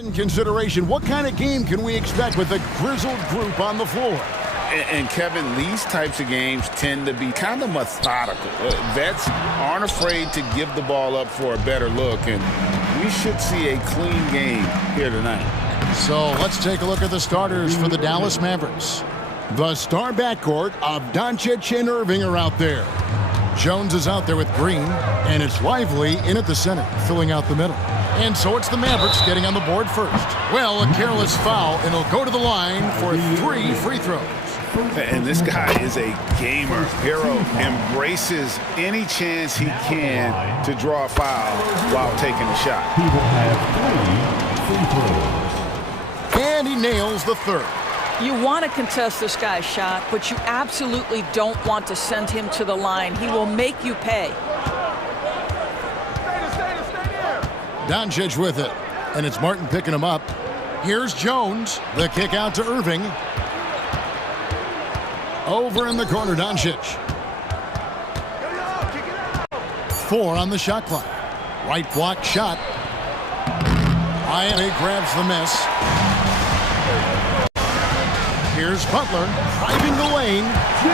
In consideration, what kind of game can we expect with a grizzled group on the floor? And Kevin, these types of games tend to be kind of methodical. Vets aren't afraid to give the ball up for a better look, and we should see a clean game here tonight. So let's take a look at the starters for the Dallas Mavericks. The star backcourt of Doncic and Irving are out there. Jones is out there with Green, and it's Lively in at the center, filling out the middle. And so it's the Mavericks getting on the board first. Well, a careless foul, and he'll go to the line for 3 free throws. And this guy is a gamer. Hero embraces any chance he can to draw a foul while taking a shot. He will have 3 free throws. And he nails the third. You want to contest this guy's shot, but you absolutely don't want to send him to the line. He will make you pay. Doncic with it, and it's Martin picking him up. Here's Jones. The kick out to Irving. Over in the corner, Doncic. 4 on the shot clock. Right block shot. Miami grabs the miss. Here's Butler driving the lane.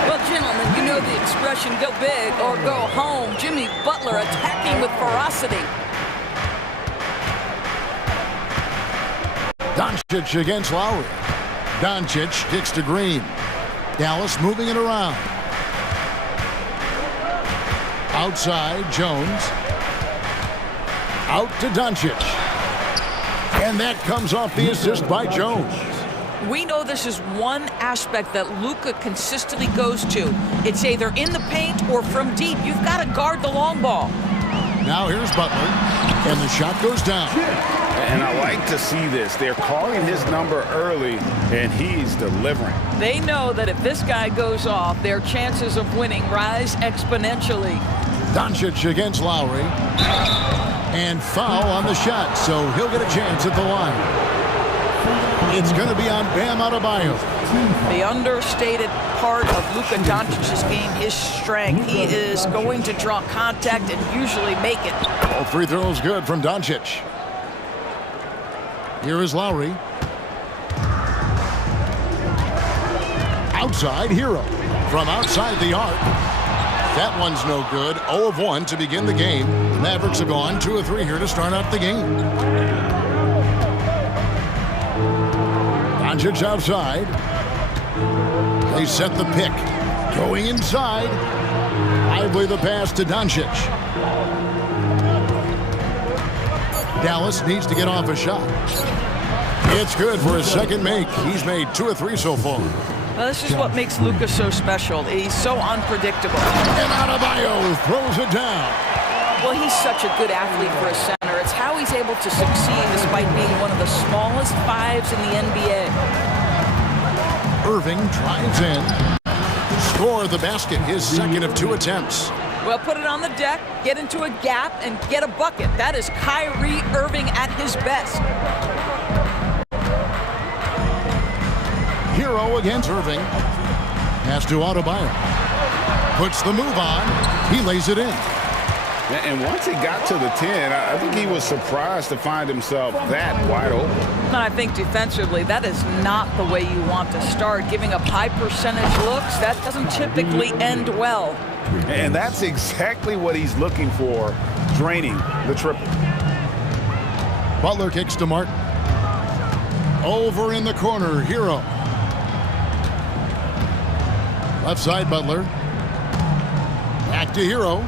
Well, gentlemen, you know the expression, go big or go home. Jimmy Butler attacking with ferocity. Doncic against Lowry. Doncic kicks to Green. Dallas moving it around. Outside, Jones. Out to Doncic. And that comes off the assist by Jones. We know this is one aspect that Luka consistently goes to. It's either in the paint or from deep. You've got to guard the long ball. Now here's Butler, and the shot goes down. And I like to see this. They're calling his number early, and he's delivering. They know that if this guy goes off, their chances of winning rise exponentially. Doncic against Lowry. And foul on the shot, so he'll get a chance at the line. It's going to be on Bam Adebayo. The understated part of Luka Doncic's game is strength. He is going to draw contact and usually make it. All 3 throws good from Doncic. Here is Lowry. Outside, Hero. From outside the arc. That one's no good. 0 of 1 to begin the game. The Mavericks have gone 2 of 3 here to start out the game. Doncic outside. They set the pick. Going inside. Lively the pass to Doncic. Dallas needs to get off a shot. It's good for his second make. He's made 2 of 3 so far. Well, this is what makes Luka so special. He's so unpredictable. And Adebayo throws it down. Well, he's such a good athlete for a center. It's how he's able to succeed despite being one of the smallest 5s in the NBA. Irving drives in. Score the basket, his second of 2 attempts. Well, put it on the deck, get into a gap, and get a bucket. That is Kyrie Irving at his best. Hero against Irving. Pass to Adebayo. Puts the move on. He lays it in. And once he got to the 10, I think he was surprised to find himself that wide open. I think defensively, that is not the way you want to start. Giving up high percentage looks, that doesn't typically end well. And that's exactly what he's looking for, draining the triple. Butler kicks to Martin. Over in the corner, Hero. Left side, Butler. Back to Hero.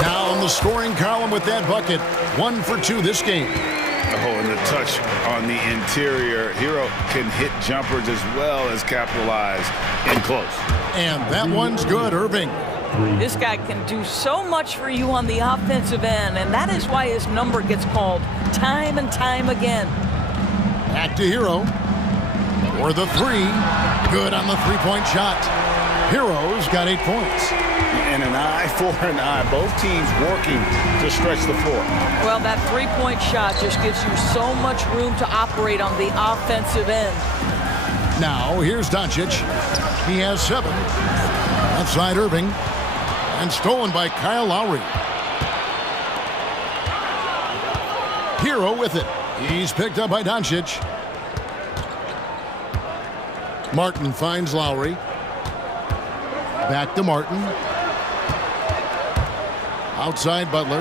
Down the scoring column with that bucket. 1 for 2 this game. Oh, and the touch on the interior. Hero can hit jumpers as well as capitalize in close. And that one's good, Irving. This guy can do so much for you on the offensive end, and that is why his number gets called time and time again. Back to Hero. For the 3. Good on the 3-point shot. Hero's got 8 points. And an eye for an eye. Both teams working to stretch the floor. Well, that 3-point shot just gives you so much room to operate on the offensive end. Now, here's Doncic. He has 7. Outside Irving. And stolen by Kyle Lowry. Hero with it. He's picked up by Doncic. Martin finds Lowry. Back to Martin. Outside Butler.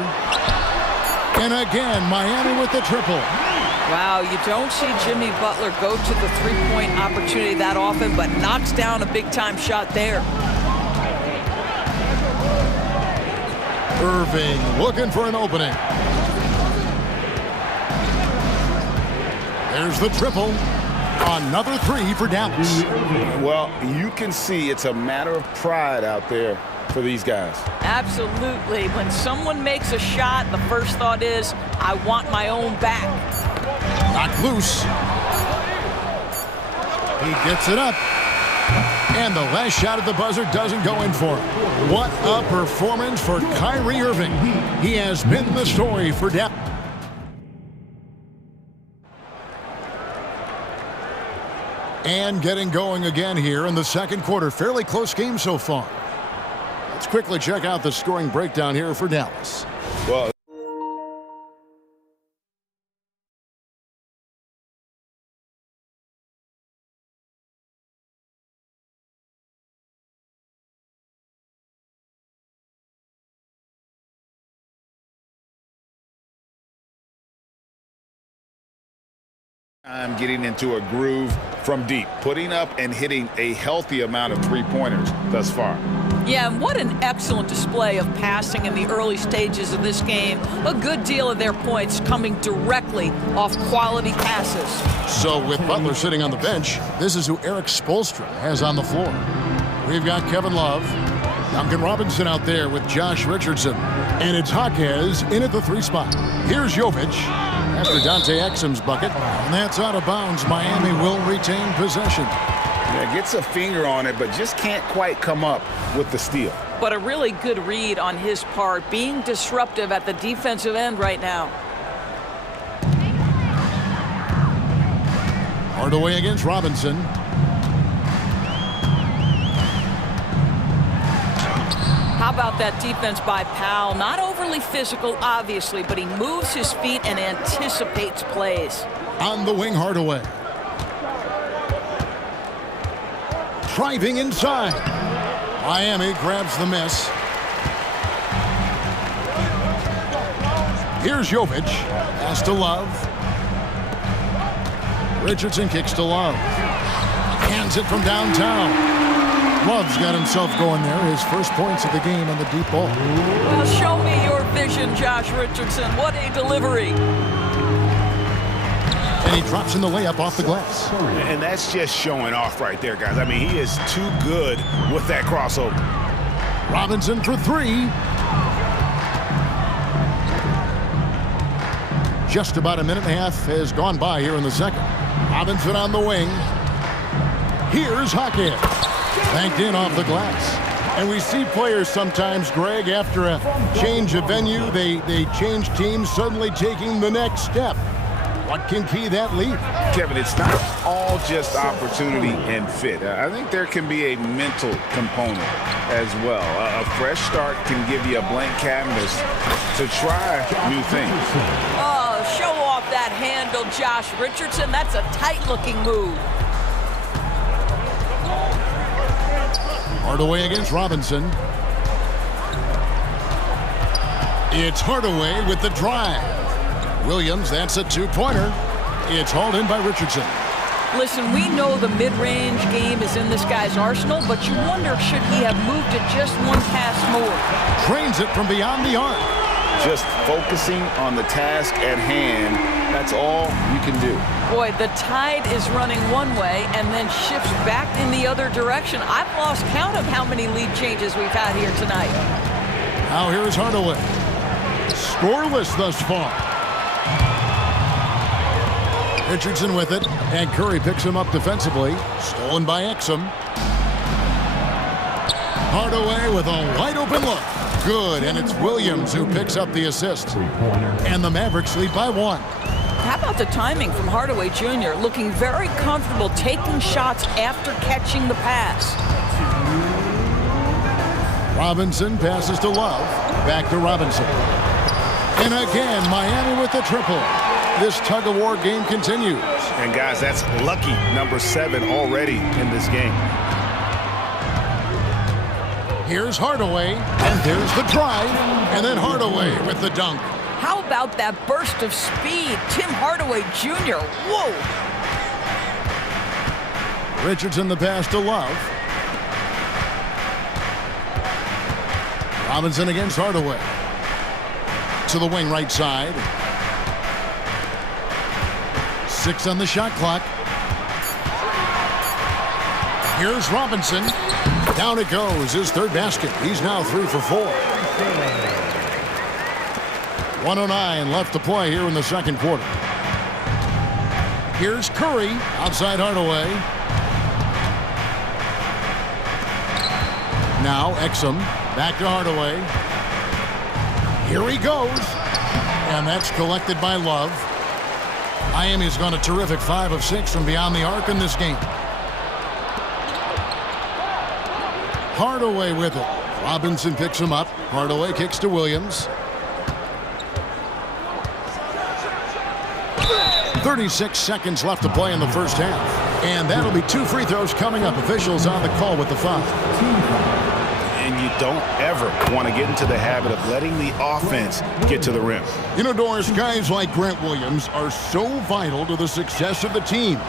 And again, Miami with the triple. Wow, you don't see Jimmy Butler go to the three-point opportunity that often, but knocks down a big-time shot there. Irving looking for an opening. There's the triple. Another three for Dallas. Well, you can see it's a matter of pride out there for these guys. Absolutely. When someone makes a shot, the first thought is, I want my own back. Knocked loose. He gets it up. And the last shot at the buzzer doesn't go in for him. What a performance for Kyrie Irving. He has been the story for Dallas. And getting going again here in the second quarter. Fairly close game so far. Let's quickly check out the scoring breakdown here for Dallas. Well, I'm getting into a groove from deep, putting up and hitting a healthy amount of three-pointers thus far. Yeah, and what an excellent display of passing in the early stages of this game. A good deal of their points coming directly off quality passes. So with Butler sitting on the bench, this is who Eric Spoelstra has on the floor. We've got Kevin Love, Duncan Robinson out there with Josh Richardson, and it's Jaquez in at the three spot. Here's Jovic after Dante Exum's bucket, and that's out of bounds. Miami will retain possession. Yeah, gets a finger on it, but just can't quite come up with the steal. But a really good read on his part, being disruptive at the defensive end right now. Hardaway against Robinson. How about that defense by Powell? Not overly physical, obviously, but he moves his feet and anticipates plays. On the wing, Hardaway. Driving inside. Miami grabs the miss. Here's Jovic. Pass to Love. Richardson kicks to Love. Hands it from downtown. Love's got himself going there. His first points of the game on the deep ball. Well, show me your vision, Josh Richardson. What a delivery. And he drops in the layup off the glass. And that's just showing off right there, guys. I mean, he is too good with that crossover. Robinson for three. Just about a minute and a half has gone by here in the second. Robinson on the wing. Here's Jaquez. Banked in off the glass. And we see players sometimes, Greg, after a change of venue, they change teams, suddenly taking the next step. What can key that lead? Kevin, it's not all just opportunity and fit. I think there can be a mental component as well. A fresh start can give you a blank canvas to try new things. Oh, show off that handle, Josh Richardson. That's a tight-looking move. Hardaway against Robinson. It's Hardaway with the drive. Williams, that's a two-pointer. It's hauled in by Richardson. Listen, we know the mid-range game is in this guy's arsenal, but you wonder, should he have moved it just one pass more? Trains it from beyond the arc. Just focusing on the task at hand, that's all you can do. Boy, the tide is running one way and then shifts back in the other direction. I've lost count of how many lead changes we've had here tonight. Now here's Hardaway. Scoreless thus far. Richardson with it, and Curry picks him up defensively. Stolen by Exum. Hardaway with a wide-open look. Good, and it's Williams who picks up the assist. And the Mavericks lead by one. How about the timing from Hardaway Jr., looking very comfortable taking shots after catching the pass. Robinson passes to Love. Back to Robinson. And again, Miami with the triple. This tug-of-war game continues. And guys, that's lucky number 7 already in this game. Here's Hardaway, and there's the drive, and then Hardaway with the dunk. How about that burst of speed? Tim Hardaway Jr. Whoa! Richardson the pass to Love. Robinson against Hardaway. To the wing right side. 6 on the shot clock. Here's Robinson. Down it goes, his 3rd basket. He's now 3 for 4. 1:09 left to play here in the 2nd quarter. Here's Curry outside Hardaway. Now Exum back to Hardaway. Here he goes. And that's collected by Love. Miami's gone a terrific 5 of 6 from beyond the arc in this game. Hardaway with it. Robinson picks him up. Hardaway kicks to Williams. 36 seconds left to play in the first half. And that'll be 2 free throws coming up. Officials on the call with the foul. And you don't ever want to get into the habit of letting the offense get to the rim. You know, Doris, guys like Grant Williams are so vital to the success of the team.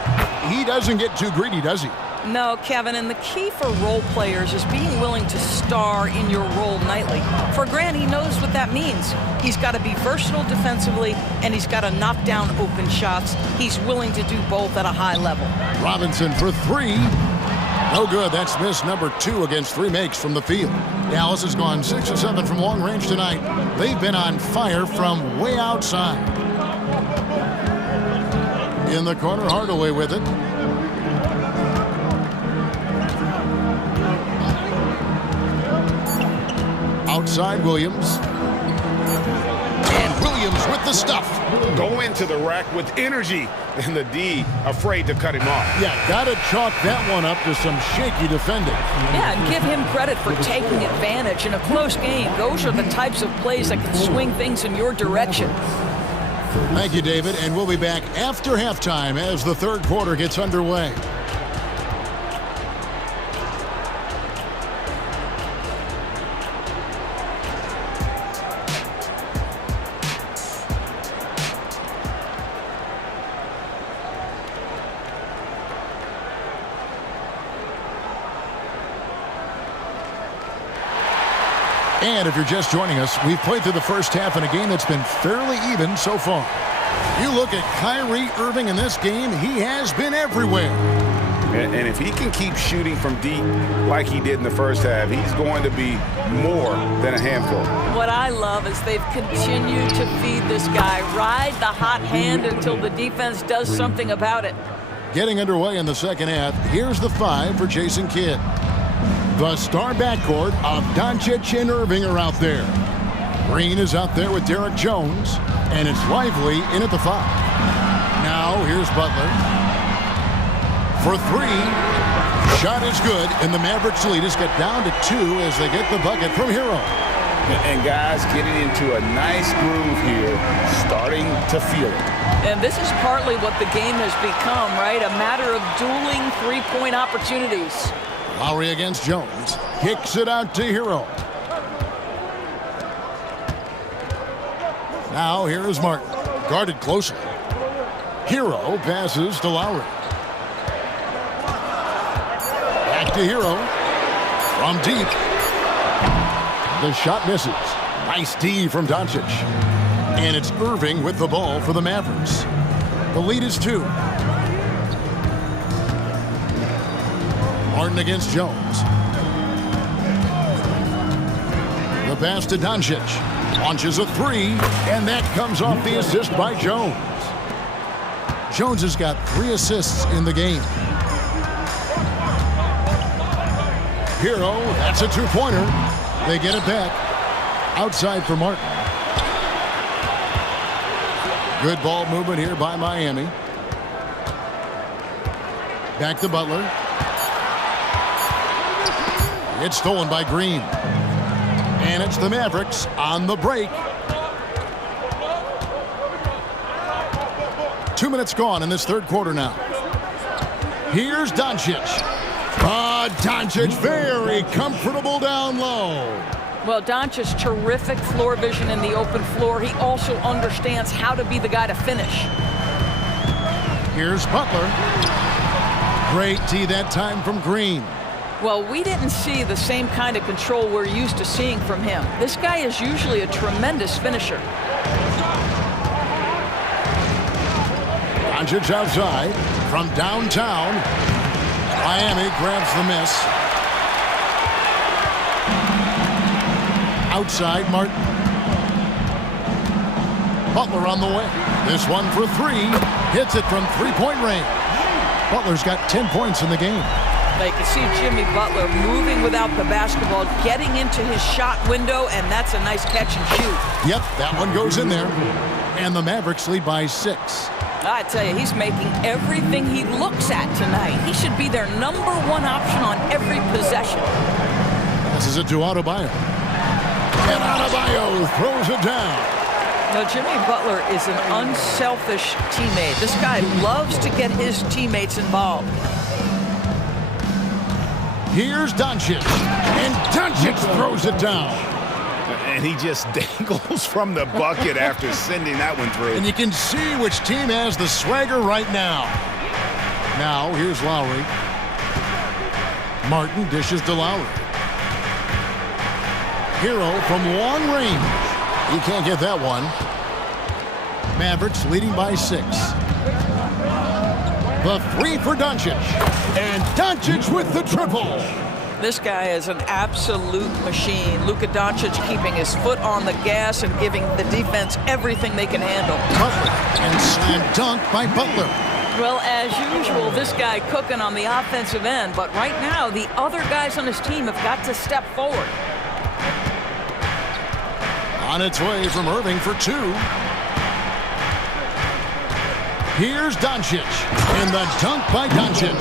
He doesn't get too greedy, does he? No, Kevin, and the key for role players is being willing to star in your role nightly. For Grant, he knows what that means. He's got to be versatile defensively, and he's got to knock down open shots. He's willing to do both at a high level. Robinson for 3. No good. That's miss number 2 against 3 makes from the field. Dallas has gone 6 of 7 from long range tonight. They've been on fire from way outside. In the corner, Hardaway with it. Outside Williams. And Williams with the stuff. Go into the rack with energy. And the D afraid to cut him off. Yeah, got to chalk that one up to some shaky defending. Yeah, and give him credit for taking advantage in a close game. Those are the types of plays that can swing things in your direction. Thank you, David. And we'll be back after halftime as the 3rd quarter gets underway. And if you're just joining us, we've played through the first half in a game that's been fairly even so far. You look at Kyrie Irving in this game, he has been everywhere. And if he can keep shooting from deep like he did in the first half, he's going to be more than a handful. What I love is they've continued to feed this guy. Ride the hot hand until the defense does something about it. Getting underway in the second half, here's the 5 for Jason Kidd. The star backcourt of Doncic and Irving are out there. Green is out there with Derek Jones, and it's Lively in at the 5. Now here's Butler. For 3. Shot is good, and the Mavericks lead has got down to 2 as they get the bucket from Hero. And guys getting into a nice groove here, starting to feel it. And this is partly what the game has become, right? A matter of dueling three-point opportunities. Lowry against Jones. Kicks it out to Hero. Now here is Martin. Guarded closely. Hero passes to Lowry. Back to Hero. From deep. The shot misses. Nice D from Doncic. And it's Irving with the ball for the Mavericks. The lead is 2. Martin against Jones. The pass to Doncic. Launches a 3, and that comes off the assist by Jones. Jones has got 3 assists in the game. Hero, that's a 2-pointer. They get it back. Outside for Martin. Good ball movement here by Miami. Back to Butler. It's stolen by Green. And it's the Mavericks on the break. 2 minutes gone in this third quarter now. Here's Doncic. Doncic very comfortable down low. Well, Doncic's terrific floor vision in the open floor. He also understands how to be the guy to finish. Here's Butler. Great D that time from Green. Well, we didn't see the same kind of control we're used to seeing from him. This guy is usually a tremendous finisher. Doncic outside from downtown. Miami grabs the miss. Outside, Martin. Butler on the way. This one for three. Hits it from three-point range. Butler's got 10 points in the game. Now you can see Jimmy Butler moving without the basketball, getting into his shot window, and that's a nice catch and shoot. Yep, that one goes in there. And the Mavericks lead by 6. I tell you, he's making everything he looks at tonight. He should be their #1 option on every possession. This is it to Adebayo. And Adebayo throws it down. Now, Jimmy Butler is an unselfish teammate. This guy loves to get his teammates involved. Here's Doncic. And Doncic throws it down. And he just dangles from the bucket after sending that one through. And you can see which team has the swagger right now. Now, here's Lowry. Martin dishes to Lowry. Hero from long range. He can't get that one. Mavericks leading by 6. The three for Doncic. And Doncic with the triple. This guy is an absolute machine. Luka Doncic keeping his foot on the gas and giving the defense everything they can handle. Butler and slam dunk by Butler. Well, as usual, this guy cooking on the offensive end, but right now the other guys on his team have got to step forward. On its way from Irving for 2. Here's Doncic, and the dunk by Doncic.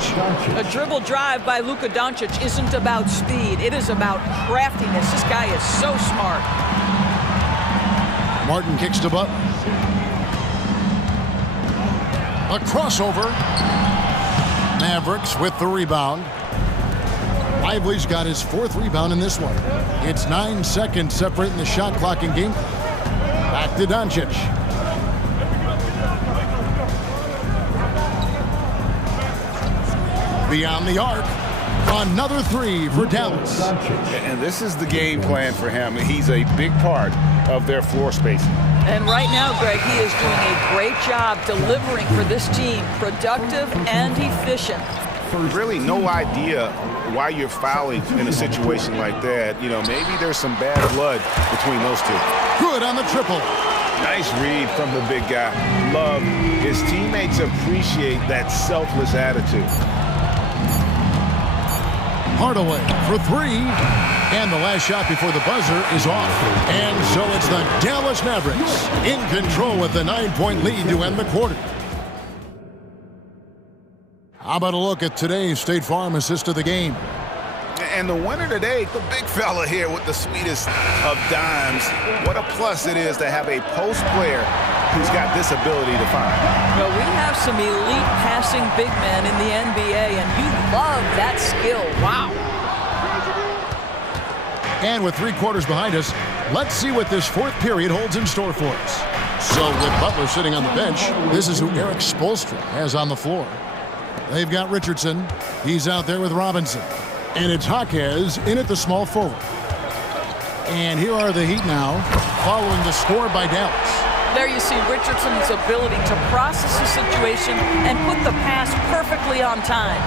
A dribble drive by Luka Doncic isn't about speed. It is about craftiness. This guy is so smart. Martin kicks to Butler. A crossover. Mavericks with the rebound. Lively's got his 4th rebound in this one. It's 9 seconds separating the shot clock and game. Back to Doncic. Beyond the arc. Another 3 for Dallas. And this is the game plan for him. He's a big part of their floor spacing. And right now, Greg, he is doing a great job delivering for this team. Productive and efficient. Really no idea why you're fouling in a situation like that. You know, maybe there's some bad blood between those two. Good on the triple. Nice read from the big guy. Love. His teammates appreciate that selfless attitude. Hardaway for 3. And the last shot before the buzzer is off. And so it's the Dallas Mavericks in control with the 9-point lead to end the quarter. How about a look at today's State Farm assist of the game? And the winner today, the big fella here with the sweetest of dimes. What a plus it is to have a post player who's got this ability to find. Well, we have some elite passing big men in the NBA, and you love that skill. Wow. And with 3 quarters behind us, let's see what this 4th period holds in store for us. So with Butler sitting on the bench, this is who Eric Spoelstra has on the floor. They've got Richardson. He's out there with Robinson. And it's Jaquez in at the small forward. And here are the Heat now, following the score by Dallas. There you see Richardson's ability to process the situation and put the pass perfectly on time.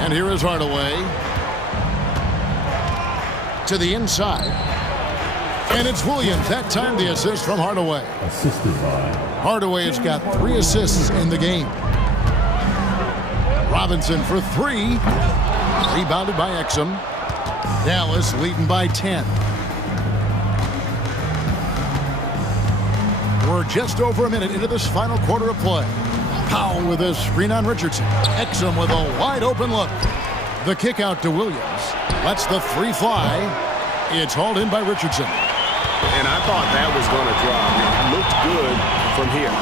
And here is Hardaway. To the inside. And it's Williams. That time the assist from Hardaway. Assisted by Hardaway has got 3 assists in the game. Robinson for 3. Rebounded by Exum. Dallas leading by 10. We're just over a minute into this final quarter of play. Powell with a screen on Richardson. Exum with a wide open look. The kick out to Williams. Lets the 3 fly. It's hauled in by Richardson. And I thought that was going to drop. looked good from here.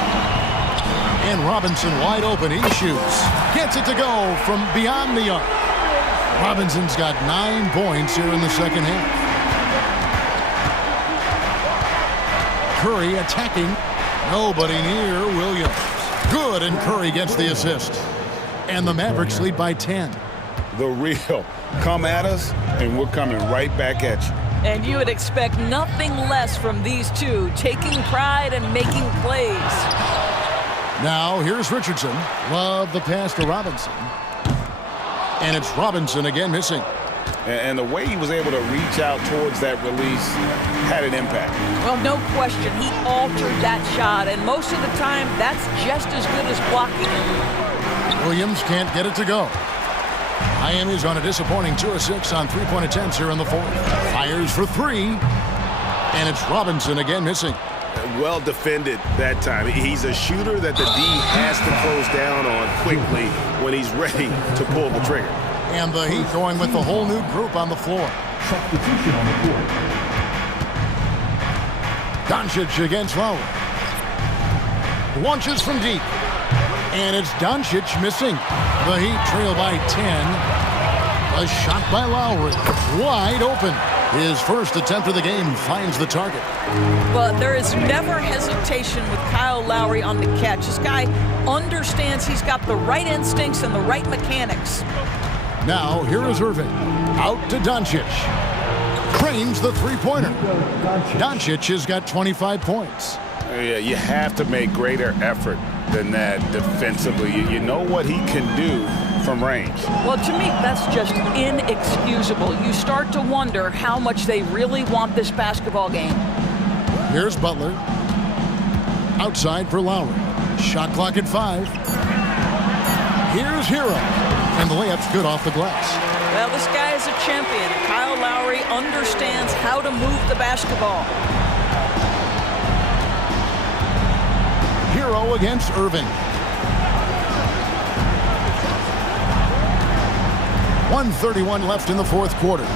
And Robinson wide open. He shoots. Gets it to go from beyond the arc. Robinson's got 9 points here in the second half. Curry attacking. Nobody near Williams. Good, and Curry gets the assist. And the Mavericks lead by 10. The real. Come at us, and we're coming right back at you. And you would expect nothing less from these two, taking pride and making plays. Now, here's Richardson. Love the pass to Robinson. And it's Robinson again missing. And the way he was able to reach out towards that release had an impact. Well, no question. He altered that shot, and most of the time, that's just as good as blocking. Williams can't get it to go. Miami's on a disappointing 2 of 6 on three-point attempts here in the fourth. Fires for 3. And it's Robinson again missing. Well defended that time. He's a shooter that the D has to close down on quickly when he's ready to pull the trigger. And the Heat going with the whole new group on the floor. Substitution on the court. Doncic against Lowry. Launches from deep. And it's Doncic missing. The Heat trail by 10. A shot by Lowry. Wide open. His first attempt of the game finds the target. But there is never hesitation with Kyle Lowry on the catch. This guy understands he's got the right instincts and the right mechanics. Now, here is Irving. Out to Doncic. Cranes the three-pointer. Doncic has got 25 points. Yeah, you have to make greater effort than that defensively. You know what he can do from range. Well, to me, that's just inexcusable. You start to wonder how much they really want this basketball game. Here's Butler. Outside for Lowry. Shot clock at 5. Here's Hero. And the layup's good off the glass. Well, this guy is a champion. Kyle Lowry understands how to move the basketball. Hero against Irving. 1:31 left in the fourth quarter.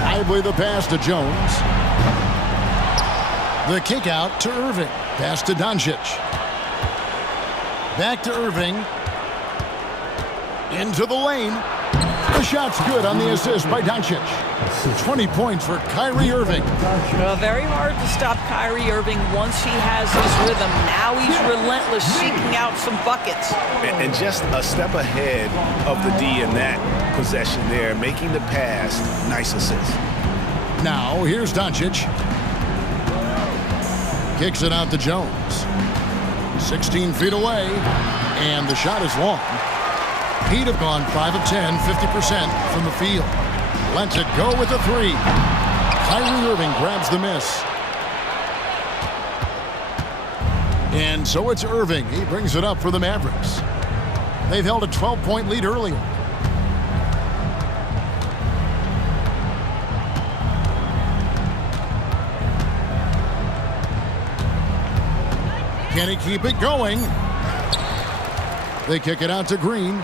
Lively the pass to Jones. The kick out to Irving. Pass to Doncic. Back to Irving. Into the lane. The shot's good on the assist by Doncic. 20 points for Kyrie Irving. Well, very hard to stop Kyrie Irving once he has his rhythm. Now he's relentless, seeking out some buckets. And just a step ahead of the D in that possession there, making the pass. Nice assist. Now, here's Doncic. Kicks it out to Jones. 16 feet away, and the shot is long. He'd have gone 5 of 10, 50% from the field. Lets it go with a 3. Kyrie Irving grabs the miss. And so it's Irving. He brings it up for the Mavericks. They've held a 12-point lead earlier. Can he keep it going? They kick it out to Green.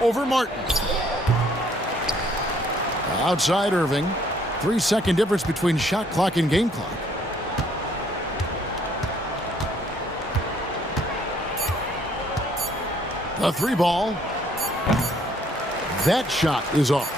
Over Martin. Outside Irving. 3-second difference between shot clock and game clock. The 3 ball. That shot is off.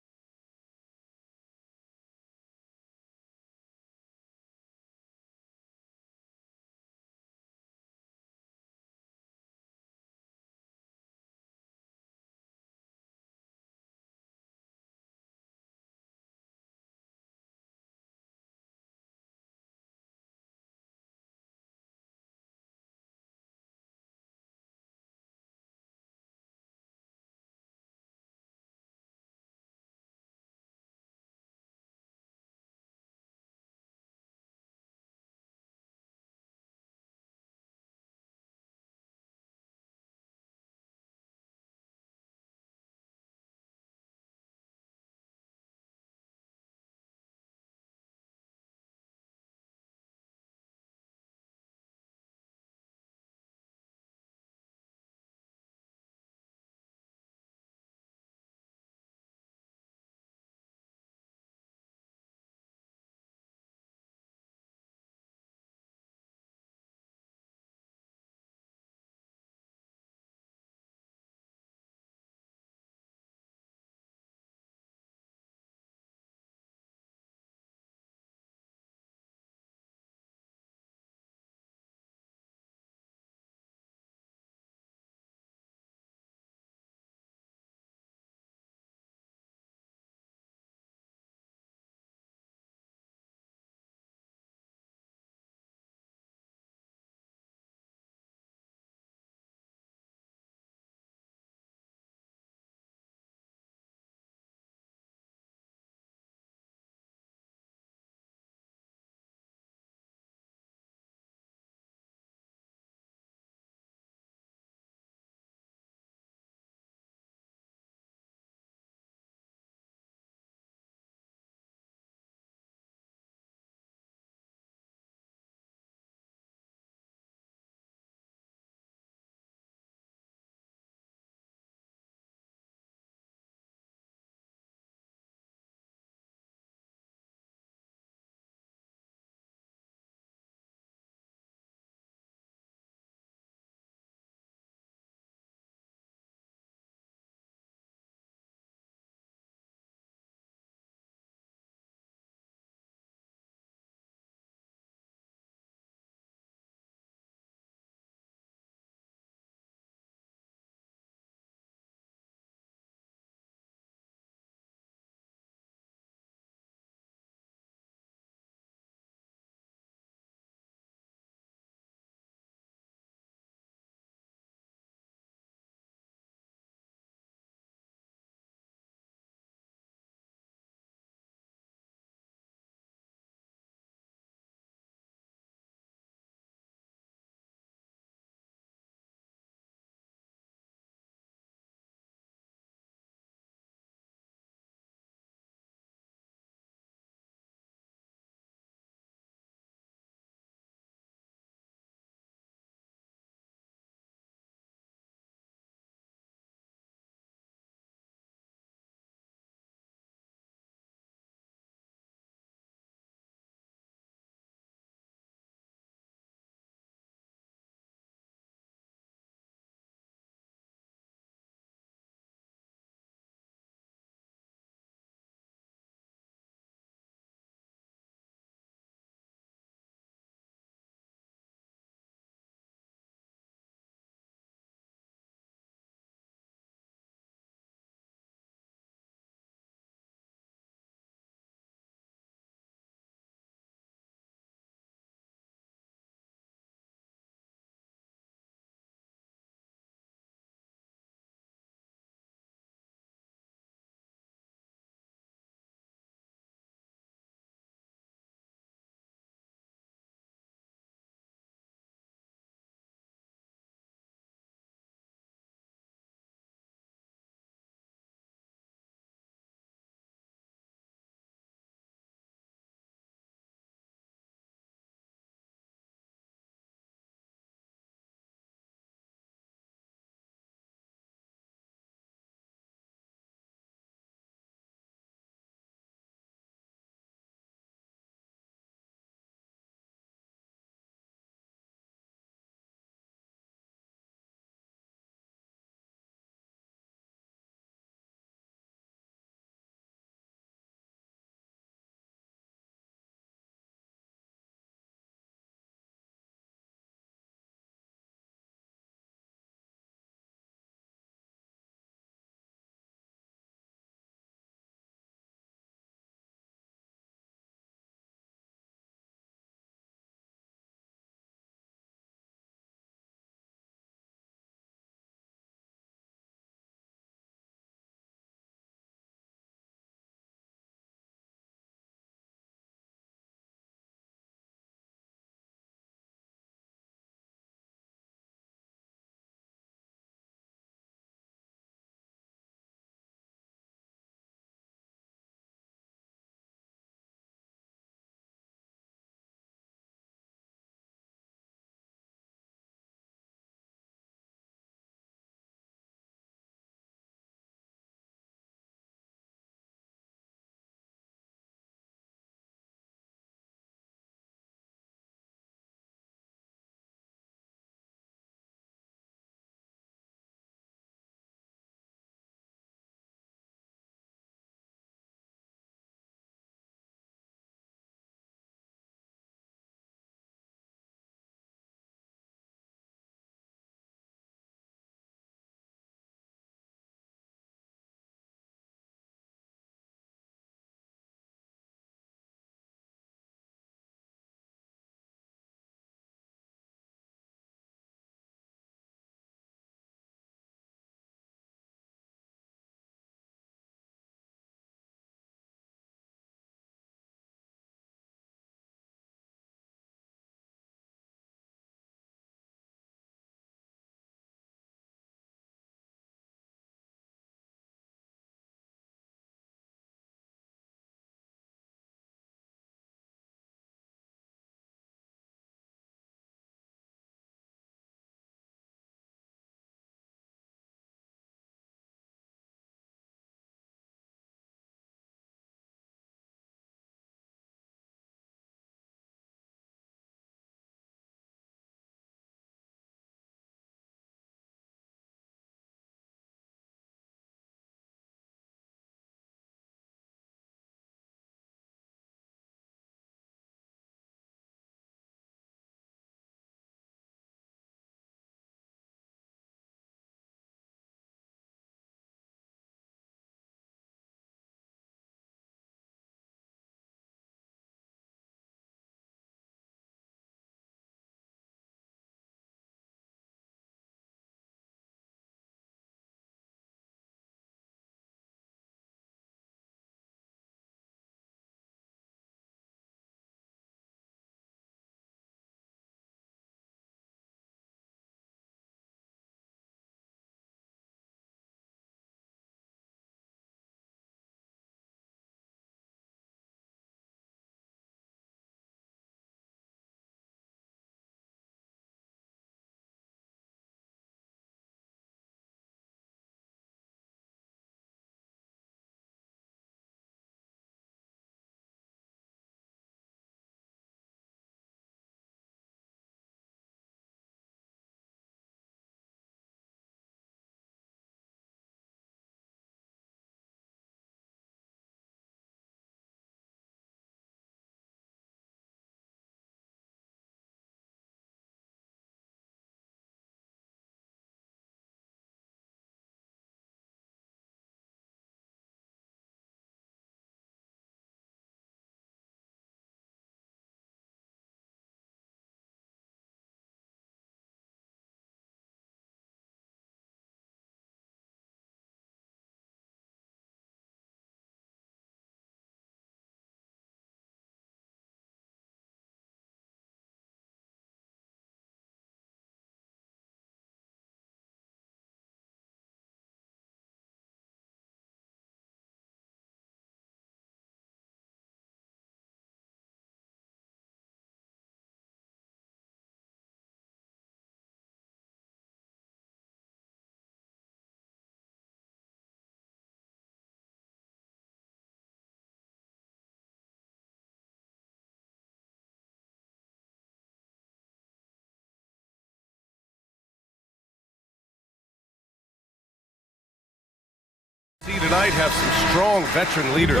tonight have some strong veteran leaders.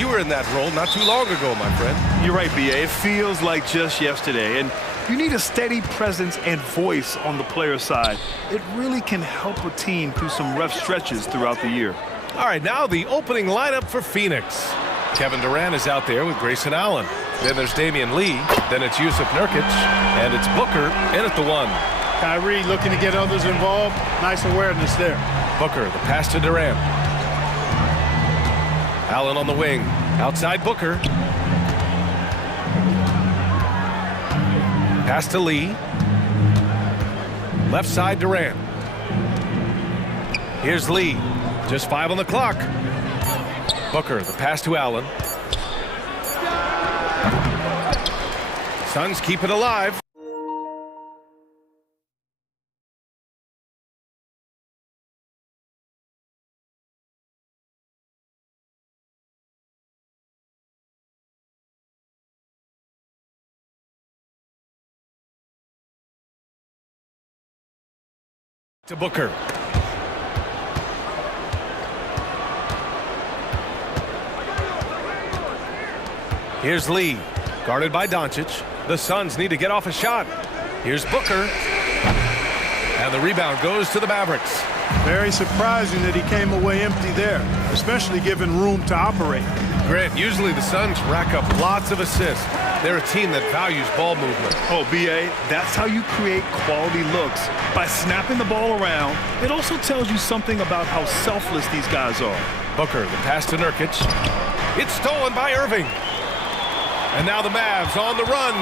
You were in that role not too long ago, my friend. You're right, B.A. It feels like just yesterday. And you need a steady presence and voice on the player side. It really can help a team through some rough stretches throughout the year. All right, now the opening lineup for Phoenix. Kevin Durant is out there with Grayson Allen. Then there's Damian Lee. Then it's Yusuf Nurkic. And it's Booker in at the 1. Kyrie looking to get others involved. Nice awareness there. Booker, the pass to Durant. Allen on the wing. Outside Booker. Pass to Lee. Left side Durant. Here's Lee. Just 5 on the clock. Booker, the pass to Allen. Suns keep it alive. To Booker. Here's Lee, guarded by Doncic. The Suns need to get off a shot. Here's Booker. And the rebound goes to the Mavericks. Very surprising that he came away empty there, especially given room to operate. Grant, usually the Suns rack up lots of assists. They're a team that values ball movement. Oh, B.A., that's how you create quality looks. By snapping the ball around, it also tells you something about how selfless these guys are. Booker, the pass to Nurkic. It's stolen by Irving. And now the Mavs on the run.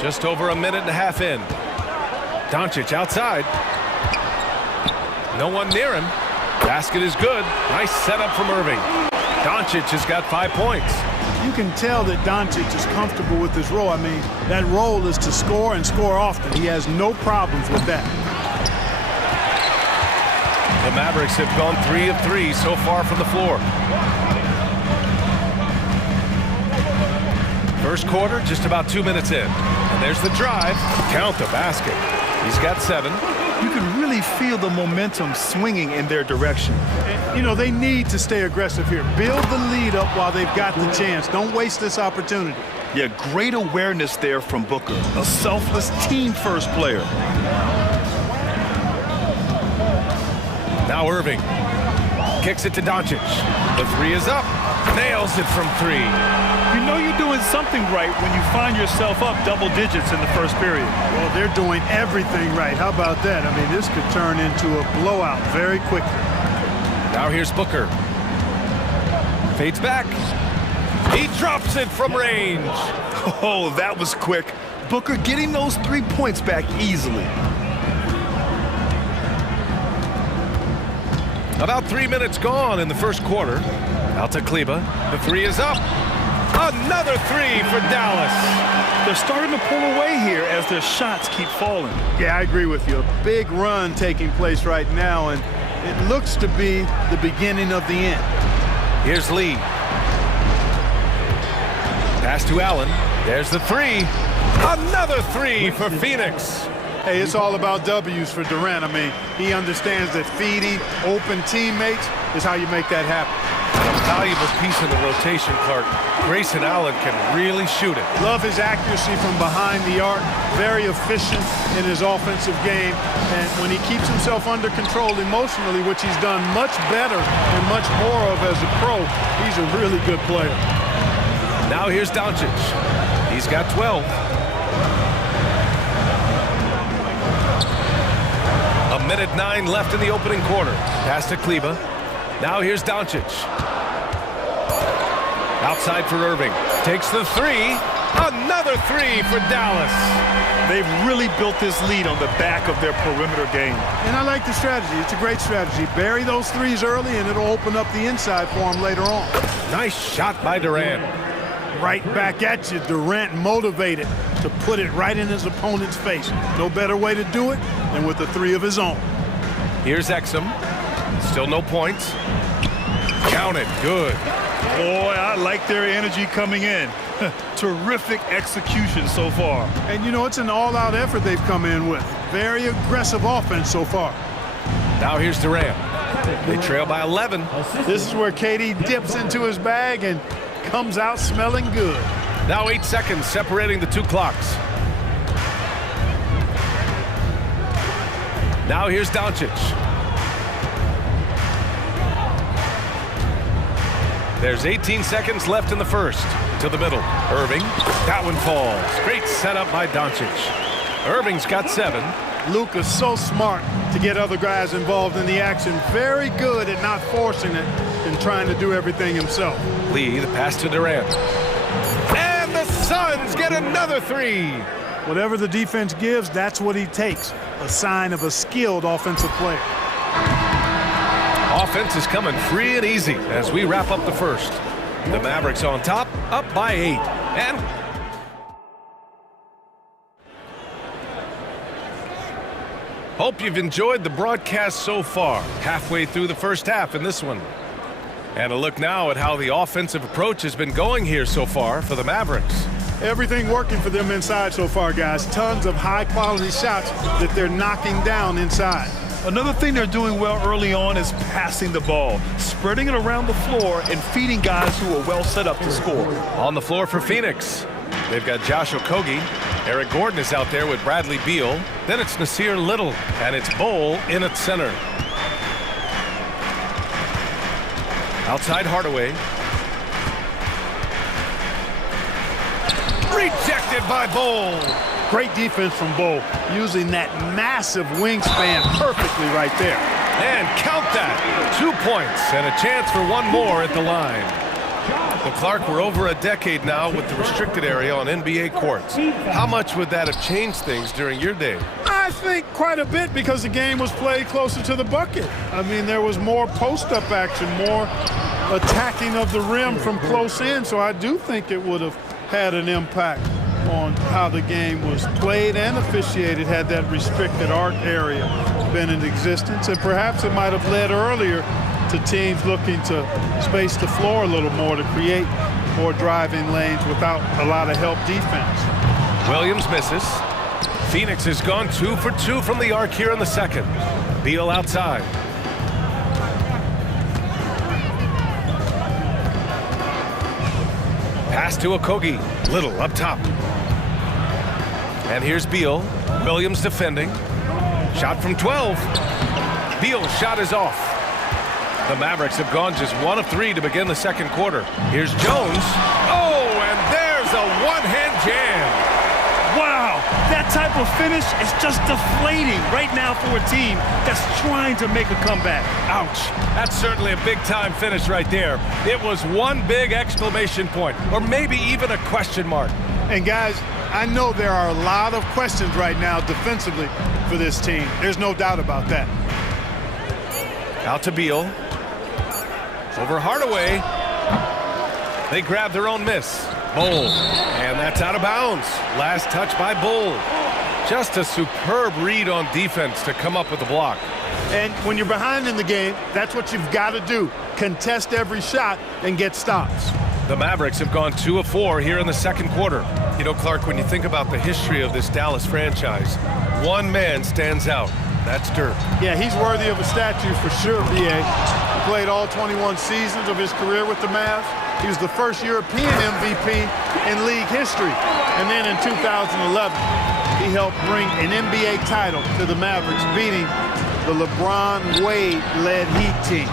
Just over a minute and a half in. Doncic outside. No one near him. Basket is good. Nice setup from Irving. Doncic has got 5 points. You can tell that Doncic is comfortable with his role. I mean, that role is to score and score often. He has no problems with that. The Mavericks have gone 3 of 3 so far from the floor. First quarter, just about 2 minutes in. And there's the drive. Count the basket. He's got 7. You can really feel the momentum swinging in their direction. And, you know, they need to stay aggressive here. Build the lead up while they've got the chance. Don't waste this opportunity. Yeah, great awareness there from Booker. A selfless team-first player. Now Irving kicks it to Doncic. The 3 is up. Nails it from 3. You know you're doing something right when you find yourself up double digits in the first period. Well, they're doing everything right. How about that? I mean, this could turn into a blowout very quickly. Now here's Booker. Fades back. He drops it from range. Oh, that was quick. Booker getting those 3 points back easily. About 3 minutes gone in the first quarter. Out to Kleba. The 3 is up. Another 3 for Dallas. They're starting to pull away here as their shots keep falling. Yeah, I agree with you. A big run taking place right now, and it looks to be the beginning of the end. Here's Lee. Pass to Allen. There's the 3. Another 3 for Phoenix. Hey, it's all about W's for Durant. I mean, he understands that feeding open teammates is how you make that happen. And a valuable piece of the rotation, Clark. Grayson Allen can really shoot it. Love his accuracy from behind the arc. Very efficient in his offensive game. And when he keeps himself under control emotionally, which he's done much better and much more of as a pro, he's a really good player. Now here's Doncic. He's got 12. A minute 9 left in the opening quarter. Pass to Kleba. Now here's Doncic. Outside for Irving. Takes the 3. Another 3 for Dallas. They've really built this lead on the back of their perimeter game. And I like the strategy. It's a great strategy. Bury those 3s early, and it'll open up the inside for him later on. Nice shot by Durant. Right back at you. Durant motivated to put it right in his opponent's face. No better way to do it than with a 3 of his own. Here's Exum. Still no points. Count it. Good. Boy, I like their energy coming in. Terrific execution so far. And, you know, it's an all-out effort they've come in with. Very aggressive offense so far. Now here's Durant. They trail by 11. This is where KD dips into his bag and comes out smelling good. Now 8 seconds separating the two clocks. Now here's Doncic. There's 18 seconds left in the first. To the middle. Irving. That one falls. Great setup by Doncic. Irving's got 7. Luka's so smart to get other guys involved in the action. Very good at not forcing it and trying to do everything himself. Lee, the pass to Durant. And the Suns get another 3. Whatever the defense gives, that's what he takes. A sign of a skilled offensive player. Offense is coming free and easy as we wrap up the first. The Mavericks on top, up by 8. And hope you've enjoyed the broadcast so far. Halfway through the first half in this one. And a look now at how the offensive approach has been going here so far for the Mavericks. Everything working for them inside so far, guys. Tons of high-quality shots that they're knocking down inside. Another thing they're doing well early on is passing the ball, spreading it around the floor and feeding guys who are well set up to score. On the floor for Phoenix, they've got Josh Okogie. Eric Gordon is out there with Bradley Beal. Then it's Nasir Little, and it's Bol in at center. Outside Hardaway. Rejected by Bol. Great defense from Bol, using that massive wingspan perfectly right there. And count that. 2 points and a chance for one more at the line. Well, Clark, we're over a decade now with the restricted area on NBA courts. How much would that have changed things during your day? I think quite a bit because the game was played closer to the bucket. I mean, there was more post-up action, more attacking of the rim from close in, so I do think it would have had an impact on how the game was played and officiated had that restricted arc area been in existence. And perhaps it might have led earlier to teams looking to space the floor a little more to create more driving lanes without a lot of help defense. Williams misses. Phoenix has gone 2 for 2 from the arc here in the second. Beal outside. Pass to Okogie. Little up top. And here's Beal. Williams defending. Shot from 12. Beal's shot is off. The Mavericks have gone just 1 of 3 to begin the second quarter. Here's Jones. Oh, and there's a one-hand jam. Wow, that type of finish is just deflating right now for a team that's trying to make a comeback. Ouch. That's certainly a big-time finish right there. It was one big exclamation point, or maybe even a question mark. And guys, I know there are a lot of questions right now defensively for this team. There's no doubt about that. Out to Beal. Over Hardaway. They grab their own miss. Bol. And that's out of bounds. Last touch by Bol. Just a superb read on defense to come up with the block. And when you're behind in the game, that's what you've got to do. Contest every shot and get stops. The Mavericks have gone 2 of 4 here in the second quarter. You know, Clark, when you think about the history of this Dallas franchise, one man stands out. That's Dirk. Yeah, he's worthy of a statue for sure, B.A. He played all 21 seasons of his career with the Mavs. He was the first European MVP in league history. And then in 2011, he helped bring an NBA title to the Mavericks, beating the LeBron-Wade-led Heat team.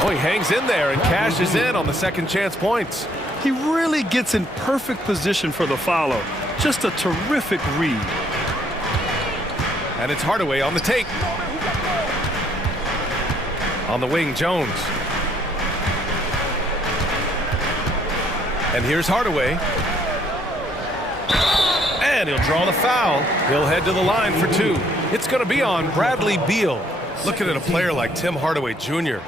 Oh, he hangs in there and cashes in on the second chance points. He really gets in perfect position for the follow. Just a terrific read. And it's Hardaway on the take. On the wing, Jones. And here's Hardaway. And he'll draw the foul. He'll head to the line for 2. It's going to be on Bradley Beal. Looking at a player like Tim Hardaway Jr.,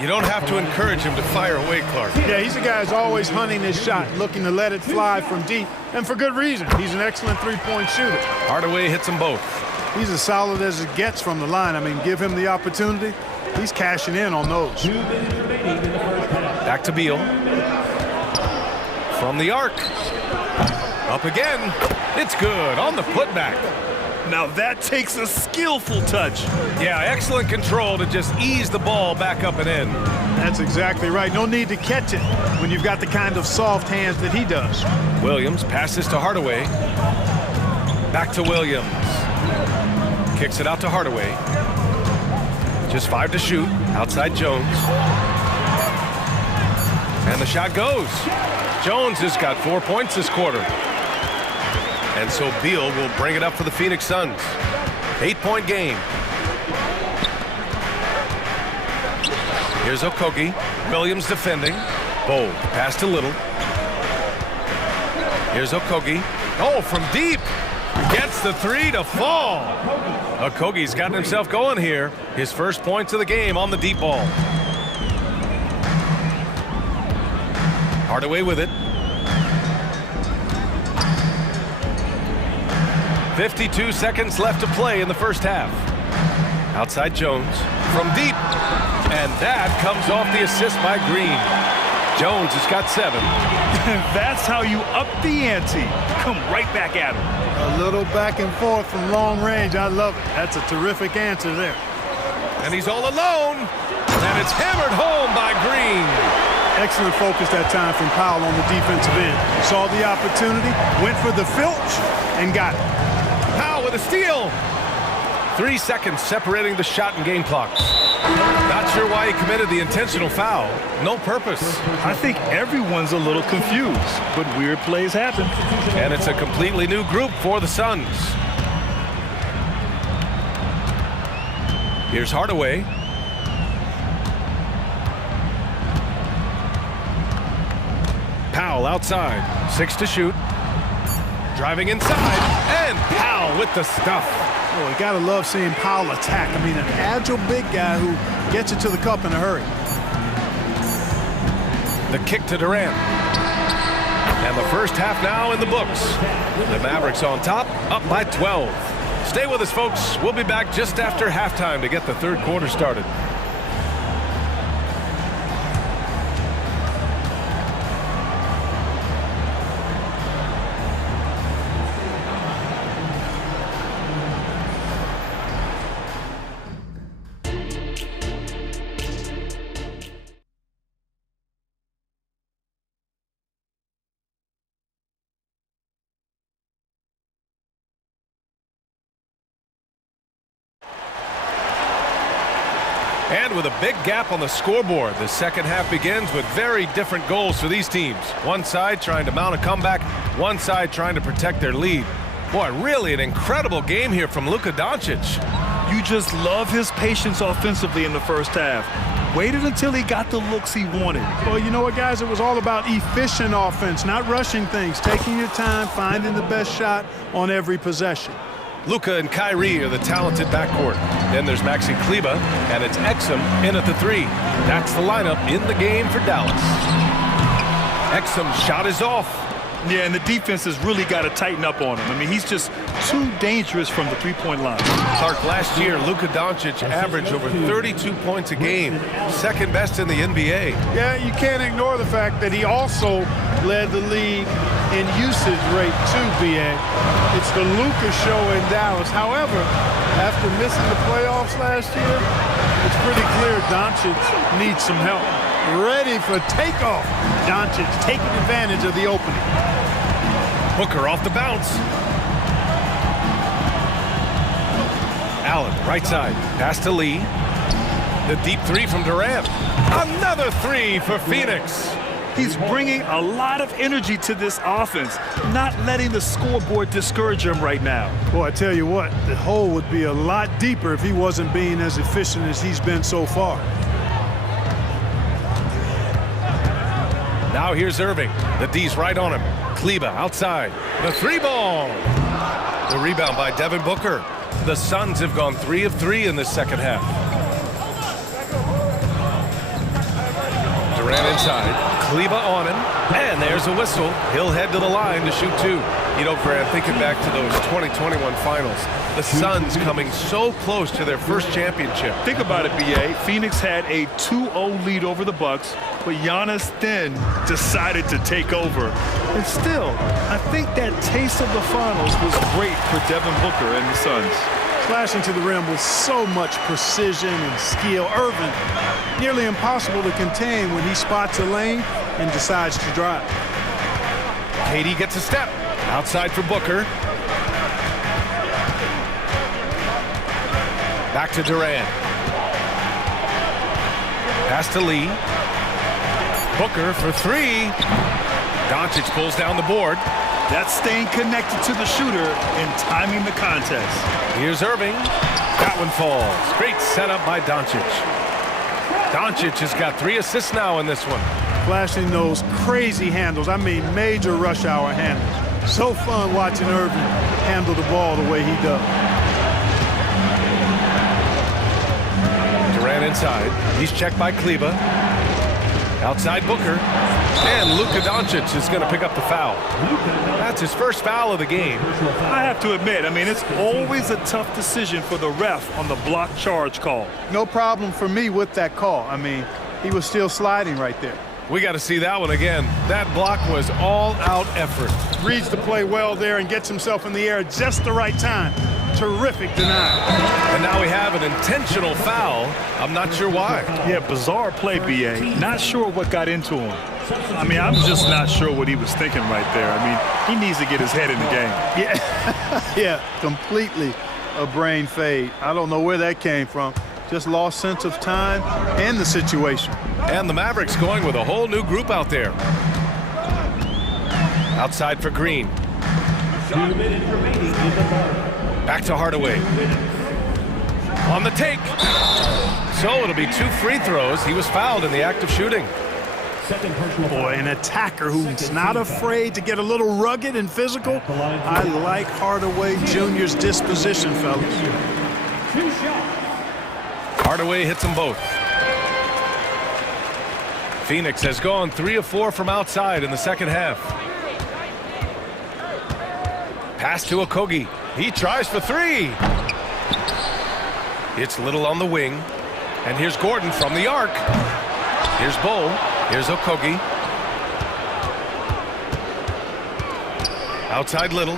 you don't have to encourage him to fire away, Clark. Yeah, he's a guy who's always hunting his shot, looking to let it fly from deep, and for good reason. He's an excellent three-point shooter. Hardaway hits them both. He's as solid as it gets from the line. I mean, give him the opportunity. He's cashing in on those. 2 minutes remaining in the first Back to Beal. From the arc. Up again. It's good on the putback. Now that takes a skillful touch. Yeah, excellent control to just ease the ball back up and in. That's exactly right. No need to catch it when you've got the kind of soft hands that he does. Williams passes to Hardaway. Back to Williams. Kicks it out to Hardaway. Just 5 to shoot. Outside Jones. And the shot goes. Jones has got 4 points this quarter. And so Beal will bring it up for the Phoenix Suns. 8-point game. Here's Okogie. Williams defending. Bold. Pass to Little. Here's Okogie. Oh, from deep. Gets the 3 to fall. Okogie's gotten himself going here. His first points of the game on the deep ball. Hardaway with it. 52 seconds left to play in the first half. Outside Jones from deep. And that comes off the assist by Green. Jones has got 7. That's how you up the ante. Come right back at him. A little back and forth from long range. I love it. That's a terrific answer there. And he's all alone. And it's hammered home by Green. Excellent focus that time from Powell on the defensive end. Saw the opportunity, went for the filch, and got it. Powell with a steal. 3 seconds separating the shot and game clocks. Not sure why he committed the intentional foul. No purpose. I think everyone's a little confused, but weird plays happen. And it's a completely new group for the Suns. Here's Hardaway. Powell outside. 6 to shoot. Driving inside. And Powell with the stuff. Oh, you gotta love seeing Powell attack. I mean, an agile big guy who gets it to the cup in a hurry. The kick to Durant. And the first half now in the books. The Mavericks on top, up by 12. Stay with us, folks. We'll be back just after halftime to get the third quarter started. And with a big gap on the scoreboard, the second half begins with very different goals for these teams. One side trying to mount a comeback, one side trying to protect their lead. Boy, really an incredible game here from Luka Doncic. You just love his patience offensively in the first half. Waited until he got the looks he wanted. Well, you know what, guys? It was all about efficient offense, not rushing things, taking your time, finding the best shot on every possession. Luka and Kyrie are the talented backcourt. Then there's Maxi Kleber, and it's Exum in at the 3. That's the lineup in the game for Dallas. Exum's shot is off. Yeah, and the defense has really got to tighten up on him. I mean, he's just too dangerous from the three-point line. Clark, last year, Luka Doncic averaged over 32 points a game, second best in the NBA. Yeah, you can't ignore the fact that he also led the league in usage rate too, BA. It's the Luka show in Dallas. However, after missing the playoffs last year, it's pretty clear Doncic needs some help. Ready for takeoff. Doncic taking advantage of the opening. Booker off the bounce. Allen, right side. Pass to Lee. The deep 3 from Durant. Another 3 for Phoenix. He's bringing a lot of energy to this offense, not letting the scoreboard discourage him right now. Boy, I tell you what, the hole would be a lot deeper if he wasn't being as efficient as he's been so far. Now here's Irving. The D's right on him. Kleber outside. The 3-ball. The rebound by Devin Booker. The Suns have gone 3 of 3 in this second half. Durant inside. Kleber on him. And there's a whistle. He'll head to the line to shoot 2. You know, Grant, thinking back to those 2021 finals, the Suns coming so close to their first championship. Think about it, B.A. Phoenix had a 2-0 lead over the Bucks, but Giannis then decided to take over. And still, I think that taste of the finals was great for Devin Booker and the Suns. Slashing to the rim with so much precision and skill. Irvin, nearly impossible to contain when he spots a lane and decides to drive. KD gets a step. Outside for Booker. Back to Durant. Pass to Lee. Booker for three. Doncic pulls down the board. That's staying connected to the shooter and timing the contest. Here's Irving. That one falls. Great setup by Doncic. Doncic has got 3 assists now in this one. Flashing those crazy handles. I mean, major rush hour handles. So fun watching Irving handle the ball the way he does. Durant inside. He's checked by Kleba. Outside Booker. And Luka Doncic is going to pick up the foul. That's his first foul of the game. I have to admit, I mean, it's always a tough decision for the ref on the block charge call. No problem for me with that call. I mean, he was still sliding right there. We got to see that one again. That block was all-out effort. Reads the play well there and gets himself in the air at just the right time. Terrific deny. And now we have an intentional foul. I'm not sure why. Yeah, bizarre play, B.A. Not sure what got into him. I mean, I'm just not sure what he was thinking right there. I mean, he needs to get his head in the game. Yeah, yeah, completely a brain fade. I don't know where that came from. Just lost sense of time and the situation. And the Mavericks going with a whole new group out there. Outside for Green. Back to Hardaway. On the take. So it'll be 2 free throws. He was fouled in the act of shooting. Boy, an attacker who's not afraid to get a little rugged and physical. I like Hardaway Jr.'s disposition, fellas. Hardaway hits them both. Phoenix has gone 3 of 4 from outside in the second half. Pass to Okogie. He tries for 3. It's Little on the wing. And here's Gordon from the arc. Here's Bull. Here's Okogie. Outside Little.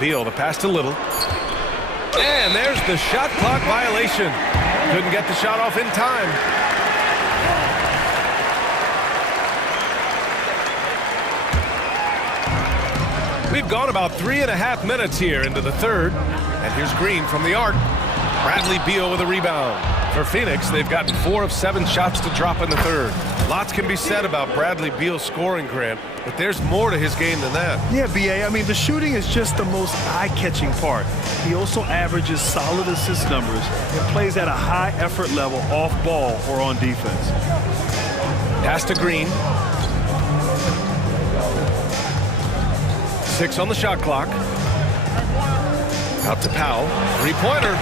Beal, the pass to Little. And there's the shot clock violation. Couldn't get the shot off in time. We've gone about 3.5 minutes here into the third. And here's Green from the arc. Bradley Beal with a rebound. For Phoenix, they've gotten 4 of 7 shots to drop in the third. Lots can be said about Bradley Beal's scoring, Grant, but there's more to his game than that. Yeah, B.A., I mean, the shooting is just the most eye-catching part. He also averages solid assist numbers and plays at a high effort level off ball or on defense. Pass to Green. 6 on the shot clock. Out to Powell. 3-pointer.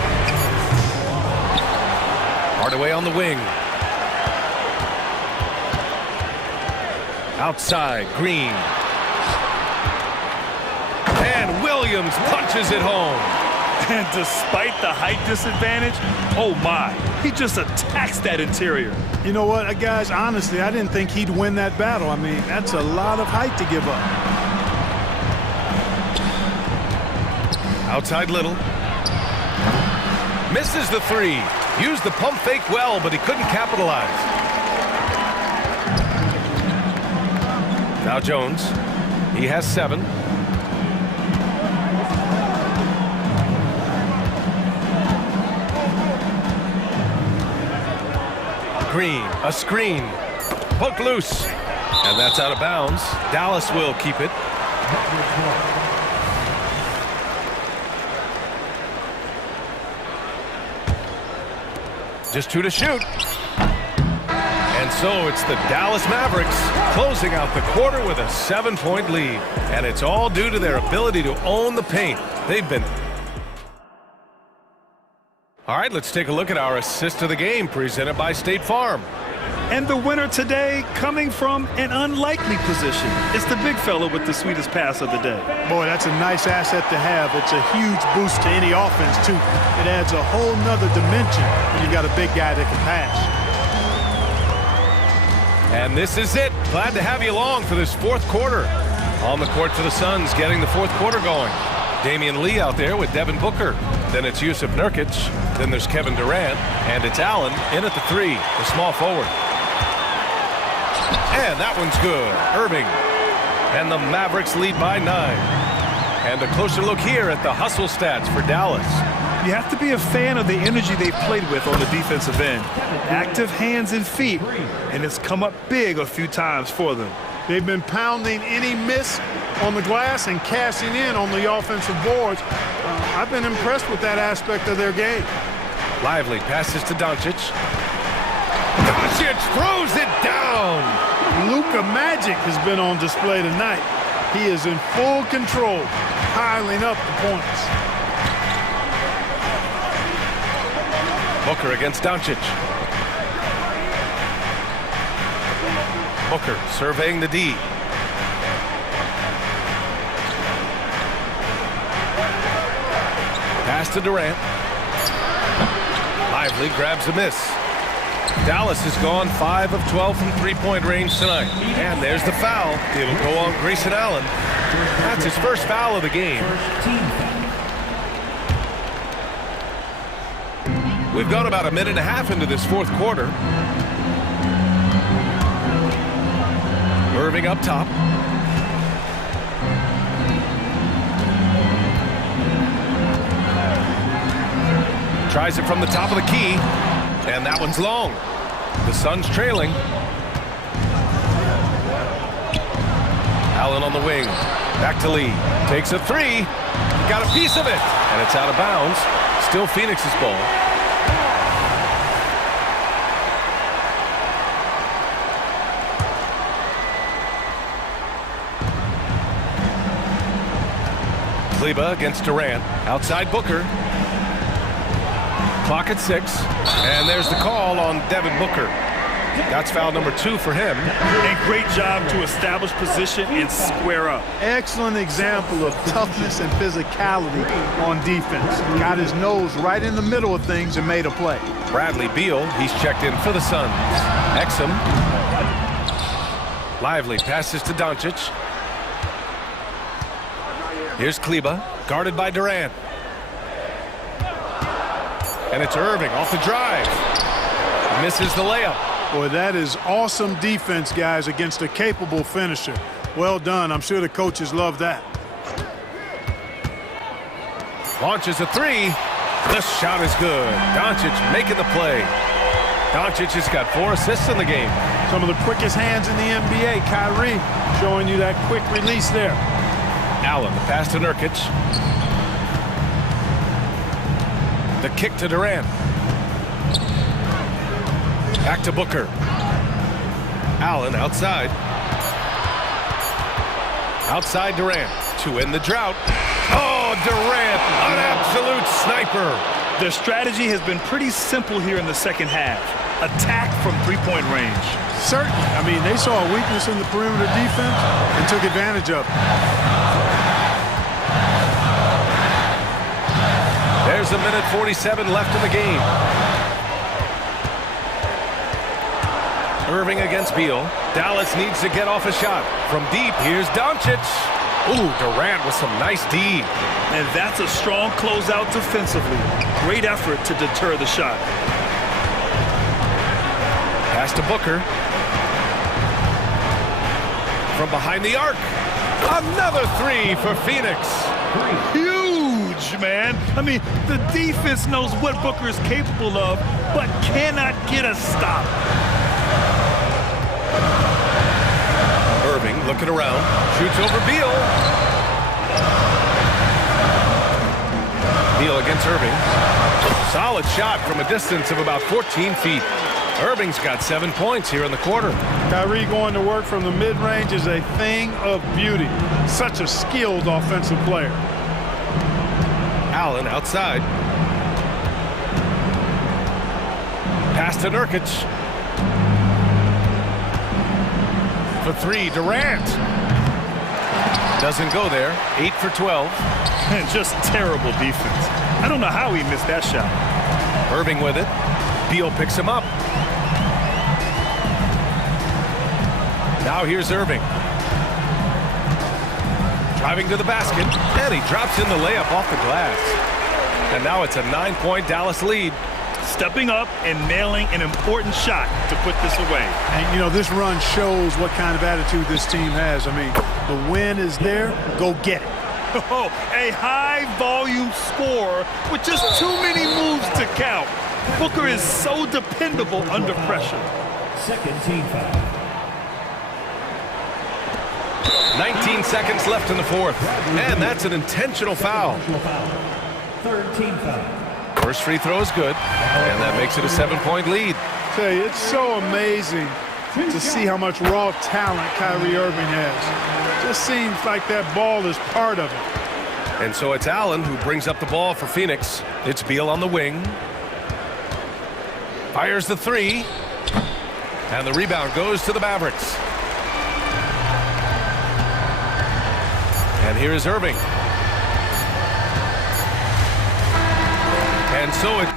Hardaway on the wing. Outside, Green. And Williams punches it home. And despite the height disadvantage, oh my, he just attacks that interior. You know what, guys, honestly, I didn't think he'd win that battle. I mean, that's a lot of height to give up. Outside Little. Misses the 3. Used the pump fake well, but he couldn't capitalize. Now Jones. He has 7. Green, a screen. Poked loose. And that's out of bounds. Dallas will keep it. Just 2 to shoot. And so it's the Dallas Mavericks closing out the quarter with a 7-point lead. And it's all due to their ability to own the paint. They've been... All right, let's take a look at our assist of the game presented by State Farm. And the winner today coming from an unlikely position. It's the big fella with the sweetest pass of the day. Boy, that's a nice asset to have. It's a huge boost to any offense, too. It adds a whole nother dimension when you've got a big guy that can pass. And this is it. Glad to have you along for this fourth quarter. On the court for the Suns, getting the fourth quarter going. Damian Lee out there with Devin Booker. Then it's Yusuf Nurkic. Then there's Kevin Durant. And it's Allen in at the three, the small forward. And that one's good. Irving. And the Mavericks lead by 9. And a closer look here at the hustle stats for Dallas. You have to be a fan of the energy they've played with on the defensive end. Active hands and feet, and it's come up big a few times for them. They've been pounding any miss on the glass and cashing in on the offensive boards. I've been impressed with that aspect of their game. Lively passes to Doncic. Doncic throws it down. Luka Magic has been on display tonight. He is in full control, piling up the points. Booker against Doncic. Booker surveying the D. Pass to Durant. Lively grabs a miss. Dallas has gone 5 of 12 from three-point range tonight. And there's the foul. It'll go on Grayson Allen. That's his first foul of the game. We've gone about a minute and a half into this fourth quarter. Irving up top. Tries it from the top of the key. And that one's long. The Suns trailing. Allen on the wing. Back to Lee. Takes a three. Got a piece of it. And it's out of bounds. Still Phoenix's ball. Kleber against Durant. Outside Booker. Clock at 6. And there's the call on Devin Booker. That's foul number 2 for him. And great job to establish position and square up. Excellent example of toughness and physicality on defense. Got his nose right in the middle of things and made a play. Bradley Beal, he's checked in for the Suns. Exum. Lively passes to Doncic. Here's Kleber, guarded by Durant. And it's Irving off the drive. Misses the layup. Boy, that is awesome defense, guys, against a capable finisher. Well done. I'm sure the coaches love that. Launches a three. The shot is good. Doncic making the play. Doncic has got 4 assists in the game. Some of the quickest hands in the NBA. Kyrie showing you that quick release there. Allen, the pass to Nurkic. The kick to Durant. Back to Booker. Allen outside. Outside Durant to end the drought. Oh, Durant, an absolute sniper. Their strategy has been pretty simple here in the second half. Attack from three-point range. Certainly. I mean, they saw a weakness in the perimeter defense and took advantage of it. There's a minute 47 left in the game. Irving against Beal. Dallas needs to get off a shot. From deep, here's Doncic. Ooh, Durant with some nice D. And that's a strong closeout defensively. Great effort to deter the shot. Pass to Booker. From behind the arc. Another three for Phoenix. Huge, man. I mean, the defense knows what Booker is capable of, but cannot get a stop. Irving looking around. Shoots over Beal. Beal against Irving. Solid shot from a distance of about 14 feet. Irving's got 7 points here in the quarter. Kyrie going to work from the mid-range is a thing of beauty. Such a skilled offensive player. Allen outside. Pass to Nurkic. for three. Durant. Doesn't go there. 8 for 12. And just terrible defense. I don't know how he missed that shot. Irving with it. Beal picks him up. Now here's Irving. Driving to the basket. And he drops in the layup off the glass. And now it's a 9-point Dallas lead. Stepping up and nailing an important shot to put this away. And, you know, this run shows what kind of attitude this team has. I mean, the win is there. Go get it. Oh, a high-volume score with just too many moves to count. Booker is so dependable under pressure. Second team foul. 19 seconds left in the fourth. And that's an intentional foul. Third team foul. First free throw is good. And that makes it a 7-point lead. I tell you, it's so amazing to see how much raw talent Kyrie Irving has. Just seems like that ball is part of it. And so it's Allen who brings up the ball for Phoenix. It's Beal on the wing. Fires the three. And the rebound goes to the Mavericks. And here is Irving. And so it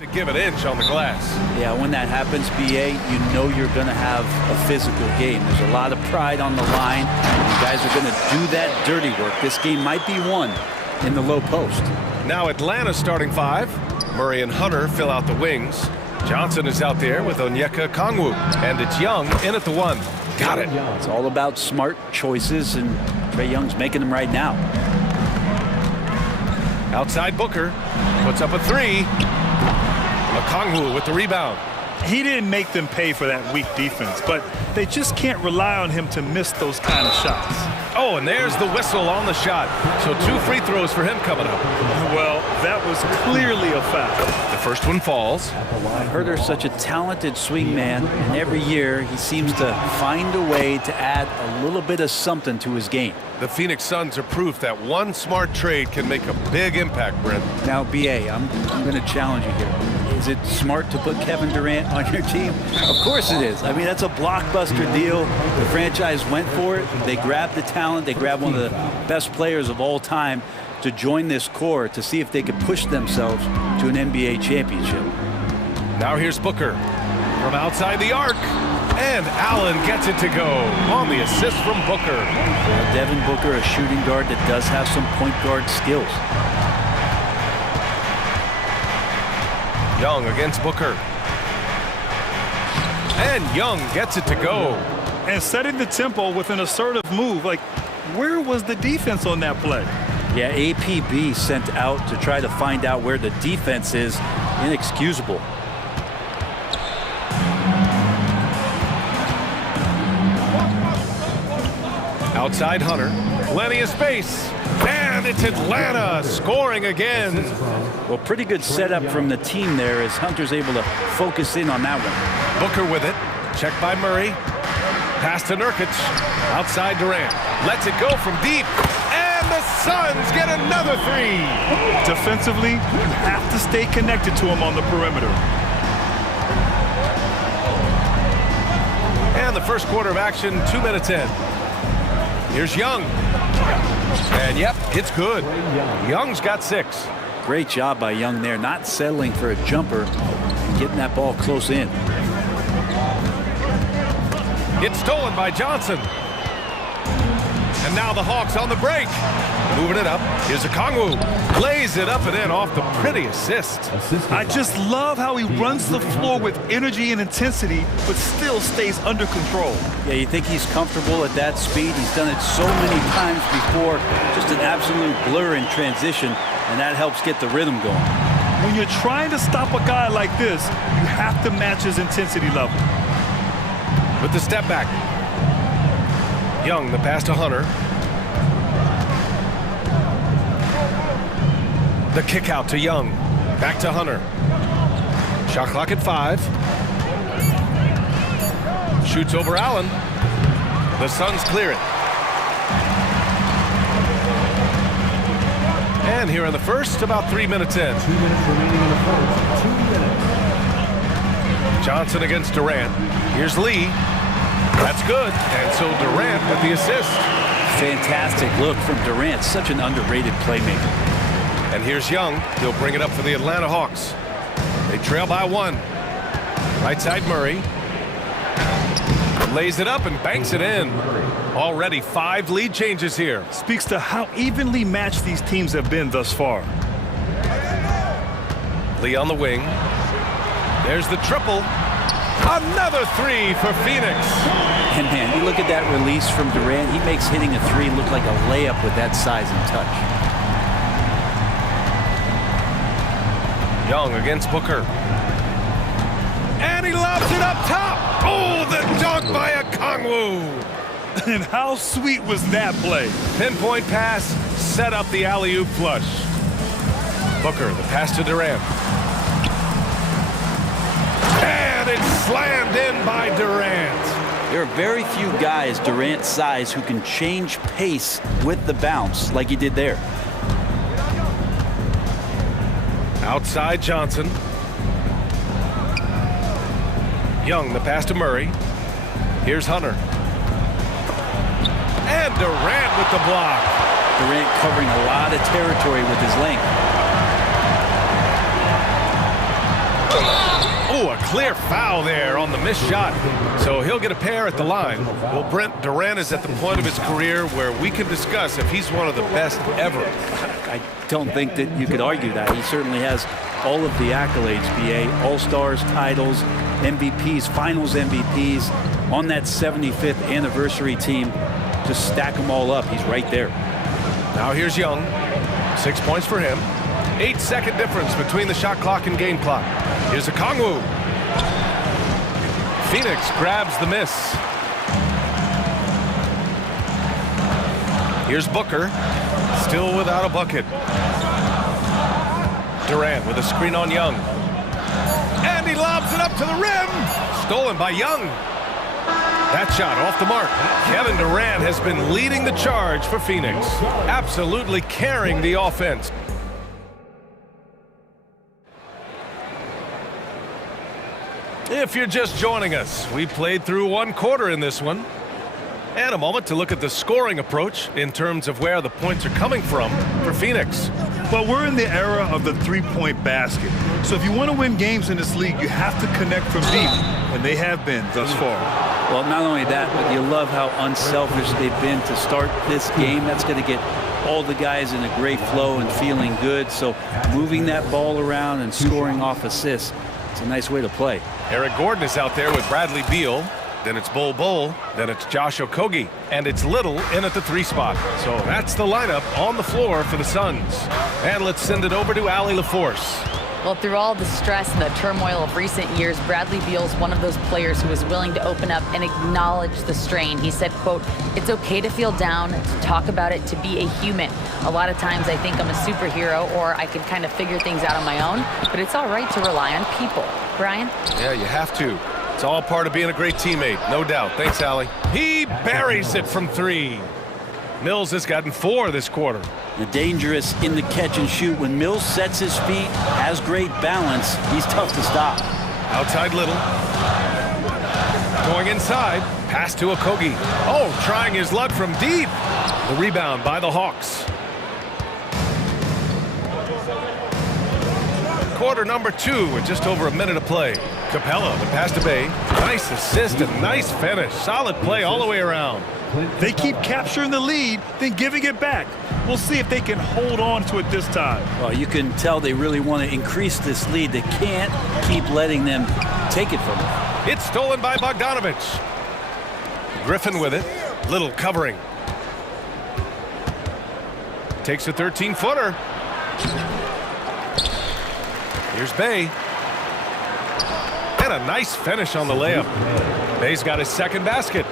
To give an inch on the glass. Yeah, when that happens, BA, you know you're going to have a physical game. There's a lot of pride on the line. You guys are going to do that dirty work. This game might be won in the low post. Now Atlanta's starting five. Murray and Hunter fill out the wings. Johnson is out there with Onyeka Kongwu. And it's Young in at the one. Got it. It's all about smart choices, and Trae Young's making them right now. Outside Booker. Puts up a three. Kongwu with the rebound. He didn't make them pay for that weak defense, but they just can't rely on him to miss those kind of shots. Oh, and there's the whistle on the shot. So 2 free throws for him coming up. Well, that was clearly a foul. The first one falls. Herder's such a talented swing man, and every year he seems to find a way to add a little bit of something to his game. The Phoenix Suns are proof that one smart trade can make a big impact, Brent. Now, BA, I'm going to challenge you here. Is it smart to put Kevin Durant on your team? Of course it is. I mean, that's a blockbuster deal. The franchise went for it. They grabbed the talent. They grabbed one of the best players of all time to join this core to see if they could push themselves to an NBA championship. Now here's Booker from outside the arc. And Allen gets it to go on the assist from Booker. Now, Devin Booker, a shooting guard that does have some point guard skills. Young against Booker. And Young gets it to go. And setting the tempo with an assertive move. Like, where was the defense on that play? Yeah, APB sent out to try to find out where the defense is. Inexcusable. Outside Hunter. Plenty of space. And it's Atlanta scoring again. Well, pretty good setup from the team there as Hunter's able to focus in on that one. Booker with it. Checked by Murray. Pass to Nurkic. Outside Durant. Lets it go from deep. And the Suns get another three. Defensively, you have to stay connected to him on the perimeter. And the first quarter of action, 2 minutes in. Here's Young. And yep, it's good. Young's got 6. Great job by Young there, not settling for a jumper and getting that ball close in. It's stolen by Johnson. And now the Hawks on the break. Moving it up. Here's a Kongwu. Lays it up and in off the pretty assist. I just love how he runs the floor with energy and intensity, but still stays under control. Yeah, you think he's comfortable at that speed. He's done it so many times before. Just an absolute blur in transition, and that helps get the rhythm going. When you're trying to stop a guy like this, you have to match his intensity level. With the step back. Young, the pass to Hunter. The kick out to Young. Back to Hunter. Shot clock at 5. Shoots over Allen. The Suns clear it. And here in the first, about 3 minutes in. 2 minutes remaining in the first. 2 minutes. Johnson against Durant. Here's Lee. That's good. And so Durant with the assist. Fantastic look from Durant. Such an underrated playmaker. And here's Young. He'll bring it up for the Atlanta Hawks. They trail by 1. Right side Murray. Lays it up and banks it in. Already 5 lead changes here. Speaks to how evenly matched these teams have been thus far. Lee on the wing. There's the triple. Another 3 for Phoenix. And man, you look at that release from Durant. He makes hitting a 3 look like a layup with that size and touch. Young against Booker. And he lobs it up top. Oh, the dunk by a Kongwu. And how sweet was that play? Pinpoint pass, set up the alley-oop flush. Booker, the pass to Durant. And it's slammed in by Durant. There are very few guys Durant's size who can change pace with the bounce like he did there. Outside Johnson. Young, the pass to Murray. Here's Hunter. And Durant with the block. Durant covering a lot of territory with his length. Oh, a clear foul there on the missed shot. So he'll get a pair at the line. Well, Brent, Durant is at the point of his career where we can discuss if he's one of the best ever. I don't think that you could argue that. He certainly has all of the accolades, BA. All-Stars, titles, MVPs, Finals MVPs. On that 75th anniversary team, just stack them all up. He's right there. Now here's Young. 6 points for him. 8-second difference between the shot clock and game clock. Here's a Kongwu. Phoenix grabs the miss. Here's Booker. Still without a bucket. Durant with a screen on Young. And he lobs it up to the rim. Stolen by Young. That shot off the mark. Kevin Durant has been leading the charge for Phoenix. Absolutely carrying the offense. If you're just joining us, we played through one quarter in this one. And a moment to look at the scoring approach in terms of where the points are coming from for Phoenix. Well, we're in the era of the three-point basket. So if you want to win games in this league, you have to connect from deep, and they have been thus far. Well, not only that, but you love how unselfish they've been to start this game. That's going to get all the guys in a great flow and feeling good. So moving that ball around and scoring off assists, it's a nice way to play. Eric Gordon is out there with Bradley Beal. Then it's Bol, then it's Josh Okogie, and it's Little in at the 3 spot. So that's the lineup on the floor for the Suns. And let's send it over to Allie LaForce. Well, through all the stress and the turmoil of recent years, Bradley Beal's one of those players who is willing to open up and acknowledge the strain. He said, quote, "It's okay to feel down, to talk about it, to be a human. A lot of times I think I'm a superhero or I can kind of figure things out on my own, but it's all right to rely on people." Brian? Yeah, you have to. It's all part of being a great teammate, no doubt. Thanks, Allie. He buries it from 3. Mills has gotten 4 this quarter. The dangerous in the catch and shoot. When Mills sets his feet, has great balance, he's tough to stop. Outside Little. Going inside. Pass to Okogie. Oh, trying his luck from deep. The rebound by the Hawks. Quarter number 2 with just over a minute to play. Capella, the pass to Bay. Nice assist and nice finish. Solid play all the way around. They keep capturing the lead, then giving it back. We'll see if they can hold on to it this time. Well, you can tell they really want to increase this lead. They can't keep letting them take it from them. It's stolen by Bogdanovich. Griffin with it. Little covering. Takes a 13-footer. Here's Bay. And a nice finish on the layup. Bay's got his second basket.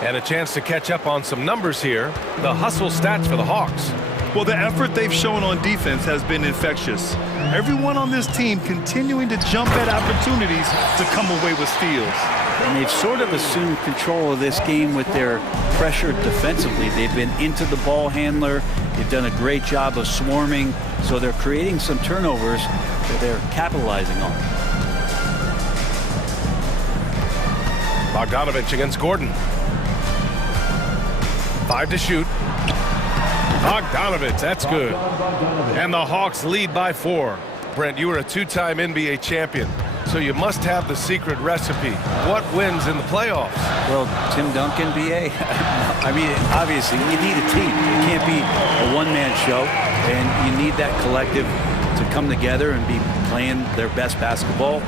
And a chance to catch up on some numbers here. The hustle stats for the Hawks. Well, the effort they've shown on defense has been infectious. Everyone on this team continuing to jump at opportunities to come away with steals. And they've sort of assumed control of this game with their pressure defensively. They've been into the ball handler. They've done a great job of swarming. So they're creating some turnovers that they're capitalizing on. Bogdanovich against Gordon. 5 to shoot. Bogdanovich, that's good. And the Hawks lead by 4. Brent, you were a 2-time NBA champion, so you must have the secret recipe. What wins in the playoffs? Well, Tim Duncan, BA. I mean, obviously, you need a team. It can't be a one-man show, and you need that collective to come together and be playing their best basketball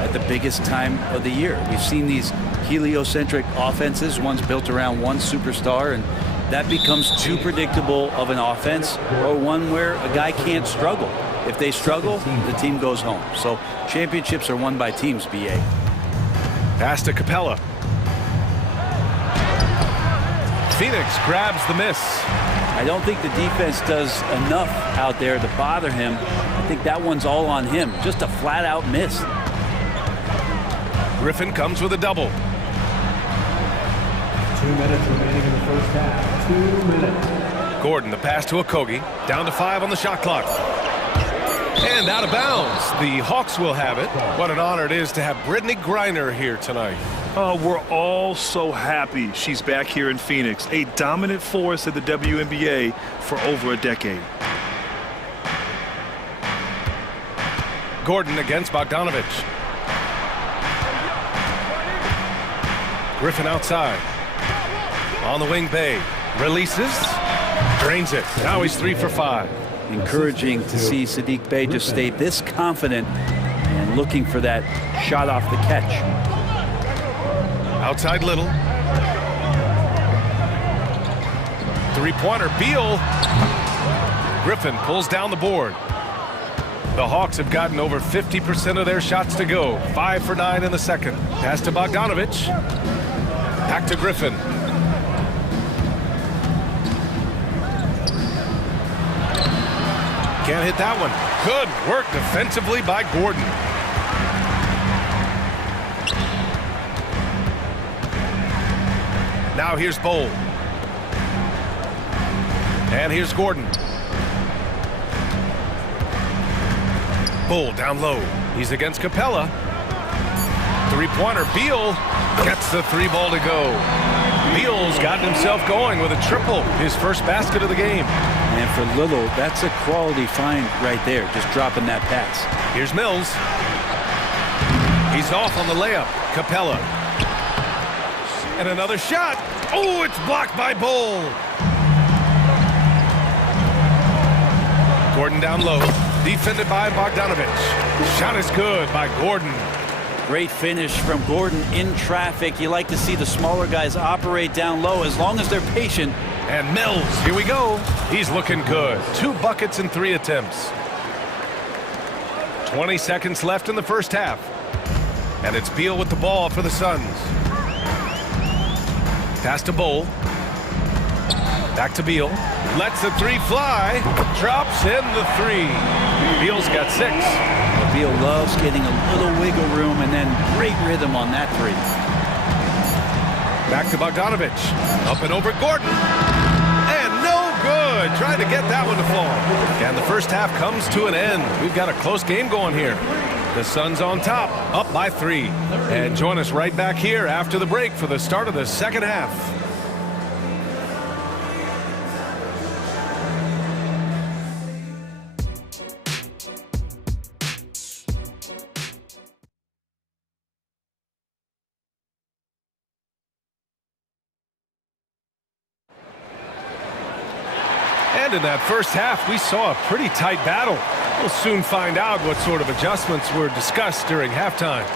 at the biggest time of the year. We've seen these heliocentric offenses, one's built around one superstar, and that becomes too predictable of an offense, or one where a guy can't struggle. If they struggle, the team goes home. So championships are won by teams, BA. Pass to Capella. Phoenix grabs the miss. I don't think the defense does enough out there to bother him. I think that one's all on him. Just a flat-out miss. Griffin comes with a double. 2 minutes remaining in the first half. 2 minutes. Gordon, the pass to Okogie. Down to 5 on the shot clock. And out of bounds. The Hawks will have it. What an honor it is to have Brittany Griner here tonight. We're all so happy she's back here in Phoenix, a dominant force at the WNBA for over a decade. Gordon against Bogdanovich. Griffin outside. On the wing, Bay. Releases. Drains it. Now he's 3 for 5. Encouraging to see Saddiq Bey just stay this confident and looking for that shot off the catch. Outside Little. Three-pointer, Beal. Griffin pulls down the board. The Hawks have gotten over 50% of their shots to go. 5 for 9 in the second. Pass to Bogdanovich. Back to Griffin. Can't hit that one. Good work defensively by Gordon. Now here's Bowl. And here's Gordon. Bowl down low. He's against Capella. Three-pointer. Beal gets the 3 ball to go. Beal's gotten himself going with a triple. His first basket of the game. And for Little, that's a quality find right there, just dropping that pass. Here's Mills. He's off on the layup. Capella. And another shot. Oh, it's blocked by Bowl. Gordon down low. Defended by Bogdanovich. Shot is good by Gordon. Great finish from Gordon in traffic. You like to see the smaller guys operate down low as long as they're patient. And Mills, here we go. He's looking good. 2 buckets in 3 attempts. 20 seconds left in the first half. And it's Beal with the ball for the Suns. Pass to Bowl. Back to Beal. Lets the 3 fly. Drops in the 3. Beal's got 6. Beal loves getting a little wiggle room and then great rhythm on that 3. Back to Bogdanovich. Up and over Gordon. And no good. Trying to get that one to fall. And the first half comes to an end. We've got a close game going here. The Suns on top, up by 3. And join us right back here after the break for the start of the second half. And in that first half, we saw a pretty tight battle. We'll soon find out what sort of adjustments were discussed during halftime.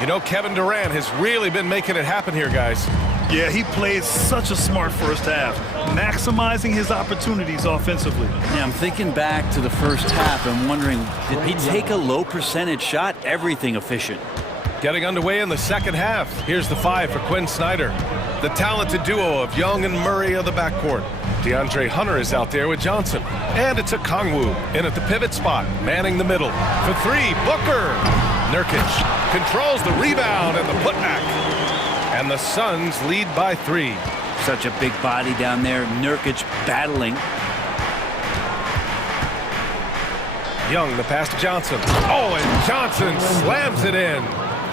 You know, Kevin Durant has really been making it happen here, guys. Yeah, he played such a smart first half, maximizing his opportunities offensively. Yeah, I'm thinking back to the first half and wondering, did he take a low percentage shot? Everything efficient. Getting underway in the second half. Here's the 5 for Quinn Snyder. The talented duo of Young and Murray of the backcourt. DeAndre Hunter is out there with Johnson. And it's a Kongwu in at the pivot spot, manning the middle. For 3, Booker. Nurkic controls the rebound and the putback. And the Suns lead by 3. Such a big body down there. Nurkic battling. Young, the pass to Johnson. Oh, and Johnson slams it in.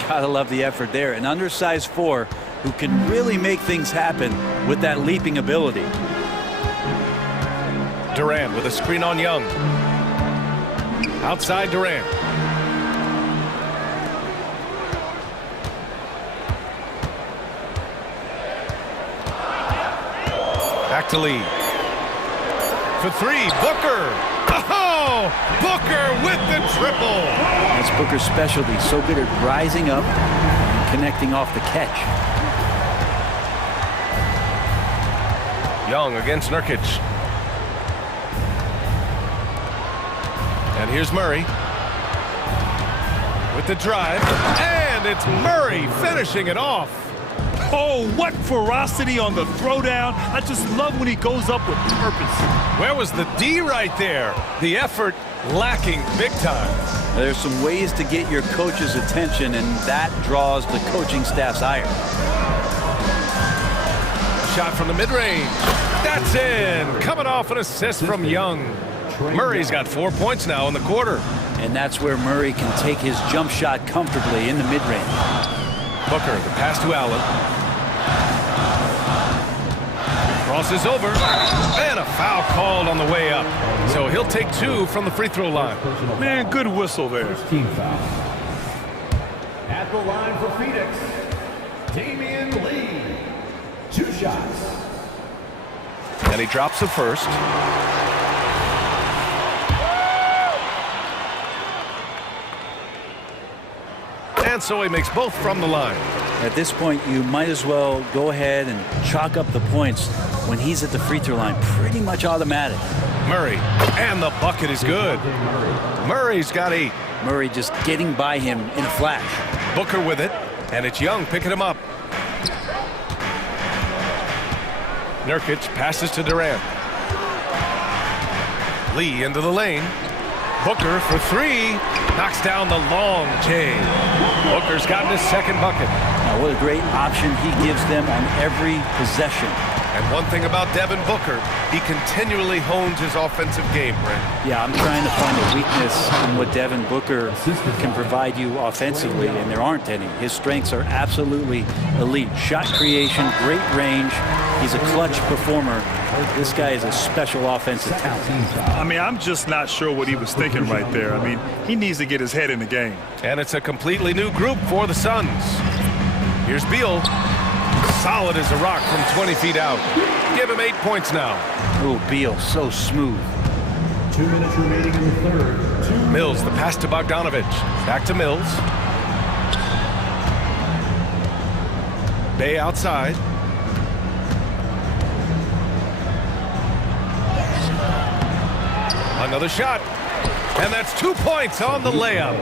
Gotta love the effort there. An undersized 4 who can really make things happen with that leaping ability. Durant with a screen on Young. Outside Durant. Back to Lee. For 3, Booker. Oh, Booker with the triple. That's Booker's specialty. So good at rising up and connecting off the catch. Young against Nurkic. And here's Murray with the drive, and it's Murray finishing it off. Oh, what ferocity on the throwdown. I just love when he goes up with purpose. Where was the D right there? The effort lacking big time. There's some ways to get your coach's attention, and that draws the coaching staff's ire. Shot from the mid-range. That's in. Coming off an assist from Young. Murray's got 4 points now in the quarter. And that's where Murray can take his jump shot comfortably in the mid-range. Booker, the pass to Allen. Crosses over, and a foul called on the way up. So he'll take 2 from the free throw line. Man, good whistle there. Team foul. At the line for Phoenix, Damian Lee. 2 shots. And he drops the first. And so he makes both from the line. At this point, you might as well go ahead and chalk up the points when he's at the free throw line. Pretty much automatic. Murray, and the bucket is good. Murray's got 8. Murray just getting by him in a flash. Booker with it, and it's Young picking him up. Nurkic passes to Durant. Lee into the lane. Booker for 3. Knocks down the long J. Booker's gotten his second bucket. Now, what a great option he gives them on every possession. And one thing about Devin Booker, he continually hones his offensive game, Brent. Yeah, I'm trying to find a weakness in what Devin Booker can provide you offensively, and there aren't any. His strengths are absolutely elite. Shot creation, great range. He's a clutch performer. This guy is a special offensive talent. I mean, I'm just not sure what he was thinking right there. I mean, he needs to get his head in the game. And it's a completely new group for the Suns. Here's Beal. Solid as a rock from 20 feet out. Give him 8 points now. Oh, Beal, so smooth. 2 minutes remaining in the third. Mills, the pass to Bogdanovich. Back to Mills. Bay outside. Another shot. And that's 2 points on the layup.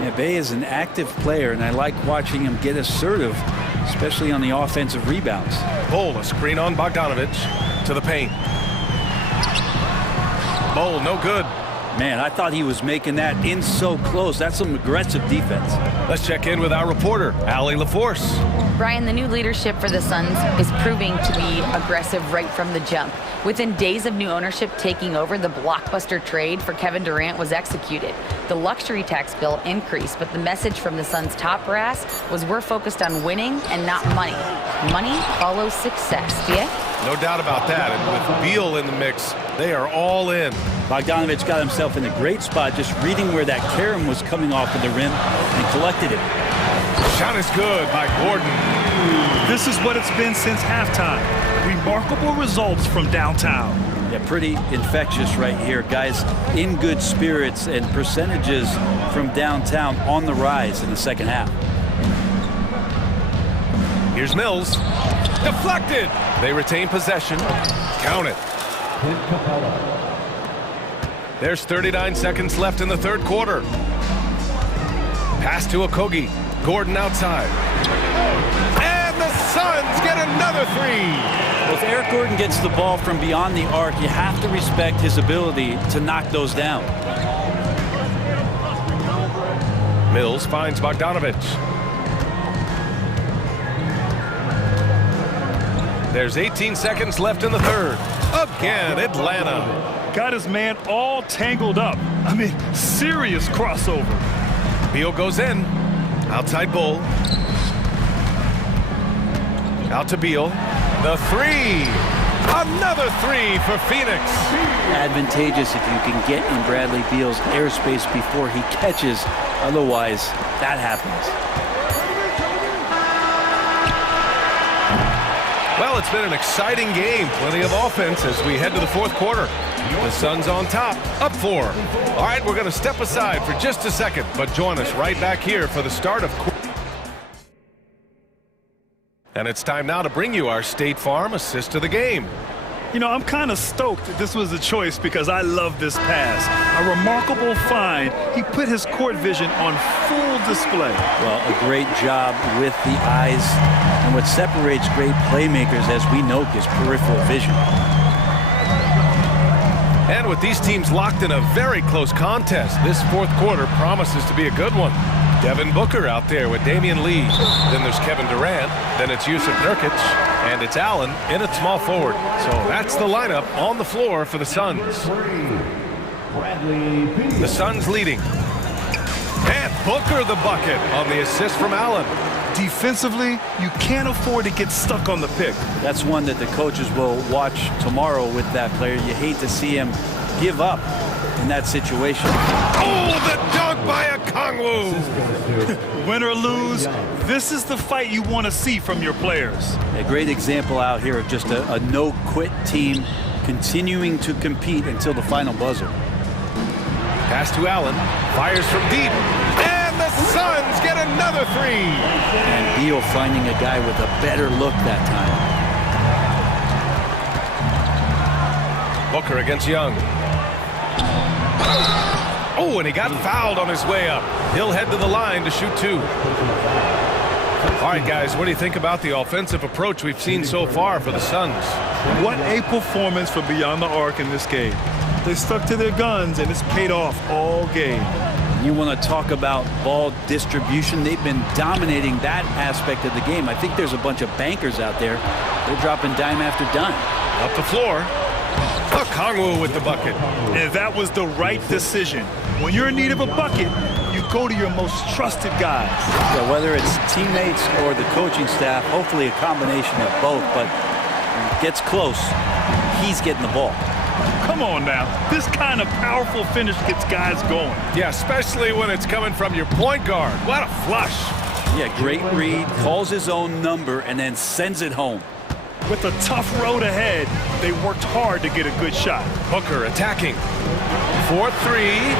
Yeah, Bay is an active player, and I like watching him get assertive, especially on the offensive rebounds. Bowl, a screen on Bogdanovich to the paint. Bowl, no good. Man, I thought he was making that in so close. That's some aggressive defense. Let's check in with our reporter, Allie LaForce. Brian, the new leadership for the Suns is proving to be aggressive right from the jump. Within days of new ownership taking over, the blockbuster trade for Kevin Durant was executed. The luxury tax bill increased, but the message from the Suns' top brass was we're focused on winning and not money. Money follows success, yeah? No doubt about that. And with Beal in the mix, they are all in. Bogdanovich got himself in a great spot, just reading where that carom was coming off of the rim and collected it. Shot is good by Gordon. This is what it's been since halftime. Remarkable results from downtown. Yeah, pretty infectious right here. Guys in good spirits, and percentages from downtown on the rise in the second half. Here's Mills. Deflected. They retain possession. Count it. There's 39 seconds left in the third quarter. Pass to Okogie. Gordon outside. And the Suns get another 3. Well, if Eric Gordon gets the ball from beyond the arc, you have to respect his ability to knock those down. Mills finds Bogdanovich. There's 18 seconds left in the third. Again, Atlanta. Got his man all tangled up. I mean, serious crossover. Beal goes in. Outside Bull. Out to Beal. The 3. Another 3 for Phoenix. Advantageous if you can get in Bradley Beal's airspace before he catches. Otherwise, that happens. Well, it's been an exciting game. Plenty of offense as we head to the fourth quarter. The Suns on top, up 4. All right, we're going to step aside for just a second, but join us right back here for the start of. And it's time now to bring you our State Farm assist to the game. You know, I'm kind of stoked that this was a choice because I love this pass. A remarkable find. He put his court vision on full display. Well, a great job with the eyes. And what separates great playmakers, as we know, is peripheral vision. And with these teams locked in a very close contest, this fourth quarter promises to be a good one. Devin Booker out there with Damian Lee. Then there's Kevin Durant. Then it's Yusuf Nurkic. And it's Allen in at small forward. So that's the lineup on the floor for the Suns. The Suns leading. And Booker the bucket on the assist from Allen. Defensively, you can't afford to get stuck on the pick. That's one that the coaches will watch tomorrow with that player. You hate to see him give up in that situation. Oh, the dunk by Okongwu! Win or lose, this is the fight you want to see from your players. A great example out here of just a no-quit team continuing to compete until the final buzzer. Pass to Allen, fires from deep, and the Suns get another three! And Beal finding a guy with a better look that time. Booker against Young. Oh, and he got fouled on his way up. He'll head to the line to shoot two. All right, guys, what do you think about the offensive approach we've seen so far for the Suns? What a performance for beyond the arc in this game. They stuck to their guns, and it's paid off all game. You want to talk about ball distribution. They've been dominating that aspect of the game. I think there's a bunch of bankers out there. They're dropping dime after dime. Up the floor. Okongwu with the bucket. And that was the right decision. When you're in need of a bucket, you go to your most trusted guys. Yeah, whether it's teammates or the coaching staff, hopefully a combination of both, but when it gets close, he's getting the ball. Come on now. This kind of powerful finish gets guys going. Yeah, especially when it's coming from your point guard. What a flush. Yeah, great read, calls his own number, and then sends it home. With a tough road ahead, they worked hard to get a good shot. Booker attacking. 4-3.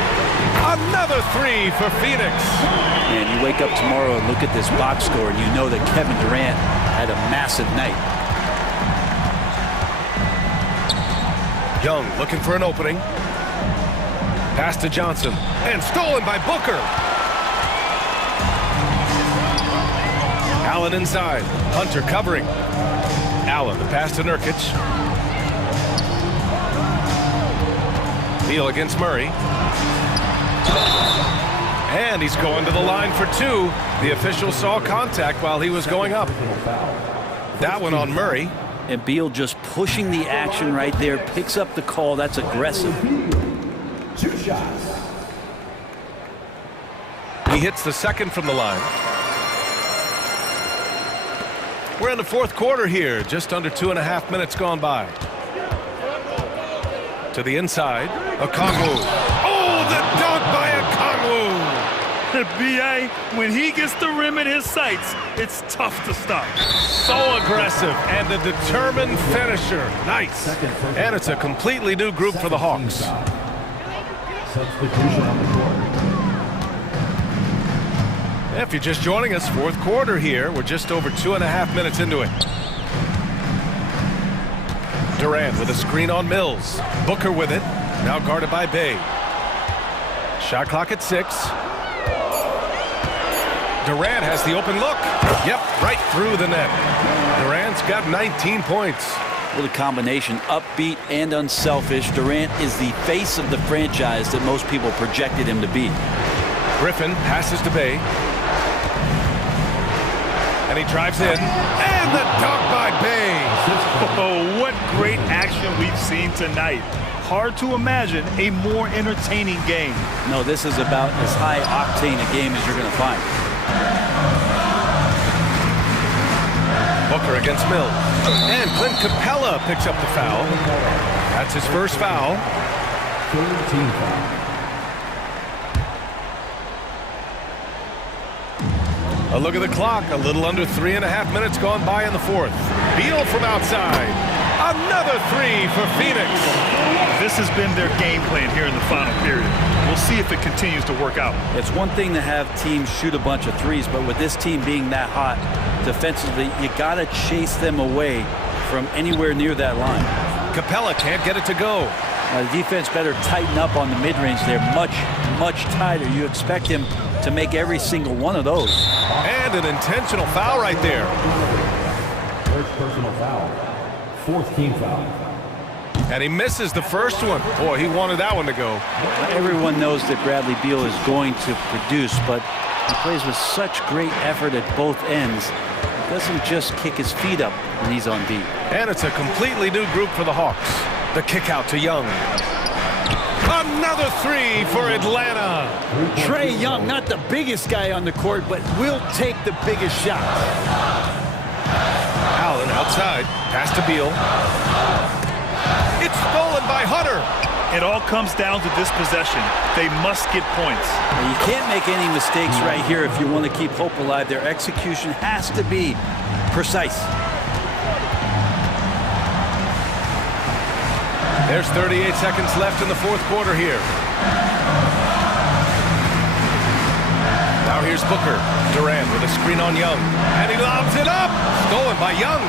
Another three for Phoenix. And you wake up tomorrow and look at this box score, and you know that Kevin Durant had a massive night. Young looking for an opening. Pass to Johnson. And stolen by Booker. Allen inside. Hunter covering. Allen, the pass to Nurkic. Beal against Murray. And he's going to the line for two. The official saw contact while he was going up. That one on Murray. And Beal just pushing the action right there, picks up the call. That's aggressive. 2 shots. He hits the second from the line. We're in the fourth quarter here, just under 2.5 minutes gone by. To the inside, Okongwu. Oh, the dunk by Okongwu! B.A., when he gets the rim in his sights, it's tough to stop. So aggressive and a determined finisher. Nice. And it's a completely new group for the Hawks. Substitution on the court. If you're just joining us, fourth quarter here. We're just over 2.5 minutes into it. Durant with a screen on Mills. Booker with it. Now guarded by Bay. Shot clock at 6. Durant has the open look. Yep, right through the net. Durant's got 19 points. What a combination, upbeat and unselfish. Durant is the face of the franchise that most people projected him to be. Griffin passes to Bay. And he drives in. And the dunk by Bay. Oh, what great action we've seen tonight. Hard to imagine a more entertaining game. No, this is about as high octane a game as you're going to find. Booker against Mills. And Clint Capella picks up the foul. That's his first foul. 13 foul. A look at the clock. A little under 3.5 minutes gone by in the fourth. Beal from outside. Another three for Phoenix. This has been their game plan here in the final period. We'll see if it continues to work out. It's one thing to have teams shoot a bunch of threes, but with this team being that hot defensively, you got to chase them away from anywhere near that line. Capella can't get it to go. The defense better tighten up on the mid-range. They're much, much tighter. You expect him to make every single one of those. And an intentional foul right there. First personal foul. 4th team foul. And he misses the first one. Boy, he wanted that one to go. Everyone knows that Bradley Beal is going to produce, but he plays with such great effort at both ends. He doesn't just kick his feet up when he's on D. And it's a completely new group for the Hawks. The kick out to Young. Another three for Atlanta. Trae Young, not the biggest guy on the court, but will take the biggest shots. Allen outside. Pass to Beal. It's stolen by Hunter. It all comes down to this possession. They must get points. Now, you can't make any mistakes right here if you want to keep hope alive. Their execution has to be precise. There's 38 seconds left in the fourth quarter here. Now here's Booker. Durant with a screen on Young. And he lobs it up. Stolen by Young.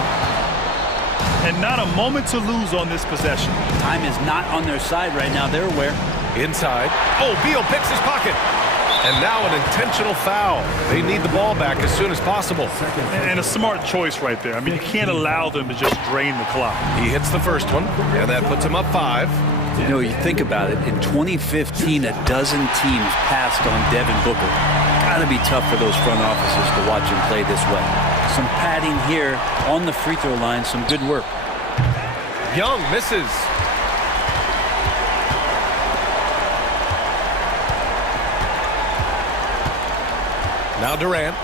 And not a moment to lose on this possession. Time is not on their side right now. They're aware. Inside. Oh, Beal picks his pocket. And now an intentional foul. They need the ball back as soon as possible. And a smart choice right there. I mean, you can't allow them to just drain the clock. He hits the first one, and that puts him up 5. You know, you think about it, in 2015, a dozen teams passed on Devin Booker. Gotta be tough for those front offices to watch him play this way. Some padding here on the free throw line, some good work. Young misses. Now Durant.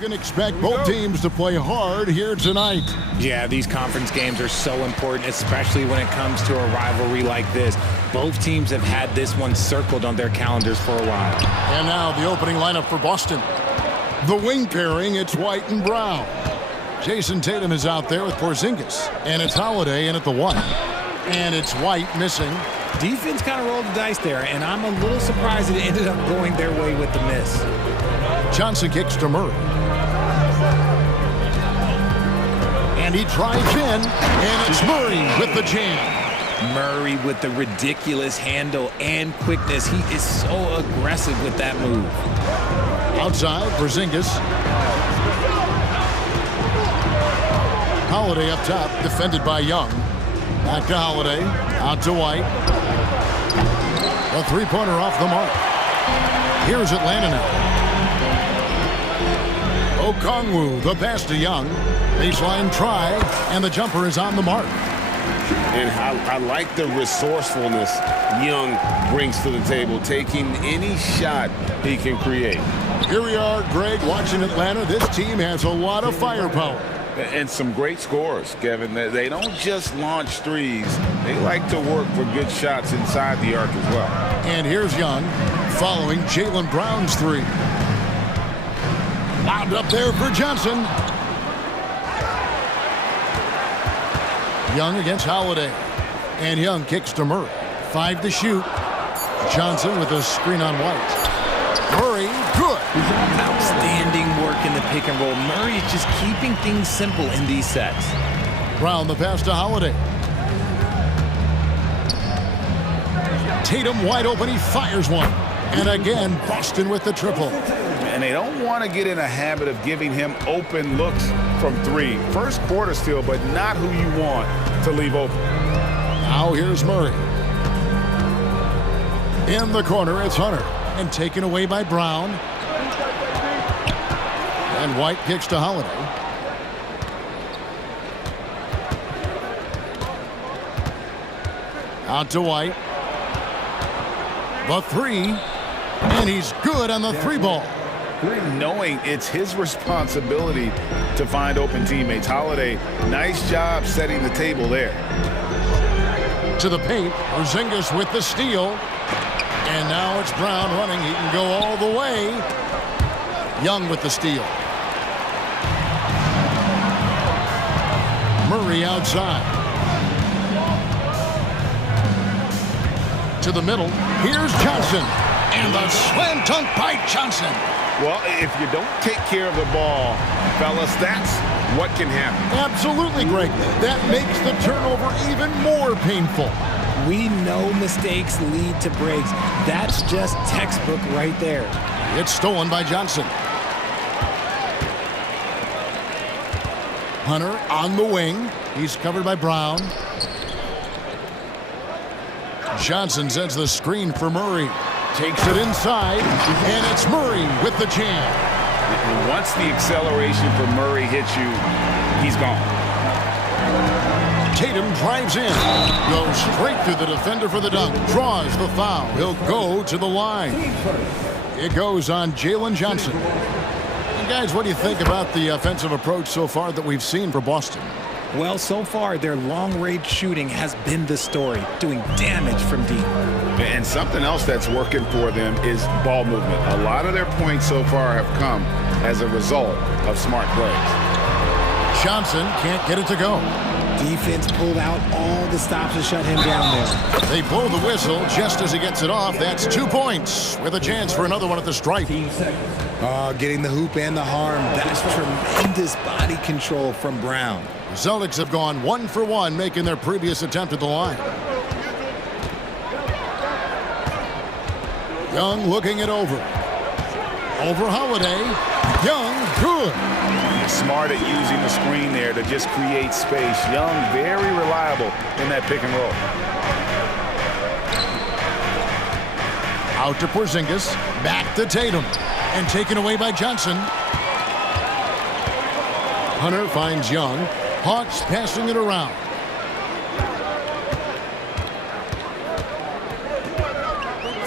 Can expect both teams to play hard here tonight. Yeah, these conference games are so important, especially when it comes to a rivalry like this. Both teams have had this one circled on their calendars for a while. And now the opening lineup for Boston. The wing pairing, it's White and Brown. Jason Tatum is out there with Porzingis. And it's Holiday in at the 1. And it's White missing. Defense kind of rolled the dice there, and I'm a little surprised it ended up going their way with the miss. Johnson kicks to Murray. And he drives in, and it's Murray with the jam. Murray with the ridiculous handle and quickness. He is so aggressive with that move. Outside, Porzingis. Holiday up top, defended by Young. Back to Holiday, out to White. A three-pointer off the mark. Here's Atlanta now. Okongwu, the pass to Young. Baseline try, and the jumper is on the mark. And I like the resourcefulness Young brings to the table, taking any shot he can create. Here we are, Greg, watching Atlanta. This team has a lot of firepower. And some great scores, Kevin. They don't just launch threes. They like to work for good shots inside the arc as well. And here's Young following Jaylen Brown's three. Lobbed up there for Johnson. Young against Holiday. And Young kicks to Murray. 5 to shoot. Johnson with a screen on White. Murray, good. Outstanding work in the pick and roll. Murray is just keeping things simple in these sets. Brown the pass to Holiday. Tatum wide open. He fires one. And again, Boston with the triple. And they don't want to get in a habit of giving him open looks from three. First quarter still, but not who you want to leave open. Now here's Murray. In the corner, it's Hunter. And taken away by Brown. And White kicks to Holiday. Out to White. The three. And he's good on the three ball. Knowing it's his responsibility to find open teammates. Holiday, nice job setting the table there. To the paint, Porzingis with the steal. And now it's Brown running. He can go all the way. Young with the steal. Murray outside. To the middle. Here's Johnson. And the slam dunk by Johnson. Well, if you don't take care of the ball, fellas, that's what can happen. Absolutely, Greg. That makes the turnover even more painful. We know mistakes lead to breaks. That's just textbook right there. It's stolen by Johnson. Hunter on the wing. He's covered by Brown. Johnson sends the screen for Murray. Takes it inside, and it's Murray with the jam. And once the acceleration for Murray hits you, he's gone. Tatum drives in, goes straight through the defender for the dunk, draws the foul. He'll go to the line. It goes on Jalen Johnson. And guys, what do you think about the offensive approach so far that we've seen for Boston? Well, so far, their long-range shooting has been the story, doing damage from deep. And something else that's working for them is ball movement. A lot of their points so far have come as a result of smart plays. Johnson can't get it to go. Defense pulled out all the stops to shut him down there. They blow the whistle just as he gets it off. That's 2 points with a chance for another one at the stripe. Getting the hoop and the harm. That's tremendous body control from Brown. Celtics have gone 1 for 1, making their previous attempt at the line. Young looking it over. Over Holiday. Young, good. Smart at using the screen there to just create space. Young, very reliable in that pick and roll. Out to Porzingis. Back to Tatum. And taken away by Johnson. Hunter finds Young. Hawks passing it around.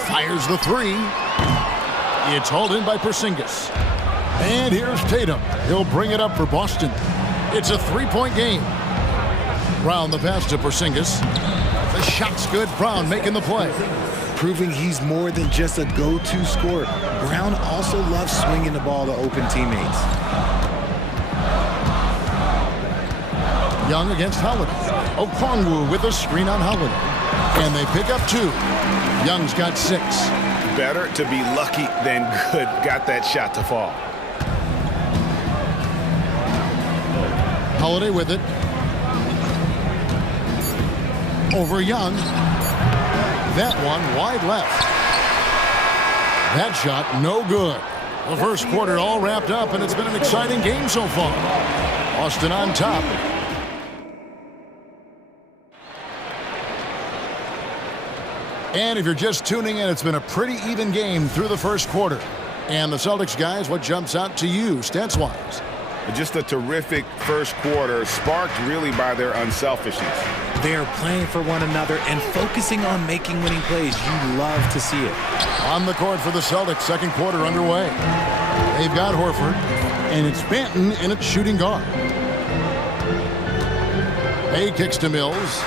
Fires the three. It's hauled in by Porzingis. And here's Tatum. He'll bring it up for Boston. It's a three-point game. Brown the pass to Porzingis. The shot's good. Brown making the play. Proving he's more than just a go-to scorer. Brown also loves swinging the ball to open teammates. Young against Holiday. Okongwu with a screen on Holiday. And they pick up 2. Young's got 6. Better to be lucky than good. Got that shot to fall. Holiday with it. Over Young. That one wide left. That shot no good. The first quarter all wrapped up, and it's been an exciting game so far. Boston on top. And if you're just tuning in, it's been a pretty even game through the first quarter. And the Celtics guys, what jumps out to you stats-wise? Just a terrific first quarter, sparked really by their unselfishness. They are playing for one another and focusing on making winning plays. You love to see it. On the court for the Celtics, second quarter underway. They've got Horford, and it's Banton in at shooting guard. Bay kicks to Mills.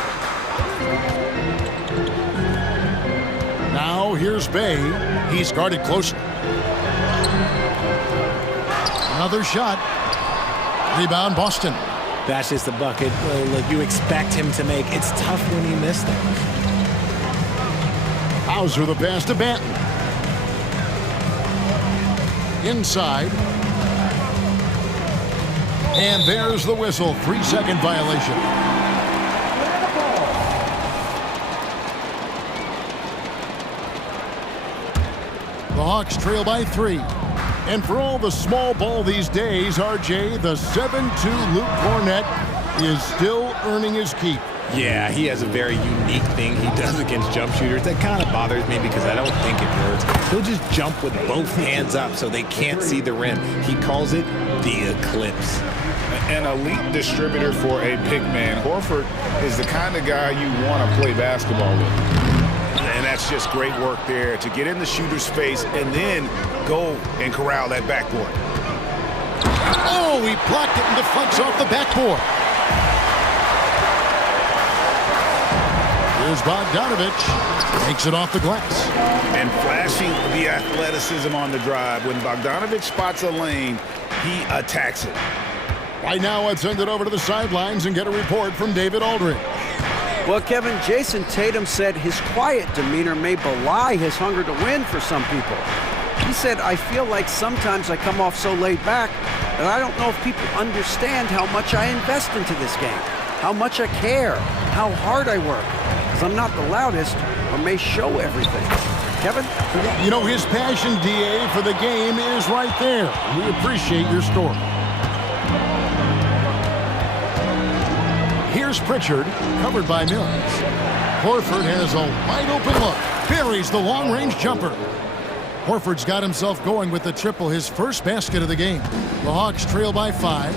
Now here's Bay. He's guarded closely. Another shot. Rebound, Boston. That's just the bucket look you expect him to make. It's tough when you miss them. Hauser the pass to Banton. Inside. And there's the whistle. 3-second violation. The Hawks trail by 3. And for all the small ball these days, RJ, the 7'2" Luke Cornett is still earning his keep. Yeah, he has a very unique thing he does against jump shooters. That kind of bothers me because I don't think it works. He'll just jump with both hands up so they can't see the rim. He calls it the eclipse. An elite distributor for a big man. Horford is the kind of guy you want to play basketball with. And that's just great work there to get in the shooter's face and then go and corral that backboard. Oh, he blocked it and deflects off the backboard. Here's Bogdanovich. Takes it off the glass. And flashing the athleticism on the drive. When Bogdanovich spots a lane, he attacks it. Right now, let's send it over to the sidelines and get a report from David Aldridge. Well, Kevin, Jason Tatum said his quiet demeanor may belie his hunger to win for some people. He said, I feel like sometimes I come off so laid back that I don't know if people understand how much I invest into this game, how much I care, how hard I work, because I'm not the loudest or may show everything. Kevin? You know, his passion, DA, for the game is right there. We appreciate your story. Here's Pritchard, covered by Mills. Horford has a wide-open look. Buries the long-range jumper. Horford's got himself going with the triple, his first basket of the game. The Hawks trail by 5.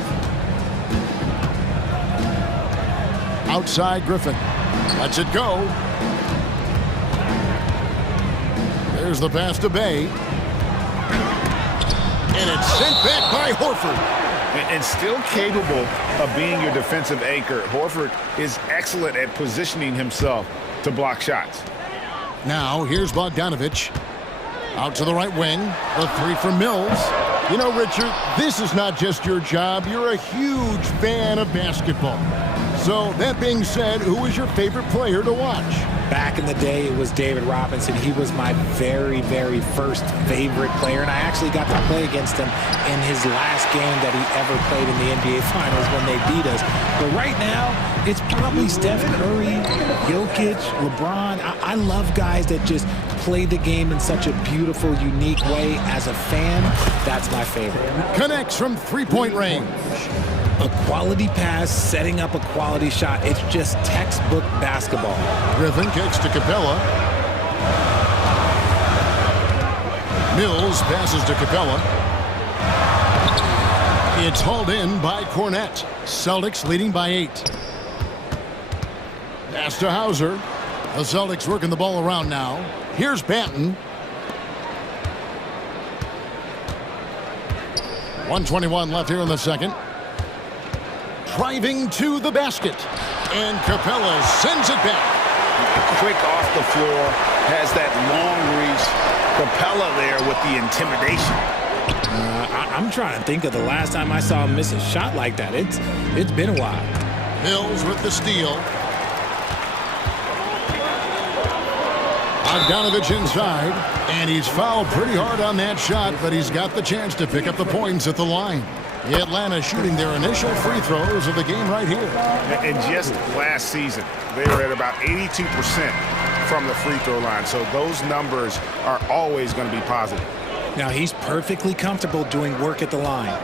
Outside Griffin. Lets it go. There's the pass to Bay. And it's sent back by Horford. And still capable of being your defensive anchor. Horford is excellent at positioning himself to block shots. Now, here's Bogdanovich. Out to the right wing. A 3 from Mills. You know, Richard, this is not just your job. You're a huge fan of basketball. So, that being said, who is your favorite player to watch? Back in the day, it was David Robinson. He was my very, very first favorite player, and I actually got to play against him in his last game that he ever played in the NBA Finals when they beat us. But right now, it's probably Steph Curry, Jokic, LeBron. I love guys that just play the game in such a beautiful, unique way. As a fan, that's my favorite. Connects from three-point range. A quality pass, setting up a quality shot. It's just textbook basketball. Griffin kicks to Capella. Mills passes to Capella. It's hauled in by Cornett. Celtics leading by 8. Pass to Hauser. The Celtics working the ball around now. Here's Banton. 1:21 left here in the second. Driving to the basket. And Capella sends it back. Quick off the floor, has that long reach. Capella there with the intimidation. I'm trying to think of the last time I saw him miss a shot like that. It's been a while. Mills with the steal. Bogdanovich inside, and he's fouled pretty hard on that shot, but he's got the chance to pick up the points at the line. Atlanta shooting their initial free throws of the game right here. And just last season, they were at about 82% from the free throw line, so those numbers are always going to be positive. Now he's perfectly comfortable doing work at the line.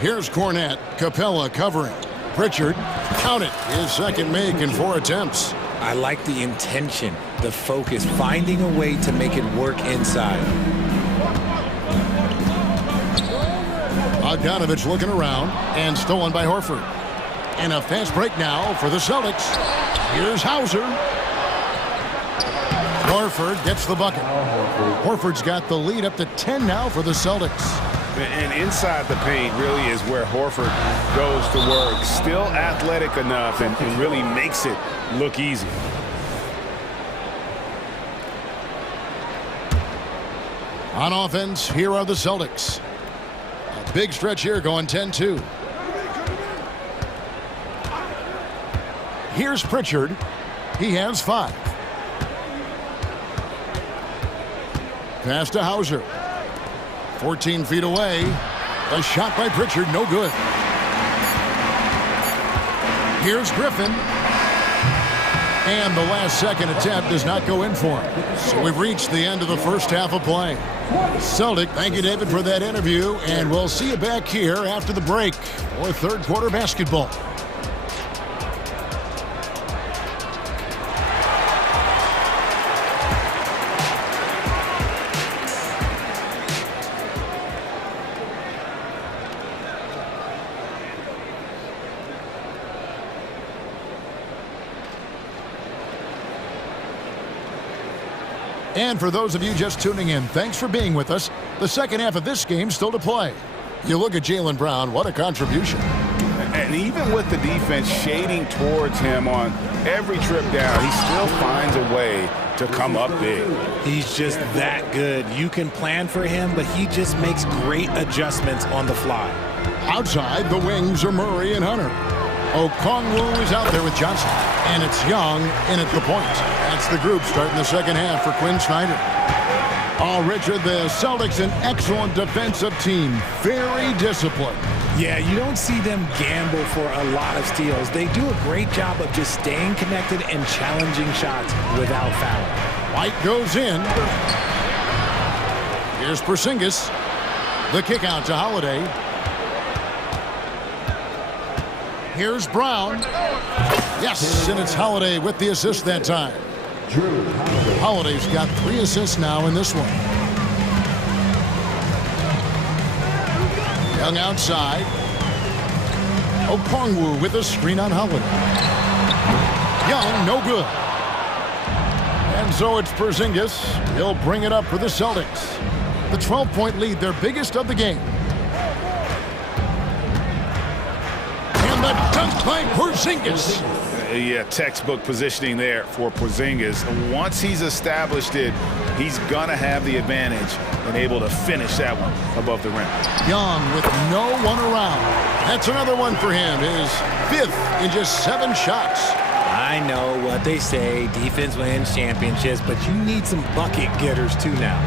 Here's Cornette. Capella covering. Pritchard, count it, his second make in 4 attempts. I like the intention, the focus, finding a way to make it work inside. Bogdanovich looking around, and stolen by Horford. And a fast break now for the Celtics. Here's Hauser. Horford gets the bucket. Horford's got the lead up to 10 now for the Celtics. And inside the paint really is where Horford goes to work. Still athletic enough and really makes it look easy. On offense, here are the Celtics. A big stretch here going 10-2. Here's Pritchard. He has 5. Pass to Hauser. 14 feet away. A shot by Pritchard, no good. Here's Griffin. And the last second attempt does not go in for him. So we've reached the end of the first half of play. Celtic, thank you, David, for that interview. And we'll see you back here after the break for third quarter basketball. And for those of you just tuning in, thanks for being with us. The second half of this game still to play. You look at Jaylen Brown, what a contribution. And even with the defense shading towards him on every trip down, he still finds a way to come up big. He's just that good. You can plan for him, but he just makes great adjustments on the fly. Outside, the wings are Murray and Hunter. Okongwu is out there with Johnson. And it's Young in at the point. That's the group starting the second half for Quinn Snyder. Oh, Richard, the Celtics, an excellent defensive team. Very disciplined. Yeah, you don't see them gamble for a lot of steals. They do a great job of just staying connected and challenging shots without foul. White goes in. Here's Porzingis. The kick out to Holiday. Here's Brown. Yes, and it's Holiday with the assist that time. Holiday's got 3 assists now in this one. Young outside. Okongwu with a screen on Holiday. Young, no good. And so it's Porzingis. He'll bring it up for the Celtics. The 12-point lead, their biggest of the game. And the dunk by Porzingis. Yeah, textbook positioning there for Porzingis. Once he's established it, he's going to have the advantage and able to finish that one above the rim. Young with no one around. That's another one for him. His 5th in just 7 shots. I know what they say, defense wins championships, but you need some bucket getters too now.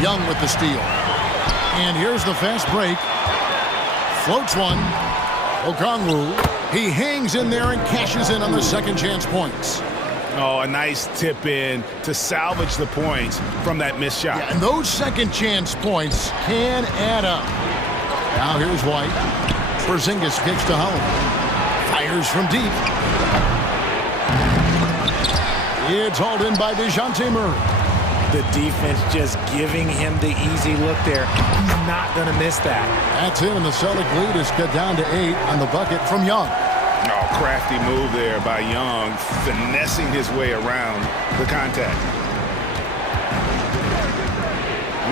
Young with the steal. And here's the fast break. Floats one. Okongwu, he hangs in there and cashes in on the second chance points. Oh, a nice tip in to salvage the points from that missed shot. Yeah, and those second chance points can add up. Now here's White. Porzingis kicks to Holiday. Fires from deep. It's hauled in by DeJounte Murray. The defense just giving him the easy look there. He's not going to miss that. That's him, and the Celtic lead is cut down to 8 on the bucket from Young. Oh, crafty move there by Young, finessing his way around the contact.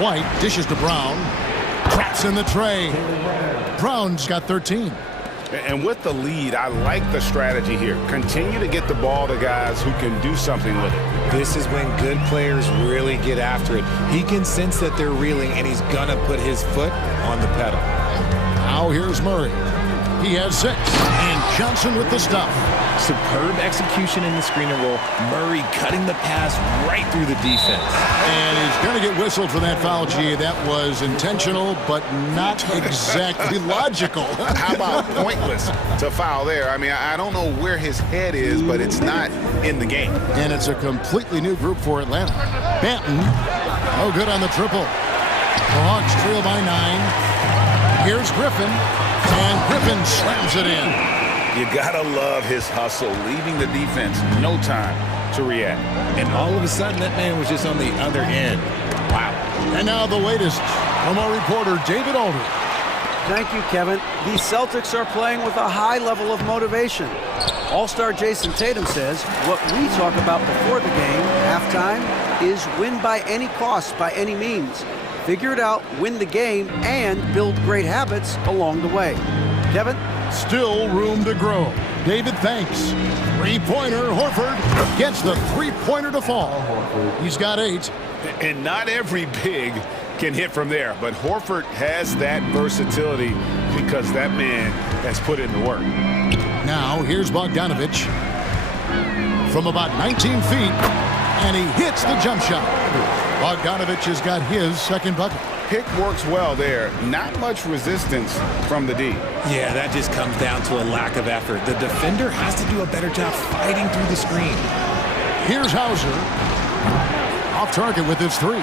White dishes to Brown. Traps in the tray. Brown's got 13. And with the lead, I like the strategy here. Continue to get the ball to guys who can do something with it. This is when good players really get after it. He can sense that they're reeling, and he's gonna put his foot on the pedal. Now here's Murray. He has 6. And Johnson with the stuff. Superb execution in the screen and roll. Murray cutting the pass right through the defense. And he's going to get whistled for that foul, G. That was intentional, but not exactly logical. How about pointless to foul there? I mean, I don't know where his head is, but it's not in the game. And it's a completely new group for Atlanta. Banton, no good on the triple. The Hawks trail by 9. Here's Griffin, and Griffin slams it in. You gotta love his hustle, leaving the defense no time to react. And all of a sudden, that man was just on the other end. Wow. And now the latest from our reporter, David Aldridge. Thank you, Kevin. The Celtics are playing with a high level of motivation. All-star Jason Tatum says what we talk about before the game, halftime, is win by any cost, by any means. Figure it out, win the game, and build great habits along the way. Kevin? Still room to grow. David, thanks. Three-pointer, Horford gets the three-pointer to fall. He's got 8. And not every big can hit from there, but Horford has that versatility because that man has put in the work. Now, here's Bogdanovich from about 19 feet, and he hits the jump shot. Bogdanovich has got his second bucket. Pick works well there. Not much resistance from the D. Yeah, that just comes down to a lack of effort. The defender has to do a better job fighting through the screen. Here's Hauser. Off target with his 3.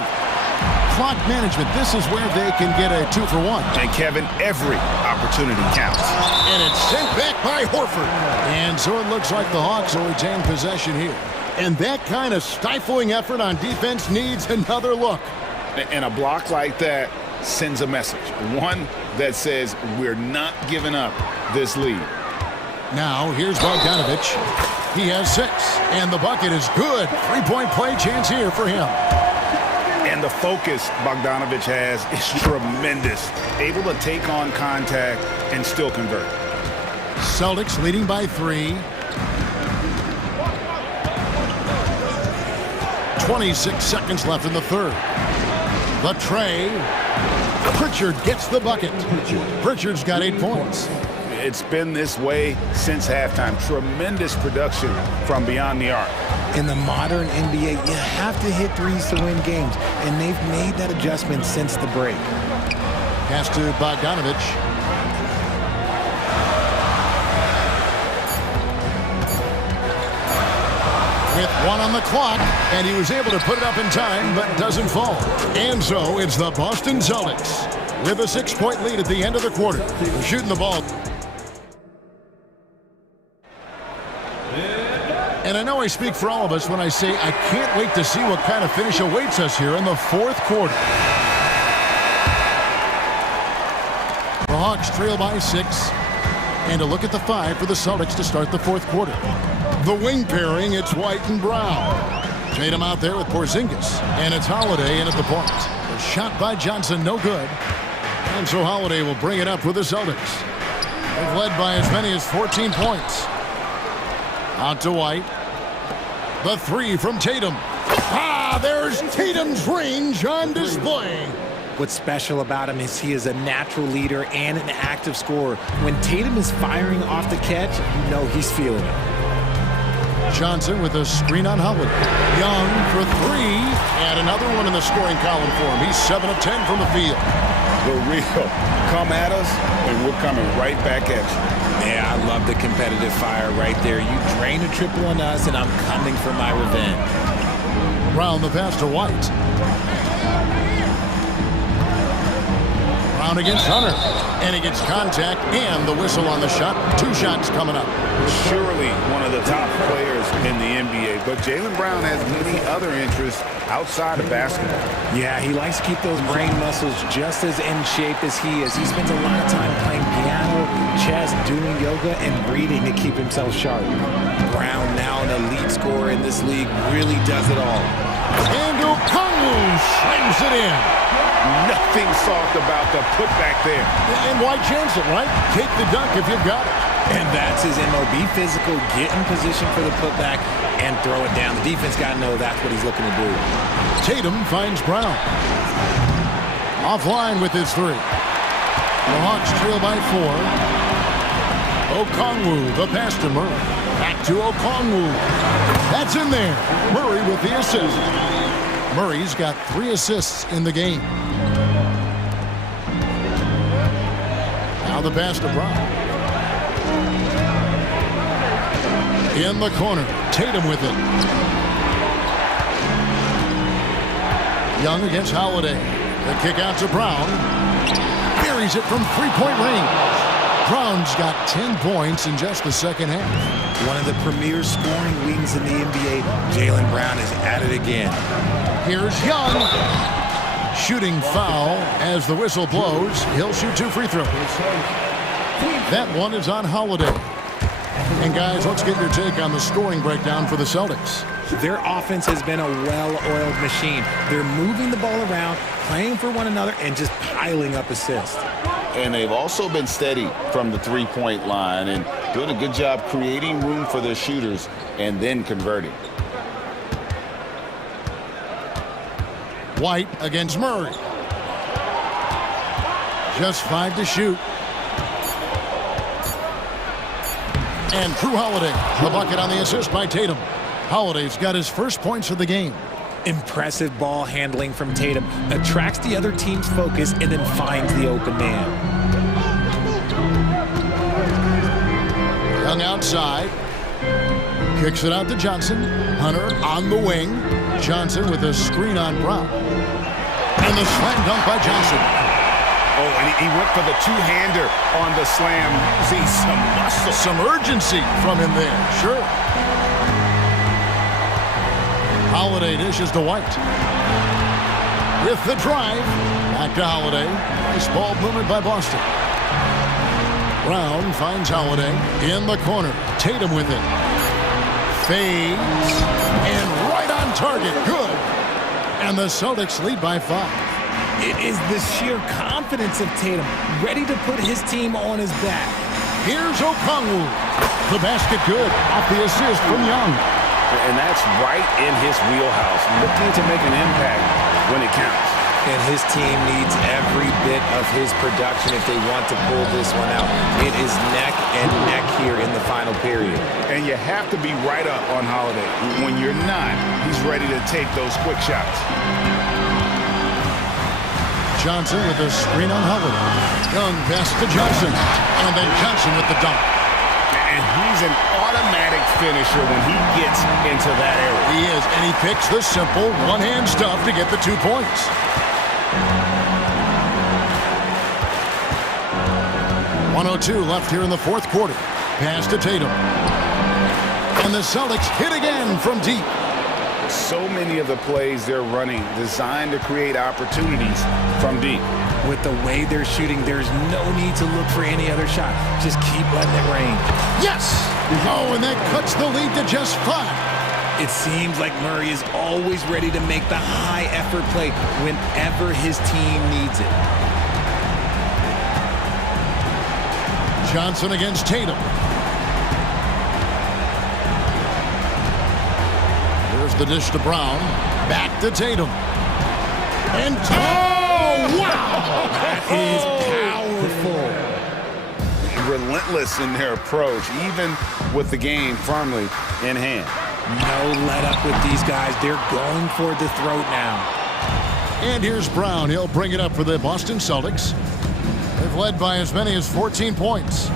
Clock management. This is where they can get a 2-for-1. And Kevin, every opportunity counts. And it's sent back by Horford. And so it looks like the Hawks will retain possession here. And that kind of stifling effort on defense needs another look. And a block like that sends a message. One that says we're not giving up this lead. Now here's Bogdanovich. He has 6. And the bucket is good. 3-point play chance here for him. And the focus Bogdanovich has is tremendous. Able to take on contact and still convert. Celtics leading by 3. 26 seconds left in the third. The tray. Pritchard gets the bucket. Pritchard's got 8 points. It's been this way since halftime. Tremendous production from beyond the arc. In the modern NBA, you have to hit threes to win games, and they've made that adjustment since the break. Pass to Bogdanovich. With 1 on the clock, and he was able to put it up in time, but doesn't fall. And so it's the Boston Celtics with a 6-point lead at the end of the quarter. They're shooting the ball. And I know I speak for all of us when I say I can't wait to see what kind of finish awaits us here in the fourth quarter. The Hawks trail by 6. And a look at the 5 for the Celtics to start the fourth quarter. The wing pairing, it's White and Brown. Tatum out there with Porzingis. And it's Holiday in at the point. A shot by Johnson, no good. And so Holiday will bring it up with the Celtics. They've led by as many as 14 points. Out to White. The 3 from Tatum. There's Tatum's range on display. What's special about him is he is a natural leader and an active scorer. When Tatum is firing off the catch, you know he's feeling it. Johnson with a screen on Howard. Young for 3, and another one in the scoring column for him. He's 7 of 10 from the field. The real come at us, and we're coming right back at you. Yeah, I love the competitive fire right there. You drain a triple on us, and I'm coming for my revenge. Brown the pass to White. Brown against Hunter. And he gets contact and the whistle on the shot. 2 shots coming up. Surely one of the top players in the NBA, but Jaylen Brown has many other interests outside of basketball. Yeah, he likes to keep those brain muscles just as in shape as he is. He spends a lot of time playing piano, chess, doing yoga, and reading to keep himself sharp. Brown, now an elite scorer in this league, really does it all. And Okongwu Okongwu slams it in. Nothing soft about the putback there. And why chance it, right? Take the dunk if you've got it. And that's his MO. Be physical, get in position for the putback, and throw it down. The defense got to know that's what he's looking to do. Tatum finds Brown. Offline with his three. The Hawks trail by 4. Okongwu, the pass to Murray. Back to Okongwu. That's in there. Murray with the assist. Murray's got 3 assists in the game. Now the pass to Brown. In the corner, Tatum with it. Young against Holiday. The kick out to Brown. Buries it from three-point range. Brown's got 10 points in just the second half. One of the premier scoring wings in the NBA, Jaylen Brown is at it again. Here's Young. Shooting foul as the whistle blows. He'll shoot 2 free throws. That one is on Holiday. And guys, let's get your take on the scoring breakdown for the Celtics. Their offense has been a well-oiled machine. They're moving the ball around, playing for one another, and just piling up assists. And they've also been steady from the three-point line and doing a good job creating room for their shooters and then converting. White against Murray. Just 5 to shoot. And Drew Holiday, the bucket on the assist by Tatum. Holiday's got his first points of the game. Impressive ball handling from Tatum. Attracts the other team's focus and then finds the open man. Young outside. Kicks it out to Johnson. Hunter on the wing. Johnson with a screen on Brown. And the slam dunk by Johnson. Oh, and he went for the two-hander on the slam. See some muscle. Some urgency from him there, sure. Holiday dishes to White. With the drive. Back to Holiday. Nice ball movement by Boston. Brown finds Holiday in the corner. Tatum with it. Fades. And right on target. Good. And the Celtics lead by 5. It is the sheer confidence of Tatum, ready to put his team on his back. Here's Okongwu. The basket good off the assist from Young. And that's right in his wheelhouse, looking to make an impact when it counts. And his team needs every bit of his production if they want to pull this one out. It is neck and neck here in the final period. And you have to be right up on Holiday. When you're not, he's ready to take those quick shots. Johnson with a screen on Holiday. Young pass to Johnson. And then Johnson with the dunk. And he's an automatic finisher when he gets into that area. He is, and he picks the simple one-hand stuff to get the 2 points. .102 left here in the fourth quarter. Pass to Tatum. And the Celtics hit again from deep. So many of the plays they're running designed to create opportunities from deep. With the way they're shooting, there's no need to look for any other shot. Just keep letting it rain. Yes! Oh, and that cuts the lead to just 5. It seems like Murray is always ready to make the high-effort play whenever his team needs it. Johnson against Tatum. Here's the dish to Brown. Back to Tatum. And oh, wow! That is powerful. Relentless in their approach, even with the game firmly in hand. No let up with these guys. They're going for the throat now. And here's Brown. He'll bring it up for the Boston Celtics. They've led by as many as 14 points.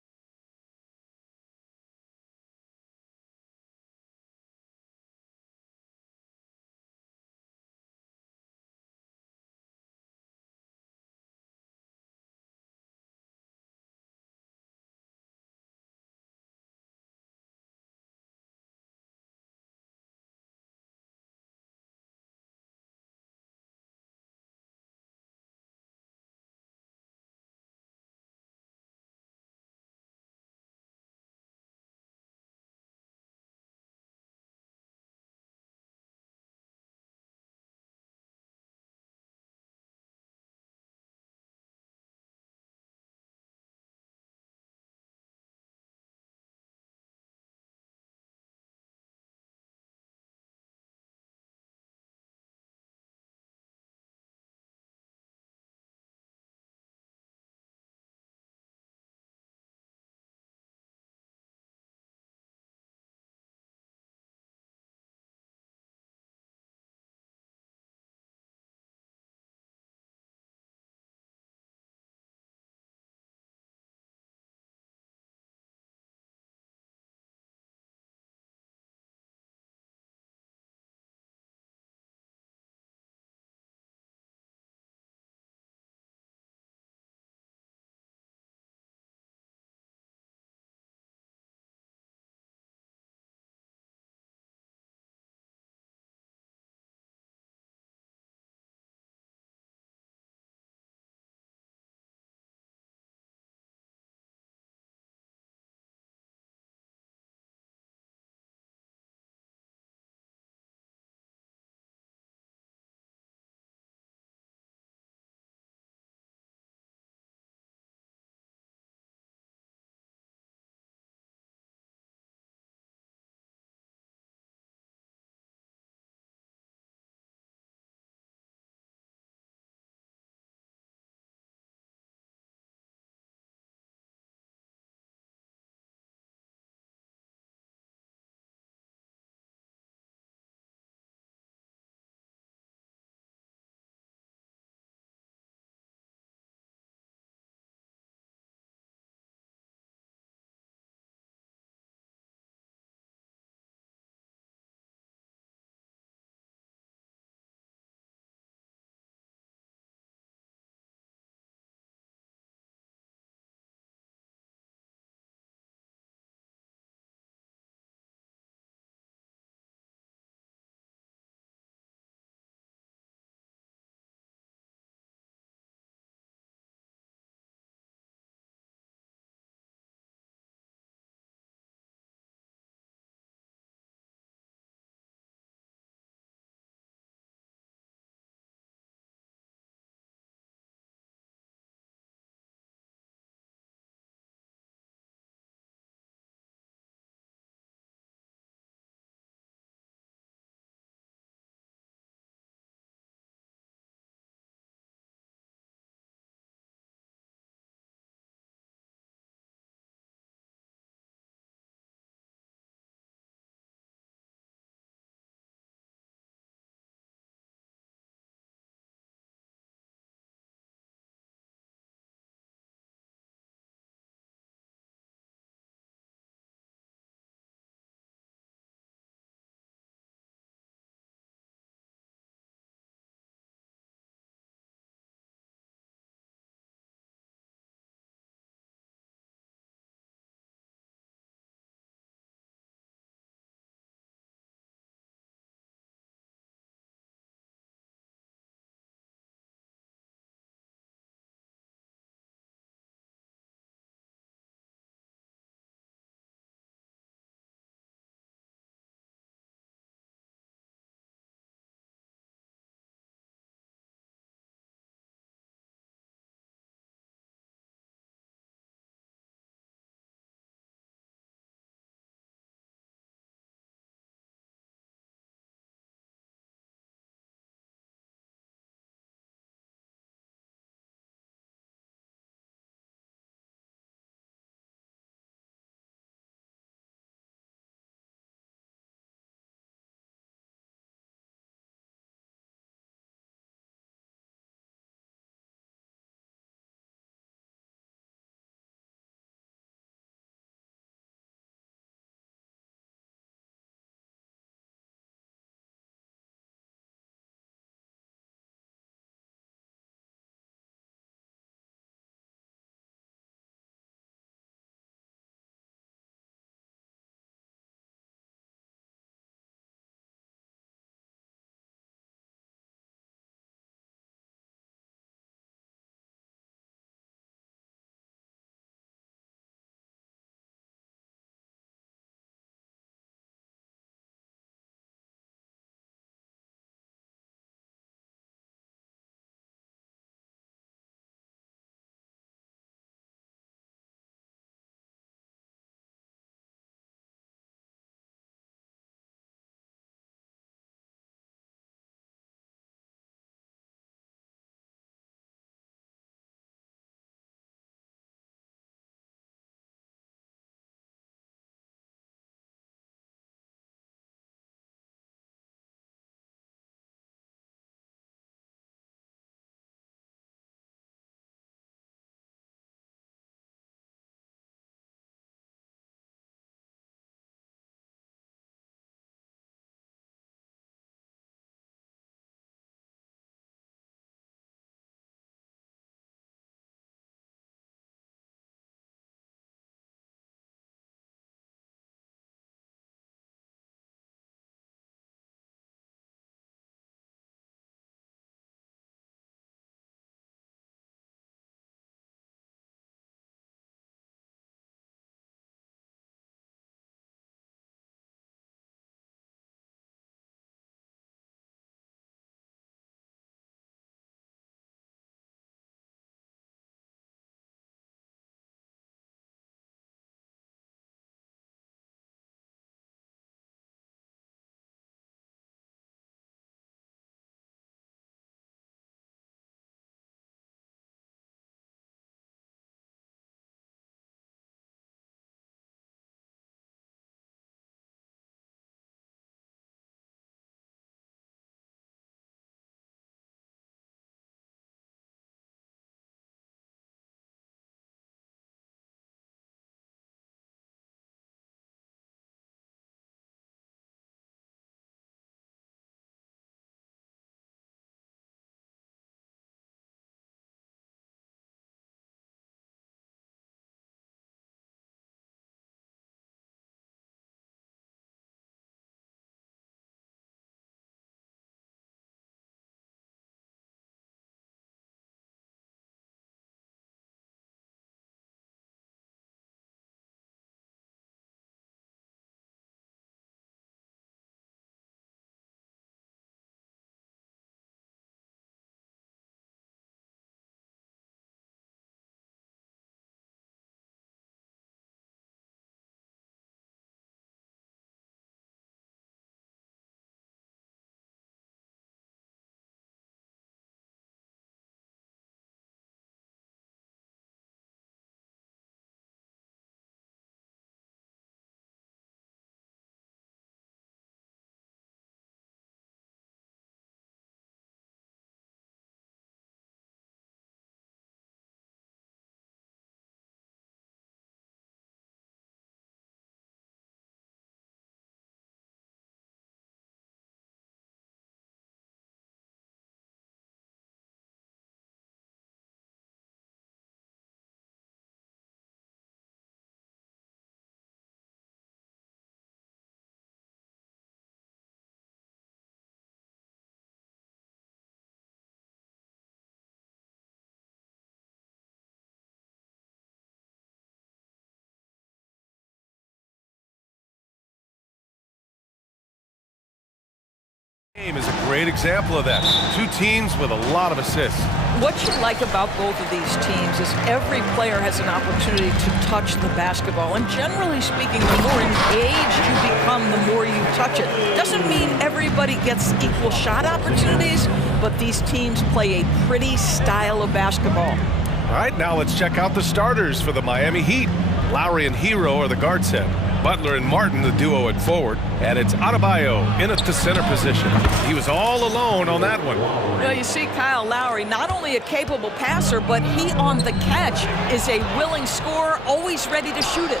Game is a great example of that. Two teams with a lot of assists. What you like about both of these teams is every player has an opportunity to touch the basketball. And generally speaking, the more engaged you become, the more you touch it. Doesn't mean everybody gets equal shot opportunities, but these teams play a pretty style of basketball. All right, now let's check out the starters for the Miami Heat. Lowry and Hero are the guard set. Butler and Martin, the duo at forward. And it's Adebayo in at the center position. He was all alone on that one. Well, you see Kyle Lowry, not only a capable passer, but he on the catch is a willing scorer, always ready to shoot it.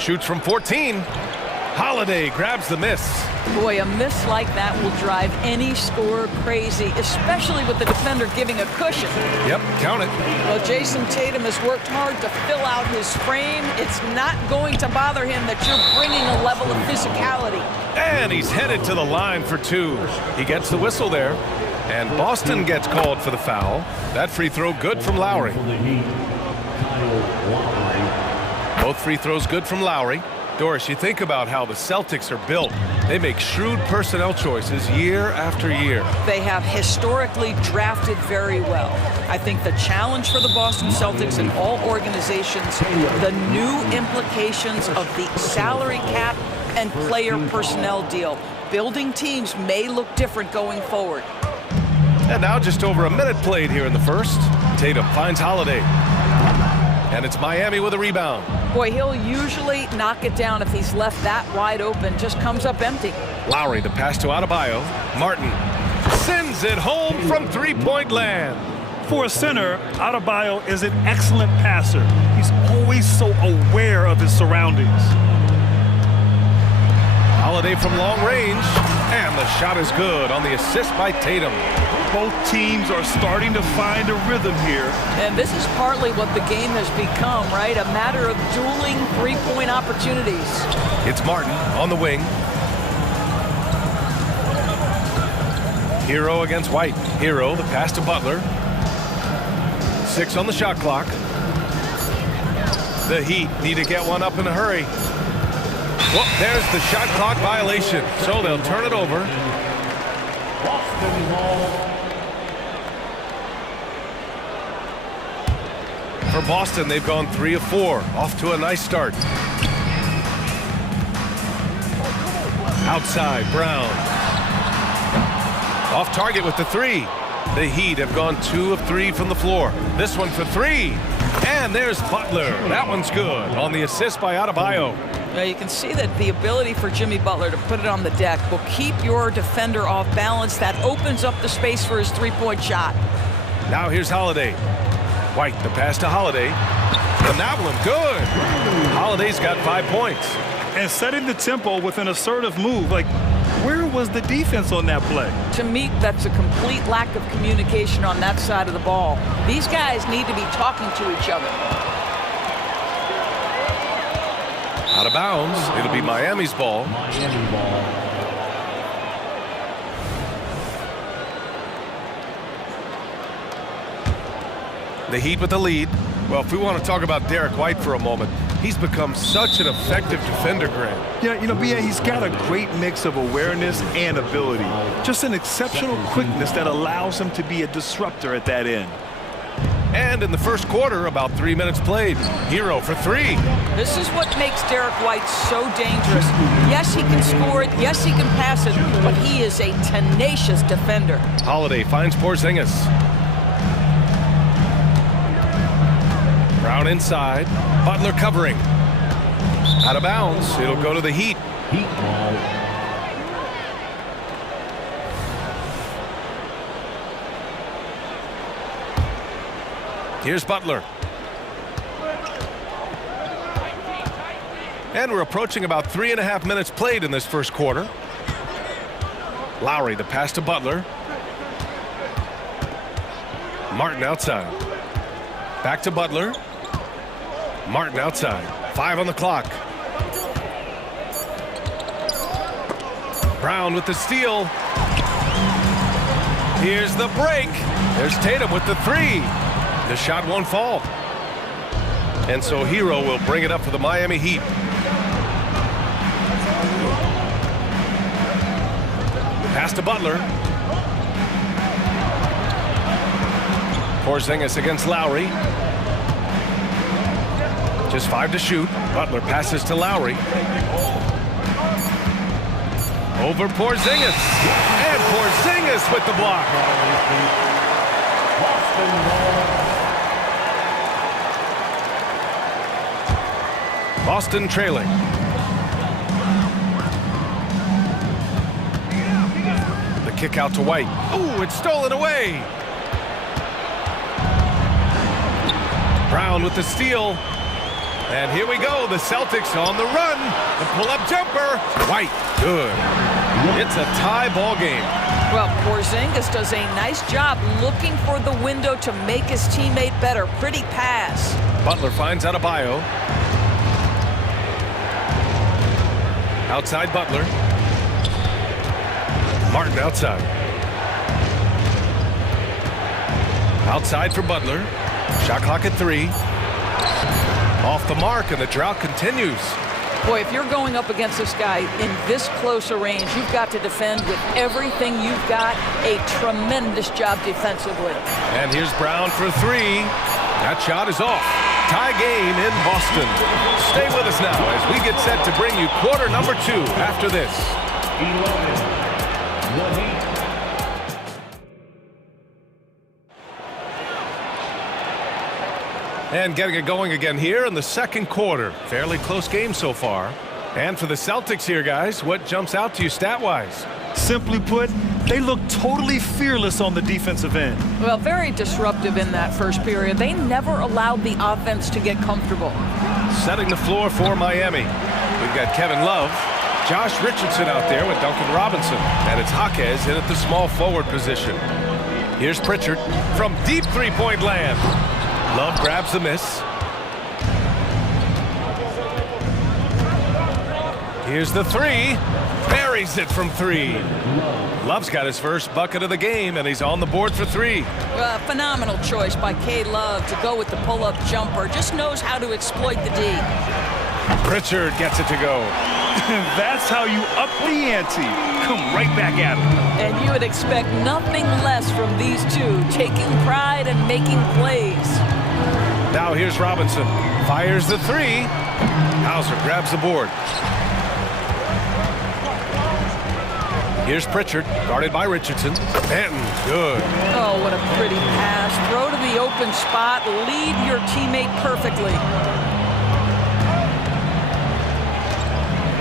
Shoots from 14. Holiday grabs the miss. Boy, a miss like that will drive any scorer crazy, especially with the defender giving a cushion. Yep, count it. Well, Jason Tatum has worked hard to fill out his frame. It's not going to bother him that you're bringing a level of physicality. And he's headed to the line for two. He gets the whistle there. And Boston gets called for the foul. That free throw good from Lowry. Both free throws good from Lowry. Doris, you think about how the Celtics are built. They make shrewd personnel choices year after year. They have historically drafted very well. I think the challenge for the Boston Celtics and all organizations, the new implications of the salary cap and player personnel deal. Building teams may look different going forward. And now just over a minute played here in the first. Tatum finds Holiday. And it's Miami with a rebound. Boy, he'll usually knock it down if he's left that wide open. Just comes up empty. Lowry, the pass to Adebayo. Martin sends it home from three-point land. For a center, Adebayo is an excellent passer. He's always so aware of his surroundings. Holiday from long range. And the shot is good on the assist by Tatum. Both teams are starting to find a rhythm here. And this is partly what the game has become, right? A matter of dueling three-point opportunities. It's Martin on the wing. Hero against White. Hero, the pass to Butler. 6 on the shot clock. The Heat need to get one up in a hurry. Well, there's the shot clock violation. So they'll turn it over. For Boston, they've gone 3 of 4. Off to a nice start. Outside, Brown. Off target with the 3. The Heat have gone 2 of 3 from the floor. This one for 3. And there's Butler. That one's good on the assist by Adebayo. Now you can see that the ability for Jimmy Butler to put it on the deck will keep your defender off balance. That opens up the space for his three-point shot. Now here's Holiday. White, the pass to Holiday. And that one, good. Holiday's got 5 points. And setting the tempo with an assertive move. Like, where was the defense on that play? To me, that's a complete lack of communication on that side of the ball. These guys need to be talking to each other. Out of bounds. It'll be Miami's ball. Miami ball. The Heat with the lead. Well, if we want to talk about Derek White for a moment, he's become such an effective defender, Grant. Yeah, you know, B.A., he's got a great mix of awareness and ability. Just an exceptional quickness that allows him to be a disruptor at that end. And in the first quarter, about 3 minutes played. Hero for 3. This is what makes Derek White so dangerous. Yes, he can score it. Yes, he can pass it. But he is a tenacious defender. Holiday finds Porzingis. Brown inside. Butler covering. Out of bounds. It'll go to the Heat. Heat ball. Here's Butler. And we're approaching about 3.5 minutes played in this first quarter. Lowry, the pass to Butler. Martin outside. Back to Butler. Martin outside. 5 on the clock. Brown with the steal. Here's the break. There's Tatum with the 3. The shot won't fall. And so Hero will bring it up for the Miami Heat. Pass to Butler. Porzingis against Lowry. Just 5 to shoot. Butler passes to Lowry. Over Porzingis. And Porzingis with the block. Boston trailing. The kick out to White. Ooh, it's stolen away. Brown with the steal. And here we go, the Celtics on the run. The pull-up jumper. White, good. It's a tie ball game. Well, Porzingis does a nice job looking for the window to make his teammate better. Pretty pass. Butler finds Adebayo. Outside Butler. Martin outside. Outside for Butler. Shot clock at 3. Off the mark, and the drought continues. Boy, if you're going up against this guy in this close a range, you've got to defend with everything you've got. A tremendous job defensively. And here's Brown for 3. That shot is off. Tie game in Boston. Stay with us now as we get set to bring you quarter number 2 after this. And getting it going again here in the second quarter. Fairly close game so far. And for the Celtics here, guys, what jumps out to you stat-wise? Simply put, they look totally fearless on the defensive end. Well, very disruptive in that first period. They never allowed the offense to get comfortable. Setting the floor for Miami. We've got Kevin Love, Josh Richardson out there with Duncan Robinson. And it's Jaquez in at the small forward position. Here's Pritchard from deep three-point land. Love grabs the miss. Here's the 3. Buries it from 3. Love's got his first bucket of the game, and he's on the board for 3. Phenomenal choice by K. Love to go with the pull-up jumper. Just knows how to exploit the D. Pritchard gets it to go. That's how you up the ante. Come right back at him. And you would expect nothing less from these two, taking pride and making plays. Now here's Robinson. Fires the 3. Hauser grabs the board. Here's Pritchard, guarded by Richardson. Benton, good. Oh, what a pretty pass. Throw to the open spot. Lead your teammate perfectly.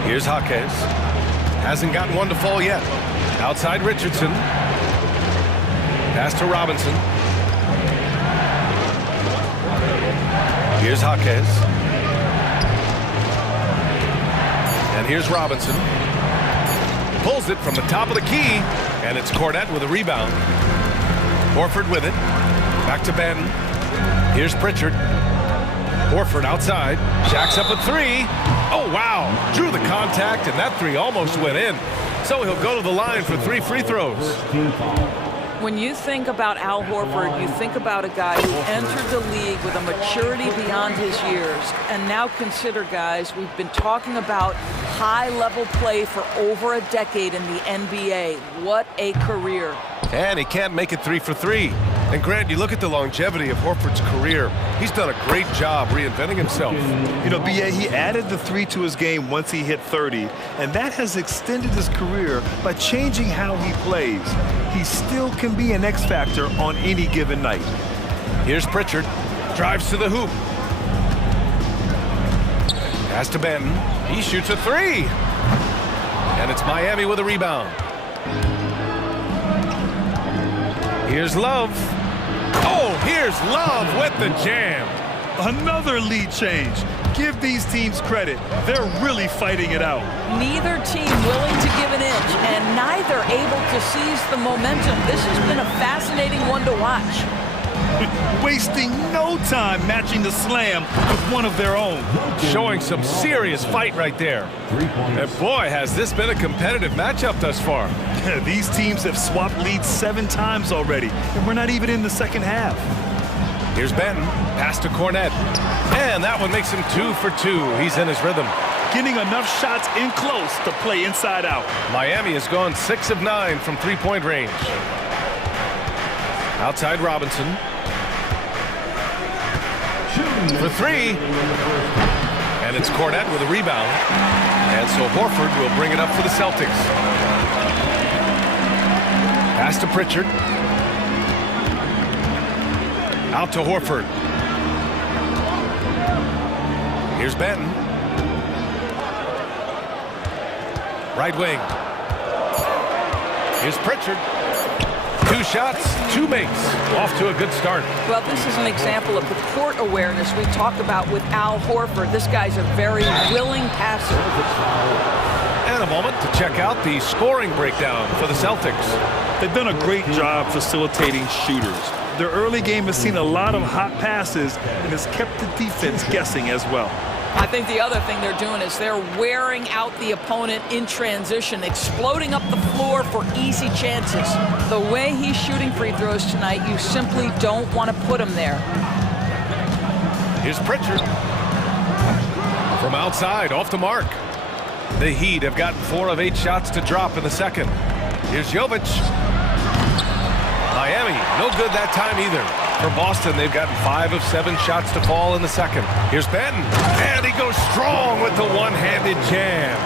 Here's Jaquez. Hasn't gotten one to fall yet. Outside Richardson. Pass to Robinson. Here's Jaquez. And here's Robinson. Pulls it from the top of the key, and it's Cornette with a rebound. Horford with it. Back to Benton. Here's Pritchard. Horford outside. Jacks up a 3. Oh, wow. Drew the contact, and that 3 almost went in. So he'll go to the line for 3 free throws. When you think about Al Horford, you think about a guy who entered the league with a maturity beyond his years. And now consider, guys, we've been talking about high-level play for over a decade in the NBA. What a career. And he can't make it 3 for 3. And Grant, you look at the longevity of Horford's career. He's done a great job reinventing himself. You know, B.A., he added the 3 to his game once he hit 30, and that has extended his career by changing how he plays. He still can be an X factor on any given night. Here's Pritchard. Drives to the hoop. Pass to Benton. He shoots a 3. And it's Miami with a rebound. Here's Love. Oh, here's Love with the jam. Another lead change. Give these teams credit. They're really fighting it out. Neither team willing to give an inch, and neither able to seize the momentum. This has been a fascinating one to watch. Wasting no time matching the slam with one of their own. Showing some serious fight right there. And boy, has this been a competitive matchup thus far. These teams have swapped leads 7 times already, and we're not even in the second half. Here's Benton. Pass to Cornette. And that one makes him 2 for 2. He's in his rhythm. Getting enough shots in close to play inside out. Miami has gone 6 of 9 from three-point range. Outside Robinson. For 3. And it's Cornette with a rebound. And so Horford will bring it up for the Celtics. Pass to Pritchard. Out to Horford. Here's Benton. Right wing. Here's Pritchard. 2 shots, 2 makes. Off to a good start. Well, this is an example of the court awareness we talked about with Al Horford. This guy's a very willing passer. And a moment to check out the scoring breakdown for the Celtics. They've done a great job facilitating shooters. Their early game has seen a lot of hot passes and has kept the defense guessing as well. I think the other thing they're doing is they're wearing out the opponent in transition, exploding up the floor for easy chances. The way he's shooting free throws tonight, you simply don't want to put him there. Here's Pritchard. From outside, off the mark. The Heat have gotten 4 of 8 shots to drop in the second. Here's Jovic. Miami, no good that time either. For Boston, they've gotten 5 of 7 shots to fall in the second. Here's Benton. And he goes strong with the one-handed jam.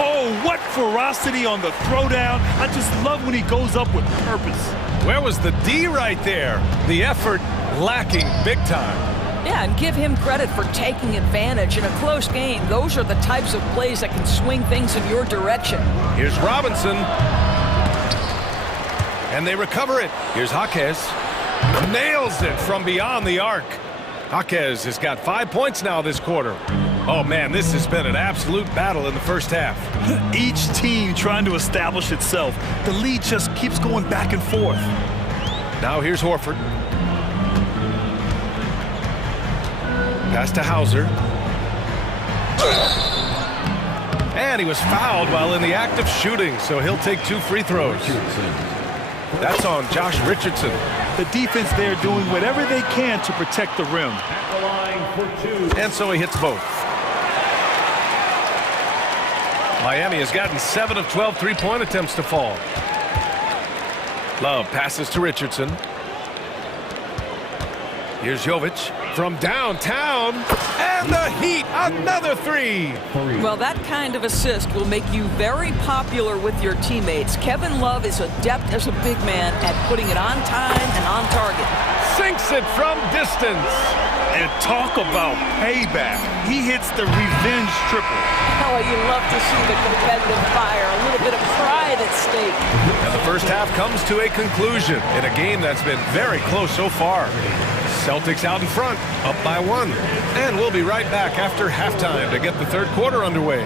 Oh, what ferocity on the throwdown. I just love when he goes up with purpose. Where was the D right there? The effort lacking big time. Yeah, and give him credit for taking advantage in a close game. Those are the types of plays that can swing things in your direction. Here's Robinson. And they recover it. Here's Jaquez. Nails it from beyond the arc. Jaquez has got 5 points now this quarter. Oh, man, this has been an absolute battle in the first half. Each team trying to establish itself. The lead just keeps going back and forth. Now here's Horford. Pass to Hauser. And he was fouled while in the act of shooting, so he'll take 2 free throws. That's on Josh Richardson. The defense there doing whatever they can to protect the rim. And so he hits both. Miami has gotten 7 of 12 three-point attempts to fall. Love passes to Richardson. Here's Jovic from downtown. And the Heat, another 3. Well, that kind of assist will make you very popular with your teammates. Kevin Love is adept as a big man at putting it on time and on target. Sinks it from distance. And talk about payback. He hits the revenge triple. Oh, you love to see the competitive fire. A little bit of pride at stake. And the first half comes to a conclusion in a game that's been very close so far. Celtics out in front, up by 1. And we'll be right back after halftime to get the third quarter underway.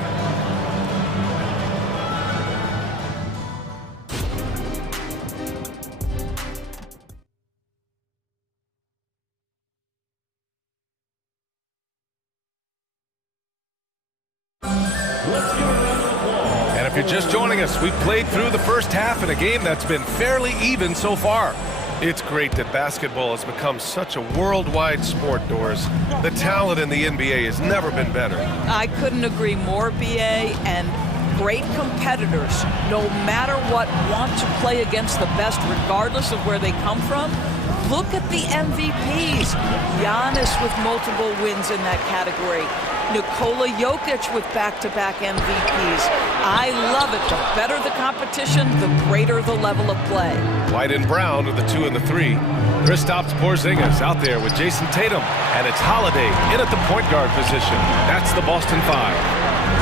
And if you're just joining us, we've played through the first half in a game that's been fairly even so far. It's great that basketball has become such a worldwide sport, Doris. The talent in the NBA has never been better. I couldn't agree more, BA, and great competitors, no matter what, want to play against the best regardless of where they come from. Look at the MVPs. Giannis with multiple wins in that category. Nikola Jokic with back-to-back MVPs. I love it. The better the competition, the greater the level of play. White and Brown with the 2 and the 3. Kristaps Porzingis out there with Jason Tatum. And it's Holiday in at the point guard position. That's the Boston 5.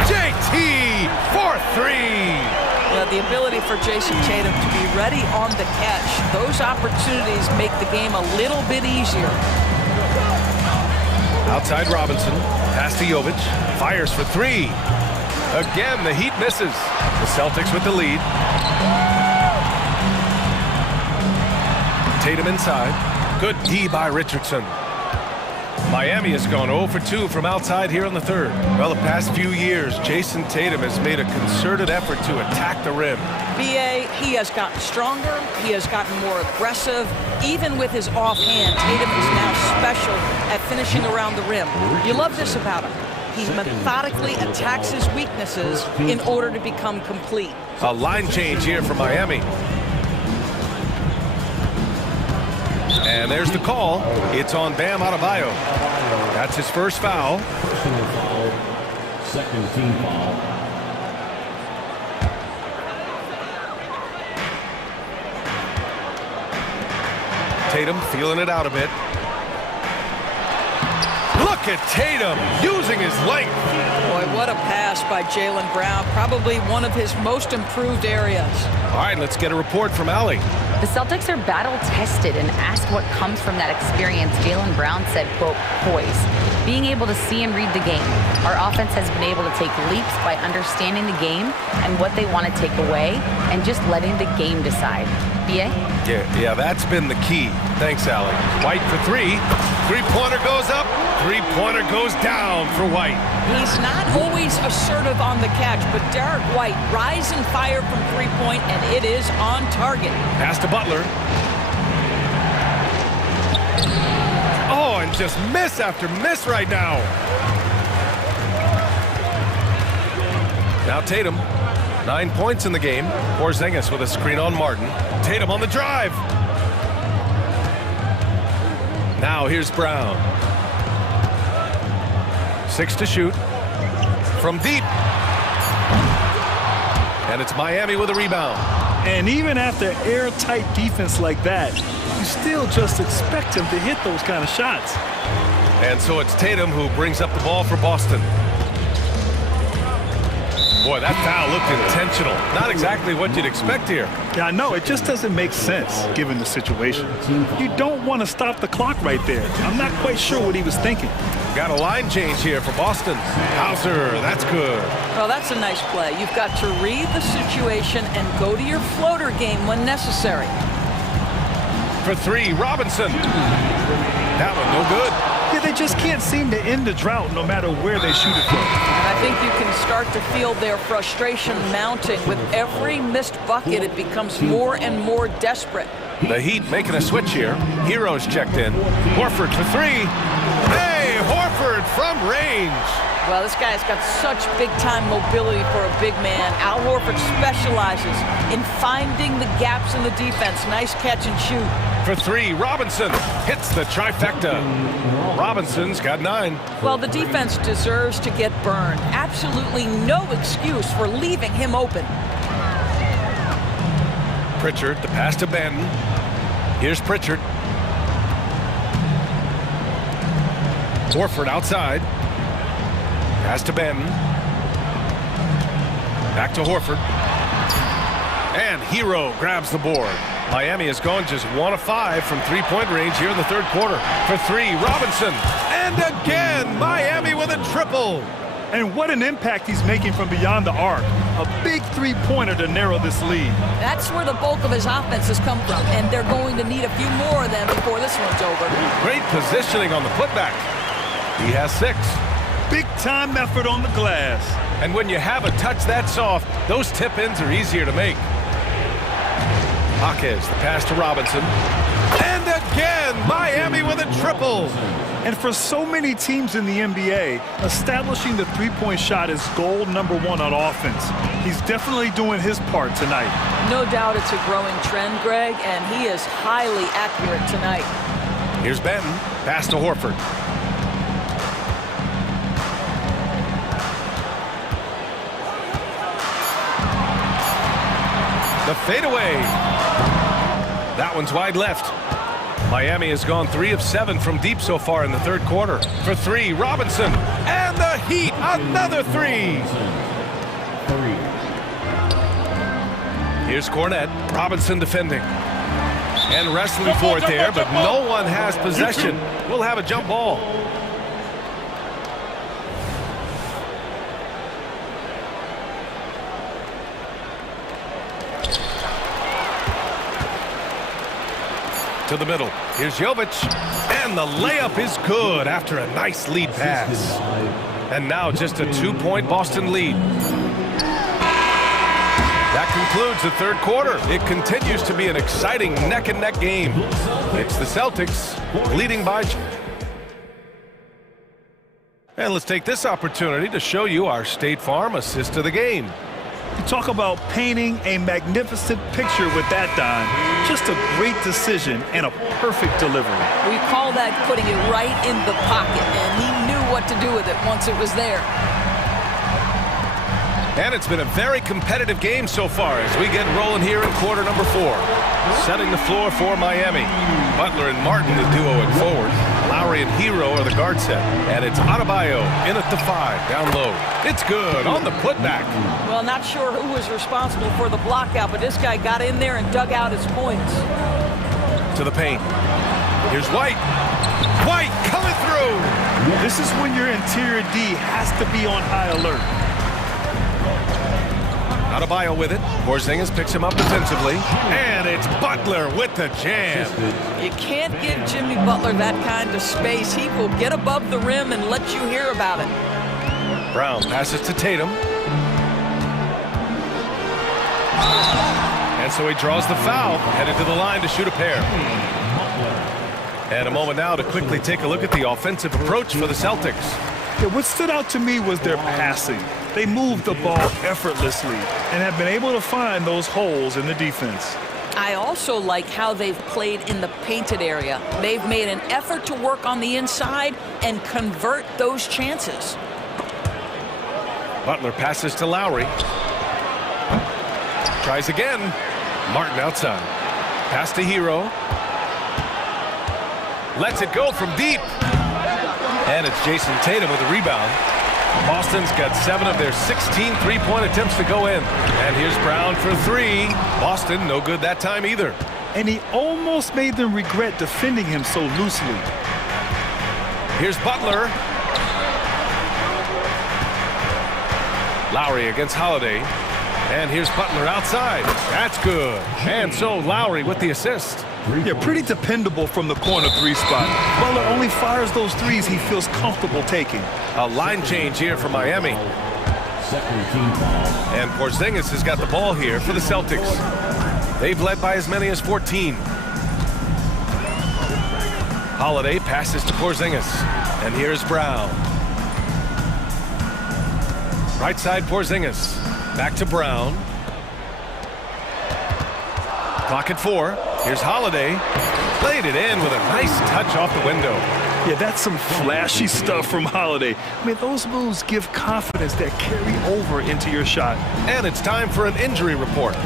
JT for 3. The ability for Jason Tatum to be ready on the catch. Those opportunities make the game a little bit easier. Outside Robinson. Pass to Jovic. Fires for 3. Again, the Heat misses. The Celtics with the lead. Tatum inside. Good D by Richardson. Miami has gone 0 for 2 from outside here in the third. Well, the past few years, Jason Tatum has made a concerted effort to attack the rim. BA, he has gotten stronger. He has gotten more aggressive. Even with his offhand, Tatum is now special at finishing around the rim. You love this about him. He methodically attacks his weaknesses in order to become complete. A line change here for Miami. And there's the call. It's on Bam Adebayo. That's his first foul. Personal foul, second team foul. Tatum feeling it out a bit. Look at Tatum using his length. Boy, what a pass by Jaylen Brown. Probably one of his most improved areas. All right, let's get a report from Allie. The Celtics are battle-tested, and asked what comes from that experience, Jaylen Brown said, quote, poise. Being able to see and read the game. Our offense has been able to take leaps by understanding the game and what they want to take away and just letting the game decide. BA? Yeah, that's been the key. Thanks, Allie. White for three. Three-pointer goes up. Three-pointer goes down for White. He's not always assertive on the catch, but Derek White rise and fire from three-point, and it is on target. Pass to Butler. Oh, and just miss after miss right now. Now Tatum, 9 points in the game. Porzingis with a screen on Martin. Tatum on the drive. Now here's Brown. 6 to shoot. From deep. And it's Miami with a rebound. And even after airtight defense like that, you still just expect him to hit those kind of shots. And so it's Tatum who brings up the ball for Boston. Boy, that foul looked intentional. Not exactly what you'd expect here. Yeah, I know. It just doesn't make sense given the situation. You don't want to stop the clock right there. I'm not quite sure what he was thinking. Got a line change here for Boston. Hauser, that's good. Well, that's a nice play. You've got to read the situation and go to your floater game when necessary. For three, Robinson. That one no good. Yeah, they just can't seem to end the drought no matter where they shoot it from. And I think you can start to feel their frustration mounting. With every missed bucket, it becomes more and more desperate. The Heat making a switch here. Heroes checked in. Horford for three. Hey, Horford from range. Well, this guy's got such big-time mobility for a big man. Al Horford specializes in finding the gaps in the defense. Nice catch and shoot. For three, Robinson hits the trifecta. Robinson's got 9. Well, the defense deserves to get burned. Absolutely no excuse for leaving him open. Pritchard, the pass to Benton. Here's Pritchard. Horford outside. Pass to Benton. Back to Horford. And Hero grabs the board. Miami has gone just 1 of 5 from three-point range here in the third quarter. For three, Robinson. And again, Miami with a triple. And what an impact he's making from beyond the arc. A big three-pointer to narrow this lead. That's where the bulk of his offense has come from, and they're going to need a few more of them before this one's over. Great positioning on the putback. He has 6. Big-time effort on the glass. And when you have a touch that soft, those tip-ins are easier to make. Jaquez, the pass to Robinson. And again, Miami with a triple. And for so many teams in the NBA, establishing the three-point shot is goal number 1 on offense. He's definitely doing his part tonight. No doubt it's a growing trend, Greg, and he is highly accurate tonight. Here's Benton, pass to Horford. The fadeaway. That one's wide left. Miami has gone 3 of 7 from deep so far in the third quarter. For three, Robinson. And the Heat, another 3. Here's Cornette. Robinson defending. And wrestling for it there, but no one has possession. We'll have a jump ball. To the middle. Here's Jovic. And the layup is good after a nice lead pass. And now just a 2-point Boston lead. That concludes the third quarter. It continues to be an exciting neck-and-neck game. It's the Celtics leading by... And let's take this opportunity to show you our State Farm assist of the game. You talk about painting a magnificent picture with that, Don. Just a great decision and a perfect delivery. We call that putting it right in the pocket, and he knew what to do with it once it was there. And it's been a very competitive game so far as we get rolling here in quarter number 4. Setting the floor for Miami. Butler and Martin, the duo at forward. Lowry and Hero are the guard set. And it's Adebayo in at the 5, down low. It's good on the putback. Well, not sure who was responsible for the blockout, but this guy got in there and dug out his points. To the paint. Here's White. White coming through. This is when your interior D has to be on high alert. Adebayo with it. Porzingis picks him up defensively. And it's Butler with the jam. You can't give Jimmy Butler that kind of space. He will get above the rim and let you hear about it. Brown passes to Tatum. And so he draws the foul, headed to the line to shoot a pair. And a moment now to quickly take a look at the offensive approach for the Celtics. Yeah, what stood out to me was their passing. They moved the ball effortlessly and have been able to find those holes in the defense. I also like how they've played in the painted area. They've made an effort to work on the inside and convert those chances. Butler passes to Lowry. Tries again. Martin outside. Pass to Hero. Lets it go from deep. And it's Jason Tatum with a rebound. Boston's got 7 of their 16 three-point attempts to go in. And here's Brown for 3. Boston, no good that time either. And he almost made them regret defending him so loosely. Here's Butler. Lowry against Holiday. And here's Butler outside. That's good. And so Lowry with the assist. Yeah, pretty dependable from the corner 3 spot. Butler only fires those threes he feels comfortable taking. A line change here for Miami. And Porzingis has got the ball here for the Celtics. They've led by as many as 14. Holiday passes to Porzingis. And here's Brown. Right side Porzingis. Back to Brown. Clock at 4. Here's Holiday. Played it in with a nice touch off the window. Yeah, that's some flashy stuff from Holiday. I mean, those moves give confidence that carry over into your shot. And it's time for an injury report.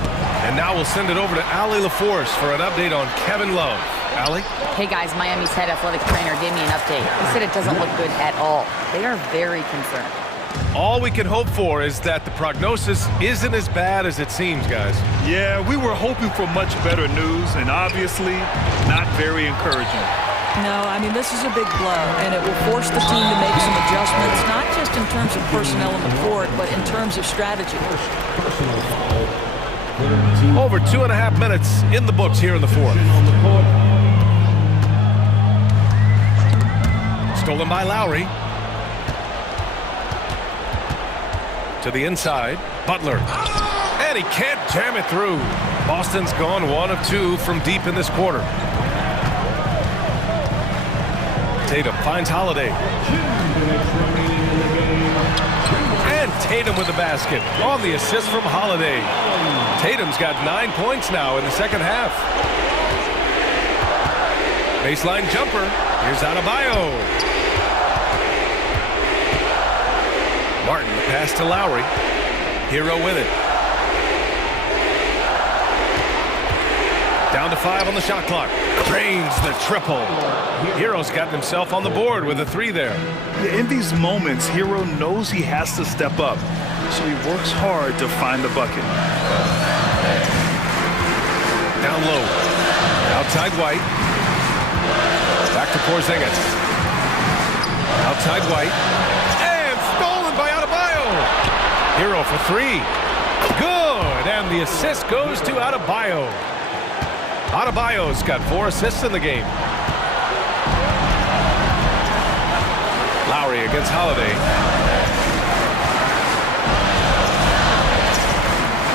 And now we'll send it over to Allie LaForce for an update on Kevin Love. Allie? Hey guys, Miami's head athletic trainer gave me an update. He said it doesn't look good at all. They are very concerned. All we can hope for is that the prognosis isn't as bad as it seems, guys. Yeah, we were hoping for much better news, and obviously not very encouraging. No, I mean, this is a big blow, and it will force the team to make some adjustments, not just in terms of personnel on the court, but in terms of strategy. Over 2.5 minutes in the books here in the fourth. Stolen by Lowry. To the inside, Butler. And he can't jam it through. Boston's gone 1 of 2 from deep in this quarter. Tatum finds Holiday. And Tatum with the basket on the assist from Holiday. Tatum's got 9 points now in the second half. Baseline jumper. Here's Adebayo. Martin, the pass to Lowry. Hero with it. Down to 5 on the shot clock. Drains the triple. Hero's gotten himself on the board with a 3 there. Yeah, in these moments, Hero knows he has to step up, so he works hard to find the bucket. Down low. Outside White. Back to Porzingis. Outside White. By Adebayo. Hero for 3. Good. And the assist goes to Adebayo. Adebayo's got 4 assists in the game. Lowry against Holiday.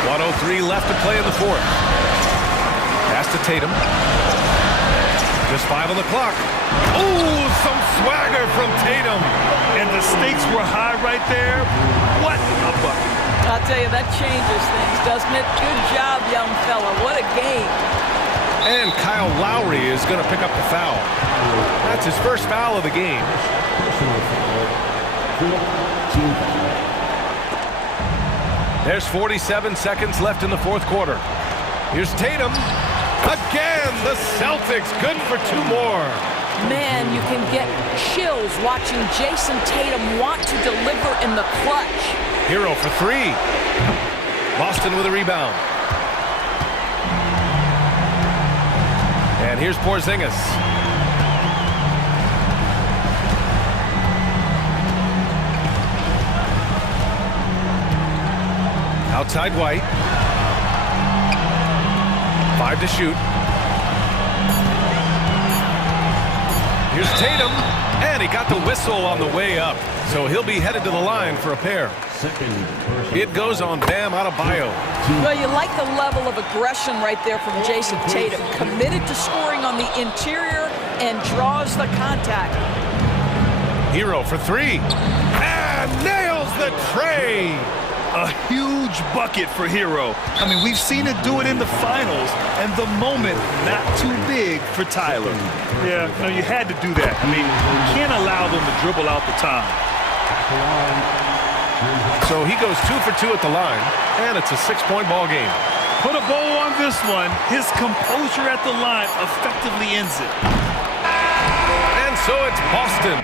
1:03 left to play in the fourth. Pass to Tatum. Just 5 on the clock. Oh, some swagger from Tatum. And the stakes were high right there. What a bucket. I'll tell you, that changes things, doesn't it? Good job, young fella. What a game. And Kyle Lowry is going to pick up the foul. That's his first foul of the game. There's 47 seconds left in the fourth quarter. Here's Tatum. Again, the Celtics good for 2 more. Man, you can get chills watching Jason Tatum want to deliver in the clutch. Hero for 3. Boston with a rebound. And here's Porzingis. Outside White. 5 to shoot. Here's Tatum, and he got the whistle on the way up, so he'll be headed to the line for a pair. It goes on Bam Adebayo. Well, you like the level of aggression right there from Jason Tatum. Committed to scoring on the interior and draws the contact. Hero for 3, and nails the tray. A huge bucket for Hero. I mean, we've seen it do it in the finals, and the moment not too big for Tyler. Yeah, no, you had to do that. I mean, you can't allow them to dribble out the time. So he goes 2 for 2 at the line, and it's a 6-point ball game. Put a bow on this one. His composure at the line effectively ends it. And so it's Boston.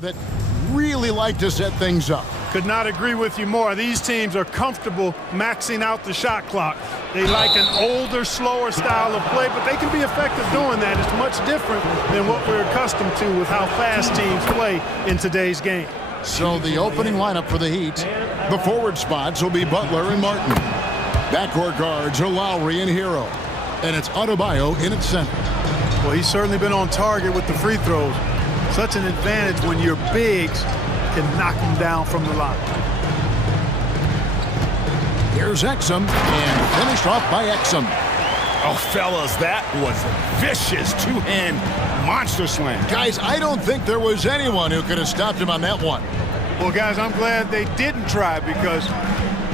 that really like to set things up. Could not agree with you more. These teams are comfortable maxing out the shot clock. They like an older, slower style of play, but they can be effective doing that. It's much different than what we're accustomed to with how fast teams play in today's game. So the opening lineup for the Heat, the forward spots will be Butler and Martin. Backcourt guards are Lowry and Hero. And it's Adebayo in its center. Well, he's certainly been on target with the free throws. Such an advantage when your bigs can knock them down from the line. Here's Exum, and finished off by Exum. Oh, fellas, that was a vicious two-hand monster slam. Guys, I don't think there was anyone who could have stopped him on that one. Well, guys, I'm glad they didn't try because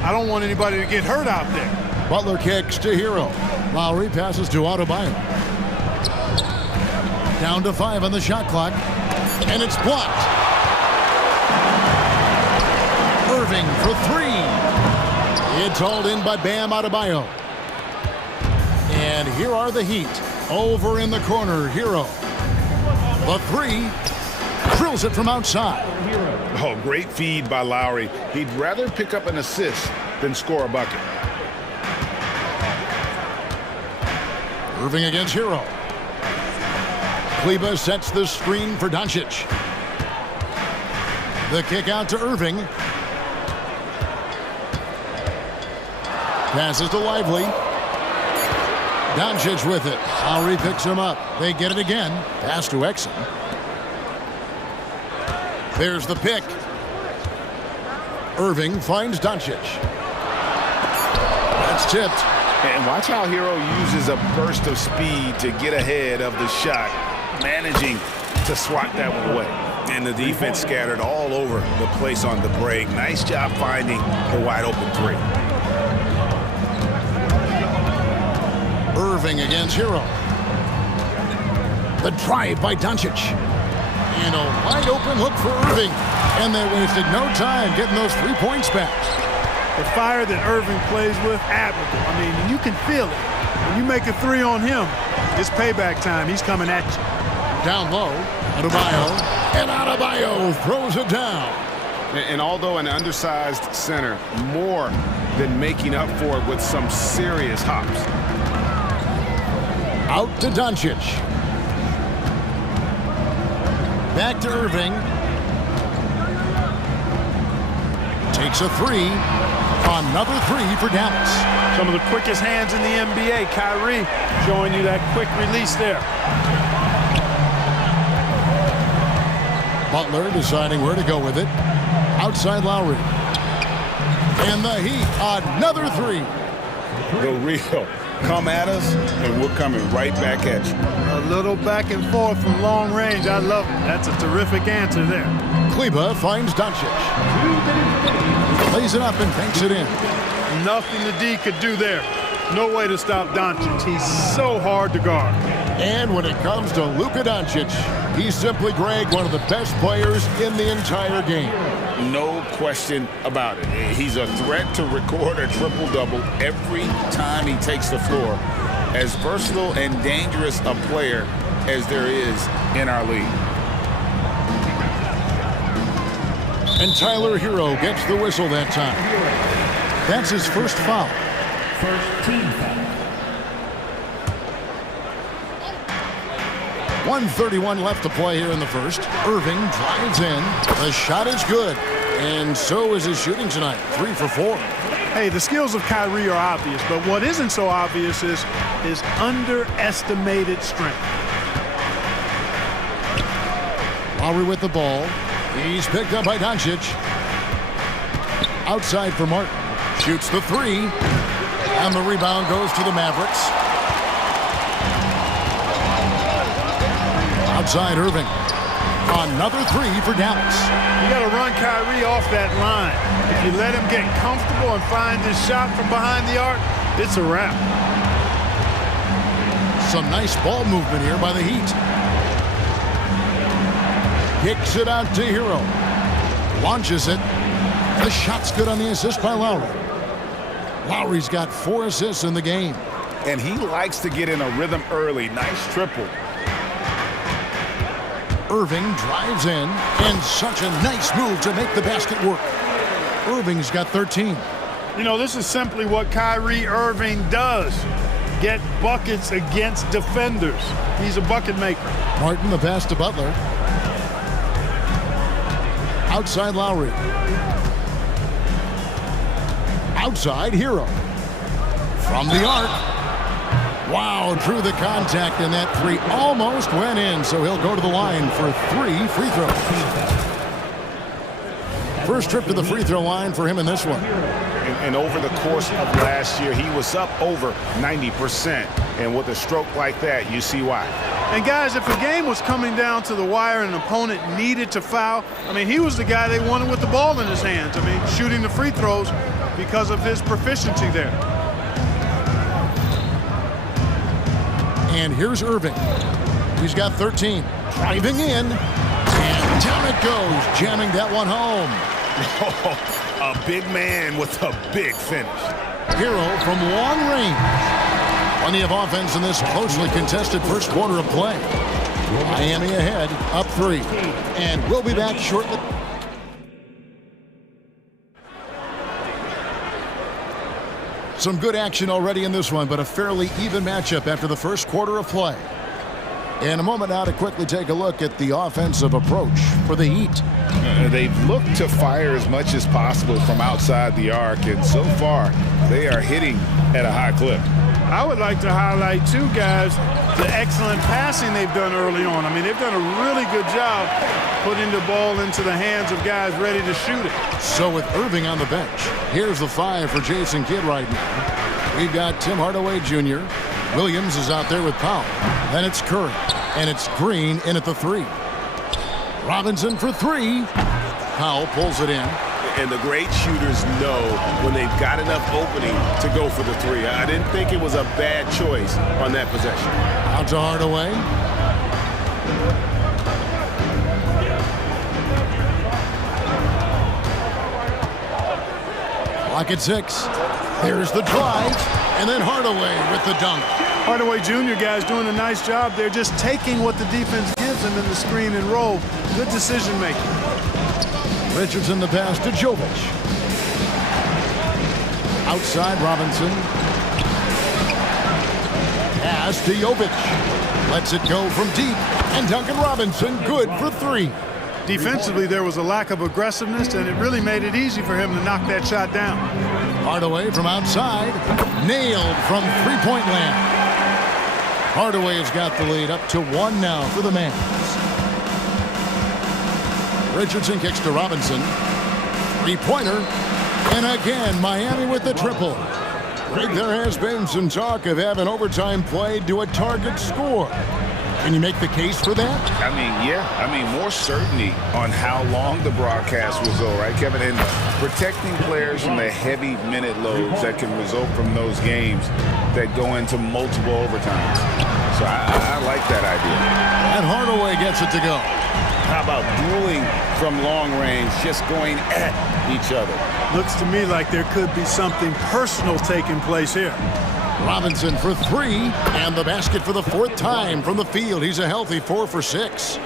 I don't want anybody to get hurt out there. Butler kicks to Hero. Lowry passes to Adebayo. Down to 5 on the shot clock, and it's blocked. Irving for 3. It's hauled in by Bam Adebayo. And here are the Heat. Over in the corner, Hero. The 3. Drills it from outside. Oh, great feed by Lowry. He'd rather pick up an assist than score a bucket. Irving against Hero. Kleba sets the screen for Doncic. The kick out to Irving. Passes to Lively. Doncic with it. Lowry picks him up. They get it again. Pass to Exum. There's the pick. Irving finds Doncic. That's tipped. And watch how Hero uses a burst of speed to get ahead of the shot, managing to swat that one away. And the defense scattered all over the place on the break. Nice job finding the wide open 3. Irving against Hero. The drive by Doncic. And a wide open look for Irving. And they wasted no time getting those 3 points back. The fire that Irving plays with, admirable. I mean, you can feel it. When you make a 3 on him, it's payback time. He's coming at you. Down low, Adebayo. And Adebayo throws it down. And although an undersized center, more than making up for it with some serious hops. Out to Doncic. Back to Irving. Takes a 3. Another 3 for Dallas. Some of the quickest hands in the NBA. Kyrie showing you that quick release there. Butler deciding where to go with it. Outside Lowry. And the Heat, another 3. The real. Come at us, and we're coming right back at you. A little back and forth from long range. I love it. That's a terrific answer there. Kleba finds Doncic. Lays it up and banks it in. Nothing the D could do there. No way to stop Doncic. He's so hard to guard. And when it comes to Luka Doncic, he's simply, Greg, one of the best players in the entire game. No question about it. He's a threat to record a triple-double every time he takes the floor. As versatile and dangerous a player as there is in our league. And Tyler Hero gets the whistle that time. That's his first foul. First team foul. 1:31 left to play here in the first. Irving drives in. The shot is good. And so is his shooting tonight. 3 for 4. Hey, the skills of Kyrie are obvious, but what isn't so obvious is his underestimated strength. Lowry with the ball. He's picked up by Doncic. Outside for Martin. Shoots the 3. And the rebound goes to the Mavericks. Outside Irving. Another 3 for Dallas. You got to run Kyrie off that line. If you let him get comfortable and find his shot from behind the arc, it's a wrap. Some nice ball movement here by the Heat. Kicks it out to Hero. Launches it. The shot's good on the assist by Lowry. Lowry's got 4 assists in the game. And he likes to get in a rhythm early. Nice triple. Irving drives in, and such a nice move to make the basket work. Irving's got 13. You know, this is simply what Kyrie Irving does. Get buckets against defenders. He's a bucket maker. Martin, the pass to Butler. Outside Lowry. Outside Hero. From the arc. Wow, drew the contact, and that three almost went in, so he'll go to the line for 3 free throws. First trip to the free throw line for him in this one. And over the course of last year, he was up over 90%. And with a stroke like that, you see why. And guys, if a game was coming down to the wire and an opponent needed to foul, I mean, he was the guy they wanted with the ball in his hands. I mean, shooting the free throws because of his proficiency there. And here's Irving. He's got 13. Driving in. And down it goes, jamming that one home. A big man with a big finish. Hero from long range. Plenty of offense in this closely contested first quarter of play. Miami ahead, up 3. And we'll be back shortly. Some good action already in this one, but a fairly even matchup after the first quarter of play. In a moment now to quickly take a look at the offensive approach for the Heat. They've looked to fire as much as possible from outside the arc, and so far they are hitting at a high clip. I would like to highlight, too, guys, the excellent passing they've done early on. I mean, they've done a really good job putting the ball into the hands of guys ready to shoot it. So with Irving on the bench, here's the 5 for Jason Kidd right now. We've got Tim Hardaway Jr. Williams is out there with Powell. Then it's Curry. And it's Green in at the 3. Robinson for 3. Powell pulls it in. And the great shooters know when they've got enough opening to go for the 3. I didn't think it was a bad choice on that possession. Out to Hardaway. Clock at 6. There's the drive. And then Hardaway with the dunk. Hardaway Jr. guys doing a nice job. They're just taking what the defense gives them in the screen and roll. Good decision making. Richardson the pass to Jovic. Outside Robinson. Pass to Jovic. Lets it go from deep. And Duncan Robinson good for 3. Defensively, there was a lack of aggressiveness, and it really made it easy for him to knock that shot down. Hardaway from outside. Nailed from three-point land. Hardaway has got the lead up to 1 now for the Mavs. Richardson kicks to Robinson. Three-pointer. And again, Miami with the triple. Greg, there has been some talk of having overtime played to a target score. Can you make the case for that? I mean, yeah. I mean, more certainty on how long the broadcast will go, right, Kevin? And protecting players from the heavy minute loads that can result from those games that go into multiple overtimes. So I like that idea. And Hardaway gets it to go. How about dueling from long range, just going at each other? Looks to me like there could be something personal taking place here. Robinson for 3, and the basket for the 4th time from the field. He's a healthy 4 for 6.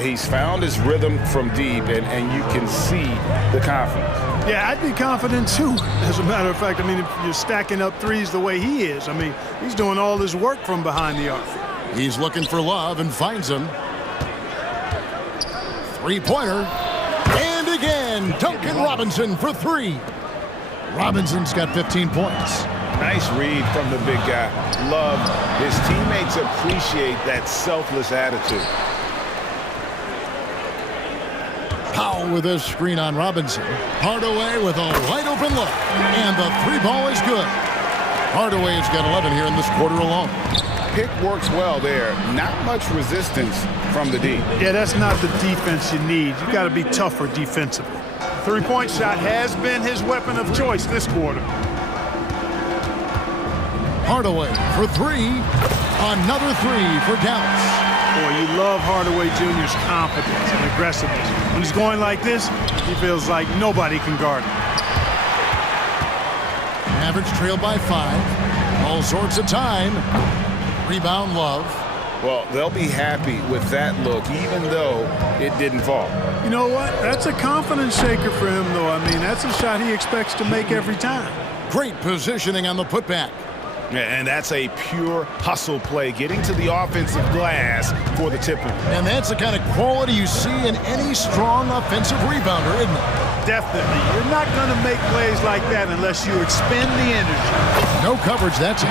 He's found his rhythm from deep, and you can see the confidence. Yeah, I'd be confident too. As a matter of fact, I mean, if you're stacking up threes the way he is, I mean, he's doing all his work from behind the arc. He's looking for Love and finds him. Three-pointer. And again, Duncan Robinson for 3. Robinson's got 15 points. Nice read from the big guy. Love. His teammates appreciate that selfless attitude. Powell with his screen on Robinson. Hardaway with a wide open look. And the 3 ball is good. Hardaway has got 11 here in this quarter alone. Pick works well there. Not much resistance from the D. Yeah, that's not the defense you need. You got to be tougher defensively. Three-point shot has been his weapon of choice this quarter. Hardaway for 3. Another 3 for Dallas. Boy, you love Hardaway Jr.'s confidence and aggressiveness. When he's going like this, he feels like nobody can guard him. Mavericks trailed by 5. All sorts of time. Rebound Love. Well, they'll be happy with that look, even though it didn't fall. You know what? That's a confidence shaker for him, though. I mean, that's a shot he expects to make every time. Great positioning on the putback. And that's a pure hustle play, getting to the offensive glass for the tip-in. And that's the kind of quality you see in any strong offensive rebounder, isn't it? Definitely. You're not going to make plays like that unless you expend the energy. No coverage, that's it.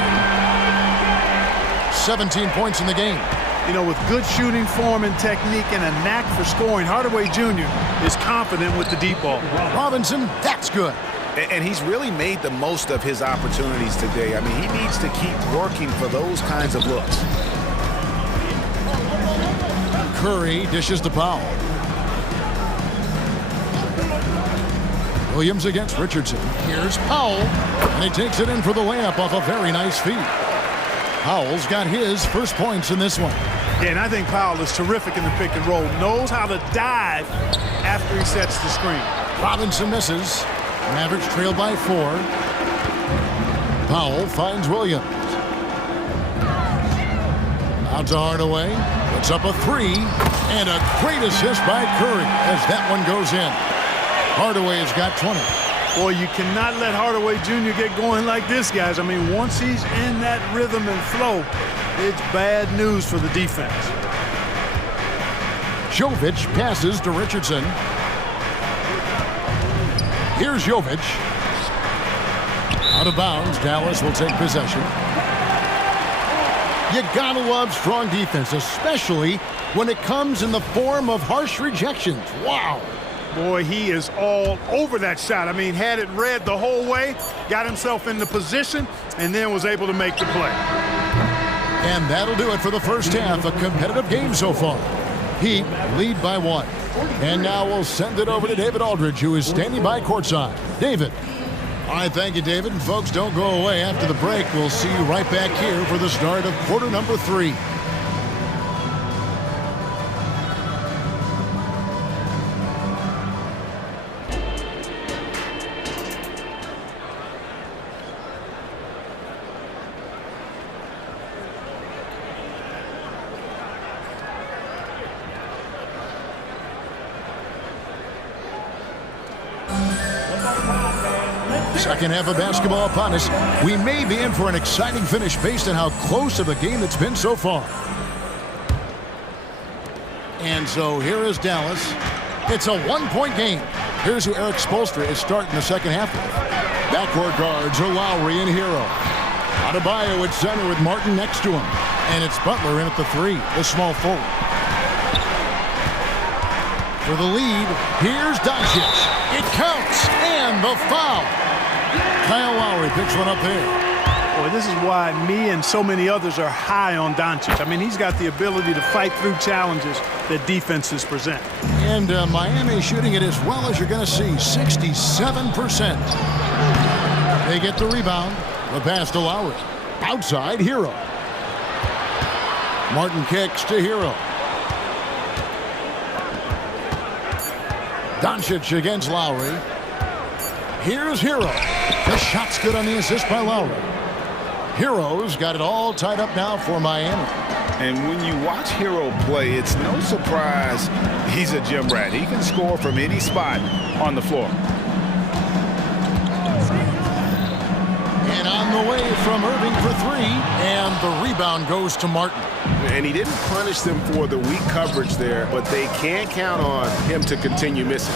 17 points in the game. You know, with good shooting form and technique and a knack for scoring, Hardaway Jr. is confident with the deep ball. Robinson, that's good. And he's really made the most of his opportunities today. I mean, he needs to keep working for those kinds of looks. Curry dishes to Powell. Williams against Richardson. Here's Powell, and he takes it in for the layup off a very nice feed. Powell's got his first points in this one. Yeah, and I think Powell is terrific in the pick and roll. Knows how to dive after he sets the screen. Robinson misses. Mavericks trail by 4. Powell finds Williams. Out to Hardaway. Puts up a 3. And a great assist by Curry as that one goes in. Hardaway has got 20. Boy, you cannot let Hardaway Jr. get going like this, guys. I mean, once he's in that rhythm and flow, it's bad news for the defense. Jovic passes to Richardson. Here's Jovic. Out of bounds, Dallas will take possession. You gotta love strong defense, especially when it comes in the form of harsh rejections. Wow. Boy, he is all over that shot. I mean, had it read the whole way, got himself in the position, and then was able to make the play. And that'll do it for the first half. A competitive game so far. Heat lead by 1. And now we'll send it over to David Aldridge, who is standing by courtside. David. All right, thank you, David. And folks, don't go away. After the break, we'll see you right back here for the start of quarter number 3. Second half of basketball upon us. We may be in for an exciting finish based on how close of a game it's been so far. And so here is Dallas. It's a 1-point game. Here's who Eric Spoelstra is starting the second half with. Backcourt guards are Lowry and Hero. Adebayo at center with Martin next to him. And it's Butler in at the 3, the small forward. For the lead, here's Doncic. It counts, and the foul. Kyle Lowry picks one up there. Boy, this is why me and so many others are high on Doncic. I mean, he's got the ability to fight through challenges that defenses present. And Miami shooting it as well as you're going to see, 67%. They get the rebound. The pass to Lowry. Outside, Hero. Martin kicks to Hero. Doncic against Lowry. Here's Hero. The shot's good on the assist by Lowry. Hero's got it all tied up now for Miami. And when you watch Hero play, it's no surprise he's a gym rat. He can score from any spot on the floor. And on the way from Irving for 3, and the rebound goes to Martin. And he didn't punish them for the weak coverage there, but they can't count on him to continue missing.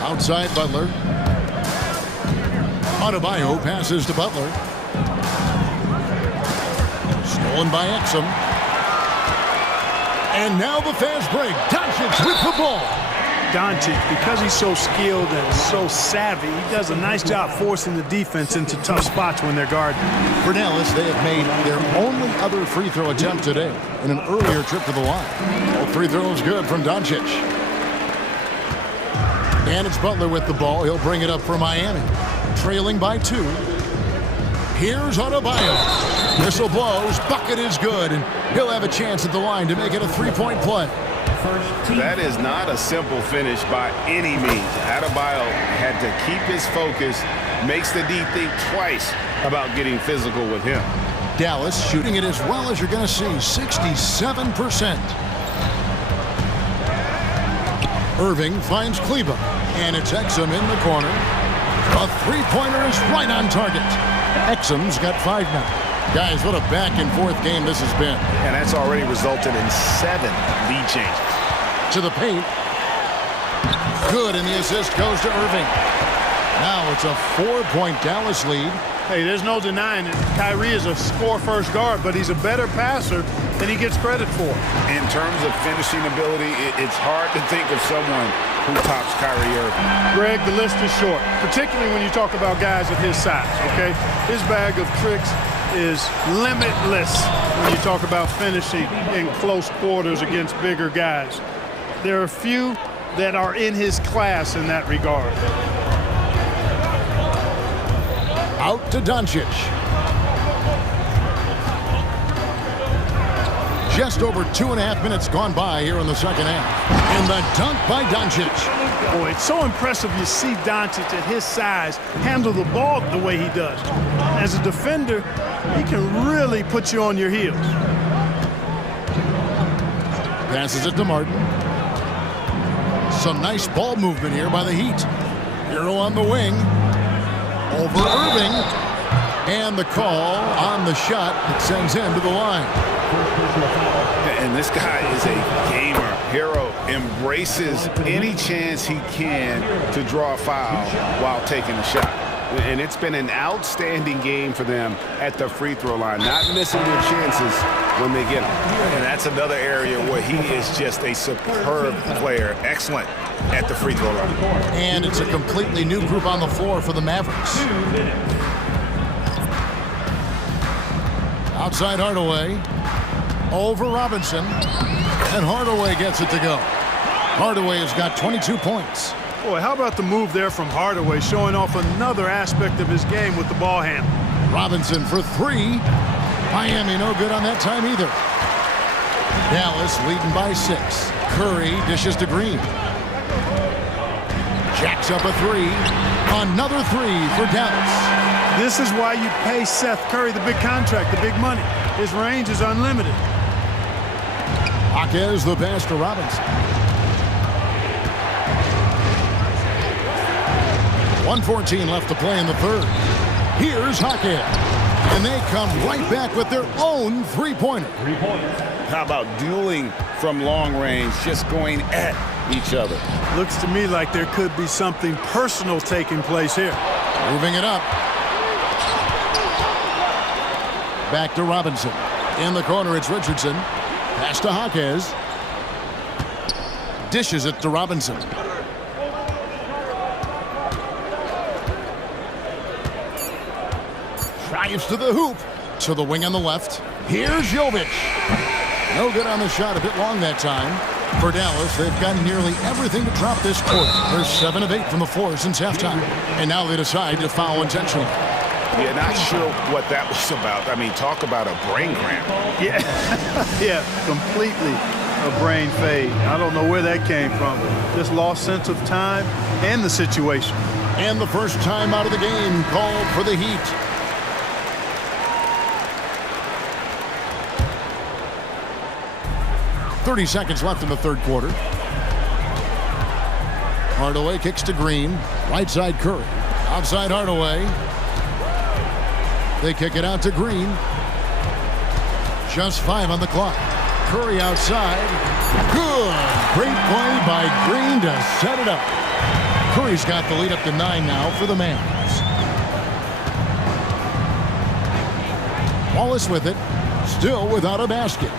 Outside Butler. Adebayo passes to Butler. Stolen by Exum. And now the fast break. Doncic with the ball. Doncic, because he's so skilled and so savvy, he does a nice job forcing the defense into tough spots when they're guarding. For Dallas, they have made their only other free throw attempt today in an earlier trip to the line. All free throws good from Doncic. And it's Butler with the ball. He'll bring it up for Miami. Trailing by 2. Here's Adebayo. Whistle blows. Bucket is good. And he'll have a chance at the line to make it a 3-point play. That is not a simple finish by any means. Adebayo had to keep his focus. Makes the D think twice about getting physical with him. Dallas shooting it as well as you're going to see, 67%. Irving finds Kleba, and it's Exum in the corner. A three-pointer is right on target. Exum's got 5 now. Guys, what a back-and-forth game this has been. And that's already resulted in 7 lead changes. To the paint. Good, and the assist goes to Irving. Now it's a 4-point Dallas lead. Hey, there's no denying it. Kyrie is a score-first guard, but he's a better passer than he gets credit for. In terms of finishing ability, it's hard to think of someone who tops Kyrie Irving. Greg, the list is short, particularly when you talk about guys of his size, okay? His bag of tricks is limitless when you talk about finishing in close quarters against bigger guys. There are few that are in his class in that regard. Out to Doncic. Just over 2.5 minutes gone by here in the second half. And the dunk by Doncic. Boy, it's so impressive you see Doncic at his size handle the ball the way he does. As a defender, he can really put you on your heels. Passes it to Martin. Some nice ball movement here by the Heat. Hero on the wing. Over Irving. And the call on the shot that sends him to the line. And this guy is a gamer. Hero embraces any chance he can to draw a foul while taking a shot. And it's been an outstanding game for them at the free throw line, not missing their chances when they get them. And that's another area where he is just a superb player. Excellent at the free throw line. And it's a completely new group on the floor for the Mavericks. Outside Hardaway. Over Robinson. And Hardaway gets it to go. Hardaway has got 22 points. Boy, how about the move there from Hardaway, showing off another aspect of his game with the ball handle. Robinson for 3. Miami no good on that time either. Dallas leading by 6. Curry dishes to Green. Jacks up a 3. Another 3 for Dallas. This is why you pay Seth Curry the big contract, the big money. His range is unlimited. Jaquez the pass to Robinson. 1:14 left to play in the third. Here's Jaquez. And they come right back with their own three-pointer. How about dueling from long range, just going at each other? Looks to me like there could be something personal taking place here. Moving it up. Back to Robinson. In the corner, it's Richardson. Pass to Jaquez. Dishes it to Robinson. Drives to the hoop. To the wing on the left. Here's Jovic. No good on the shot. A bit long that time. For Dallas, they've got nearly everything to drop this quarter. They're 7 of 8 from the floor since halftime. And now they decide to foul intentionally. Yeah, not sure what that was about. I mean, talk about a brain cramp. Yeah, yeah, completely a brain fade. I don't know where that came from. Just lost sense of time and the situation. And the first time out of the game called for the Heat. .30 seconds left in the third quarter. Hardaway kicks to Green. Right side Curry. Outside Hardaway. They kick it out to Green. Just 5 on the clock. Curry outside. Good. Great play by Green to set it up. Curry's got the lead up to 9 now for the Mavs. Wallace with it. Still without a basket.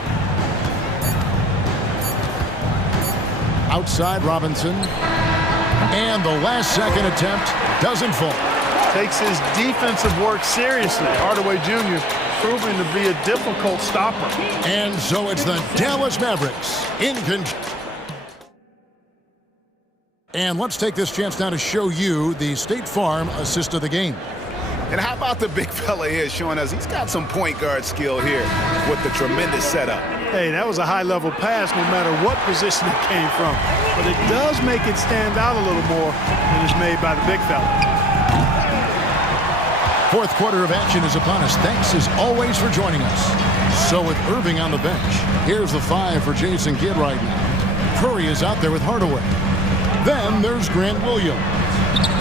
Outside Robinson. And the last second attempt doesn't fall. Takes his defensive work seriously. Hardaway Jr. proving to be a difficult stopper. And so it's the Dallas Mavericks in control. And let's take this chance now to show you the State Farm assist of the game. And how about the big fella here showing us he's got some point guard skill here with the tremendous setup. Hey, that was a high-level pass no matter what position it came from. But it does make it stand out a little more than is made by the big fella. fourth quarter of action is upon us. Thanks as always for joining us. So with Irving on the bench, here's the 5 for Jason Kidd right now. Curry is out there with Hardaway. Then there's Grant Williams.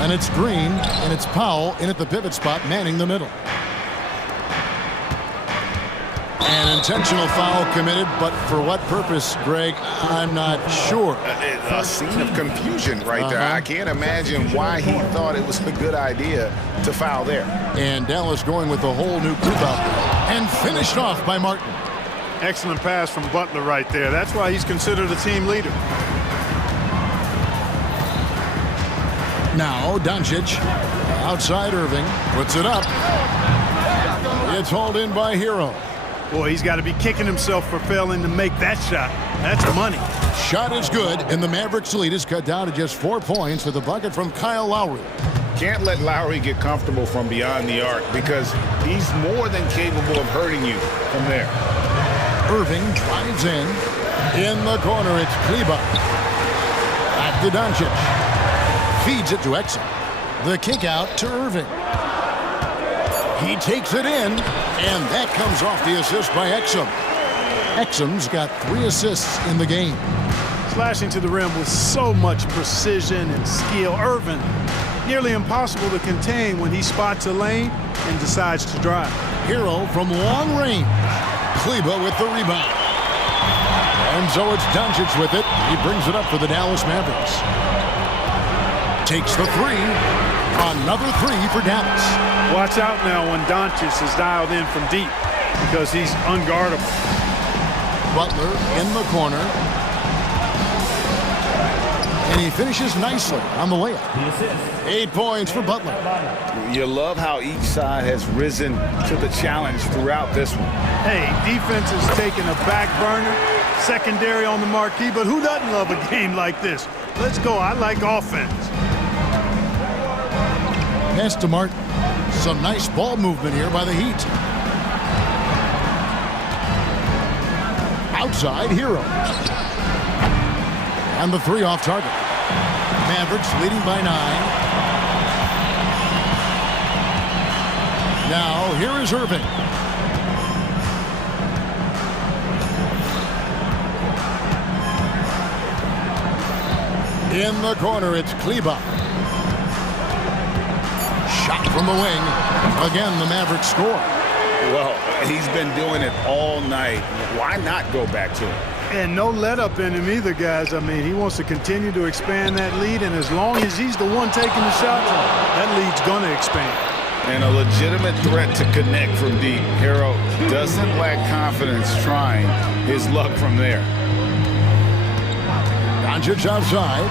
And it's Green, and it's Powell in at the pivot spot, manning the middle. An intentional foul committed, but for what purpose, Greg, I'm not sure. A scene of confusion right there. I can't imagine why he thought it was a good idea to foul there. And Dallas going with a whole new group out there. And finished off by Martin. Excellent pass from Butler right there. That's why he's considered a team leader. Now Doncic outside Irving puts it up. It's hauled in by Hero. Boy, he's got to be kicking himself for failing to make that shot. That's money. Shot is good, and the Mavericks lead is cut down to just 4 points with a bucket from Kyle Lowry. Can't let Lowry get comfortable from beyond the arc because he's more than capable of hurting you from there. Irving drives in. In the corner, it's Kleber. Back to Doncic. Feeds it to Exum. The kick out to Irving. He takes it in, and that comes off the assist by Exum. Exum's got 3 assists in the game. Slashing to the rim with so much precision and skill. Irving, nearly impossible to contain when he spots a lane and decides to drive. Hero from long range. Kleber with the rebound. And so it's Doncic with it. He brings it up for the Dallas Mavericks. Takes the 3. Another 3 for Dallas. Watch out now when Doncic is dialed in from deep because he's unguardable. Butler in the corner. And he finishes nicely on the layup. 8 points for Butler. You love how each side has risen to the challenge throughout this one. Hey, defense is taking a back burner, secondary on the marquee, but who doesn't love a game like this? Let's go. I like offense. Pass to Martin. Some nice ball movement here by the Heat. Outside, Hero. And the 3 off target. Mavericks leading by 9. Now, here is Irving. In the corner, it's Kleber. Shot from the wing. Again, the Mavericks score. Well, he's been doing it all night. Why not go back to it? And no let up in him either, guys. I mean, he wants to continue to expand that lead, and as long as he's the one taking the shots, that lead's going to expand. And a legitimate threat to connect from deep. Hero doesn't lack confidence trying his luck from there. Doncic outside.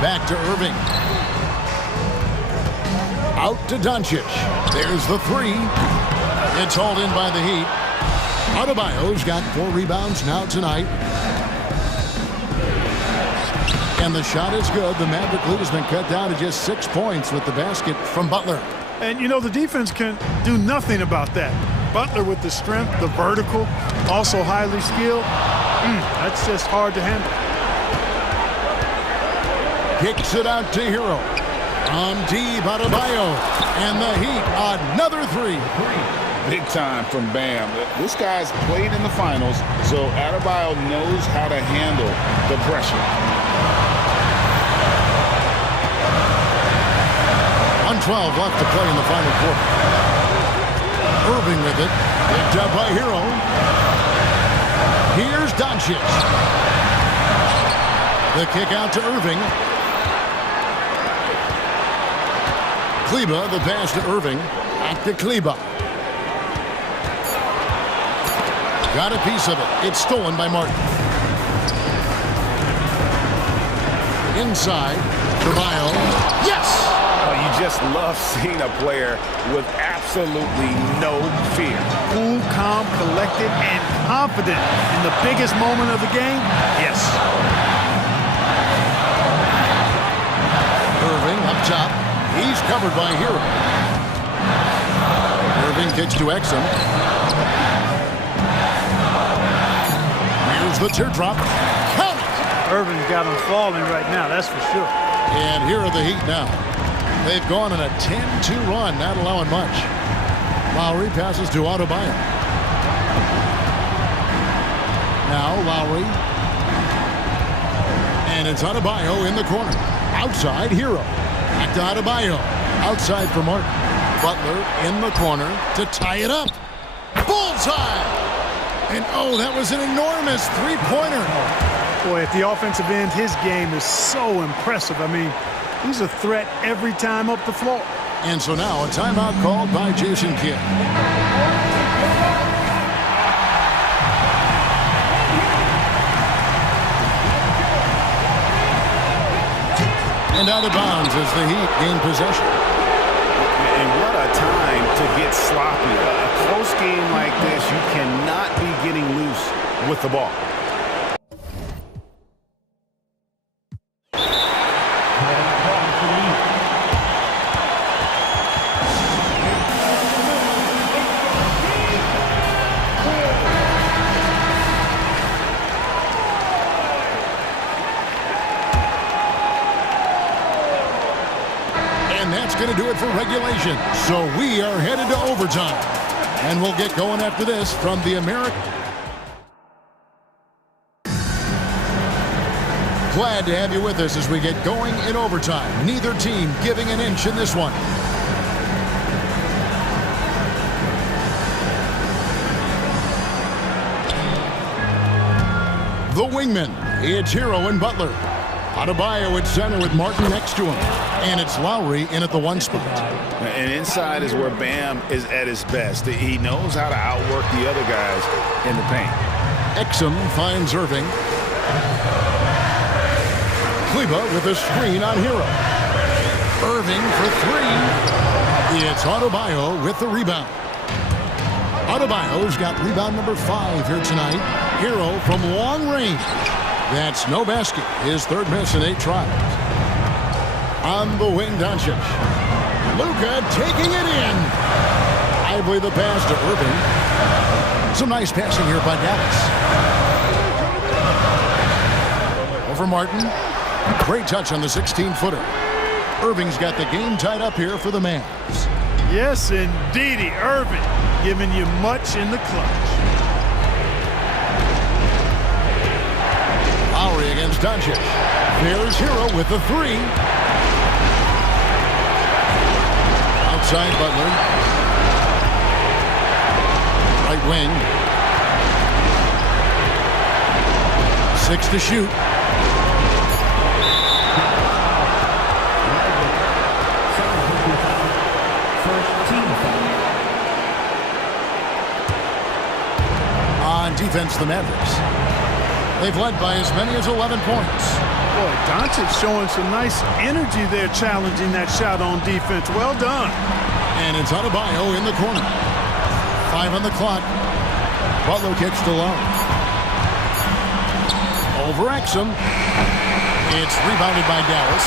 Back to Irving. Out to Doncic. There's the 3. It's hauled in by the Heat. Adebayo's got 4 rebounds now tonight. And the shot is good. The Maverick lead has been cut down to just 6 points with the basket from Butler. And, you know, the defense can do nothing about that. Butler with the strength, the vertical, also highly skilled. That's just hard to handle. Kicks it out to Hero. On deep, Adebayo. And the Heat, another 3. Big time from Bam. This guy's played in the finals, so Adebayo knows how to handle the pressure. 1:12 left to play in the final quarter. Irving with it. Picked up by Hero. Here's Doncic. The kick out to Irving. Kleber, the pass to Irving. Back to Kleber. Got a piece of it. It's stolen by Martin. Inside. Adebayo. Yes! Oh, you just love seeing a player with absolutely no fear. Cool, calm, collected, and confident in the biggest moment of the game. Yes. Irving up top. He's covered by Hero. Irving kicks to Exum. Here's the teardrop. Count it! Irving's got him falling right now, that's for sure. And here are the Heat now. They've gone on a 10-2 run, not allowing much. Lowry passes to Adebayo. Now Lowry. And it's Adebayo in the corner. Outside, Hero. Back to Adebayo. Outside for Martin. Butler in the corner to tie it up. Bullseye! And oh, that was an enormous three-pointer. Boy, at the offensive end, his game is so impressive. I mean, he's a threat every time up the floor. And so now a timeout called by Jason Kidd. And out of bounds as the Heat gain possession. And what a time to get sloppy. A close game like this, you cannot be getting loose with the ball. Going to do it for regulation. So we are headed to overtime. And we'll get going after this from the American. Glad to have you with us as we get going in overtime. Neither team giving an inch in this one. The wingman. It's Hero and Butler. Adebayo at center with Martin next to him. And it's Lowry in at the one spot. And inside is where Bam is at his best. He knows how to outwork the other guys in the paint. Exum finds Irving. Kleba with a screen on Hero. Irving for three. It's Adebayo with the rebound. Adebayo's got rebound number 5 here tonight. Hero from long range. That's no basket. His third miss in 8 tries. On the wing, Doncic. Luka taking it in. I believe the pass to Irving. Some nice passing here by Dallas. Over Martin. Great touch on the 16-footer. Irving's got the game tied up here for the Mavs. Yes, indeedy. Irving giving you much in the clutch. Lowry against Doncic. There's Hero with the 3. Outside Butler. Right wing. 6 to shoot. On defense, the Mavericks. They've led by as many as 11 points. Boy, Doncic showing some nice energy there, challenging that shot on defense. Well done. And it's Adebayo in the corner. 5 on the clock. Butler kicks to Lowe. Over Exum. It's rebounded by Dallas.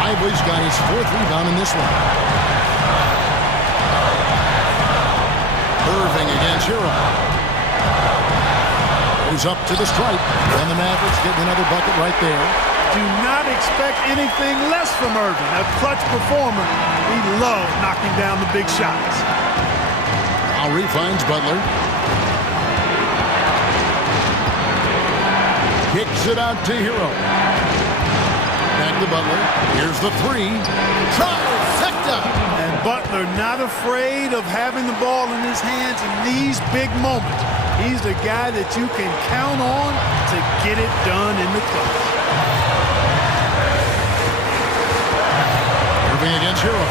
Ivory's got his 4th rebound in this one. Irving against Hero. Goes up to the stripe. And the Mavericks getting another bucket right there. Do not expect anything less from Irving. A clutch performer. He loves knocking down the big shots. Lowry finds Butler. Kicks it out to Hero. Back to Butler. Here's the 3. Trifecta! And Butler not afraid of having the ball in his hands in these big moments. He's the guy that you can count on to get it done in the clutch. Irving against Hero.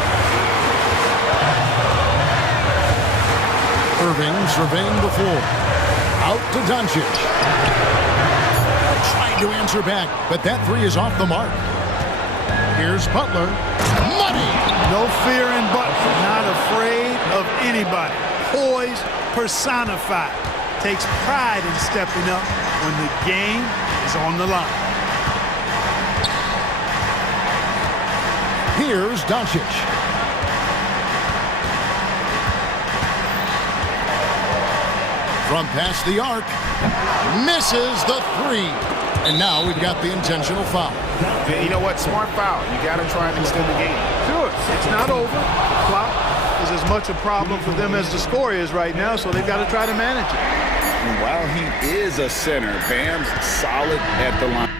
Irving surveying the floor. Out to Doncic. Trying to answer back, but that 3 is off the mark. Here's Butler. Money! No fear in Butler. Not afraid of anybody. Poise personified. Takes pride in stepping up when the game is on the line. Here's Doncic. From past the arc. Misses the 3. And now we've got the intentional foul. You know what? Smart foul. You got to try and extend the game. Sure. It's not over. The clock is as much a problem for them as the score is right now, so they've got to try to manage it. And while he is a center, Bam's solid at the line.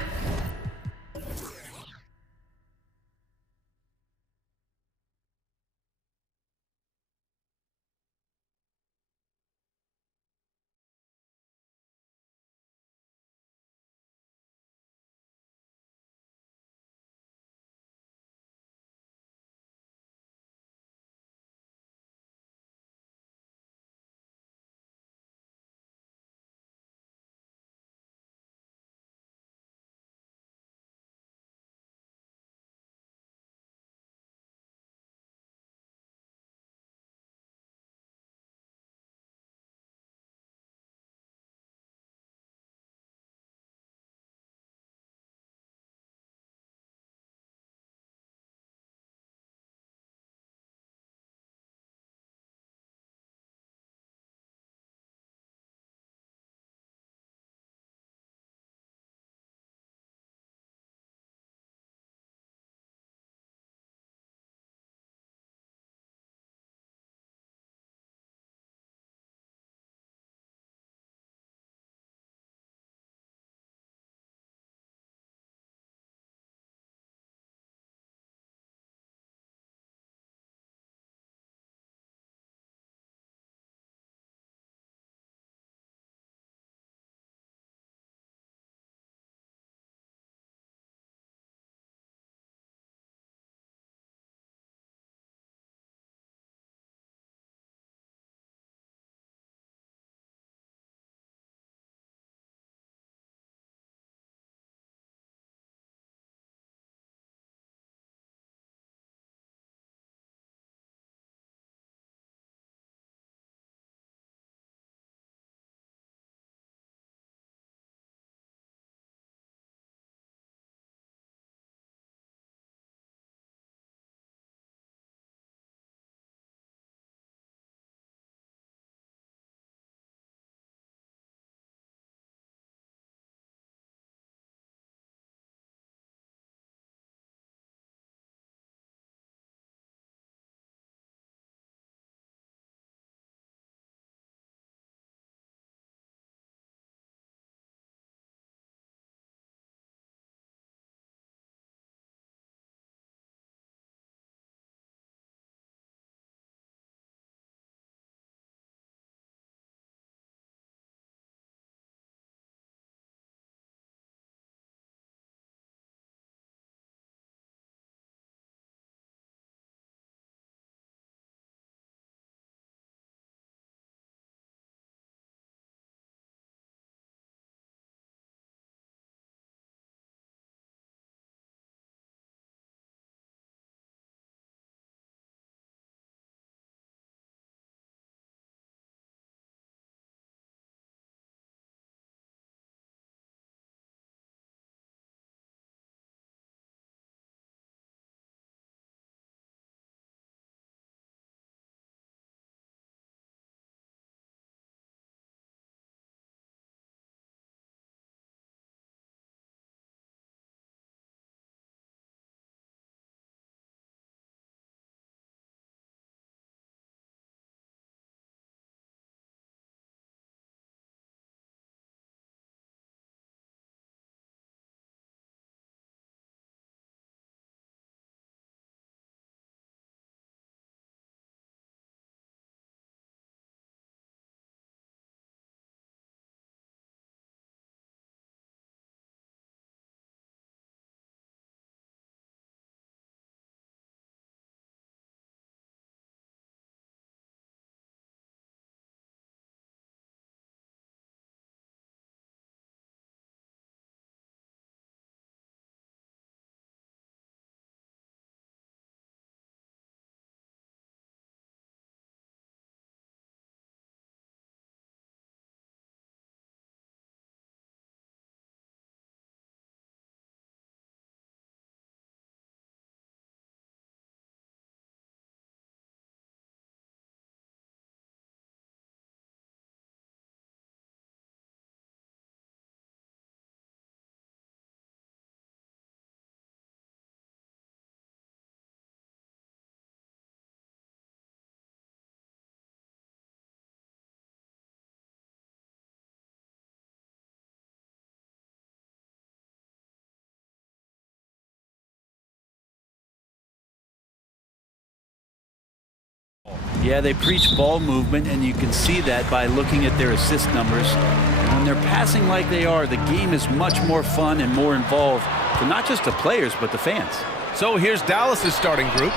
Yeah, they preach ball movement, and you can see that by looking at their assist numbers. And when they're passing like they are, the game is much more fun and more involved for not just the players, but the fans. So here's Dallas's starting group.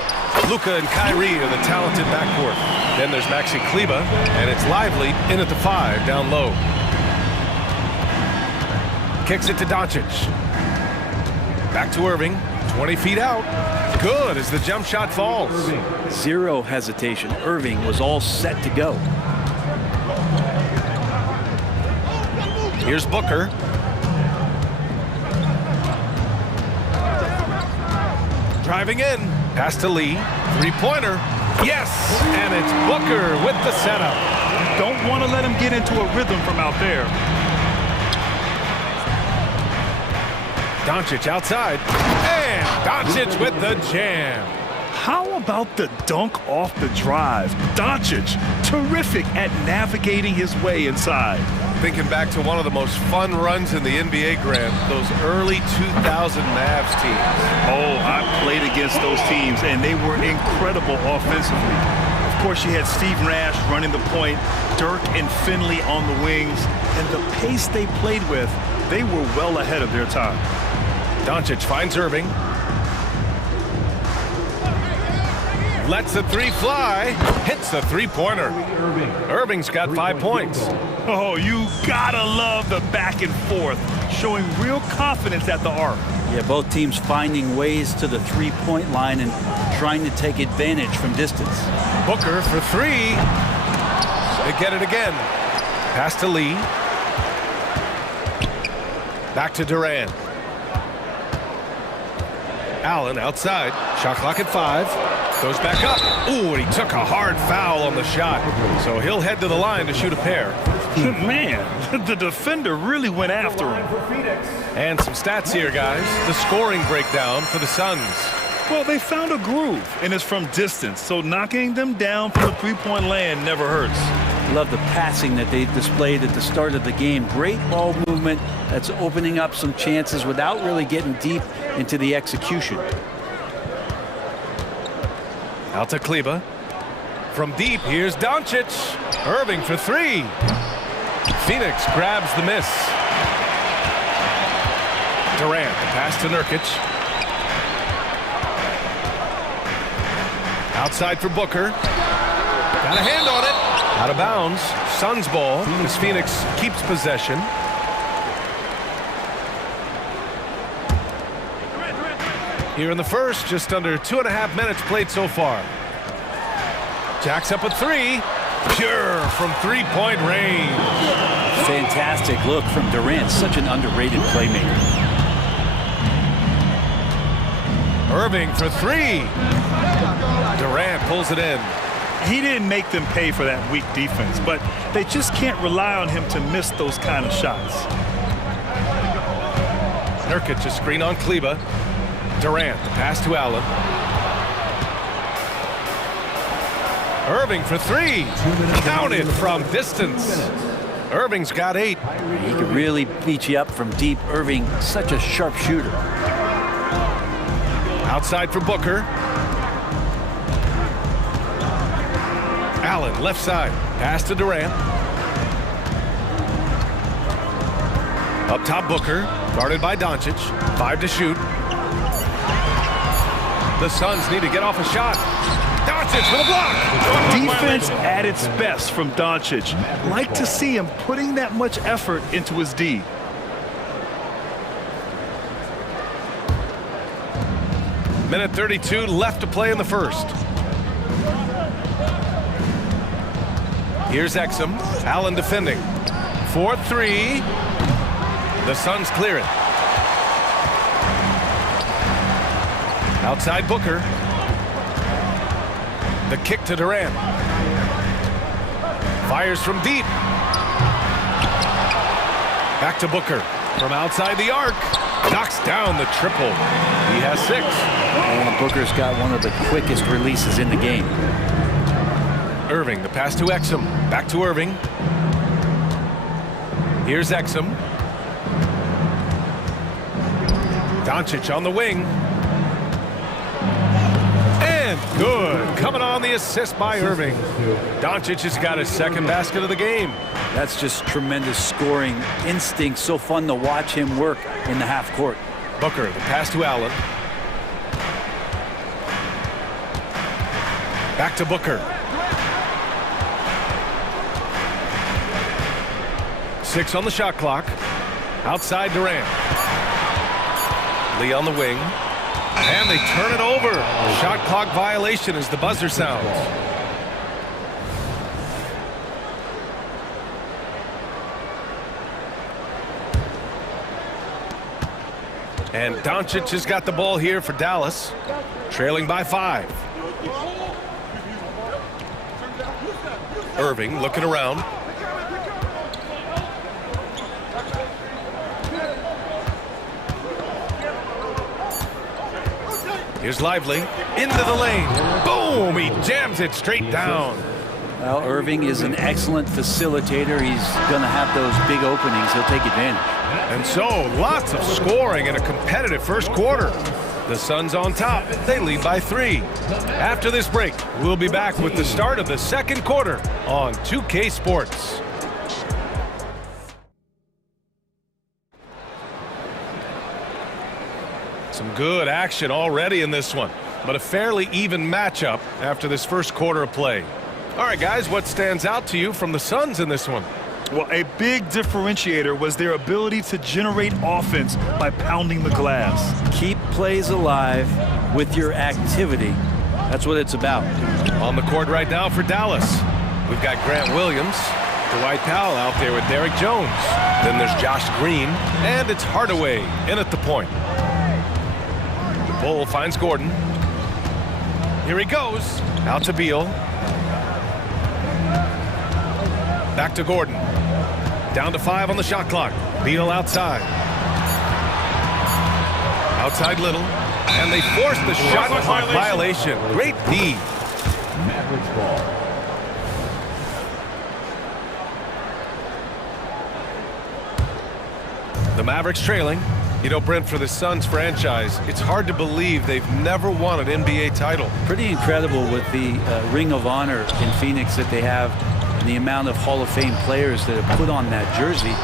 Luka and Kyrie are the talented backcourt. Then there's Maxi Kleber, and it's Lively in at the 5, down low. Kicks it to Doncic. Back to Irving, 20 feet out. Good as the jump shot falls. Zero hesitation. Irving was all set to go. Here's Booker. Driving in. Pass to Lee. Three-pointer. Yes! And it's Booker with the setup. Don't want to let him get into a rhythm from out there. Doncic outside. And Doncic with the jam. How about the dunk off the drive? Doncic, terrific at navigating his way inside. Thinking back to one of the most fun runs in the NBA, Grant, those early 2000 Mavs teams. Oh, I played against those teams, and they were incredible offensively. Of course, you had Steve Nash running the point, Dirk and Finley on the wings, and the pace they played with, they were well ahead of their time. Doncic finds Irving. Lets the three fly. Hits the three-pointer. Irving's got 5 points. Oh, you gotta love the back and forth, showing real confidence at the arc. Yeah, both teams finding ways to the three-point line and trying to take advantage from distance. Booker for three. They get it again. Pass to Lee. Back to Durant. Allen outside. Shot clock at 5. Goes back up. Ooh, and he took a hard foul on the shot. So he'll head to the line to shoot a pair. Man, the defender really went after him. And some stats here, guys. The scoring breakdown for the Suns. Well, they found a groove, and it's from distance. So knocking them down from the three-point land never hurts. Love the passing that they displayed at the start of the game. Great ball movement that's opening up some chances without really getting deep into the execution. Out to Kleber. From deep, here's Doncic. Irving for three. Phoenix grabs the miss. Durant, the pass to Nurkic. Outside for Booker. Got a hand on it. Out of bounds. Suns ball as Phoenix keeps possession. Here in the first, just under 2.5 minutes played so far. Jacks up a three. Pure from three-point range. Fantastic look from Durant. Such an underrated playmaker. Irving for three. Durant pulls it in. He didn't make them pay for that weak defense, but they just can't rely on him to miss those kind of shots. Nurkic a screen on Kleber. Durant, the pass to Allen. Irving for three. Counted from distance. Irving's got 8. He could really beat you up from deep. Irving, such a sharp shooter. Outside for Booker. Allen, left side. Pass to Durant. Up top, Booker. Guarded by Doncic. 5 to shoot. The Suns need to get off a shot. Doncic for the block. Defense at its best from Doncic. Like to see him putting that much effort into his D. Minute 32 left to play in the first. Here's Exum. Allen defending. 4-3. The Suns clear it. Outside Booker. The kick to Durant. Fires from deep. Back to Booker. From outside the arc. Knocks down the triple. He has 6. And Booker's got one of the quickest releases in the game. Irving, the pass to Exum. Back to Irving. Here's Exum. Doncic on the wing. And good. Coming on the assist by Irving. Doncic has got his second basket of the game. That's just tremendous scoring instinct. So fun to watch him work in the half court. Booker, the pass to Allen. Back to Booker. 6 on the shot clock. Outside Durant. Lee on the wing. And they turn it over. Shot clock violation as the buzzer sounds. And Doncic has got the ball here for Dallas. Trailing by 5. Irving looking around. Here's Lively into the lane. Boom! He jams it straight down. Well, Irving is an excellent facilitator. He's going to have those big openings. He'll take advantage. And so, lots of scoring in a competitive first quarter. The Suns on top. They lead by 3. After this break, we'll be back with the start of the second quarter on 2K Sports. Some good action already in this one, but a fairly even matchup after this first quarter of play. All right, guys, what stands out to you from the Suns in this one? Well, a big differentiator was their ability to generate offense by pounding the glass. Keep plays alive with your activity. That's what it's about. On the court right now for Dallas, we've got Grant Williams, Dwight Powell out there with Derrick Jones. Then there's Josh Green, and it's Hardaway in at the point. Bull finds Gordon. Here he goes. Out to Beal. Back to Gordon. Down to 5 on the shot clock. Beal outside. Outside Little. And they force the shot clock violation. Great D. Mavericks ball. The Mavericks trailing. You know, Brent, for the Suns franchise, it's hard to believe they've never won an NBA title. Pretty incredible with the Ring of Honor in Phoenix that they have and the amount of Hall of Fame players that have put on that jersey.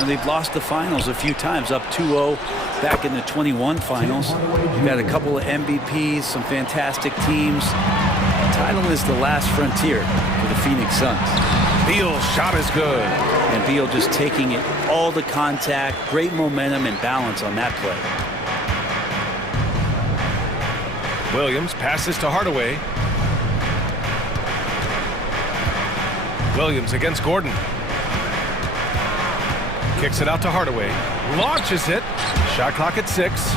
And they've lost the finals a few times, up 2-0 back in the 21 finals. You've got a couple of MVPs, some fantastic teams. The title is the last frontier for the Phoenix Suns. Beal's shot is good. And Beal just taking it all the contact, great momentum and balance on that play. Williams passes to Hardaway. Williams against Gordon. Kicks it out to Hardaway. Launches it. Shot clock at 6.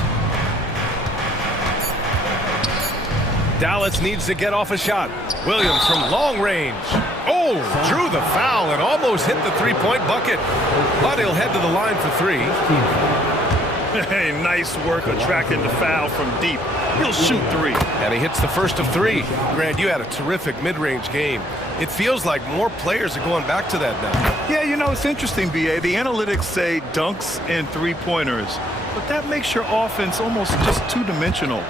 Dallas needs to get off a shot. Williams from long range. Oh, drew the foul and almost hit the three-point bucket. But he'll head to the line for 3. Hey, nice work attracting the foul from deep. He'll shoot 3. And he hits the first of 3. Grant, you had a terrific mid-range game. It feels like more players are going back to that now. Yeah, you know, it's interesting, B.A. The analytics say dunks and three-pointers, but that makes your offense almost just two-dimensional.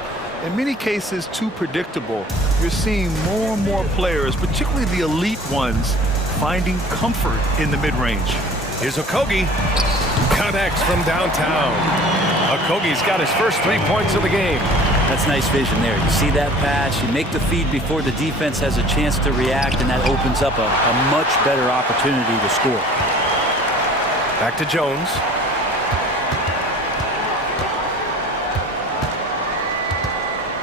In many cases, too predictable. You're seeing more and more players, particularly the elite ones, finding comfort in the mid-range. Here's Okogie. Connects from downtown. Okogie's got his first 3 points of the game. That's nice vision there. You see that pass, you make the feed before the defense has a chance to react, and that opens up a much better opportunity to score. Back to Jones.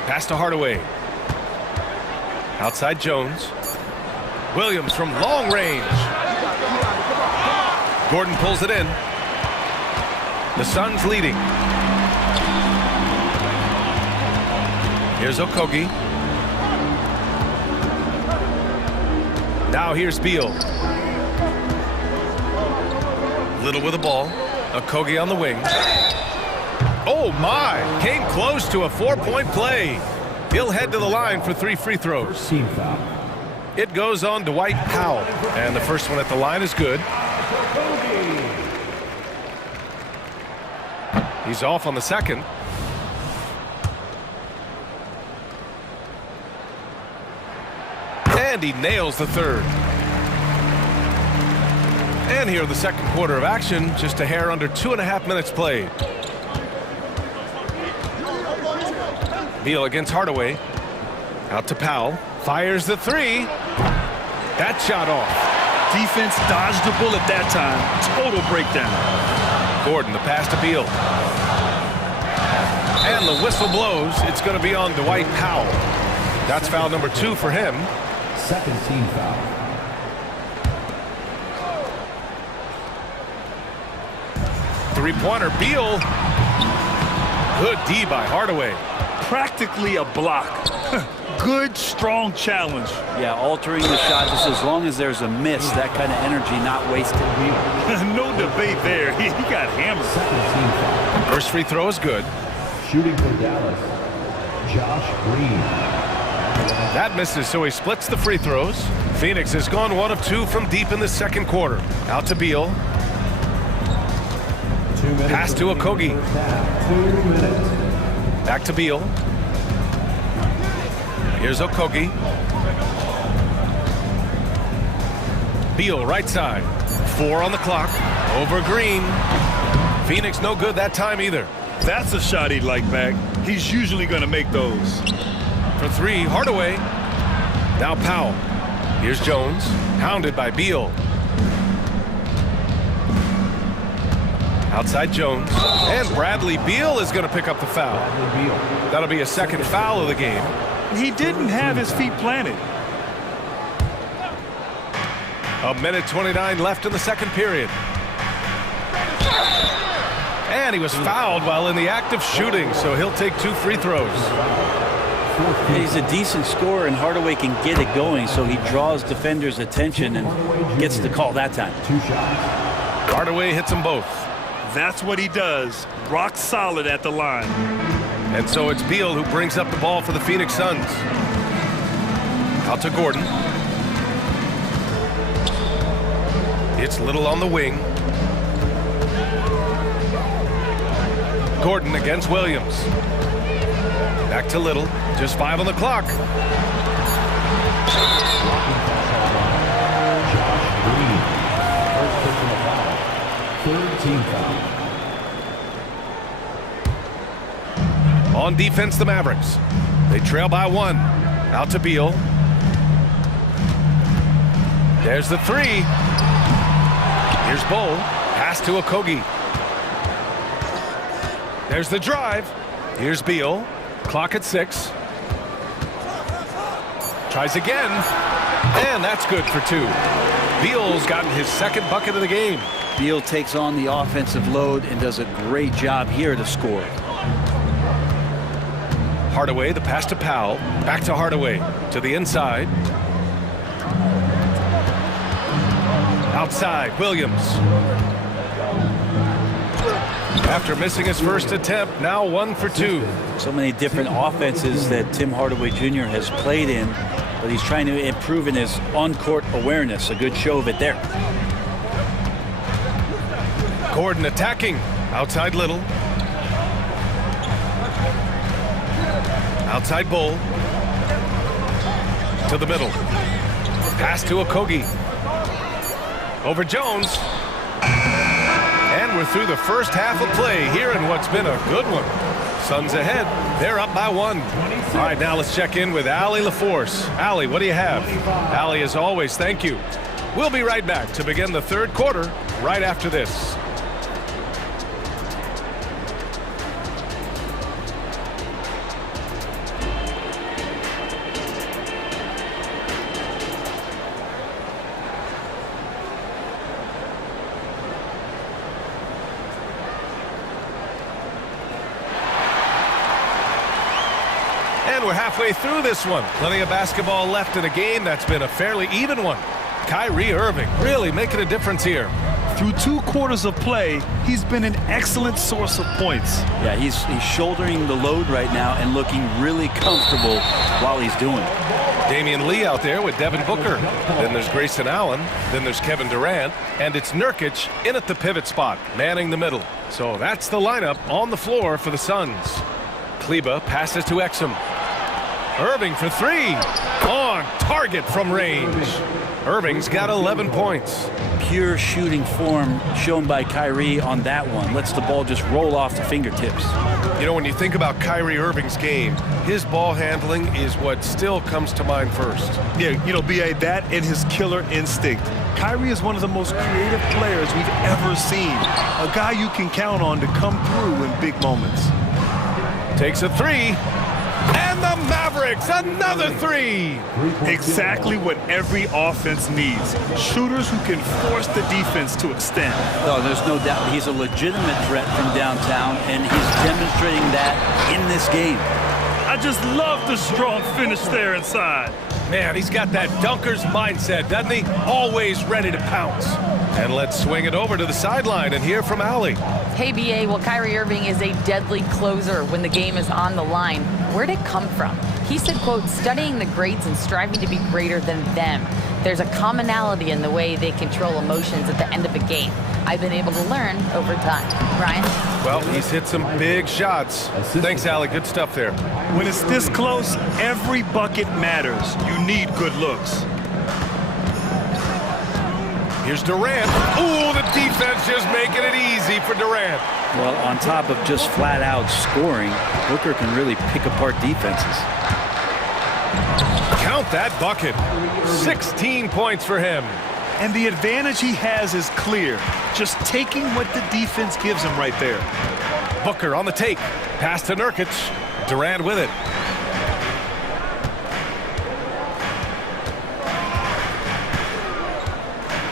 Pass to Hardaway. Outside Jones. Williams from long range. Gordon pulls it in. The Suns leading. Here's Okogie. Now here's Beal. Little with the ball. Okogie on the wing. Oh my! Came close to a 4-point play. He'll head to the line for 3 free throws. Team foul. It goes on to Dwight Powell. And the first one at the line is good. He's off on the second. And he nails the third. And here the second quarter of action, just a hair under 2.5 minutes played. Beal against Hardaway. Out to Powell. Fires the three. That shot off. Defense dodged the bullet that time. Total breakdown. Gordon, the pass to Beal. And the whistle blows. It's going to be on Dwight Powell. That's foul number 2 for him. Second team foul. Three-pointer, Beal. Good D by Hardaway. Practically a block. Good, strong challenge. Yeah, altering the shot just as long as there's a miss, that kind of energy not wasted. No debate there. He got hammered. Second team foul. First free throw is good. Shooting for Dallas, Josh Green. That misses, so he splits the free throws. Phoenix has gone 1 of 2 from deep in the second quarter. Out to Beal. 2 minutes. Pass to Okogie. 2 minutes. Back to Beal. Here's Okogie. Beal right side. 4 on the clock. Over Green. Phoenix no good that time either. That's a shot he'd like back. He's usually going to make those. For 3, Hardaway. Now Powell. Here's Jones. Hounded by Beal. Outside Jones. And Bradley Beal is going to pick up the foul. That'll be a second foul of the game. He didn't have his feet planted. 1:29 left in the second period. And he was fouled while in the act of shooting, so he'll take 2 free throws. He's a decent scorer, and Hardaway can get it going, so he draws defenders' attention and gets the call that time. 2 shots. Hardaway hits them both. That's what he does. Rock solid at the line. And so it's Beal who brings up the ball for the Phoenix Suns. Out to Gordon. It's Little on the wing. Gordon against Williams. Back to Little. Just 5 on the clock. Josh Green. First personal foul. 3rd team foul. On defense, the Mavericks. They trail by 1. Out to Beal. There's the 3. Here's Bull. Pass to Okogie. There's the drive. Here's Beal. Clock at 6. Tries again. And that's good for 2. Beal's gotten his second bucket of the game. Beal takes on the offensive load and does a great job here to score. Hardaway, the pass to Powell. Back to Hardaway. To the inside. Outside, Williams. After missing his first attempt, now 1 for 2. So many different offenses that Tim Hardaway Jr. has played in, but he's trying to improve in his on-court awareness. A good show of it there. Gordon attacking. Outside Little. Outside Bull. To the middle. Pass to Okogie. Over Jones. And we're through the first half of play here in what's been a good one. Suns ahead. They're up by 1. All right, now let's check in with Allie LaForce. Allie, what do you have? Allie, as always, thank you. We'll be right back to begin the third quarter right after this. And we're halfway through this one. Plenty of basketball left in a game that's been a fairly even one. Kyrie Irving really making a difference here. Through 2 quarters of play, he's been an excellent source of points. Yeah, he's shouldering the load right now and looking really comfortable while he's doing it. Damian Lee out there with Devin Booker. Then there's Grayson Allen. Then there's Kevin Durant. And it's Nurkic in at the pivot spot, manning the middle. So that's the lineup on the floor for the Suns. Kleba passes to Exum. Irving for three. On target from range. Irving's got 11 points. Pure shooting form shown by Kyrie on that one. Lets the ball just roll off the fingertips. You know, when you think about Kyrie Irving's game, his ball handling is what still comes to mind first. Yeah, you know, B.A., that and his killer instinct. Kyrie is one of the most creative players we've ever seen. A guy you can count on to come through in big moments. Takes a three. And the Mavericks, another three. Exactly what every offense needs. Shooters who can force the defense to extend. Oh, there's no doubt he's a legitimate threat from downtown, and he's demonstrating that in this game. I just love the strong finish there inside. Man, he's got that dunker's mindset, doesn't he? Always ready to pounce. And let's swing it over to the sideline and hear from Allie. Hey, BA, well, Kyrie Irving is a deadly closer when the game is on the line. Where'd it come from? He said, quote, studying the greats and striving to be greater than them. There's a commonality in the way they control emotions at the end of a game. I've been able to learn over time. Ryan? Well, he's hit some big shots. Thanks, Allie. Good stuff there. When it's this close, every bucket matters. You need good looks. Here's Durant. Ooh, the defense just making it easy for Durant. Well, on top of just flat-out scoring, Booker can really pick apart defenses. Count that bucket. 16 points for him. And the advantage he has is clear. Just taking what the defense gives him right there. Booker on the take. Pass to Nurkic. Durant with it.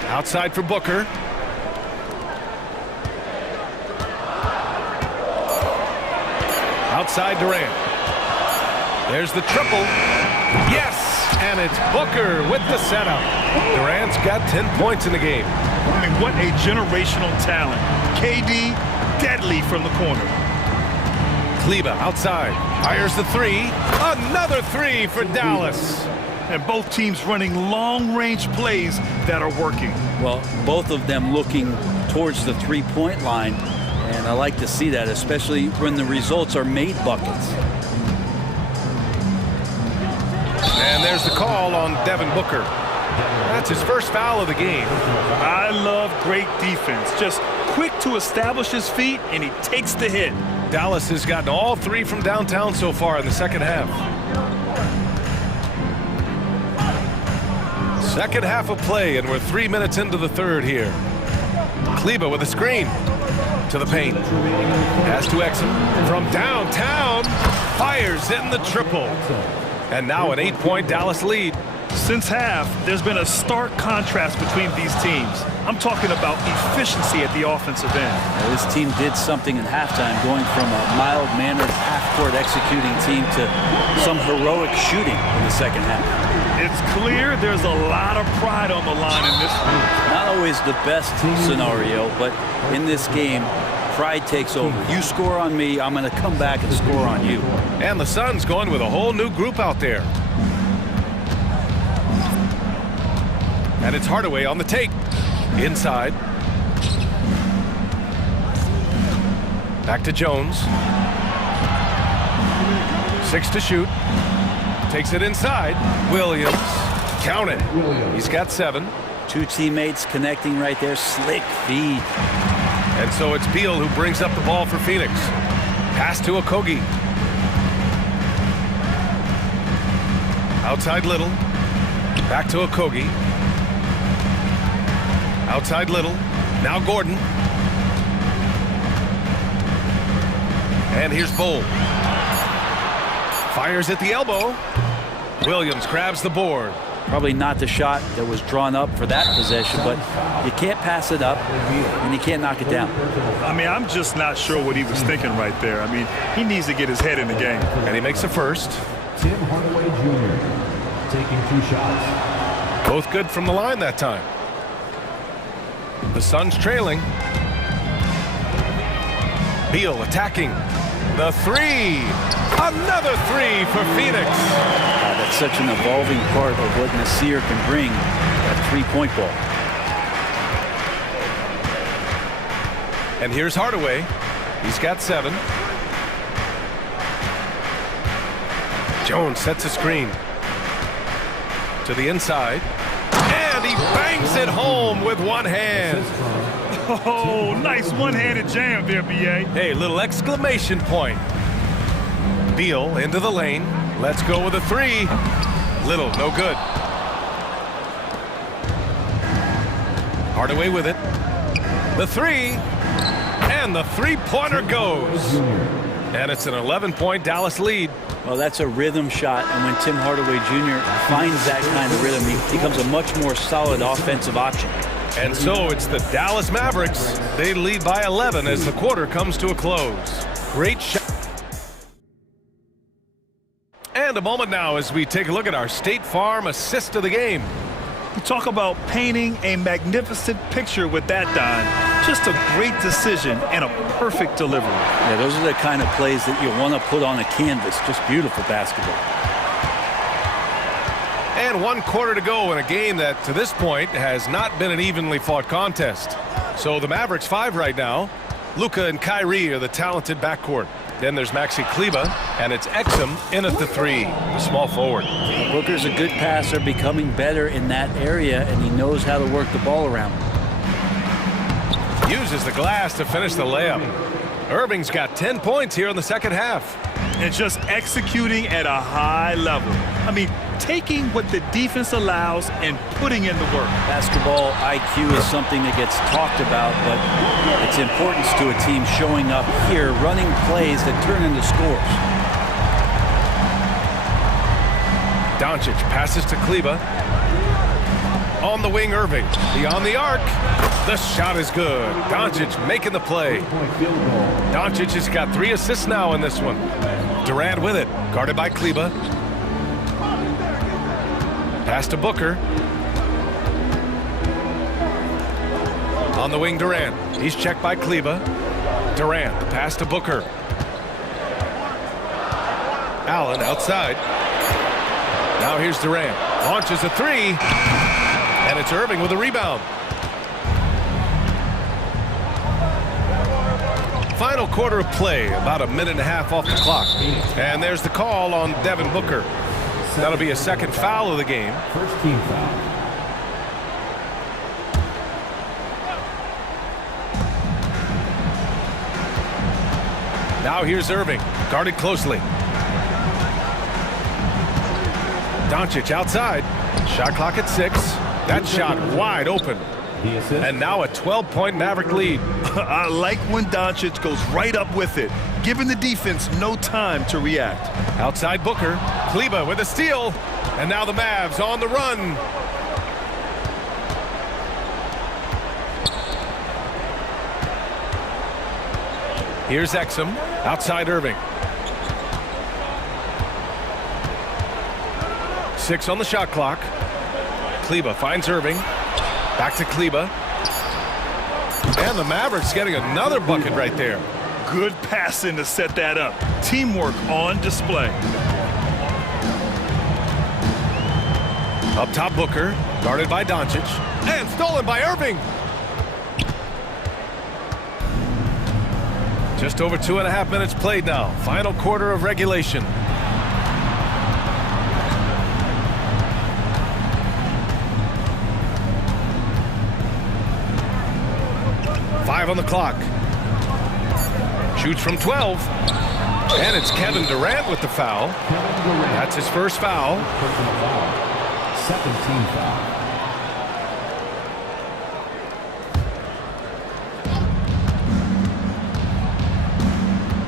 Outside for Booker. Outside Durant. There's the triple. Yes! And it's Booker with the setup. Durant's got 10 points in the game. I mean, what a generational talent. KD, deadly from the corner. Kleber outside. Fires the three. Another three for Dallas. And both teams running long-range plays that are working. Well, both of them looking towards the three-point line, and I like to see that, especially when the results are made buckets. And there's the call on Devin Booker. That's his first foul of the game. I love great defense. Just quick to establish his feet, and he takes the hit. Dallas has gotten all three from downtown so far in the second half. Second half of play, and we're 3 minutes into the third here. Kleber with a screen to the paint. Has to exit from downtown. Fires in the triple. And now an 8-point Dallas lead. Since half, there's been a stark contrast between these teams. I'm talking about efficiency at the offensive end. Well, this team did something in halftime, going from a mild-mannered half-court executing team to some heroic shooting in the second half. It's clear there's a lot of pride on the line in this group. Not always the best scenario, but in this game, pride takes over. You score on me, I'm going to come back and score on you. And the Suns going with a whole new group out there. And it's Hardaway on the take. Inside. Back to Jones. 6 to shoot. Takes it inside. Williams. Count it. He's got 7. Two teammates connecting right there. Slick feed. And so it's Beal who brings up the ball for Phoenix. Pass to Okogie. Outside Little. Back to Okogie. Outside Little. Now Gordon. And here's Bull. Fires at the elbow. Williams grabs the board. Probably not the shot that was drawn up for that possession, but you can't pass it up and you can't knock it down. I mean, I'm just not sure what he was thinking right there. I mean, he needs to get his head in the game. And he makes a first. Tim Hardaway Jr. taking 2 shots. Both good from the line that time. The Suns trailing. Beal attacking. The three. Another three for Phoenix. That's such an evolving part of what Nasir can bring, that three-point ball. And here's Hardaway. He's got 7. Jones sets a screen. To the inside. And he bangs it home with one hand. Oh, nice one-handed jam there, B.A. Hey, little exclamation point. Beal into the lane. Let's go with a three. Little, no good. Hardaway with it. The three. And the three-pointer goes. And it's an 11-point Dallas lead. Well, that's a rhythm shot, and when Tim Hardaway Jr. finds that kind of rhythm, he becomes a much more solid offensive option. And so it's the Dallas Mavericks. They lead by 11 as the quarter comes to a close. Great shot. And a moment now as we take a look at our State Farm assist of the game. You talk about painting a magnificent picture with that, Don. Just a great decision and a perfect delivery. Yeah, those are the kind of plays that you want to put on a canvas. Just beautiful basketball. And 1 quarter to go in a game that, to this point, has not been an evenly fought contest. So the Mavericks 5 right now. Luka and Kyrie are the talented backcourt. Then there's Maxi Kleber, and it's Exum in at the 3, the small forward. Booker's a good passer, becoming better in that area, and he knows how to work the ball around. Uses the glass to finish the layup. Irving's got 10 points here in the second half. And just executing at a high level. I mean, taking what the defense allows and putting in the work. Basketball IQ is something that gets talked about, but its importance to a team showing up here, running plays that turn into scores. Doncic passes to Kleber. On the wing, Irving. Beyond the arc. The shot is good. Doncic making the play. Doncic has got 3 assists now in this one. Durant with it. Guarded by Kleber. Pass to Booker. On the wing, Durant. He's checked by Kleber. Durant, the pass to Booker. Allen outside. Now here's Durant. Launches a 3. And it's Irving with a rebound. Final quarter of play, about a minute and a half off the clock. And there's the call on Devin Booker. That'll be a second foul of the game. First team foul. Now here's Irving, guarded closely. Doncic outside. Shot clock at 6. That shot wide open. And now a 12-point Maverick lead. I like when Doncic goes right up with it, giving the defense no time to react. Outside Booker. Kleber with a steal. And now the Mavs on the run. Here's Exum. Outside Irving. 6 on the shot clock. Kleber finds Irving. Back to Kleber. And the Mavericks getting another bucket right there. Good passing to set that up. Teamwork on display. Up top Booker. Guarded by Doncic. And stolen by Irving. Just over 2.5 minutes played now. Final quarter of regulation. Five on the clock. Shoots from 12. And it's Kevin Durant with the foul. That's his first foul. Personal foul. Second team foul.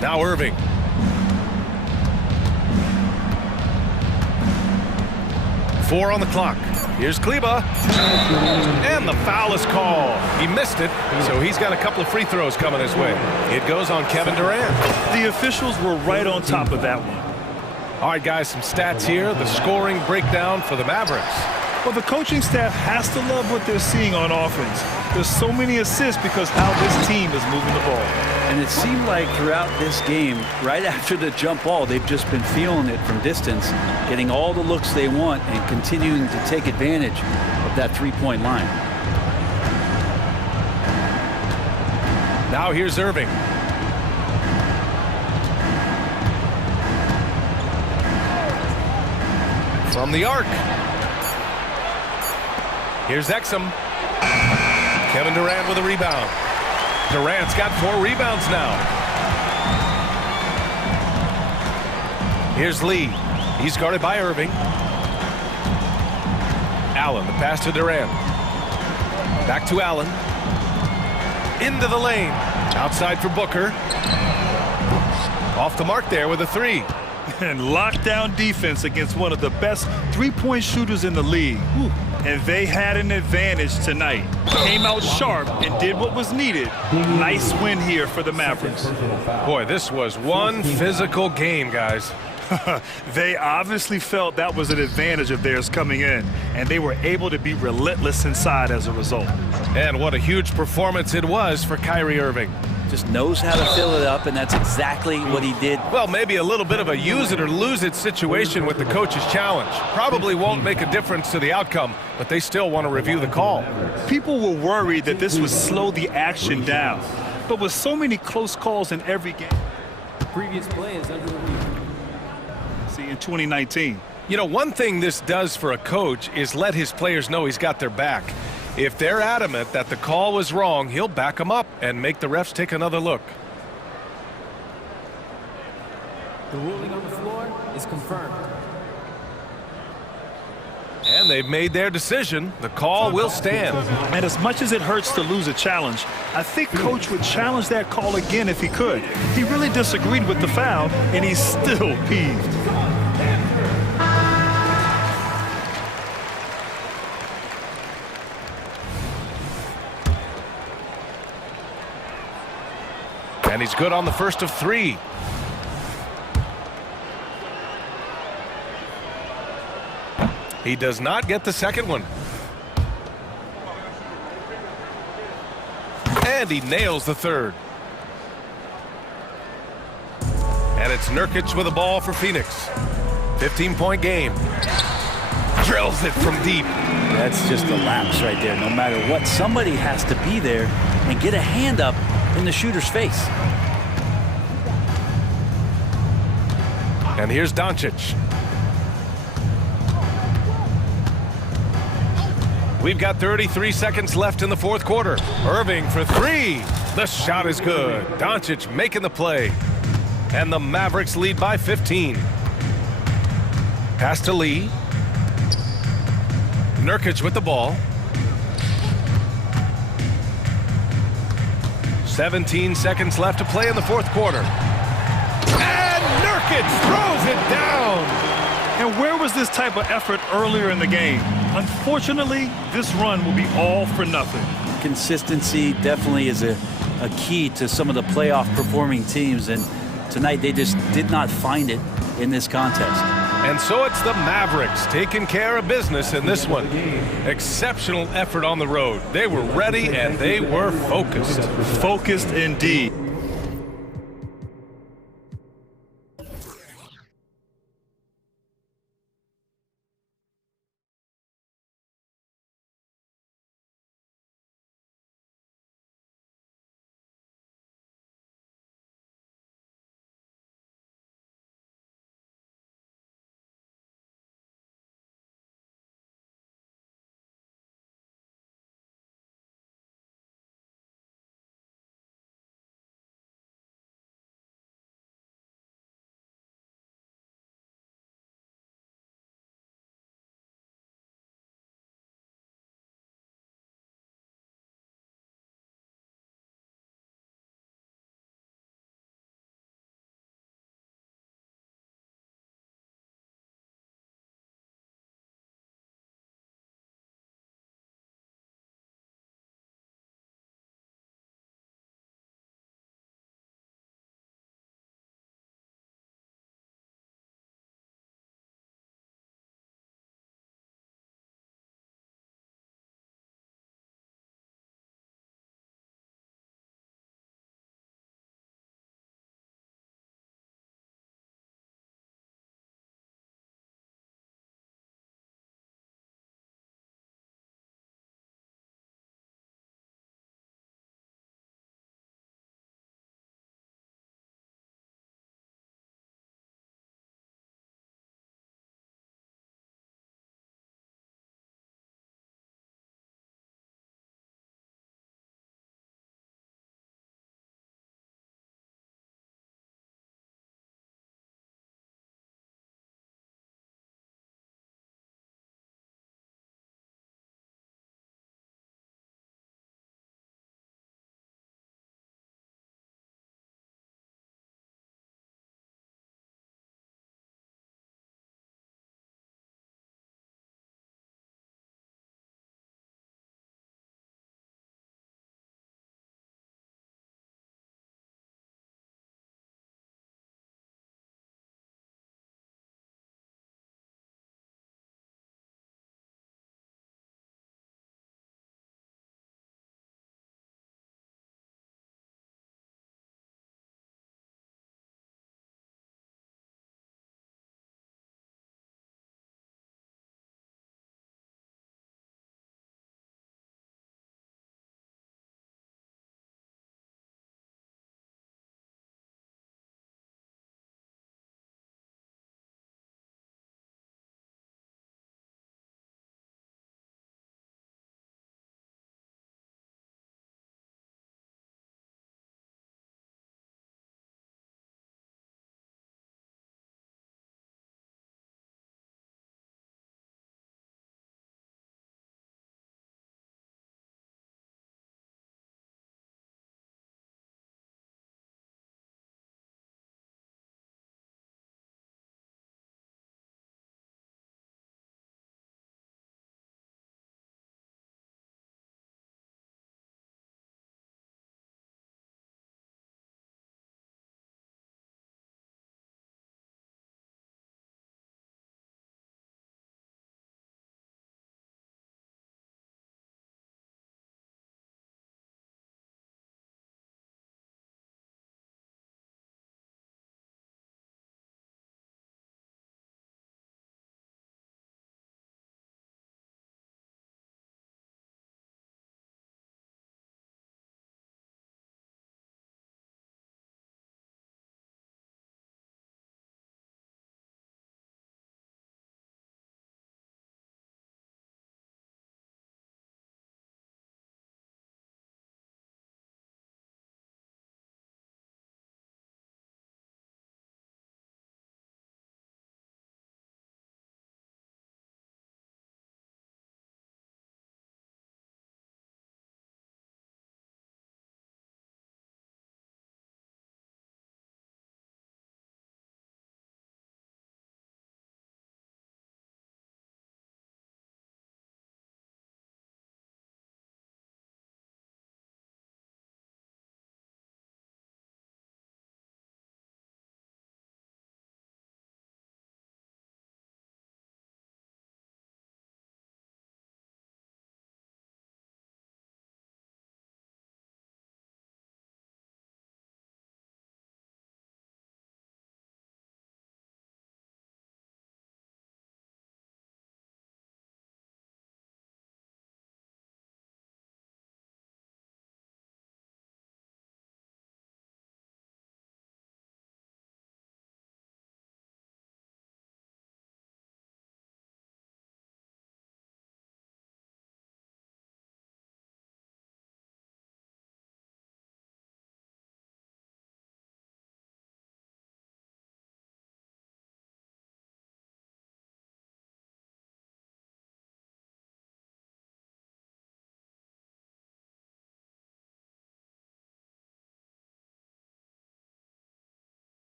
Now Irving. Four on the clock. Here's Kleber. And the foul is called. He missed it, so he's got a couple of free throws coming his way. It goes on Kevin Durant. The officials were right on top of that one. All right, guys, some stats here. The scoring breakdown for the Mavericks. Well, the coaching staff has to love what they're seeing on offense. There's so many assists because how this team is moving the ball. And it seemed like throughout this game, right after the jump ball, they've just been feeling it from distance, getting all the looks they want and continuing to take advantage of that three-point line. Now here's Irving. from the arc. Here's Exum. Kevin Durant with a rebound. Durant's got 4 rebounds now. Here's Lee. He's guarded by Irving. Allen, the pass to Durant. Back to Allen. Into the lane. Outside for Booker. Off the mark there with a 3. And lockdown defense against one of the best three-point shooters in the league. And they had an advantage tonight. Came out sharp and did what was needed. Nice win here for the Mavericks. Boy, this was one physical game, guys. They obviously felt that was an advantage of theirs coming in, and they were able to be relentless inside as a result. And what a huge performance it was for Kyrie Irving. Just knows how to fill it up, and that's exactly what he did. Well, maybe a little bit of a use it or lose it situation with the coach's challenge. Probably won't make a difference to the outcome, but they still want to review the call. People were worried that this would slow the action down, but with so many close calls in every game. Previous play is under review. See, in 2019. You know, one thing this does for a coach is let his players know he's got their back. If they're adamant that the call was wrong, he'll back them up and make the refs take another look. The ruling on the floor is confirmed. And they've made their decision. The call will stand. And as much as it hurts to lose a challenge, I think Coach would challenge that call again if he could. He really disagreed with the foul, and he's still peeved. And he's good on the first of 3. He does not get the second one. And he nails the third. And it's Nurkic with the ball for Phoenix. 15-point game. Drills it from deep. That's just a lapse right there. No matter what, somebody has to be there and get a hand up in the shooter's face. And here's Doncic. We've got 33 seconds left in the fourth quarter. Irving for 3. The shot is good. Doncic making the play. And the Mavericks lead by 15. Pass to Lee. Nurkic with the ball. 17 seconds left to play in the fourth quarter. And Nurkic throws it down. And where was this type of effort earlier in the game? Unfortunately, this run will be all for nothing. Consistency definitely is a key to some of the playoff performing teams, and tonight they just did not find it in this contest. And so it's the Mavericks taking care of business in this one. Exceptional effort on the road. They were ready and they were focused. Focused indeed.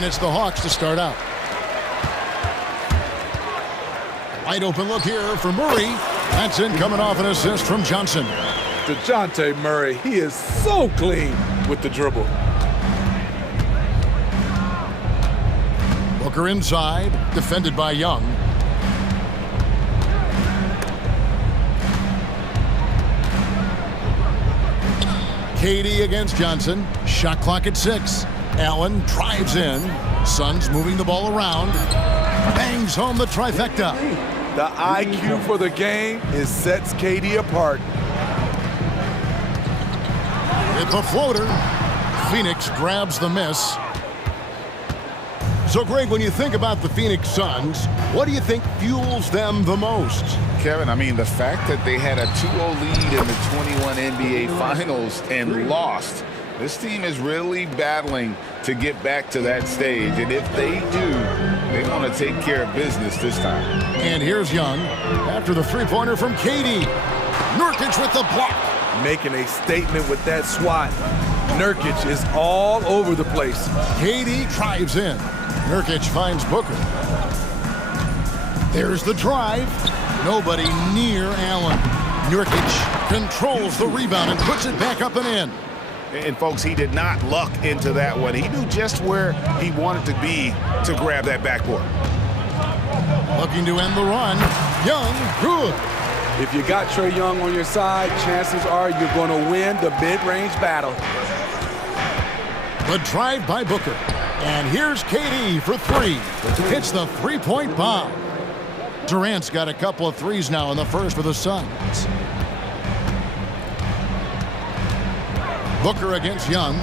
And it's the Hawks to start out. Wide open look here for Murray. That's in, coming off an assist from Johnson. DeJounte Murray, he is so clean with the dribble. Booker inside, defended by Young. KD against Johnson. Shot clock at 6. Allen drives in. Suns moving the ball around. Bangs home the trifecta. The IQ for the game sets KD apart. With the floater, Phoenix grabs the miss. So, Greg, when you think about the Phoenix Suns, what do you think fuels them the most? Kevin, I mean, the fact that they had a 2-0 lead in the 21 NBA Finals and lost. This team is really battling to get back to that stage, and if they do, they want to take care of business this time. And here's Young after the three-pointer from KD. Nurkic with the block. Making a statement with that swat. Nurkic is all over the place. KD drives in. Nurkic finds Booker. There's the drive. Nobody near Allen. Nurkic controls the rebound and puts it back up and in. And, folks, he did not luck into that one. He knew just where he wanted to be to grab that backboard. Looking to end the run. Young, good. If you got Trae Young on your side, chances are you're going to win the mid-range battle. The drive by Booker. And here's KD for 3. Hits the three-point bomb. Durant's got a couple of threes now in the first for the Suns. Booker against Young.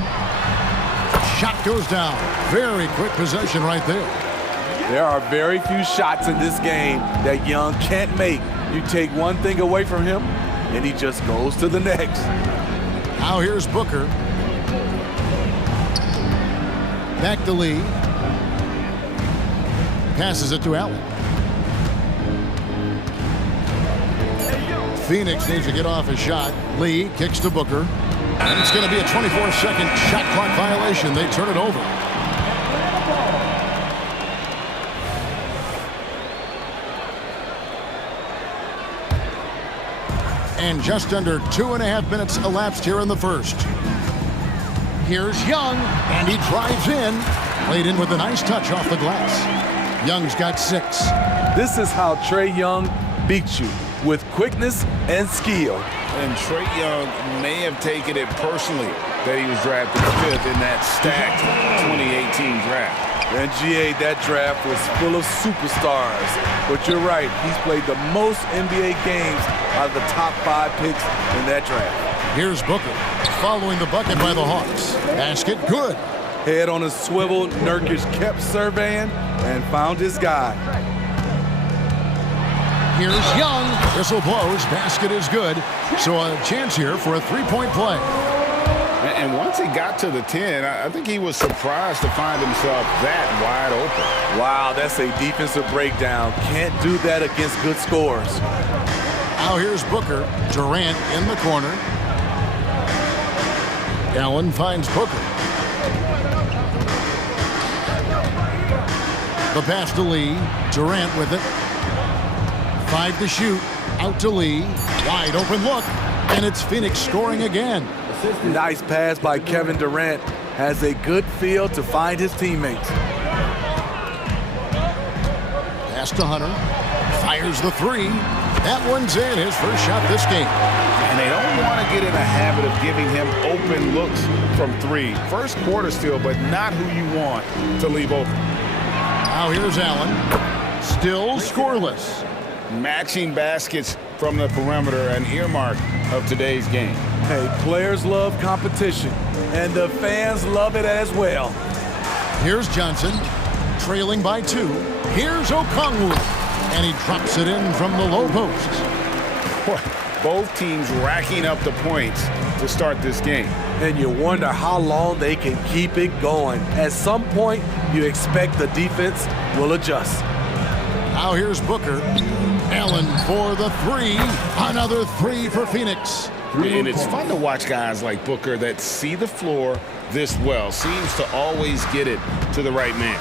Shot goes down. Very quick possession right there. There are very few shots in this game that Young can't make. You take one thing away from him, and he just goes to the next. Now here's Booker. Back to Lee. Passes it to Allen. Phoenix needs to get off a shot. Lee kicks to Booker. And it's going to be a 24-second shot clock violation. They turn it over. And just under 2.5 minutes elapsed here in the first. Here's Young, and he drives in. Played in with a nice touch off the glass. Young's got 6. This is how Trae Young beats you, with quickness and skill. And Trae Young may have taken it personally that he was drafted 5th in that stacked 2018 draft. And GA, that draft was full of superstars. But you're right, he's played the most NBA games out of the top 5 picks in that draft. Here's Booker, following the bucket by the Hawks. Basket, good. Head on a swivel, Nurkic kept surveying and found his guy. Here's Young. Whistle blows. Basket is good. So a chance here for a three-point play. And once he got to the 10, I think he was surprised to find himself that wide open. Wow, that's a defensive breakdown. Can't do that against good scores. Now here's Booker. Durant in the corner. Allen finds Booker. The pass to Lee. Durant with it. 5 to shoot. Out to Lee. Wide open look. And it's Phoenix scoring again. Nice pass by Kevin Durant. Has a good feel to find his teammates. Pass to Hunter. Fires the 3. That one's in. His first shot this game. And they don't want to get in a habit of giving him open looks from 3. First quarter still, but not who you want to leave open. Now here's Allen. Still scoreless. Matching baskets from the perimeter, an earmark of today's game. Hey, players love competition, and the fans love it as well. Here's Johnson, trailing by 2. Here's Okongwu, and he drops it in from the low post. Both teams racking up the points to start this game. And you wonder how long they can keep it going. At some point, you expect the defense will adjust. Now here's Booker. Allen for the 3. Another 3 for Phoenix. And it's fun to watch guys like Booker that see the floor this well. Seems to always get it to the right man.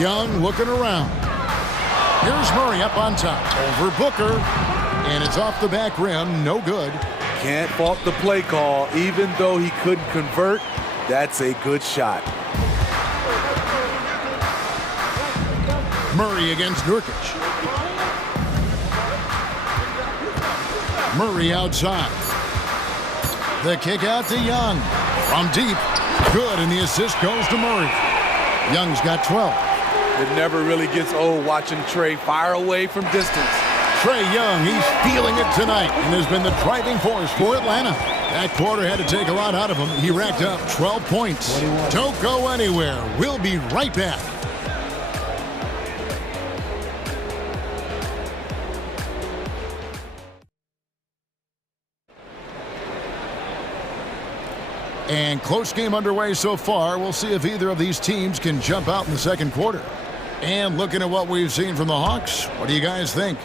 Young looking around. Here's Murray up on top. Over Booker. And it's off the back rim. No good. Can't fault the play call. Even though he couldn't convert, that's a good shot. Murray against Nurkic. Murray outside. The kick out to Young. From deep. Good, and the assist goes to Murray. Young's got 12. It never really gets old watching Trey fire away from distance. Trey Young, he's feeling it tonight and has been the driving force for Atlanta. That quarter had to take a lot out of him. He racked up 12 points. Don't go anywhere. We'll be right back. And close game underway so far. We'll see if either of these teams can jump out in the second quarter. And looking at what we've seen from the Hawks, what do you guys think?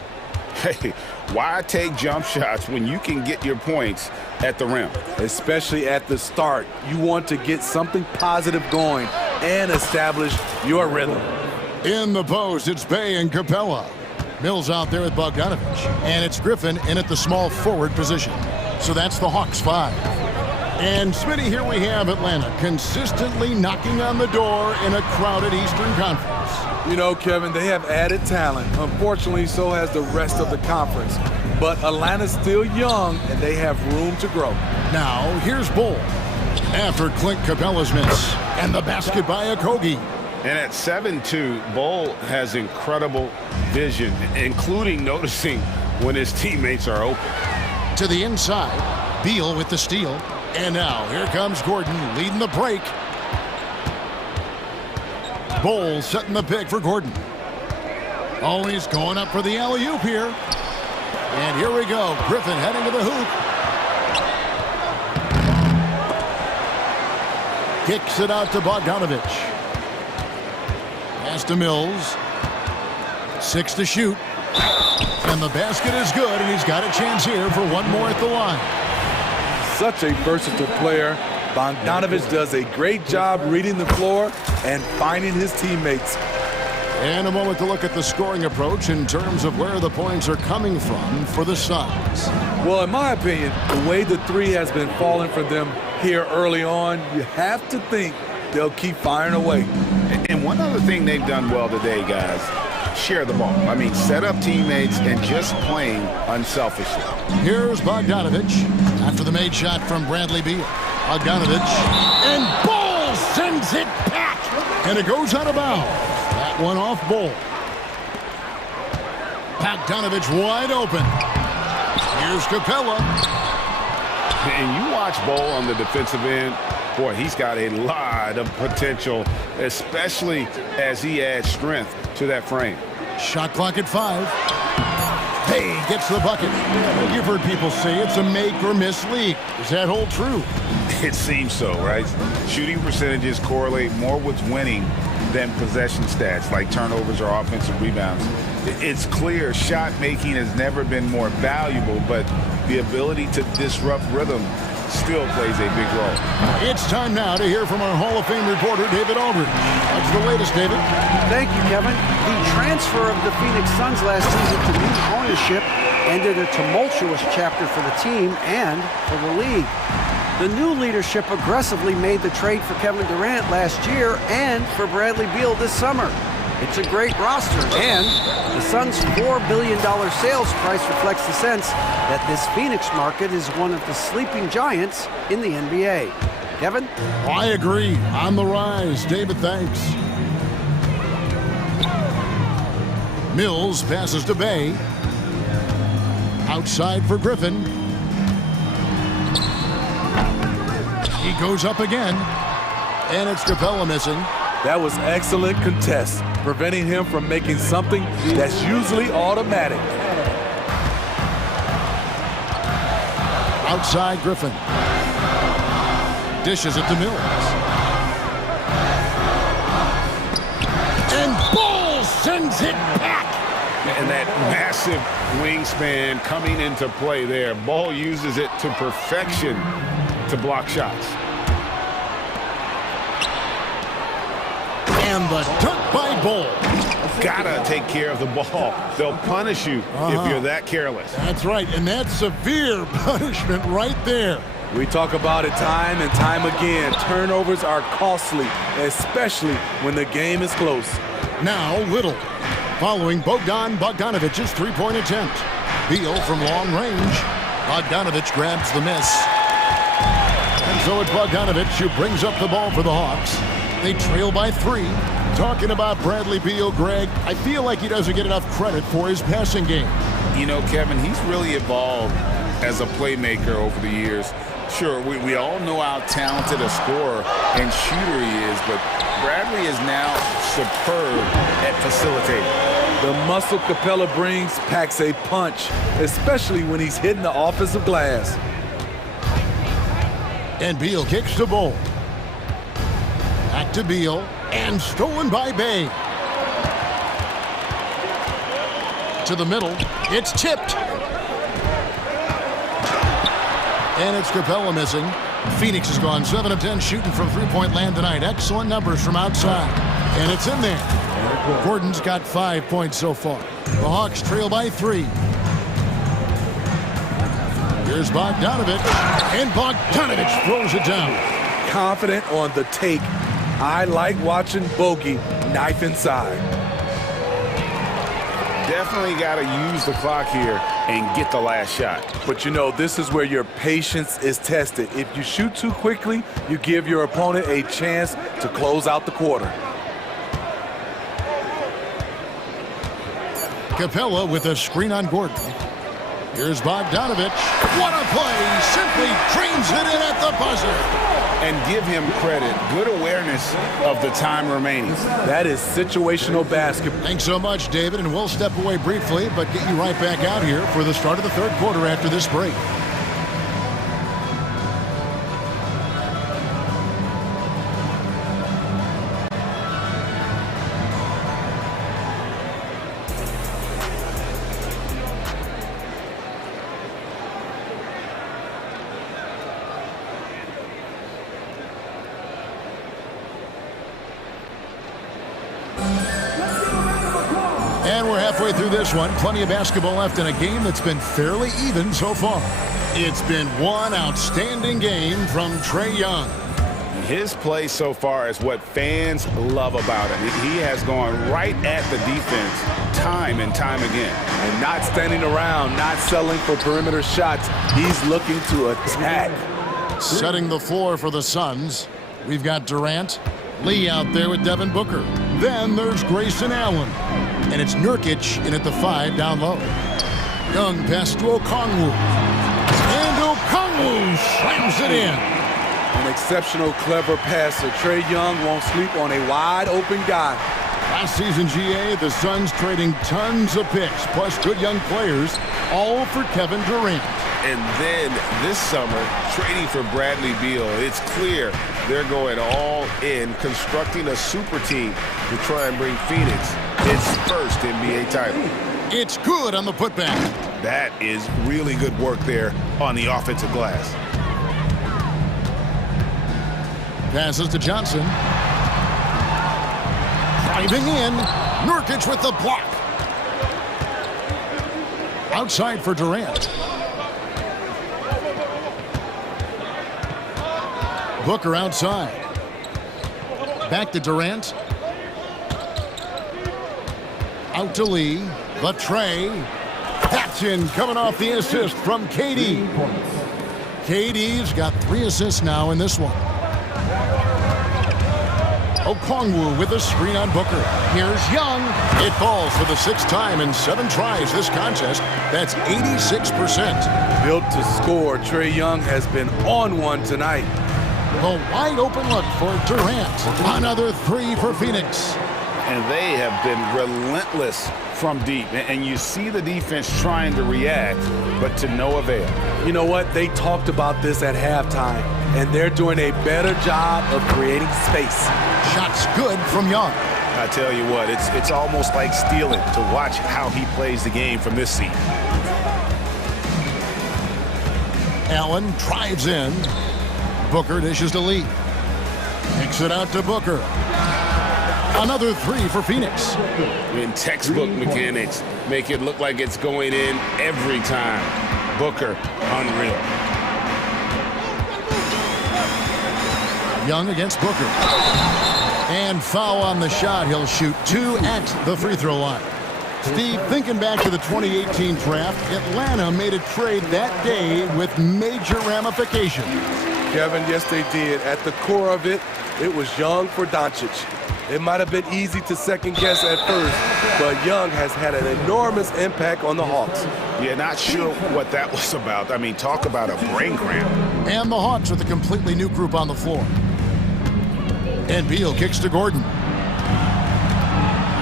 Hey, why take jump shots when you can get your points at the rim? Especially at the start. You want to get something positive going and establish your rhythm. In the post, it's Bay and Capella. Mills out there with Bogdanovich. And it's Griffin in at the small forward position. So that's the Hawks 5. And Smitty, here we have Atlanta consistently knocking on the door in a crowded Eastern Conference. You know, Kevin, they have added talent. Unfortunately, so has the rest of the conference. But Atlanta's still young, and they have room to grow. Now, here's Bull. After Clint Capella's miss. And the basket by Okogie. And at 7'2", Bull has incredible vision, including noticing when his teammates are open. To the inside, Beal with the steal. And now, here comes Gordon leading the break. Bull setting the pick for Gordon. Oh, he's going up for the alley-oop here. And here we go. Griffin heading to the hoop. Kicks it out to Bogdanovich. Pass to Mills. 6 to shoot. And the basket is good, and he's got a chance here for one more at the line. Such a versatile player. Bogdanovich does a great job reading the floor and finding his teammates. And a moment to look at the scoring approach in terms of where the points are coming from for the Suns. Well, in my opinion, the way the three has been falling for them here early on, you have to think they'll keep firing away. And one other thing they've done well today, guys, share the ball. I mean, set up teammates and just playing unselfishly. Here's Bogdanovich after the made shot from Bradley Beal. Bogdanovich, and Bull sends it back, and it goes out of bounds. That one off Bull. Bogdanovich wide open. Here's Capella. And you watch Bull on the defensive end. Boy, he's got a lot of potential, especially as he adds strength to that frame. Shot clock at 5. Hey, gets the bucket. You've heard people say it's a make or miss league. Does that hold true? It seems so, right? Shooting percentages correlate more with winning than possession stats like turnovers or offensive rebounds. It's clear shot making has never been more valuable, but the ability to disrupt rhythm still plays a big role. It's time now to hear from our Hall of Fame reporter, David Aldridge. What's the latest, David? Thank you, Kevin. The transfer of the Phoenix Suns last season to new ownership ended a tumultuous chapter for the team and for the league. The new leadership aggressively made the trade for Kevin Durant last year and for Bradley Beal this summer. It's a great roster, and the Suns' $4 billion sales price reflects the sense that this Phoenix market is one of the sleeping giants in the NBA. Kevin? I agree. On the rise. David, thanks. Mills passes to Bay. Outside for Griffin. He goes up again. And it's Capella missing. That was excellent contest, preventing him from making something that's usually automatic. Outside Griffin. Dishes it to Mills. And Bull sends it back. And that massive wingspan coming into play there. Ball uses it to perfection to block shots. And the dunk by Bull. Gotta take care of the ball. They'll punish you if you're that careless. That's right, and that's severe punishment right there. We talk about it time and time again. Turnovers are costly, especially when the game is close. Now Little, following Bogdanovic's three-point attempt. Beal from long range. Bogdanovich grabs the miss. And so it's Bogdanovich who brings up the ball for the Hawks. They trail by 3. Talking about Bradley Beal, Greg, I feel like he doesn't get enough credit for his passing game. You know, Kevin, he's really evolved as a playmaker over the years. Sure, we all know how talented a scorer and shooter he is, but Bradley is now superb at facilitating. The muscle Capella brings packs a punch, especially when he's hitting the offensive glass. And Beal kicks the ball. Back to Beal, and stolen by Bay. To the middle, it's tipped. And it's Capella missing. Phoenix has gone 7 of 10 shooting from three-point land tonight. Excellent numbers from outside. And it's in there. Gordon's got 5 points so far. The Hawks trail by 3. Here's Bogdanovich. And Bogdanovich throws it down. Confident on the take. I like watching Bogey knife inside. Definitely got to use the clock here and get the last shot. But you know, this is where your patience is tested. If you shoot too quickly, you give your opponent a chance to close out the quarter. Capella with a screen on Gordon. Here's Bogdanovich. What a play! Simply drains it in at the buzzer. And give him credit. Good awareness of the time remaining. That is situational basketball. Thanks so much, David, and we'll step away briefly, but get you right back out here for the start of the third quarter after this break. And we're halfway through this one. Plenty of basketball left in a game that's been fairly even so far. It's been one outstanding game from Trae Young. His play so far is what fans love about him. He has gone right at the defense time and time again. And not standing around, not settling for perimeter shots. He's looking to attack. Setting the floor for the Suns. We've got Durant, Lee out there with Devin Booker. Then there's Grayson Allen. And it's Nurkic in at the 5 down low. Young pass to Okongwu. And Okongwu slams it in. An exceptional, clever passer. Trae Young won't sleep on a wide-open guy. Last season, GA, the Suns trading tons of picks, plus good young players, all for Kevin Durant. And then this summer, trading for Bradley Beal. It's clear they're going all in, constructing a super team to try and bring Phoenix its first NBA title. It's good on the putback. That is really good work there on the offensive glass. Passes to Johnson. Driving in. Nurkic with the block. Outside for Durant. Booker outside. Back to Durant. Out to Lee. The Trae. That's in, coming off the assist from KD. KD's got 3 assists now in this one. Okongwu with a screen on Booker. Here's Young. It falls for the 6th time in 7 tries this contest. That's 86%. Built to score, Trae Young has been on one tonight. A wide open look for Durant. Another 3 for Phoenix. And they have been relentless from deep. And you see the defense trying to react, but to no avail. You know what? They talked about this at halftime, and they're doing a better job of creating space. Shots good from Young. I tell you what, it's almost like stealing to watch how he plays the game from this seat. Allen drives in. Booker dishes to Lee. Kicks it out to Booker. Another three for Phoenix. In textbook mechanics, make it look like it's going in every time. Booker, unreal. Young against Booker. And foul on the shot. He'll shoot 2 at the free throw line. Steve, thinking back to the 2018 draft, Atlanta made a trade that day with major ramifications. Kevin, yes, they did. At the core of it, it was Young for Doncic. It might have been easy to second guess at first, but Young has had an enormous impact on the Hawks. Yeah, not sure what that was about. I mean, talk about a brain cramp. And the Hawks with a completely new group on the floor. And Beal kicks to Gordon.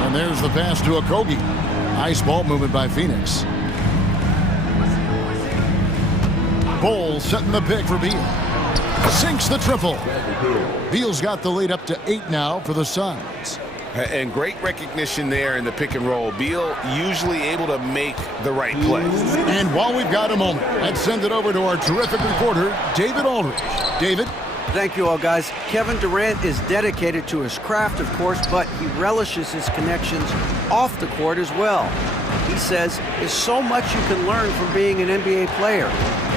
And there's the pass to Okogie. Nice ball movement by Phoenix. Bowles setting the pick for Beal. Sinks the triple. Beal's got the lead up to 8 now for the Suns. And great recognition there in the pick and roll. Beal usually able to make the right play. And while we've got a moment, let's send it over to our terrific reporter, David Aldridge. David? Thank you all, guys. Kevin Durant is dedicated to his craft, of course, but he relishes his connections off the court as well. He says there's so much you can learn from being an NBA player.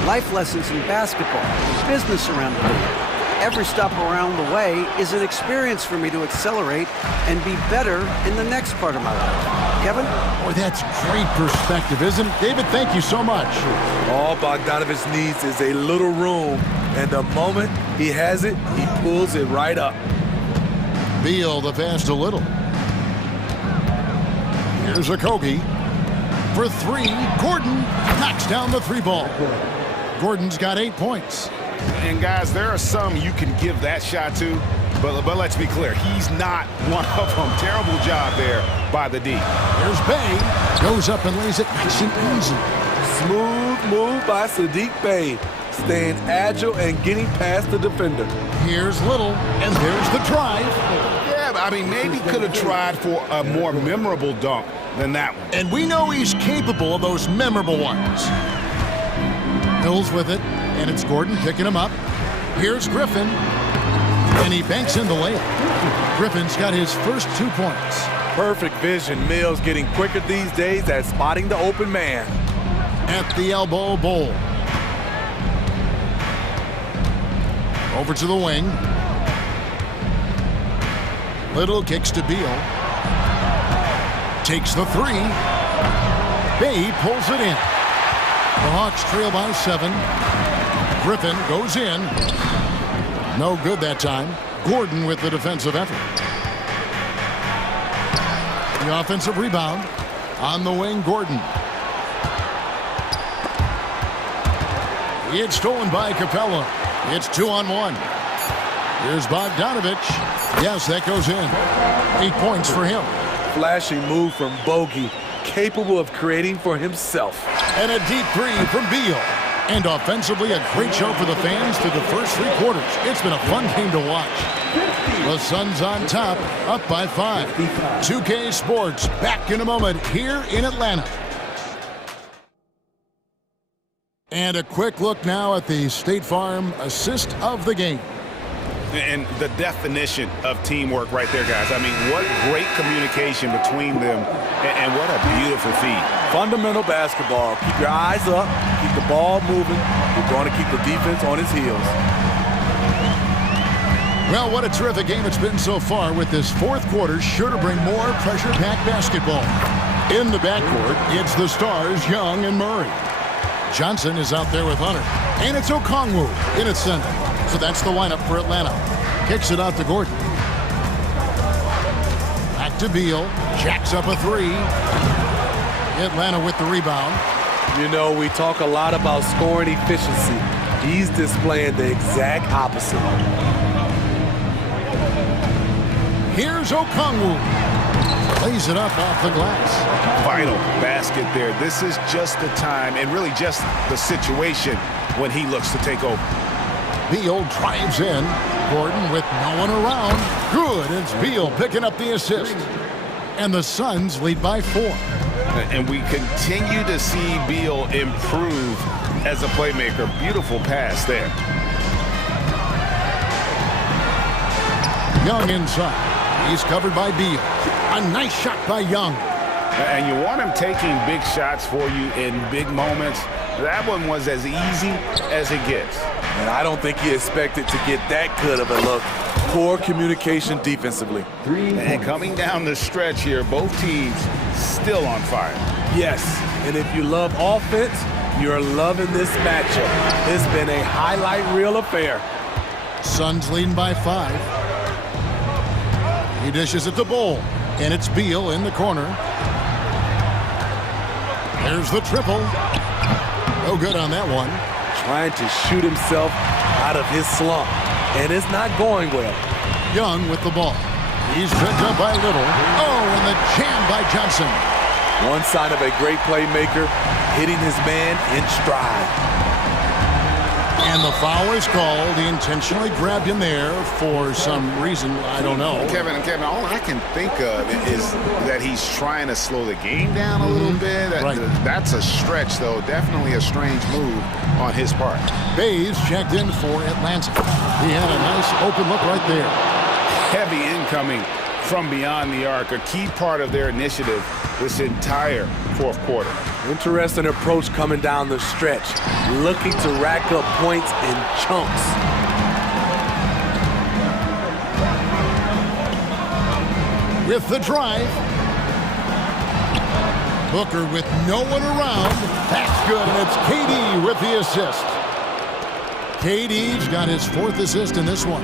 Life lessons in basketball, business around the league. Every stop around the way is an experience for me to accelerate and be better in the next part of my life. Kevin? Boy, that's great perspective, isn't it? David, thank you so much. All Bogdanovich needs is a little room, and the moment he has it, he pulls it right up. Beal the pass to Little. Here's Okogie. For 3, Gordon knocks down the 3 ball. Gordon's got 8 points. And guys, there are some you can give that shot to, but let's be clear, he's not one of them. Terrible job there by the D. There's Bey. Goes up and lays it nice and easy. Smooth move by Sadiq Bey, staying agile and getting past the defender. Here's Little, and there's the drive. Yeah, but I mean, maybe could have tried for a more memorable dunk than that one. And we know he's capable of those memorable ones. Hills with it, and it's Gordon picking him up. Here's Griffin, and he banks in the layup. Griffin's got his first 2 points. Perfect vision. Mills getting quicker these days at spotting the open man. At the elbow, Bowl. Over to the wing. Little kicks to Beal. Takes the 3. Bey pulls it in. The Hawks trail by 7. Griffin goes in. No good that time. Gordon with the defensive effort. The offensive rebound. On the wing, Gordon. It's stolen by Capella. It's 2-on-1. Here's Bogdanovich. Yes, that goes in. 8 points for him. Flashing move from Bogey, capable of creating for himself. And a deep 3 from Beal. And offensively, a great show for the fans through the first 3 quarters. It's been a fun game to watch. The Suns on top, up by 5. 2K Sports back in a moment here in Atlanta. And a quick look now at the State Farm assist of the game. And the definition of teamwork right there, guys. I mean, what great communication between them, and what a beautiful feed. Fundamental basketball. Keep your eyes up, keep the ball moving. You're going to keep the defense on his heels. Well, what a terrific game it's been so far, with this 4th quarter sure to bring more pressure-packed basketball. In the backcourt, it's the stars, Young and Murray. Johnson is out there with Hunter. And it's Okongwu in its center. So that's the lineup for Atlanta. Kicks it out to Gordon. Back to Beal. Jacks up a 3. Atlanta with the rebound. You know, we talk a lot about scoring efficiency. He's displaying the exact opposite. Here's Okongwu. Lays it up off the glass. Vital basket there. This is just the time, and really just the situation, when he looks to take over. Beal drives in. Gordon with no one around. Good. It's Beal picking up the assist. And the Suns lead by 4. And we continue to see Beal improve as a playmaker. Beautiful pass there. Young inside. He's covered by Beal. A nice shot by Young. And you want him taking big shots for you in big moments. That one was as easy as it gets. And I don't think he expected to get that good of a look. Poor communication defensively. And coming down the stretch here, both teams still on fire. Yes, and if you love offense, you're loving this matchup. It's been a highlight reel affair. Suns leading by 5. He dishes it to Bull, and it's Beal in the corner. There's the triple. No good on that one. Trying to shoot himself out of his slump, and it's not going well. Young with the ball. He's picked up by Little. Oh, and the jam by Johnson. One sign of a great playmaker, hitting his man in stride. And the foul is called. He intentionally grabbed him there for some reason. I don't know. Kevin, all I can think of is that he's trying to slow the game down a little bit. That's a stretch, though. Definitely a strange move on his part. Bays checked in for Atlanta. He had a nice open look right there. Heavy incoming from beyond the arc, a key part of their initiative this entire fourth quarter. Interesting approach coming down the stretch, looking to rack up points in chunks. With the drive. Booker with no one around. That's good, and it's KD with the assist. KD's got his 4th assist in this one.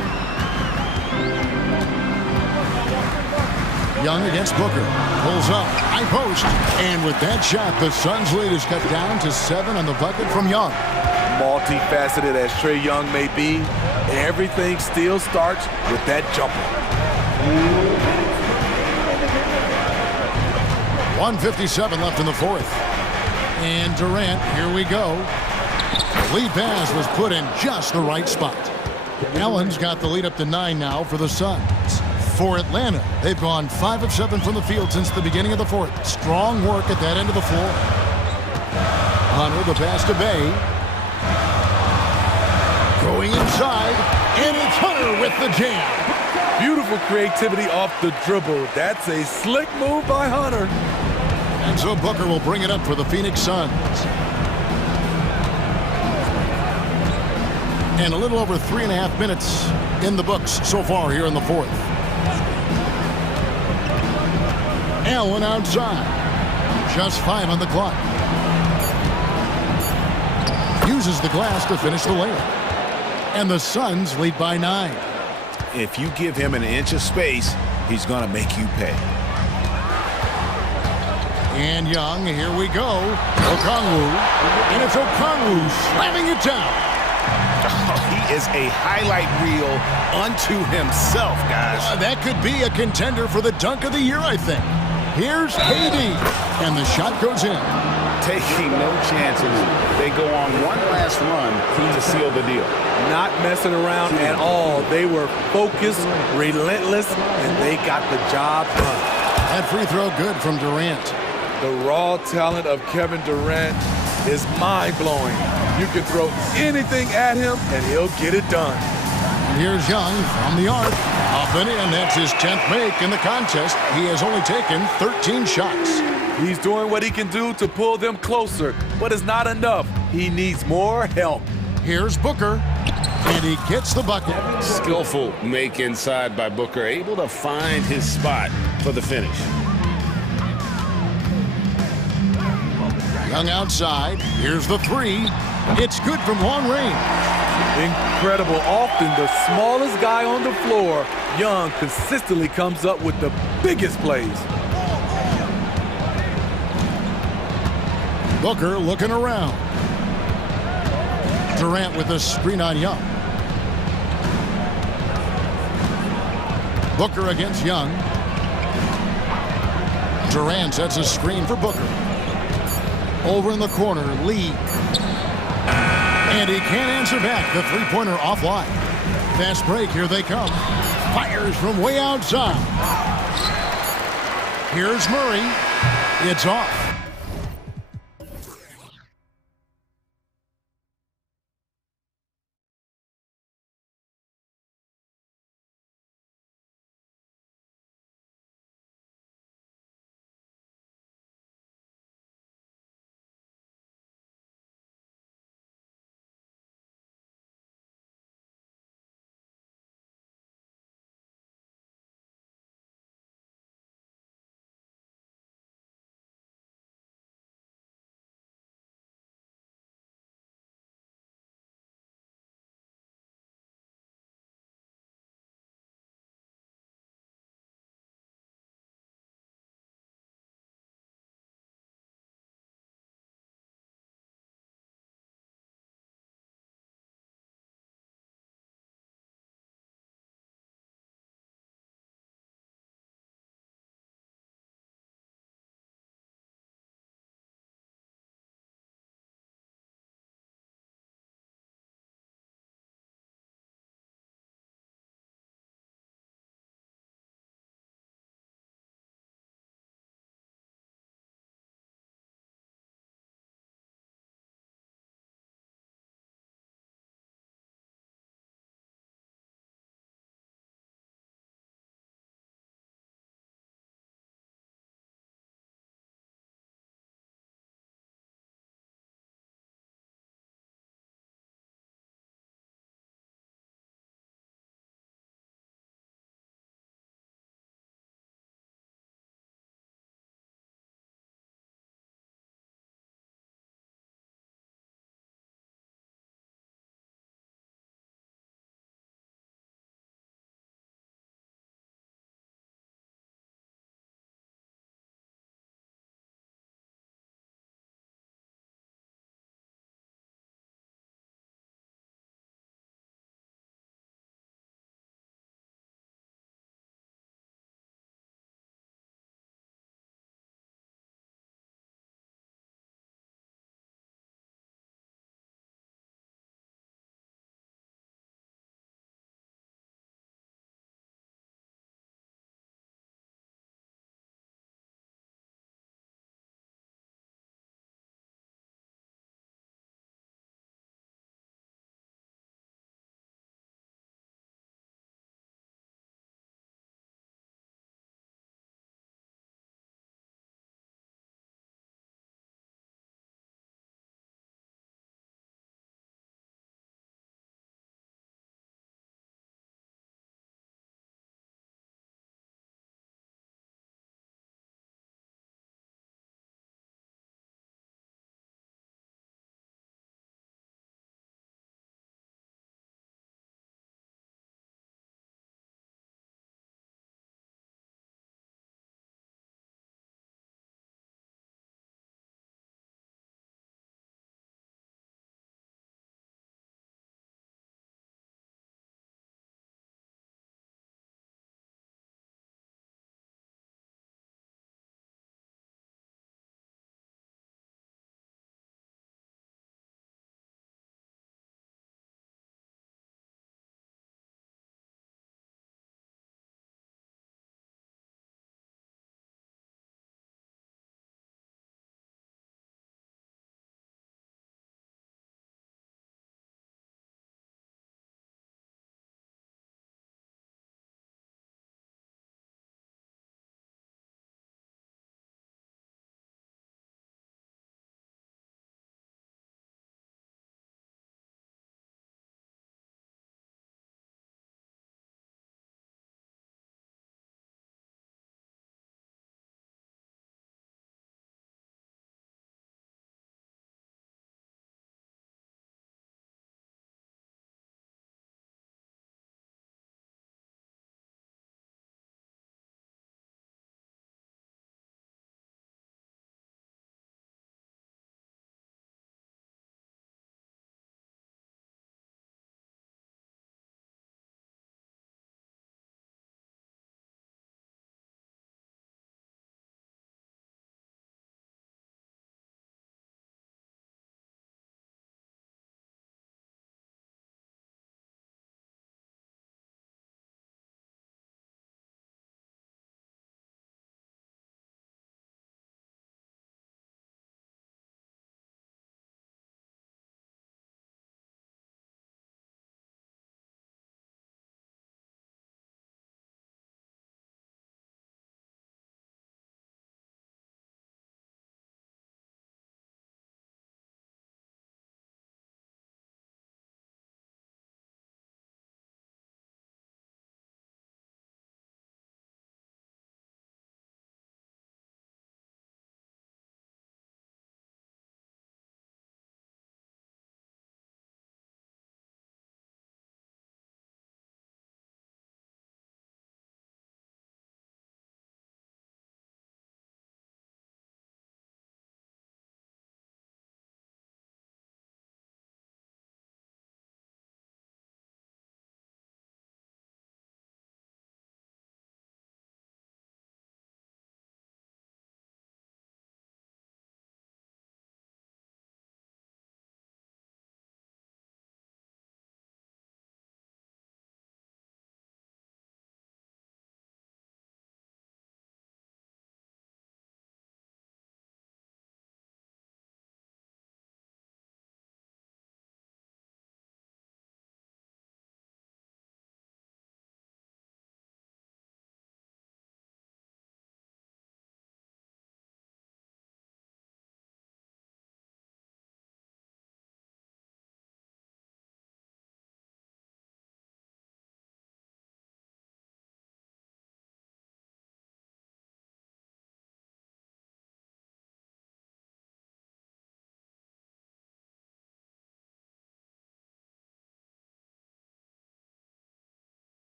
Young against Booker. Pulls up. High post. And with that shot, the Suns' lead is cut down to 7 on the bucket from Young. Multifaceted as Trae Young may be, everything still starts with that jumper. 1:57 left in the 4th. And Durant, here we go. The lead pass was put in just the right spot. Allen's got the lead up to 9 now for the Suns. For Atlanta, they've gone 5 of 7 from the field since the beginning of the 4th. Strong work at that end of the floor. Hunter, the pass to Bay. Going inside, and it's Hunter with the jam. Beautiful creativity off the dribble. That's a slick move by Hunter. And so Booker will bring it up for the Phoenix Suns. And a little over 3.5 minutes in the books so far here in the 4th. Allen outside. Just 5 on the clock. Uses the glass to finish the layup. And the Suns lead by 9. If you give him an inch of space, he's going to make you pay. And Young, here we go. Okongwu. And it's Okongwu slamming it down. He is a highlight reel unto himself, guys. That could be a contender for the dunk of the year, I think. Here's KD, and the shot goes in. Taking no chances. They go on one last run to seal the deal. Not messing around at all. They were focused, relentless, and they got the job done. That free throw good from Durant. The raw talent of Kevin Durant is mind-blowing. You can throw anything at him, and he'll get it done. And here's Young from the arc. Up and in. That's his 10th make in the contest. He has only taken 13 shots. He's doing what he can do to pull them closer, but it's not enough. He needs more help. Here's Booker, and he gets the bucket. Skillful make inside by Booker, able to find his spot for the finish. Young outside. Here's the 3. It's good from long range. Incredible. Often the smallest guy on the floor, Young consistently comes up with the biggest plays. Booker looking around. Durant with a screen on Young. Booker against Young. Durant sets a screen for Booker. Over in the corner, Lee. And he can't answer back. The three-pointer offline. Fast break. Here they come. Fires from way outside. Here's Murray. It's off.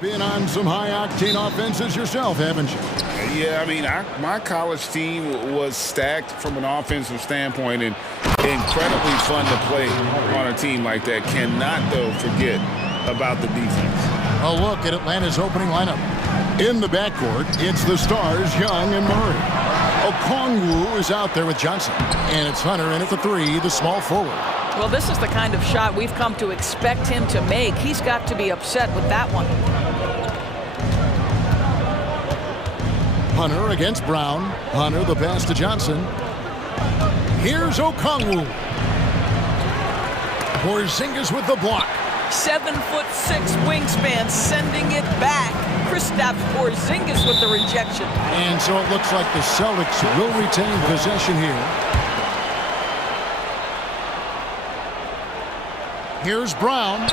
Been on some high-octane offenses yourself, haven't you? Yeah, I mean, my college team was stacked from an offensive standpoint and incredibly fun to play on a team like that. Cannot, though, forget about the defense. A look at Atlanta's opening lineup. In the backcourt, it's the stars, Young and Murray. Okongwu is out there with Johnson. And it's Hunter in at the 3, the small forward. Well, this is the kind of shot we've come to expect him to make. He's got to be upset with that one. Hunter against Brown. Hunter the pass to Johnson. Here's Okongwu. Porzingis with the block. 7'6" wingspan, sending it back. Kristaps Porzingis with the rejection. And so it looks like the Celtics will retain possession here. Here's Brown.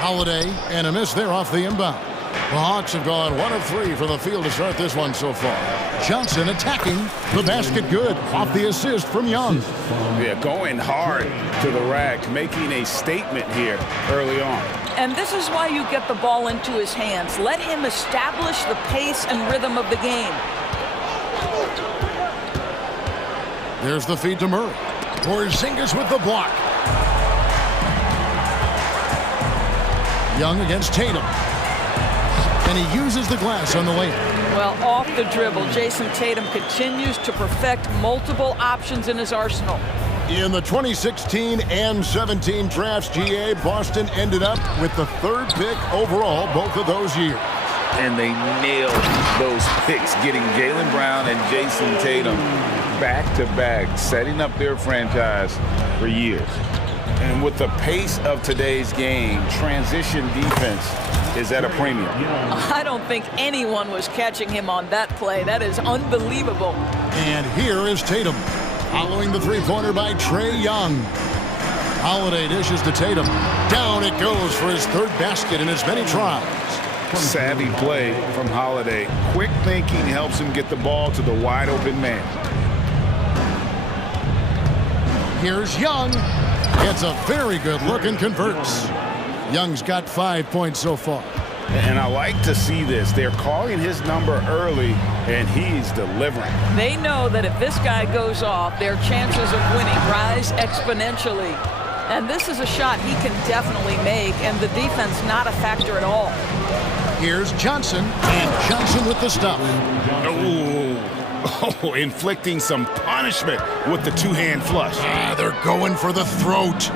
Holiday and a miss there off the inbound. The Hawks have gone 1 of 3 from the field to start this one so far. Johnson attacking. The basket good off the assist from Young. Yeah, going hard to the rack, making a statement here early on. And this is why you get the ball into his hands. Let him establish the pace and rhythm of the game. There's the feed to Murray. Porzingis with the block. Young against Tatum. And he uses the glass on the layup. Well, off the dribble, Jason Tatum continues to perfect multiple options in his arsenal. In the 2016 and 17 drafts, GA, Boston ended up with the 3rd pick overall both of those years. And they nailed those picks, getting Jaylen Brown and Jason Tatum back-to-back, setting up their franchise for years. And with the pace of today's game, transition defense is at a premium. I don't think anyone was catching him on that play. That is unbelievable. And here is Tatum, following the three-pointer by Trae Young. Holiday dishes to Tatum. Down it goes for his 3rd basket in as many tries. Savvy play from Holiday. Quick thinking helps him get the ball to the wide-open man. Here's Young. Gets a very good look and converts. Young's got 5 points so far. And I like to see this. They're calling his number early, and he's delivering. They know that if this guy goes off, their chances of winning rise exponentially. And this is a shot he can definitely make, and the defense not a factor at all. Here's Johnson, and Johnson with the stuff. Oh, inflicting some punishment with the 2-hand flush. They're going for the throat.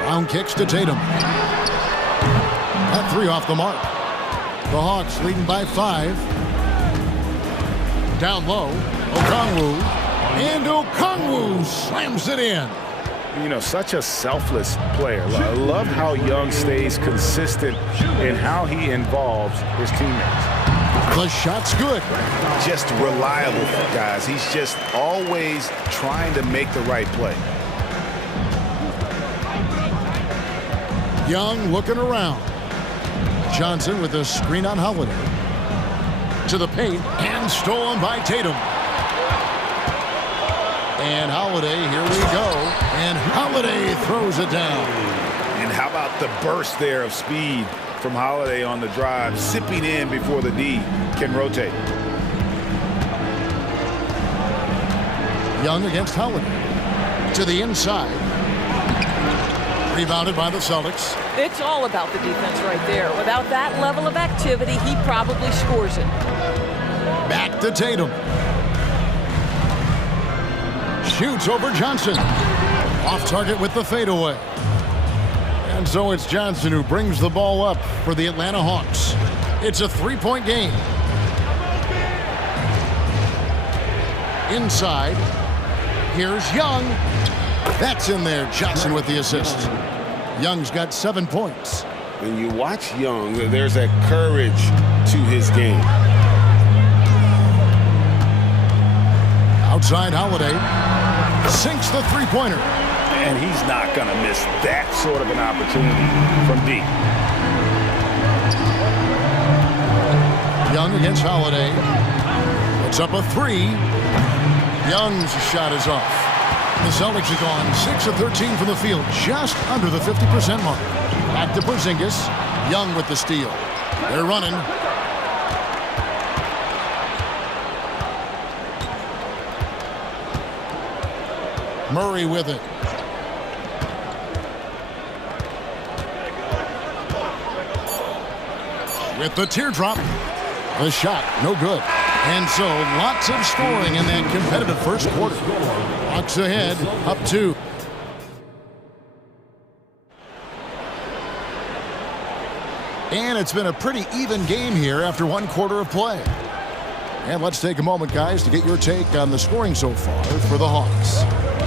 Brown kicks to Tatum. That 3 off the mark. The Hawks leading by 5. Down low, Okongwu. And Okongwu slams it in. You know, such a selfless player. I love how Young stays consistent in how he involves his teammates. The shot's good. Just reliable, guys. He's just always trying to make the right play. Young looking around. Johnson with a screen on Holiday. To the paint and stolen by Tatum. And Holiday, here we go. And Holiday throws it down. And how about the burst there of speed from Holiday on the drive, zipping in before the D can rotate. Young against Holiday. To the inside. Rebounded by the Celtics. It's all about the defense right there. Without that level of activity, he probably scores it. Back to Tatum. Shoots over Johnson. Off target with the fadeaway. And so it's Johnson who brings the ball up for the Atlanta Hawks. It's a 3-point game. Inside. Here's Young. That's in there. Johnson with the assist. Young's got 7 points. When you watch Young, there's that courage to his game. Outside Holiday. Sinks the three-pointer. And he's not going to miss that sort of an opportunity from deep. Young against Holiday. Puts up a 3. Young's shot is off. The Celtics have gone 6 of 13 from the field, just under the 50% mark. Back to Porzingis. Young with the steal. They're running. Murray with it. With the teardrop. The shot, no good. And so, lots of scoring in that competitive first quarter. Hawks ahead, up 2. And it's been a pretty even game here after 1 quarter of play. And let's take a moment, guys, to get your take on the scoring so far for the Hawks.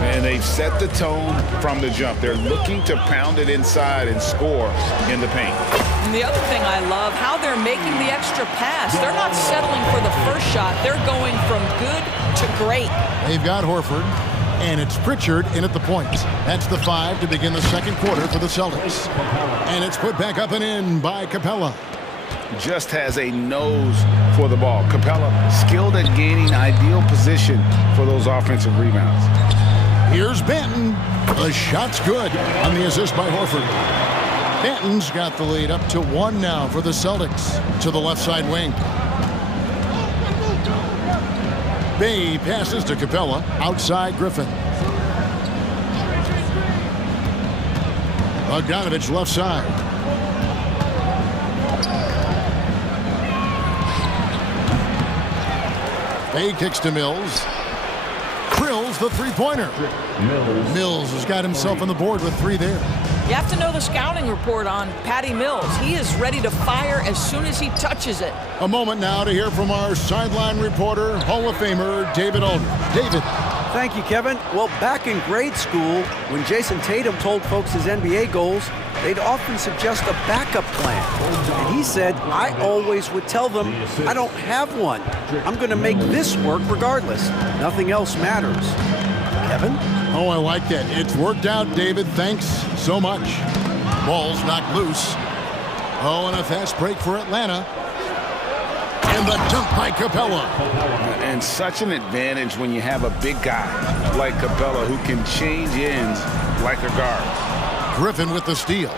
And they've set the tone from the jump. They're looking to pound it inside and score in the paint. And the other thing I love, how they're making the extra pass. They're not settling for the first shot. They're going from good to great. They've got Horford, and it's Pritchard in at the point. That's the 5 to begin the second quarter for the Celtics. And it's put back up and in by Capella. Just has a nose for the ball. Capella skilled at gaining ideal position for those offensive rebounds. Here's Benton. The shot's good on the assist by Horford. Benton's got the lead up to 1 now for the Celtics. To the left side wing. Bay passes to Capella. Outside Griffin. Bogdanovich left side. Bay kicks to Mills. Drills the three-pointer. Mills has got himself on the board with 3 there. You have to know the scouting report on Patty Mills. He is ready to fire as soon as he touches it. A moment now to hear from our sideline reporter, Hall of Famer David Aldridge. David. Thank you, Kevin. Well, back in grade school, when Jason Tatum told folks his NBA goals, they'd often suggest a backup plan. And he said, I always would tell them, I don't have one. I'm going to make this work regardless. Nothing else matters. Kevin? Oh, I like that. It's worked out, David. Thanks so much. Ball's knocked loose. Oh, and a fast break for Atlanta. And the dunk by Capella. And such an advantage when you have a big guy like Capella who can change ends like a guard. Griffin with the steal.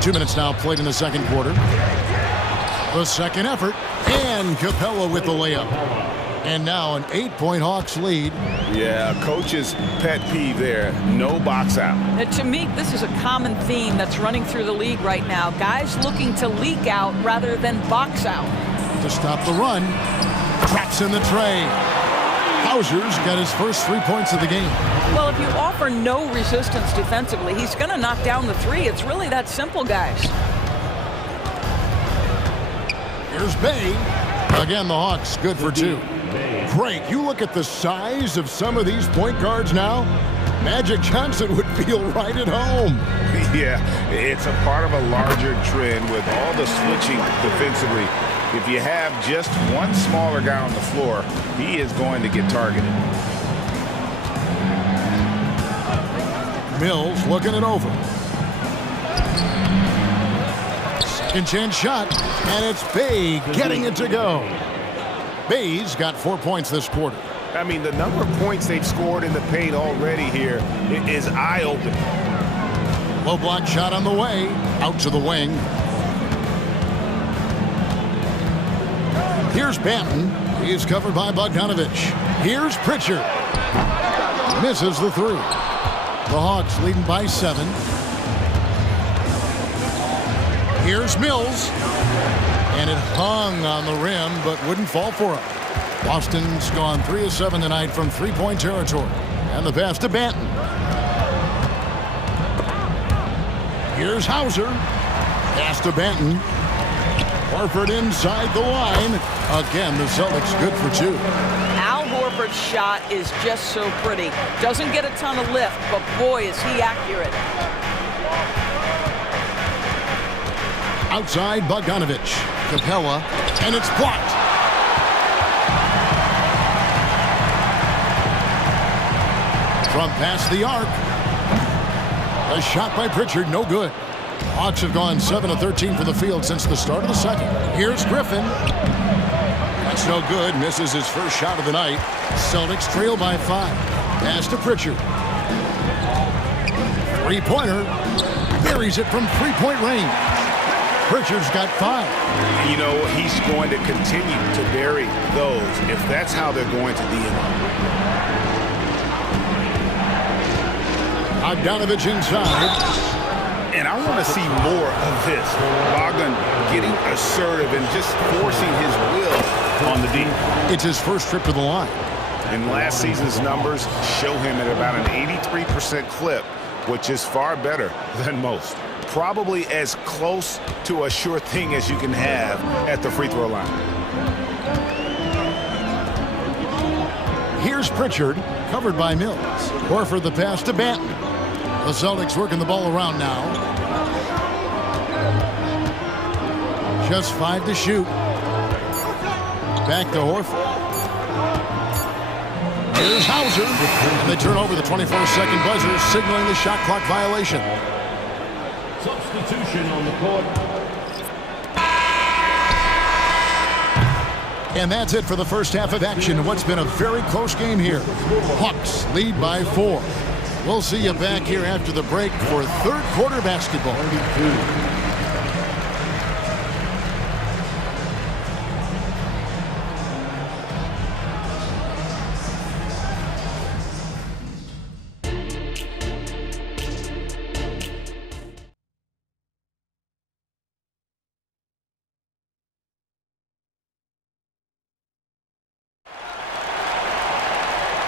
2 minutes now played in the second quarter. The second effort. And Capella with the layup. And now an 8-point Hawks lead. Yeah, coach's pet peeve there. No box out. Now, to me, this is a common theme that's running through the league right now. Guys looking to leak out rather than box out. To stop the run. Traps in the tray. Hauser's got his first 3 points of the game. Well, if you offer no resistance defensively, he's going to knock down the 3. It's really that simple, guys. Here's Bay. Again, the Hawks good for 2. Great. You look at the size of some of these point guards now. Magic Johnson would feel right at home. Yeah, it's a part of a larger trend with all the switching defensively. If you have just one smaller guy on the floor, he is going to get targeted. Mills looking it over. Second chance shot, and it's Bay getting it to go. Bay's got 4 points this quarter. I mean, the number of points they've scored in the paint already here is eye-opening. Low block shot on the way. Out to the wing. Here's Banton. He's covered by Bogdanovich. Here's Pritchard. Misses the 3. The Hawks leading by 7. Here's Mills. And it hung on the rim, but wouldn't fall for him. Boston's gone 3 of 7 tonight from 3-point territory. And the pass to Banton. Here's Hauser. Pass to Banton. Horford inside the line. Again, the Celtics good for 2. Al Horford's shot is just so pretty. Doesn't get a ton of lift, but boy, is he accurate. Outside Bogdanovich. Capella, and it's blocked. From past the arc. A shot by Pritchard, no good. Hawks have gone 7 of 13 from the field since the start of the second. Here's Griffin. That's no good. Misses his first shot of the night. Celtics trail by 5. Pass to Pritchard. 3-pointer. buries it from three-point range. Pritchard's got 5. You know, he's going to continue to bury those if that's how they're going to be in. Bogdanovich inside. And I want to see more of this. Bogdan getting assertive and just forcing his will on the D. It's his first trip to the line. And last season's numbers show him at about an 83% clip, which is far better than most. Probably as close to a sure thing as you can have at the free throw line. Here's Pritchard, covered by Mills. Horford the pass to Banton. The Celtics working the ball around now. Just 5 to shoot. Back to Horford. Here's Hauser. And they turn over the 24-second buzzer, signaling the shot clock violation. Substitution on the court. And that's it for the first half of action in what's been a very close game here. Hawks lead by 4. We'll see you back here after the break for third quarter basketball.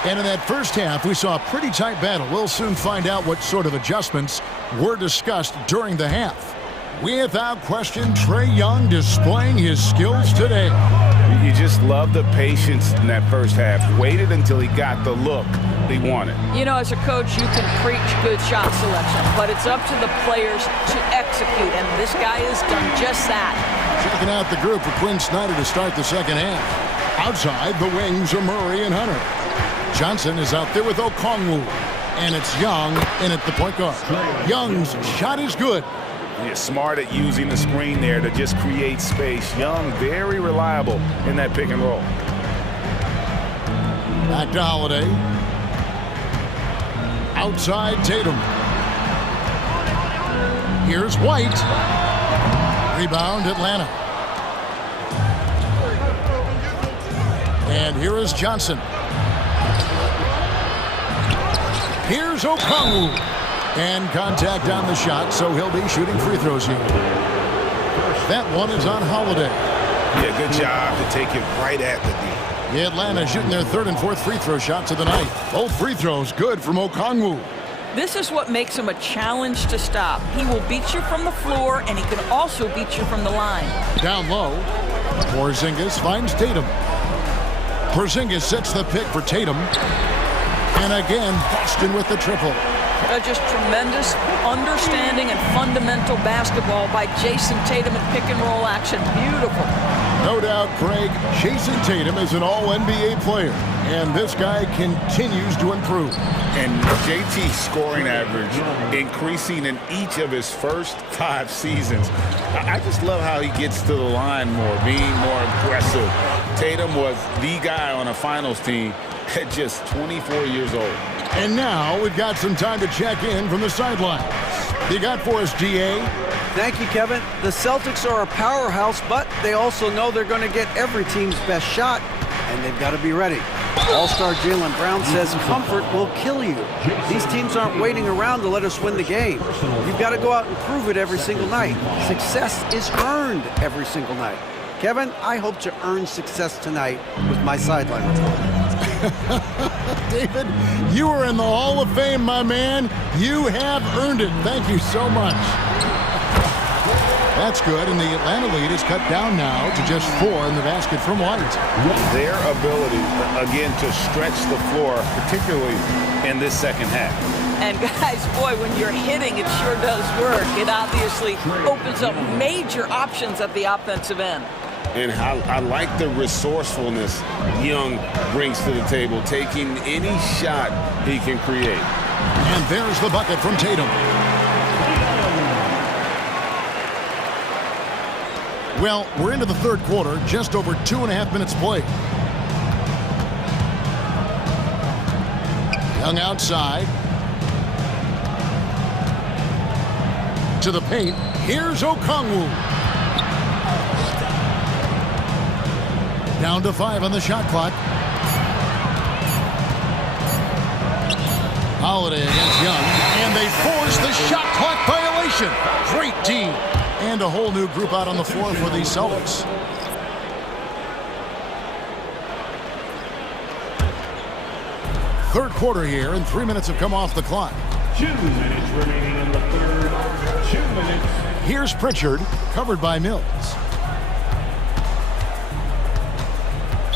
And in that first half, we saw a pretty tight battle. We'll soon find out what sort of adjustments were discussed during the half. Without question, Trae Young displaying his skills today. You just love the patience in that first half. Waited until he got the look he wanted. You know, as a coach, you can preach good shot selection, but it's up to the players to execute, and this guy has done just that. Checking out the group for Quinn Snyder to start the second half. Outside, the wings are Murray and Hunter. Johnson is out there with Okongwu, and it's Young in at the point guard. Young's shot is good. He's smart at using the screen there to just create space. Young, very reliable in that pick and roll. Back to Holiday. Outside Tatum. Here's White. Rebound Atlanta. And here is Johnson. Here's Okongwu. And contact on the shot, so he'll be shooting free throws here. That one is on Holiday. Yeah, good job to take it right at the D. Atlanta shooting their third and fourth free throw shots of the night. Both free throws good from Okongwu. This is what makes him a challenge to stop. He will beat you from the floor, and he can also beat you from the line. Down low, Porzingis finds Tatum. Porzingis sets the pick for Tatum. And again, Boston with the triple. Just tremendous understanding and fundamental basketball by Jason Tatum in pick and roll action. Beautiful. No doubt, Craig, Jason Tatum is an all-NBA player, and this guy continues to improve. And JT's scoring average increasing in each of his first 5 seasons. I just love how he gets to the line more, being more aggressive. Tatum was the guy on a finals team at just 24 years old. And now we've got some time to check in from the sidelines. You got for us, GA? Thank you, Kevin. The Celtics are a powerhouse, but they also know they're going to get every team's best shot, and they've got to be ready. All-star Jaylen Brown says comfort will kill you. These teams aren't waiting around to let us win the game. You've got to go out and prove it every single night. Success is earned every single night. Kevin, I hope to earn success tonight with my sideline report. David, you are in the Hall of Fame, my man. You have earned it. Thank you so much. That's good, and the Atlanta lead is cut down now to just 4 in the basket from White. Their ability, again, to stretch the floor, particularly in this second half. And guys, boy, when you're hitting, it sure does work. It obviously opens up major options at the offensive end. And I like the resourcefulness Young brings to the table, taking any shot he can create. And there's the bucket from Tatum. Well, we're into the third quarter, just over 2.5 minutes played. Young outside. To the paint, here's Okongwu. Down to 5 on the shot clock. Holiday against Young, and they force the shot clock violation. Great team. And a whole new group out on the floor for the Celtics. Third quarter here, and 3 minutes have come off the clock. 2 minutes remaining in the third. 2 minutes. Here's Pritchard, covered by Mills.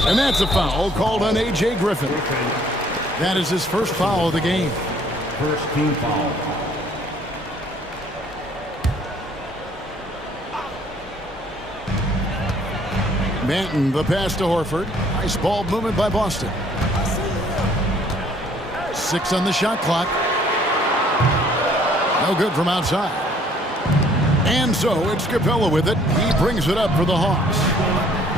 And that's a foul called on A.J. Griffin. That is his first foul of the game. First team foul. Manton, the pass to Horford. Nice ball movement by Boston. 6 on the shot clock. No good from outside. And so it's Capella with it. He brings it up for the Hawks.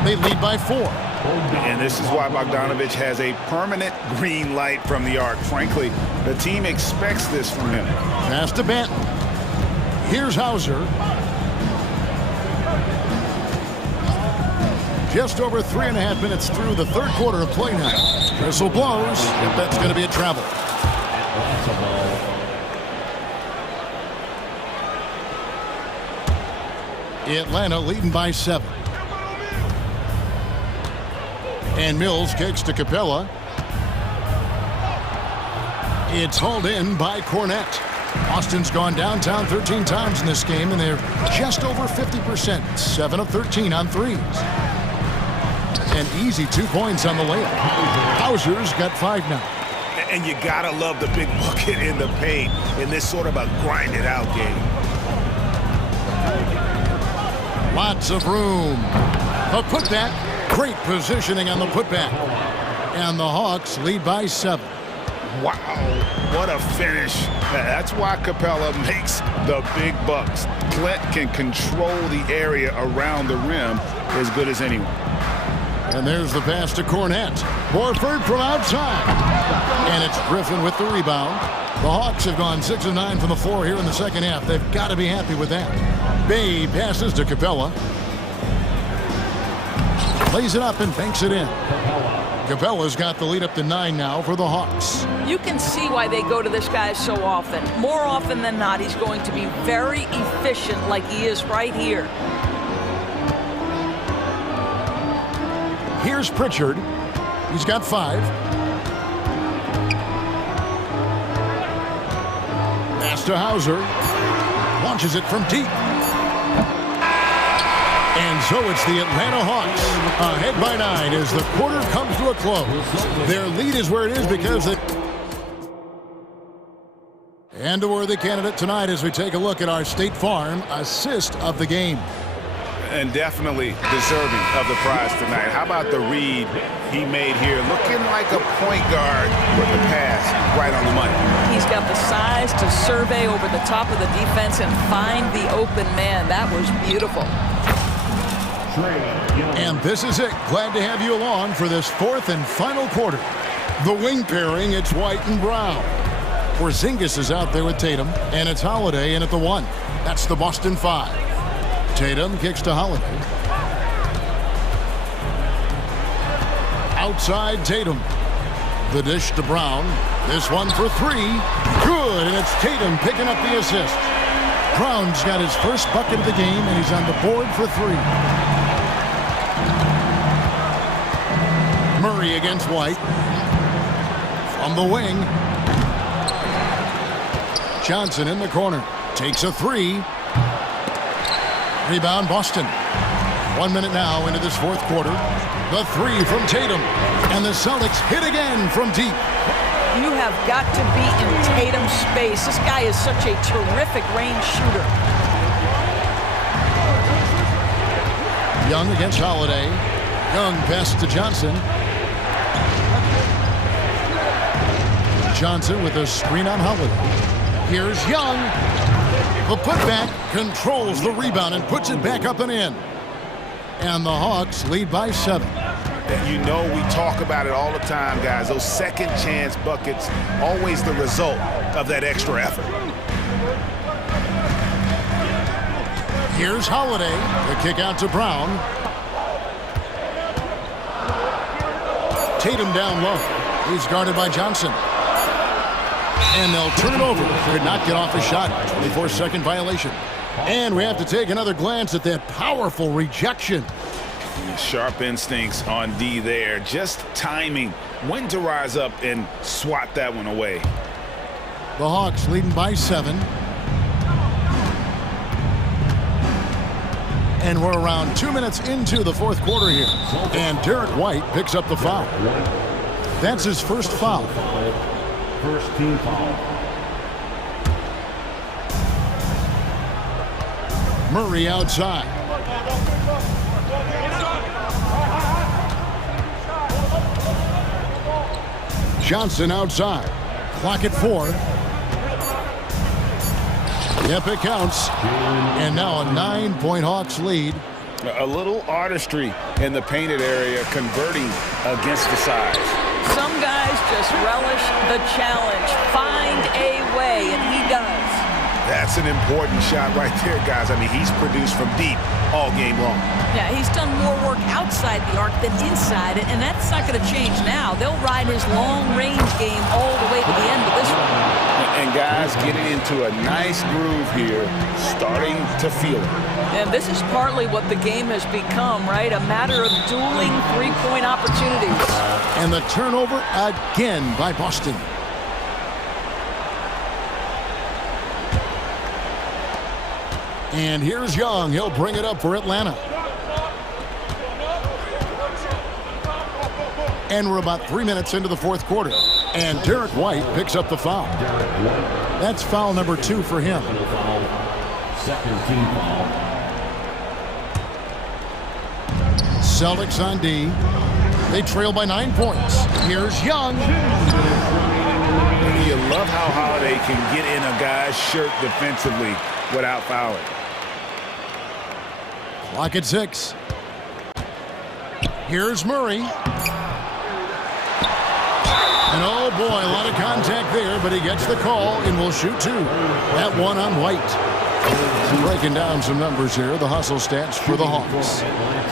They lead by 4. And this is why Bogdanovic has a permanent green light from the arc. Frankly, the team expects this from him. Pass to Manton. Here's Hauser. Just over 3.5 minutes through the third quarter of play now. Whistle blows, and that's going to be a travel. Atlanta leading by 7. And Mills kicks to Capella. It's hauled in by Cornette. Boston's gone downtown 13 times in this game, and they're just over 50%. 7 of 13 on threes. An easy 2 points on the layup. Hauser's got 5 now. And you gotta love the big bucket in the paint in this sort of a grinded out game. Lots of room. A putback. Great positioning on the putback. And the Hawks lead by 7. Wow, what a finish. That's why Capella makes the big bucks. Clint can control the area around the rim as good as anyone. And there's the pass to Cornette. Horford from outside. And it's Griffin with the rebound. The Hawks have gone 6 of 9 from the floor here in the second half. They've got to be happy with that. Bay passes to Capella. Lays it up and banks it in. Capella's got the lead up to 9 now for the Hawks. You can see why they go to this guy so often. More often than not, he's going to be very efficient like he is right here. Here's Pritchard. He's got 5. Pass to Hauser. Launches it from deep. And so it's the Atlanta Hawks ahead by 9 as the quarter comes to a close. Their lead is where it is because they... And a worthy candidate tonight as we take a look at our State Farm assist of the game. And definitely deserving of the prize tonight. How about the read he made here? Looking like a point guard with the pass right on the money. He's got the size to survey over the top of the defense and find the open man. That was beautiful. And this is it. Glad to have you along for this 4th and final quarter. The wing pairing, it's White and Brown. Porzingis is out there with Tatum, and it's Holiday in at the 1. That's the Boston 5. Tatum kicks to Holiday. Outside Tatum. The dish to Brown. This one for 3. Good, and it's Tatum picking up the assist. Brown's got his first bucket of the game, and he's on the board for 3. Murray against White. From the wing. Johnson in the corner. Takes a 3. Rebound Boston. 1 minute now into this 4th quarter. The 3 from Tatum. And the Celtics hit again from deep. You have got to be in Tatum's space. This guy is such a terrific range shooter. Young against Holiday. Young pass to Johnson. Johnson with a screen on Holiday. Here's Young. The putback controls the rebound and puts it back up and in. And the Hawks lead by 7. You know, we talk about it all the time, guys. Those second chance buckets, always the result of that extra effort. Here's Holiday. The kick out to Brown. Tatum down low. He's guarded by Johnson. And they'll turn it over. Could not get off a shot. 24-second violation. And we have to take another glance at that powerful rejection. Sharp instincts on D there. Just timing when to rise up and swat that one away. The Hawks leading by 7. And we're around 2 minutes into the fourth quarter here. And Derek White picks up the foul. That's his first foul. First team foul. Murray outside. Johnson outside. Clock at 4. Yep, it counts. And now a 9-point Hawks lead. A little artistry in the painted area, converting against the size. Some guys just relish the challenge. Find a way, and he does. That's an important shot right there, guys. I mean, he's produced from deep all game long. Yeah, he's done more work outside the arc than inside it, and that's not going to change now. They'll ride his long-range game all the way to the end of this one. And guys getting into a nice groove here, starting to feel it. And this is partly what the game has become, right? A matter of dueling three-point opportunities. And the turnover again by Boston. And here's Young. He'll bring it up for Atlanta. And we're about 3 minutes into the fourth quarter. And Derek White picks up the foul. That's foul number 2 for him. Second team foul. Celtics on D. They trail by 9 points. Here's Young. You love how Holiday can get in a guy's shirt defensively without fouling. Clock at 6. Here's Murray. And oh boy, a lot of contact there, but he gets the call and will shoot 2. That one on White. Breaking down some numbers here, the hustle stats for the Hawks.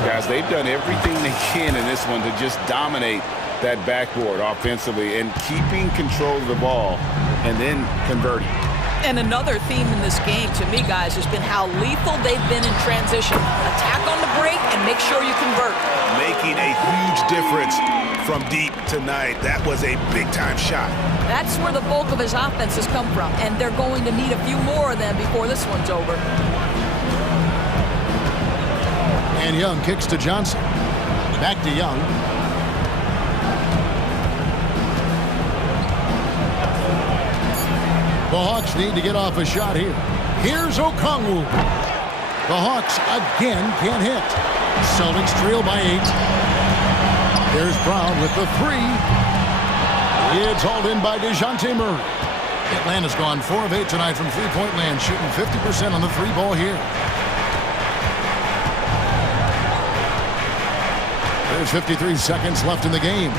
Guys, they've done everything they can in this one to just dominate that backboard offensively and keeping control of the ball and then converting. And another theme in this game, to me, guys, has been how lethal they've been in transition. Attack on the break and make sure you convert. Making a huge difference from deep tonight. That was a big-time shot. That's where the bulk of his offense has come from, and they're going to need a few more of them before this one's over. And Young kicks to Johnson. Back to Young. The Hawks need to get off a shot here. Here's Okongwu. The Hawks again can't hit. Celtics trail by 8. There's Brown with the 3. It's hauled in by DeJounte Murray. Atlanta's gone 4 of 8 tonight from three-point land, shooting 50% on the 3-ball here. There's 53 seconds left in the game.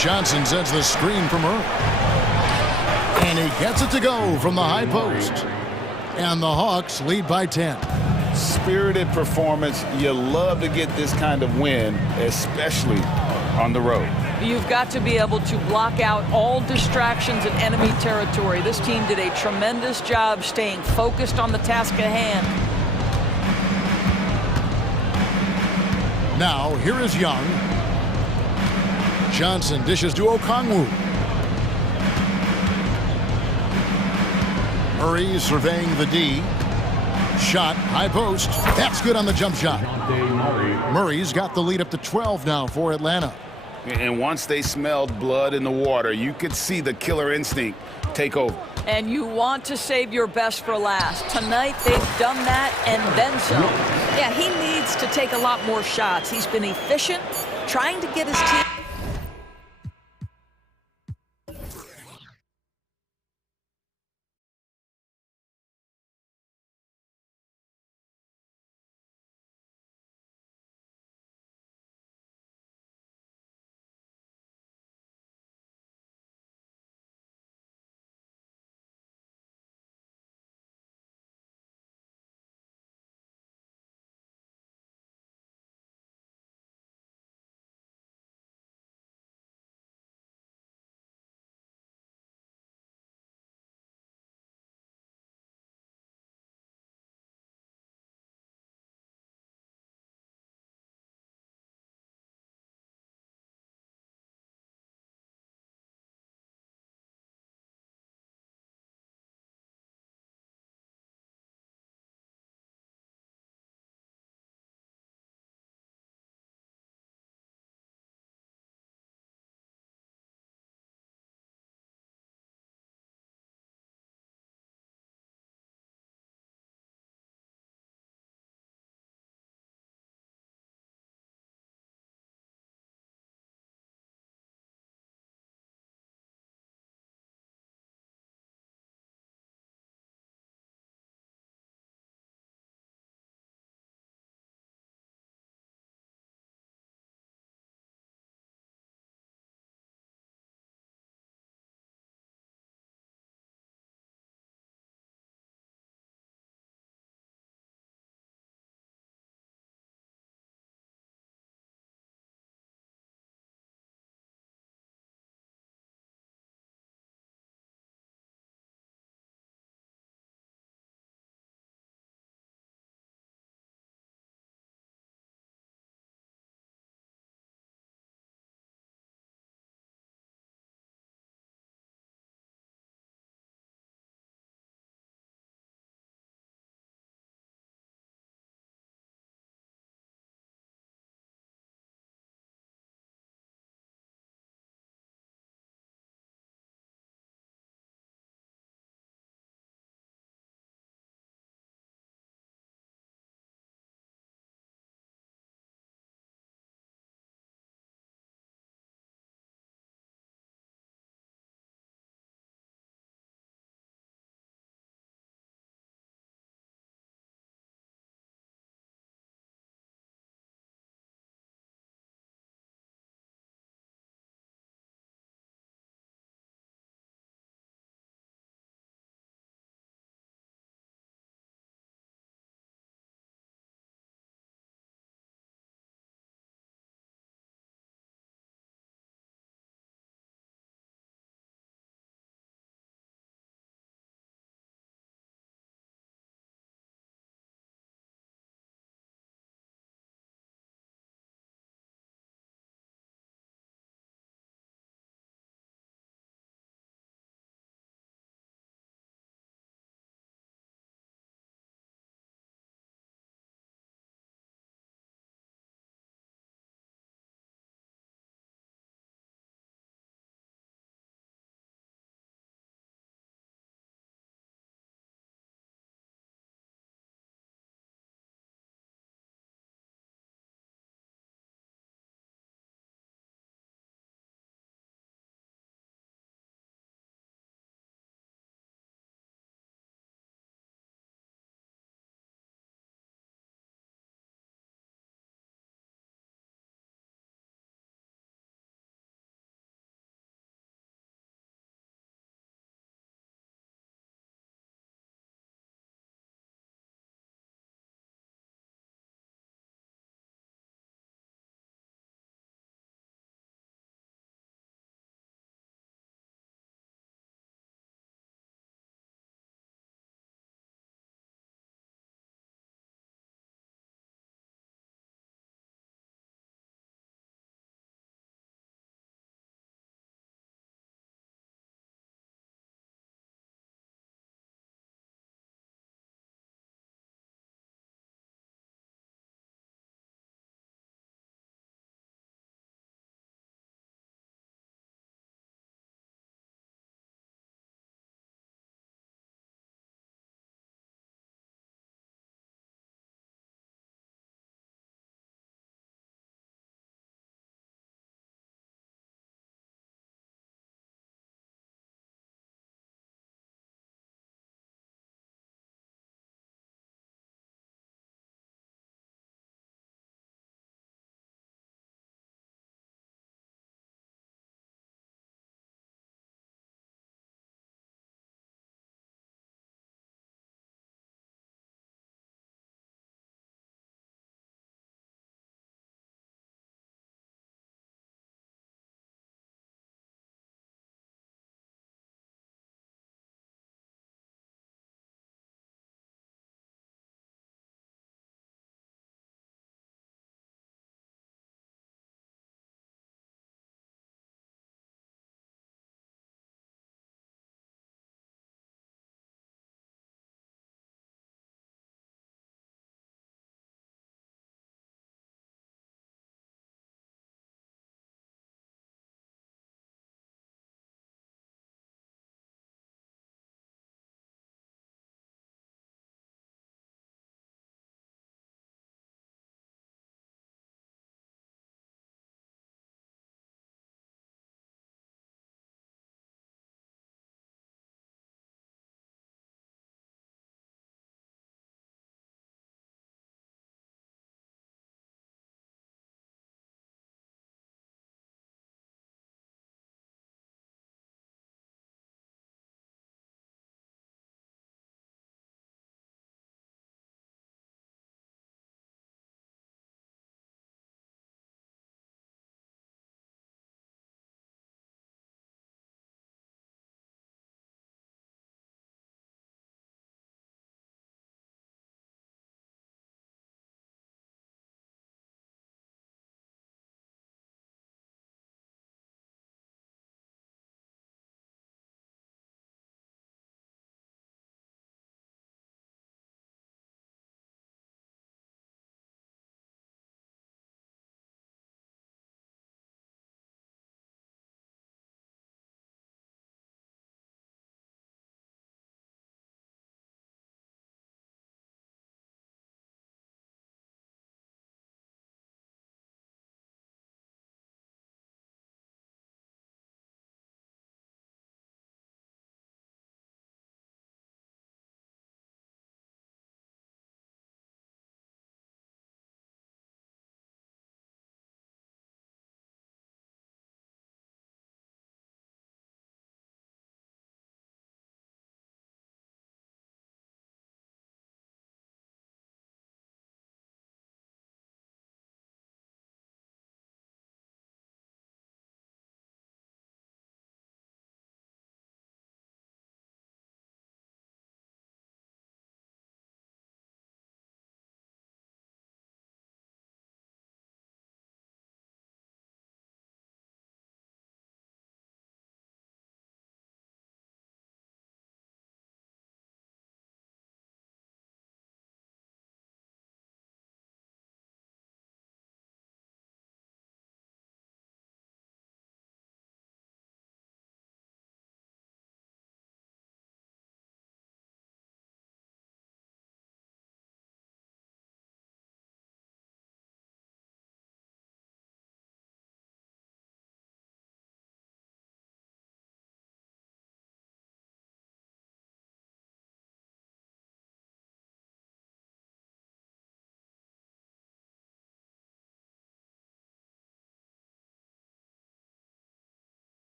Johnson sets the screen for Murray. And he gets it to go from the high post. And the Hawks lead by 10. Spirited performance. You love to get this kind of win, especially on the road. You've got to be able to block out all distractions in enemy territory. This team did a tremendous job staying focused on the task at hand. Now, here is Young. Johnson dishes to Okongwu. Murray surveying the D. Shot, high post. That's good on the jump shot. Murray's got the lead up to 12 now for Atlanta. And once they smelled blood in the water, you could see the killer instinct take over. And you want to save your best for last. Tonight, they've done that and then some. Yeah, he needs to take a lot more shots. He's been efficient, trying to get his team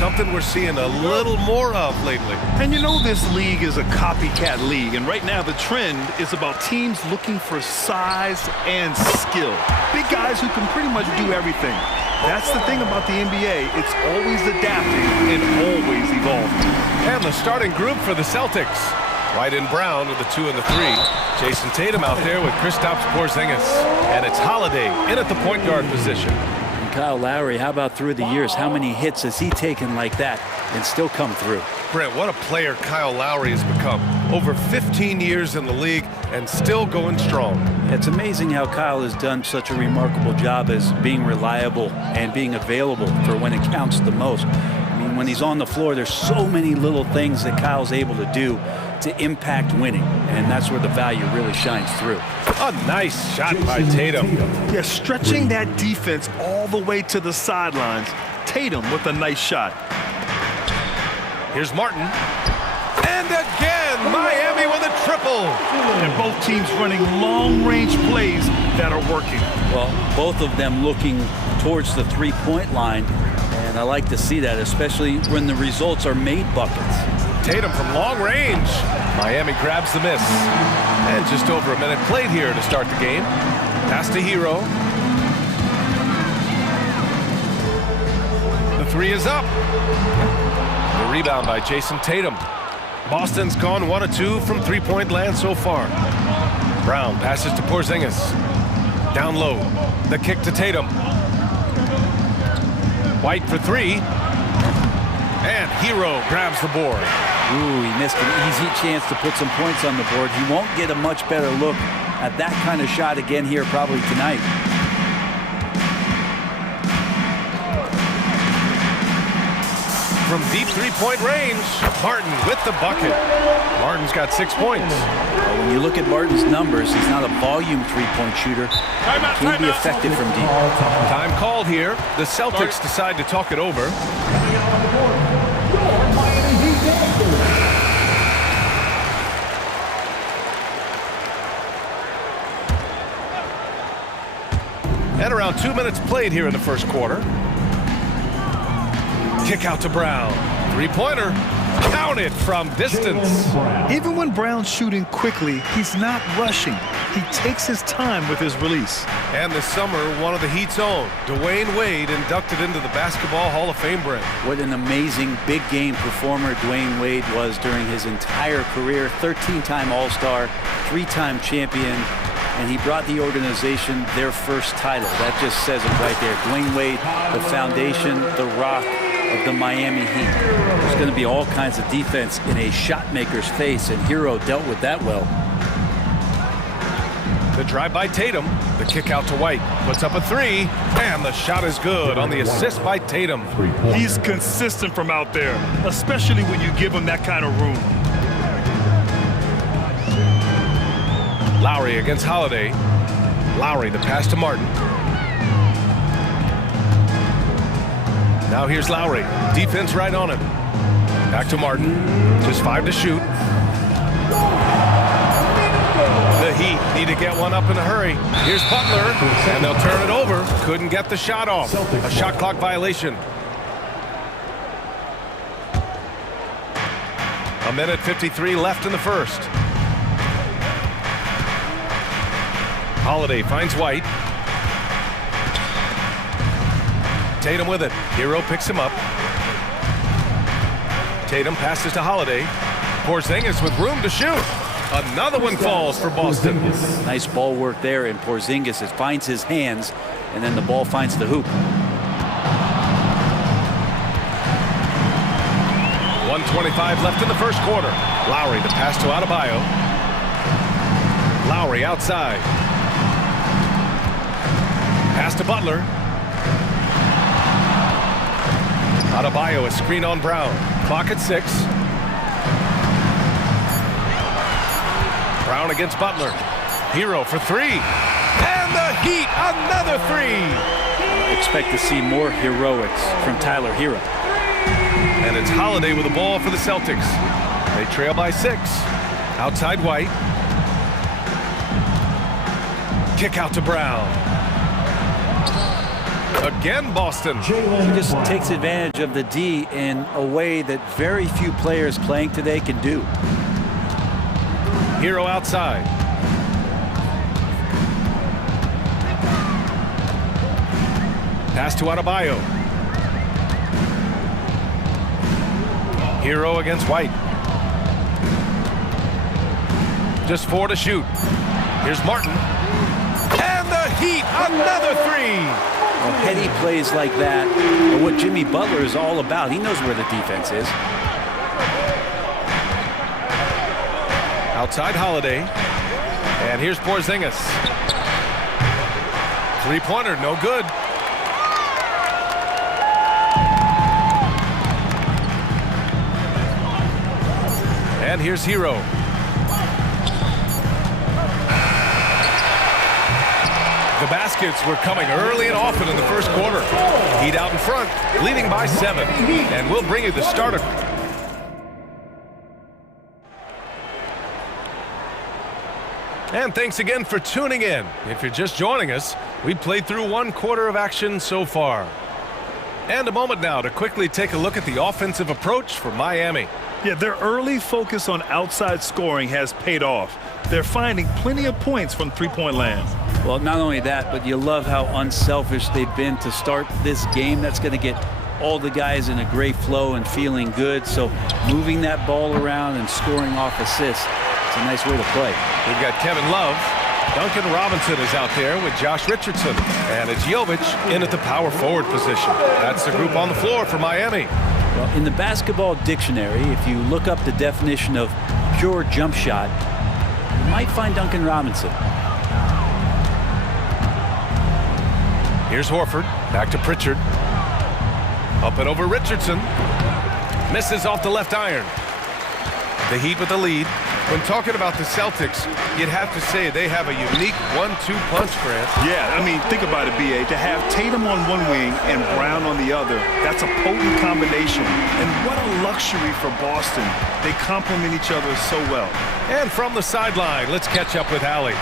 something we're seeing a little more of lately. And you know this league is a copycat league, and right now the trend is about teams looking for size and skill. Big guys who can pretty much do everything. That's the thing about the NBA. It's always adapting and always evolving. And the starting group for the Celtics. White and Brown with the 2 and the 3. Jason Tatum out there with Kristaps Porzingis. And it's Holiday in at the point guard position. And Kyle Lowry, how about through the years? How many hits has he taken like that and still come through? Brent, what a player Kyle Lowry has become. Over 15 years in the league and still going strong. It's amazing how Kyle has done such a remarkable job as being reliable and being available for when it counts the most. I mean, when he's on the floor, there's so many little things that Kyle's able to do to impact winning, and that's where the value really shines through. A nice shot by Tatum. Yeah, stretching that defense all the way to the sidelines. Tatum with a nice shot. Here's Martin. And again, Miami with a triple. And both teams running long-range plays that are working. Well, both of them looking towards the three-point line, and I like to see that, especially when the results are made buckets. Tatum from long range. Miami grabs the miss. And just over a minute played here to start the game. Pass to Hero. The 3 is up. The rebound by Jason Tatum. Boston's gone 1 of 2 from three-point land so far. Brown passes to Porzingis. Down low. The kick to Tatum. White for 3. And Hero grabs the board. Ooh, he missed an easy chance to put some points on the board. He won't get a much better look at that kind of shot again here probably tonight. From deep three-point range, Martin with the bucket. Martin's got 6 points. Well, when you look at Martin's numbers, he's not a volume three-point shooter. He can be effective from deep. Time called here. The Celtics decide to talk it over. And around 2 minutes played here in the first quarter. Kick out to Brown. Three-pointer. Counted from distance. Even when Brown's shooting quickly, he's not rushing. He takes his time with his release. And this summer, one of the Heat's own, Dwayne Wade, inducted into the Basketball Hall of Fame, Brent. What an amazing big game performer Dwayne Wade was during his entire career. 13-time All-Star, 3-time champion, and he brought the organization their first title. That just says it right there. Dwayne Wade, the foundation, the rock of the Miami Heat. There's going to be all kinds of defense in a shot maker's face, and Hero dealt with that well. The drive by Tatum, the kick out to White, puts up a 3, and the shot is good on the assist by Tatum. He's consistent from out there, especially when you give him that kind of room. Lowry against Holiday. Lowry, the pass to Martin. Now here's Lowry. Defense right on him. Back to Martin. Just 5 to shoot. The Heat need to get one up in a hurry. Here's Butler, and they'll turn it over. Couldn't get the shot off. A shot clock violation. A minute 53 left in the first. Holiday finds White. Tatum with it. Hero picks him up. Tatum passes to Holiday. Porzingis with room to shoot. Another one falls for Boston. Nice ball work there, and Porzingis finds his hands, and then the ball finds the hoop. 1:25 left in the first quarter. Lowry, the pass to Adebayo. Lowry outside. Pass to Butler. Adebayo, a screen on Brown. Clock at 6. Brown against Butler. Hero for 3. And the Heat, another 3. Expect to see more heroics from Tyler Hero. And it's Holiday with the ball for the Celtics. They trail by 6. Outside White. Kick out to Brown. Again, Boston. He just takes advantage of the D in a way that very few players playing today can do. Hero outside. Pass to Adebayo. Hero against White. Just 4 to shoot. Here's Martin. And the Heat, another three. Well, heady plays like that are what Jimmy Butler is all about. He knows where the defense is. Outside Holiday. And here's Porzingis. Three-pointer, no good. And here's Hero. The baskets were coming early and often in the first quarter. Heat out in front, leading by 7. And we'll bring you the starter. And thanks again for tuning in. If you're just joining us, we played through 1 quarter of action so far. And a moment now to quickly take a look at the offensive approach for Miami. Yeah, their early focus on outside scoring has paid off. They're finding plenty of points from three-point land. Well, not only that, but you love how unselfish they've been to start this game. That's going to get all the guys in a great flow and feeling good. So moving that ball around and scoring off assists, it's a nice way to play. We've got Kevin Love. Duncan Robinson is out there with Josh Richardson. And it's Jovic in at the power forward position. That's the group on the floor for Miami. Well, in the basketball dictionary, if you look up the definition of pure jump shot, you might find Duncan Robinson. Here's Horford. Back to Pritchard. Up and over Richardson. Misses off the left iron. The Heat with the lead. When talking about the Celtics, you'd have to say they have a unique 1-2 punch, Grant. Yeah, I mean, think about it, B.A. To have Tatum on one wing and Brown on the other, that's a potent combination. And what a luxury for Boston. They complement each other so well. And from the sideline, let's catch up with Allie.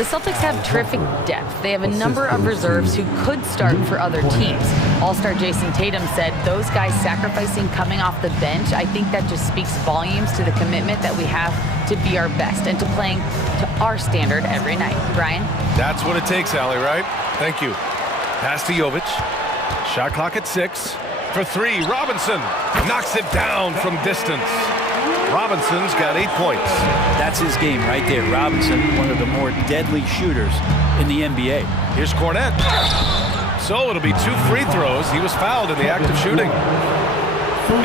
The Celtics have terrific depth. They have a number of reserves who could start for other teams. All-star Jason Tatum said those guys sacrificing coming off the bench, I think that just speaks volumes to the commitment that we have to be our best and to playing to our standard every night. Brian? That's what it takes, Allie, right? Thank you. Pass to Jovic. Shot clock at 6. For 3, Robinson knocks it down from distance. Robinson's got 8 points. That's his game right there. Robinson, one of the more deadly shooters in the NBA. Here's Cornette. So it'll be 2 free throws. He was fouled in the act of shooting.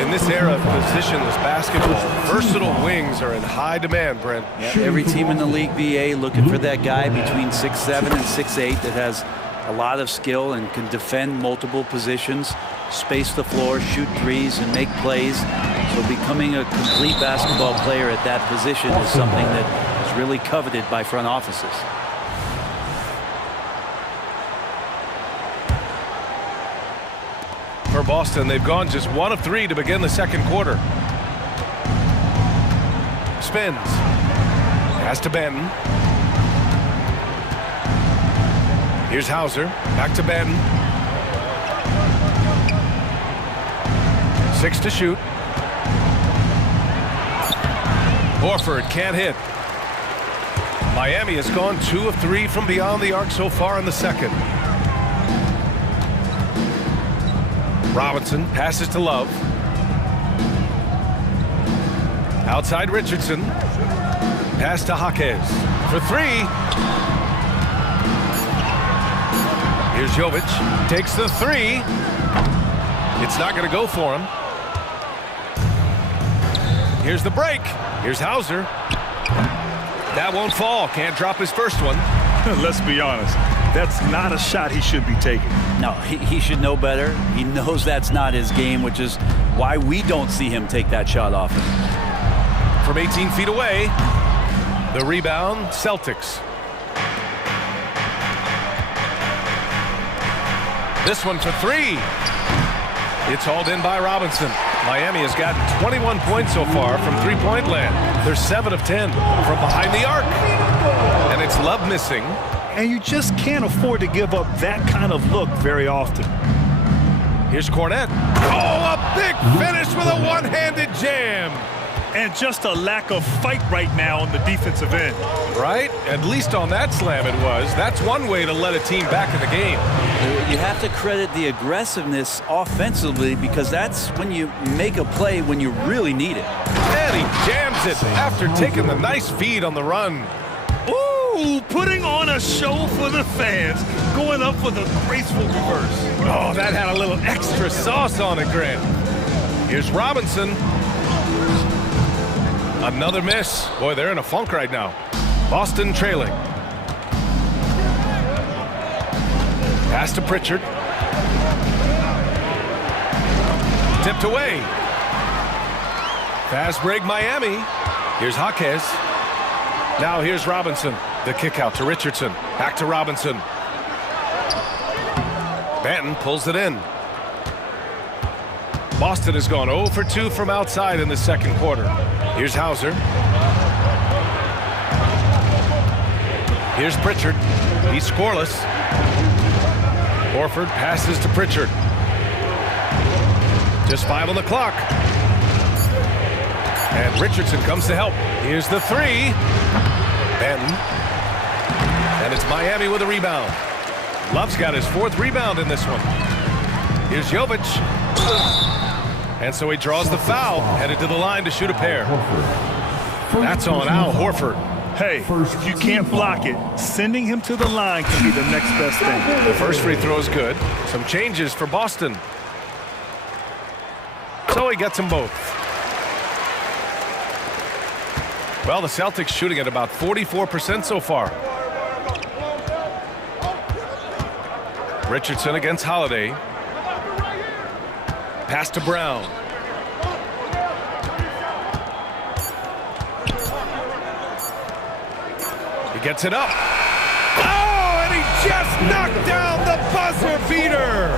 In this era of positionless basketball, versatile wings are in high demand, Brent. Yep, every team in the league, BA, looking for that guy between 6'7" and 6'8" that has a lot of skill and can defend multiple positions, space the floor, shoot threes, and make plays. So becoming a complete basketball player at that position is something that is really coveted by front offices. For Boston, they've gone just 1 of 3 to begin the second quarter. Spins. Pass to Banton. Here's Hauser. Back to Banton. 6 to shoot. Horford can't hit. Miami has gone 2 of 3 from beyond the arc so far in the second. Robinson passes to Love. Outside Richardson. Pass to Jaquez. For 3. Here's Jovic. Takes the 3. It's not going to go for him. Here's the break. Here's Hauser. That won't fall. Can't drop his first one. Let's be honest. That's not a shot he should be taking. No, he should know better. He knows that's not his game, which is why we don't see him take that shot often. From 18 feet away, the rebound, Celtics. This one for 3. It's hauled in by Robinson. Miami has gotten 21 points so far from three-point land. They're 7 of 10 from behind the arc. And it's Love missing. and you just can't afford to give up that kind of look very often. Here's Cornette. Oh, a big finish with a one-handed jam. And just a lack of fight right now on the defensive end. Right? At least on that slam it was. That's one way to let a team back in the game. You have to credit the aggressiveness offensively because that's when you make a play when you really need it. And he jams it after taking the nice feed on the run. Ooh, putting on a show for the fans, going up with a graceful reverse. Oh, that had a little extra sauce on it, Grant. Here's Robinson. Another miss. Boy, they're in a funk right now. Boston trailing. Pass to Pritchard. Tipped away. Fast break Miami. Here's Jaquez. Now here's Robinson. The kick out to Richardson. Back to Robinson. Banton pulls it in. Boston has gone 0 for 2 from outside in the second quarter. Here's Hauser. Here's Pritchard. He's scoreless. Horford passes to Pritchard. Just 5 on the clock. And Richardson comes to help. Here's the three. Banton. And it's Miami with a rebound. Love's got his 4th rebound in this one. Here's Jovic. And so he draws the foul, headed to the line to shoot a pair. That's on Al Horford. Hey, if you can't block it, sending him to the line can be the next best thing. The first free throw is good. Some changes for Boston. So he gets them both. Well, the Celtics shooting at about 44% so far. Richardson against Holiday. Pass to Brown. He gets it up. Oh, and he just knocked down the buzzer beater.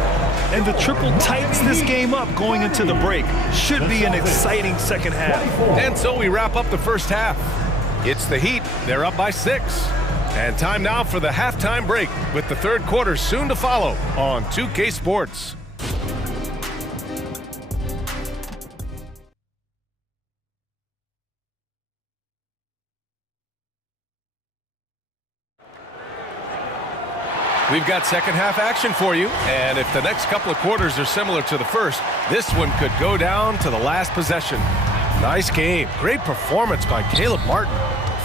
And the triple tightens this game up going into the break. Should be an exciting second half. And so we wrap up the first half. It's the Heat. They're up by 6. And time now for the halftime break with the third quarter soon to follow on 2K Sports. We've got second half action for you, and if the next couple of quarters are similar to the first, this one could go down to the last possession. Nice game. Great performance by Caleb Martin.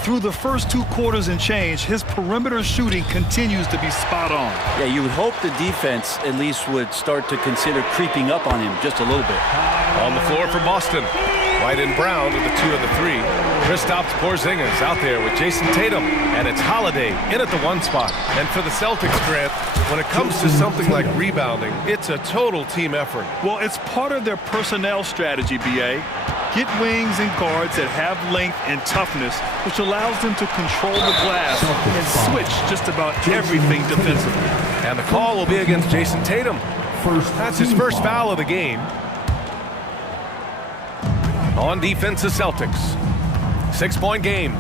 Through the first 2 quarters and change, his perimeter shooting continues to be spot on. Yeah, you would hope the defense at least would start to consider creeping up on him just a little bit. On the floor for Boston. White and Brown with the 2 and the 3. Kristaps Porzingis out there with Jason Tatum. And it's Holiday in at the 1 spot. And for the Celtics, Grant, when it comes to something like rebounding, it's a total team effort. Well, it's part of their personnel strategy, B.A. Get wings and guards that have length and toughness, which allows them to control the glass and switch just about everything defensively. And the call will be against Jason Tatum. That's his first foul of the game. On defense, the Celtics. 6-point game.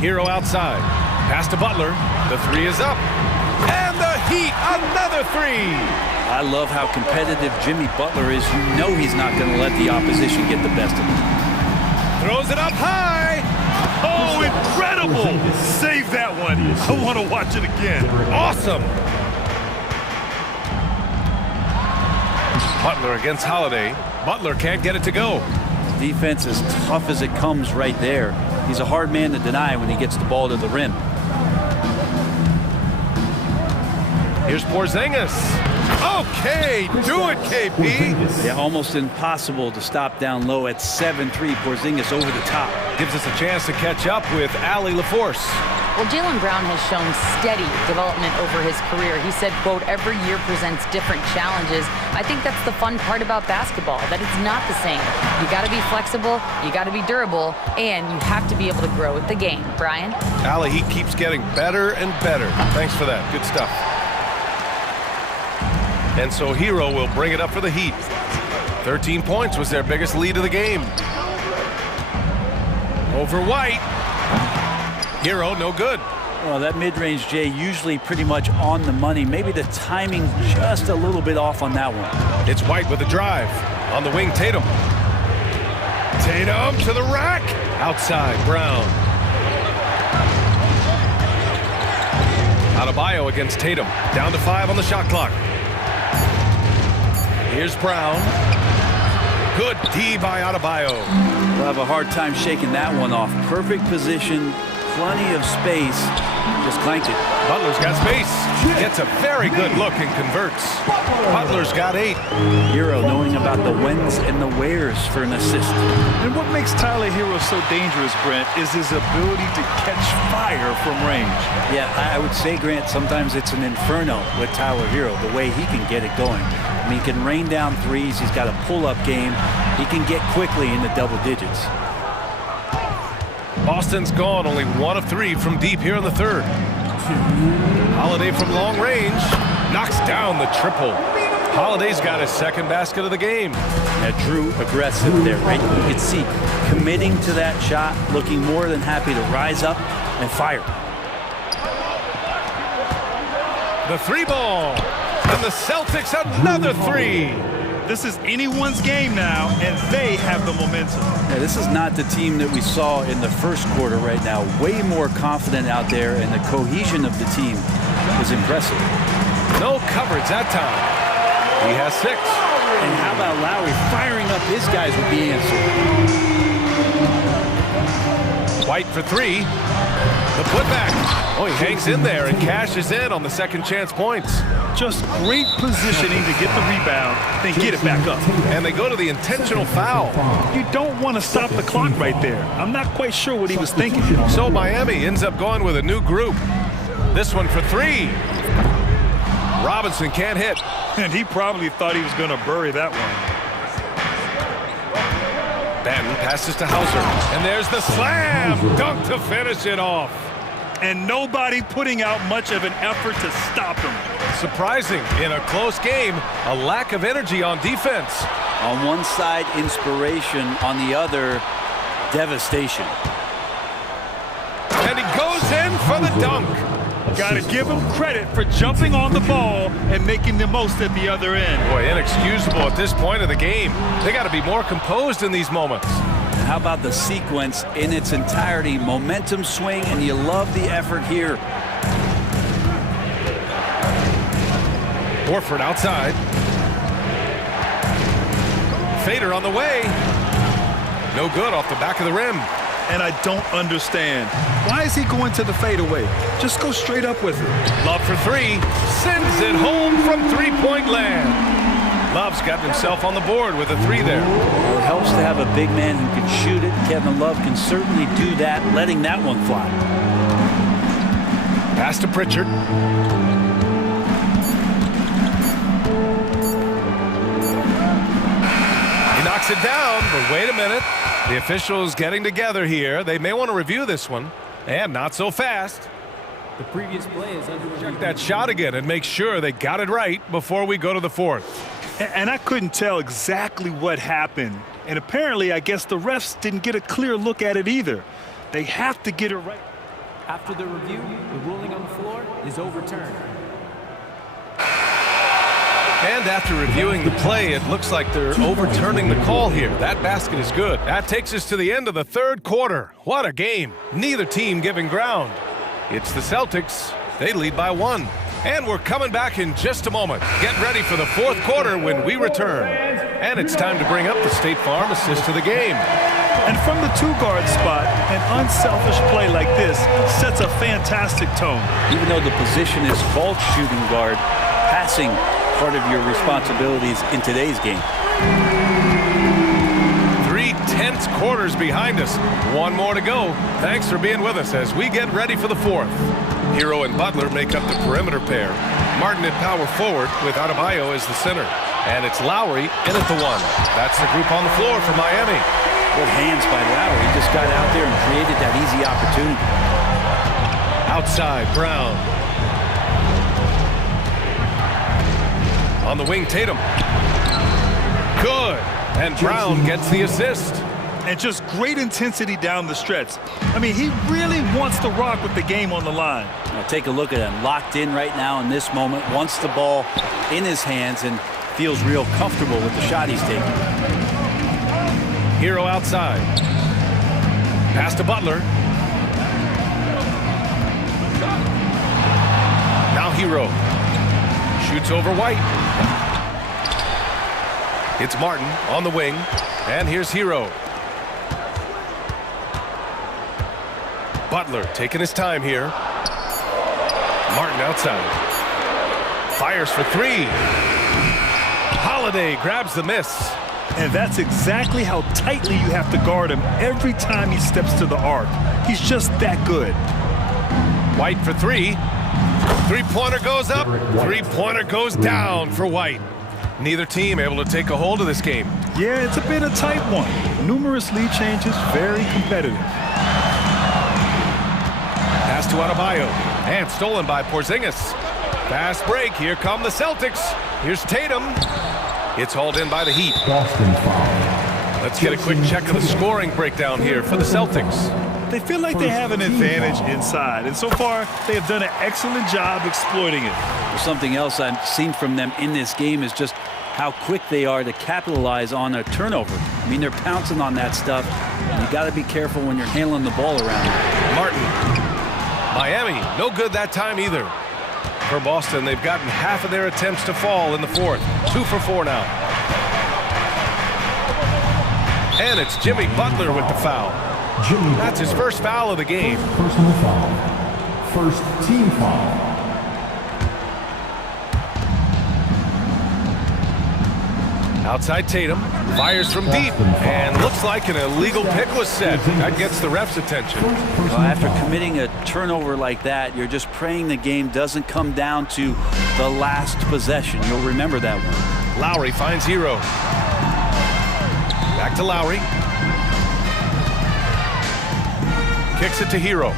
Hero outside. Pass to Butler. The 3 is up. And the Heat, another 3. I love how competitive Jimmy Butler is. You know he's not going to let the opposition get the best of him. Throws it up high. Oh, incredible. Save that one. I want to watch it again. Awesome. Butler against Holiday. Butler can't get it to go. Defense is tough as it comes right there. He's a hard man to deny when he gets the ball to the rim. Here's Porzingis. Okay, do it, KP. Yeah, almost impossible to stop down low at 7-3. Porzingis over the top. Gives us a chance to catch up with Allie LaForce. Well, Jaylen Brown has shown steady development over his career. He said, quote, every year presents different challenges. I think that's the fun part about basketball, that it's not the same. You got to be flexible, you got to be durable, and you have to be able to grow with the game. Brian? Allie, he keeps getting better and better. Thanks for that. Good stuff. And so Hero will bring it up for the Heat. 13 points was their biggest lead of the game. Over White. Hero, no good. Well, that mid-range, Jay, usually pretty much on the money. Maybe the timing just a little bit off on that one. It's White with a drive. On the wing, Tatum. Tatum to the rack. Outside, Brown. Adebayo against Tatum. Down to 5 on the shot clock. Here's Brown. Good D by Adebayo. We'll have a hard time shaking that one off. Perfect position, plenty of space. Just clanked it. Butler's got space. Gets a very good look and converts. Butler's got 8. Hero knowing about the whens and the wheres for an assist. And what makes Tyler Hero so dangerous, Brent, is his ability to catch fire from range. Yeah, I would say, Grant, sometimes it's an inferno with Tyler Hero, the way he can get it going. I mean, he can rain down threes. He's got a pull-up game. He can get quickly into double digits. Boston's gone only 1 of 3 from deep here in the third. Holiday from long range knocks down the triple. Holiday's got his second basket of the game. Now, Drew aggressive there, right? You can see committing to that shot, looking more than happy to rise up and fire. The 3 ball. And the Celtics another 3. This is anyone's game now, and they have the momentum. Yeah, this is not the team that we saw in the first quarter right now. Way more confident out there, and the cohesion of the team is impressive. No coverage that time. He has 6. And how about Lowry firing up his guys with the answer? White for 3. The putback. Oh, he hangs in there and cashes in on the second chance points. Just great positioning to get the rebound, then get it back up. And they go to the intentional foul. You don't want to stop the clock right there. I'm not quite sure what he was thinking. So Miami ends up going with a new group. This one for 3. Robinson can't hit. And he probably thought he was going to bury that one. Batten passes to Hauser. And there's the slam dunk to finish it off. And nobody putting out much of an effort to stop him. Surprising in a close game, a lack of energy on defense. On one side, inspiration. On the other, devastation. And he goes in for the dunk. Got to give him credit for jumping on the ball and making the most at the other end. Boy, inexcusable at this point of the game. They got to be more composed in these moments. How about the sequence in its entirety? Momentum swing, and you love the effort here. Horford outside. Fader on the way. No good off the back of the rim. And I don't understand. Why is he going to the fadeaway? Just go straight up with it. Love for 3. Sends it home from 3-point land. Love's got himself on the board with a 3 there. Well, it helps to have a big man who can shoot it. Kevin Love can certainly do that, letting that one fly. Pass to Pritchard. He knocks it down, but wait a minute. The officials getting together here. They may want to review this one, and not so fast. The previous play is under review. Check that shot again and make sure they got it right before we go to the 4th. And I couldn't tell exactly what happened. And apparently, I guess the refs didn't get a clear look at it either. They have to get it right. After the review, the ruling on the floor is overturned. And after reviewing the play, it looks like they're overturning the call here. That basket is good. That takes us to the end of the third quarter. What a game. Neither team giving ground. It's the Celtics. They lead by 1. And we're coming back in just a moment. Get ready for the 4th quarter when we return. And it's time to bring up the State Farm assist to the game. And from the 2-guard spot, an unselfish play like this sets a fantastic tone. Even though the position is false shooting guard, passing part of your responsibilities in today's game. 3 tense quarters behind us. 1 more to go. Thanks for being with us as we get ready for the 4th. Hero and Butler make up the perimeter pair. Martin at power forward with Adebayo as the center. And it's Lowry in at the 1. That's the group on the floor for Miami. Good hands by Lowry. He just got out there and created that easy opportunity. Outside, Brown. On the wing, Tatum. Good. And Brown gets the assist. And just great intensity down the stretch. I mean, he really wants to rock with the game on the line. Now take a look at him, locked in right now in this moment, wants the ball in his hands and feels real comfortable with the shot he's taking. Hero outside. Pass to Butler. Now Hero. Shoots over White. It's Martin on the wing. And here's Hero. Butler taking his time here. Martin outside. Fires for three. Holiday grabs the miss. And that's exactly how tightly you have to guard him every time he steps to the arc. He's just that good. White for three. Three-pointer goes up. Three-pointer goes down for White. Neither team able to take a hold of this game. Yeah, it's a bit of a tight one. Numerous lead changes, very competitive. Pass to Adebayo. And stolen by Porzingis. Fast break. Here come the Celtics. Here's Tatum. It's hauled in by the Heat. Boston foul. Let's get a quick check of the scoring breakdown here for the Celtics. They feel like they have an advantage inside, and so far they have done an excellent job exploiting it. Well, something else I've seen from them in this game is just how quick they are to capitalize on a turnover. I mean, they're pouncing on that stuff. You got to be careful when you're handling the ball around. Martin. Miami, no good that time either. For Boston, they've gotten half of their attempts to fall in the fourth. 2 for 4 now. And it's Jimmy Butler with the foul. That's his first foul of the game. Personal foul. First team foul. Outside Tatum, fires from deep, and looks like an illegal pick was set. That gets the ref's attention. Well, after committing a turnover like that, you're just praying the game doesn't come down to the last possession. You'll remember that one. Lowry finds Hero. Back to Lowry. Kicks it to Hero.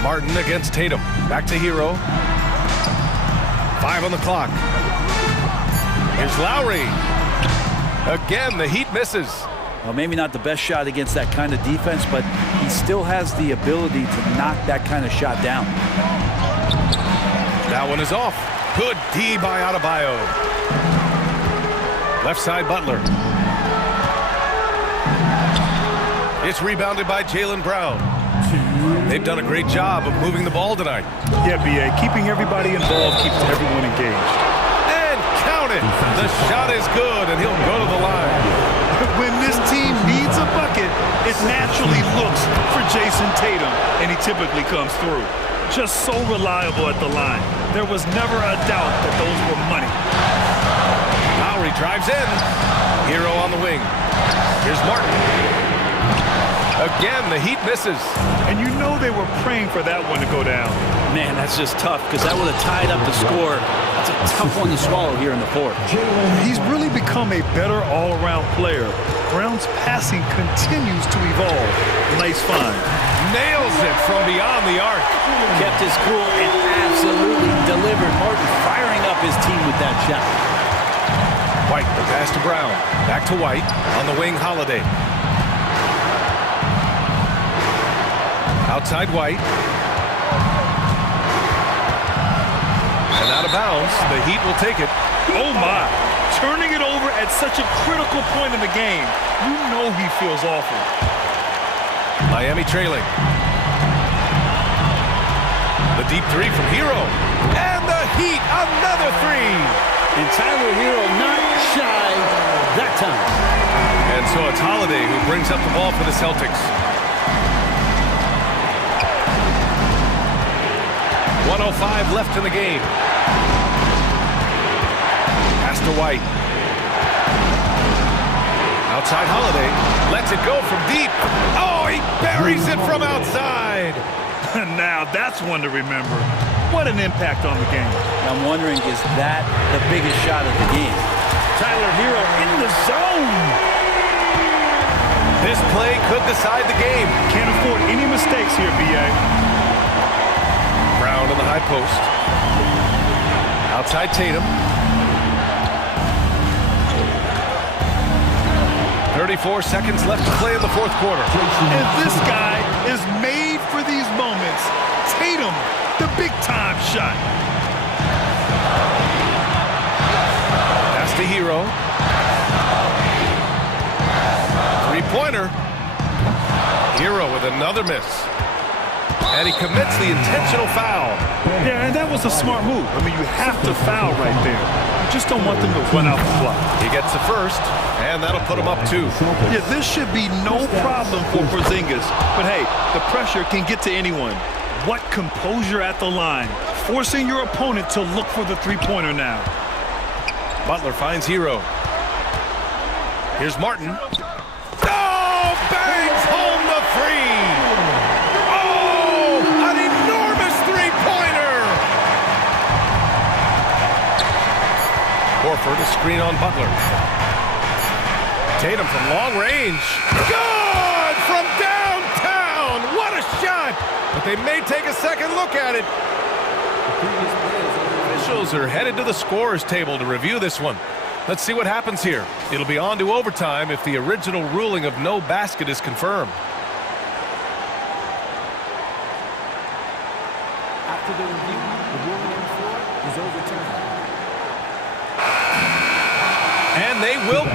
Martin against Tatum. Back to Hero. 5 on the clock. Here's Lowry. Again, the Heat misses. Well, maybe not the best shot against that kind of defense, but he still has the ability to knock that kind of shot down. That one is off. Good D by Adebayo. Left side, Butler. It's rebounded by Jaylen Brown. They've done a great job of moving the ball tonight. Yeah, B.A. Keeping everybody involved keeps everyone engaged. And count it. The shot is good, and he'll go to the line. When this team needs a bucket, it naturally looks for Jason Tatum, and he typically comes through. Just so reliable at the line. There was never a doubt that those were money. Lowry drives in. Hero on the wing. Here's Martin. Again, the Heat misses. And you know they were praying for that one to go down. Man, that's just tough because that would have tied up the score. That's a tough one to swallow here in the fourth. He's really become a better all-around player. Brown's passing continues to evolve. Nice find. Nails it from beyond the arc. Kept his cool and absolutely delivered. Martin firing up his team with that shot. White, the pass to Brown. Back to White. On the wing, Holiday. Outside White. And out of bounds. The Heat will take it. Oh, my. Turning it over at such a critical point in the game. You know he feels awful. Miami trailing. The deep three from Hero. And the Heat, another three. And Tyler Hero not shy that time. And so it's Holiday who brings up the ball for the Celtics. 1:05 left in the game. Pass to White. Outside Holiday. Lets it go from deep. Oh, he buries it from outside. Now that's one to remember. What an impact on the game. I'm wondering, is that the biggest shot of the game? Tyler Hero in the zone. This play could decide the game. Can't afford any mistakes here, B.A. Brown in the high post. Outside Tatum. 34 seconds left to play in the fourth quarter. And this guy is made for these moments. Tatum, the big-time shot. Pass to Hero. Three-pointer. Hero with another miss. And he commits the intentional foul. Yeah, and that was a smart move. I mean, you have to foul right there. You just don't want them to run out the clock. He gets the first, and that'll put him up 2. Yeah, this should be no problem for Porzingis. But hey, the pressure can get to anyone. What composure at the line, forcing your opponent to look for the three-pointer now. Butler finds Hero. Here's Martin. Oh, bangs home the three. Oh, an enormous three-pointer. Horford a screen on Butler. Tatum from long range. Good from downtown. What a shot. But they may take a second look at it. Officials are headed to the scorer's table to review this one. Let's see what happens here. It'll be on to overtime if the original ruling of no basket is confirmed. After the review, the ruling on the floor is overturned. And they will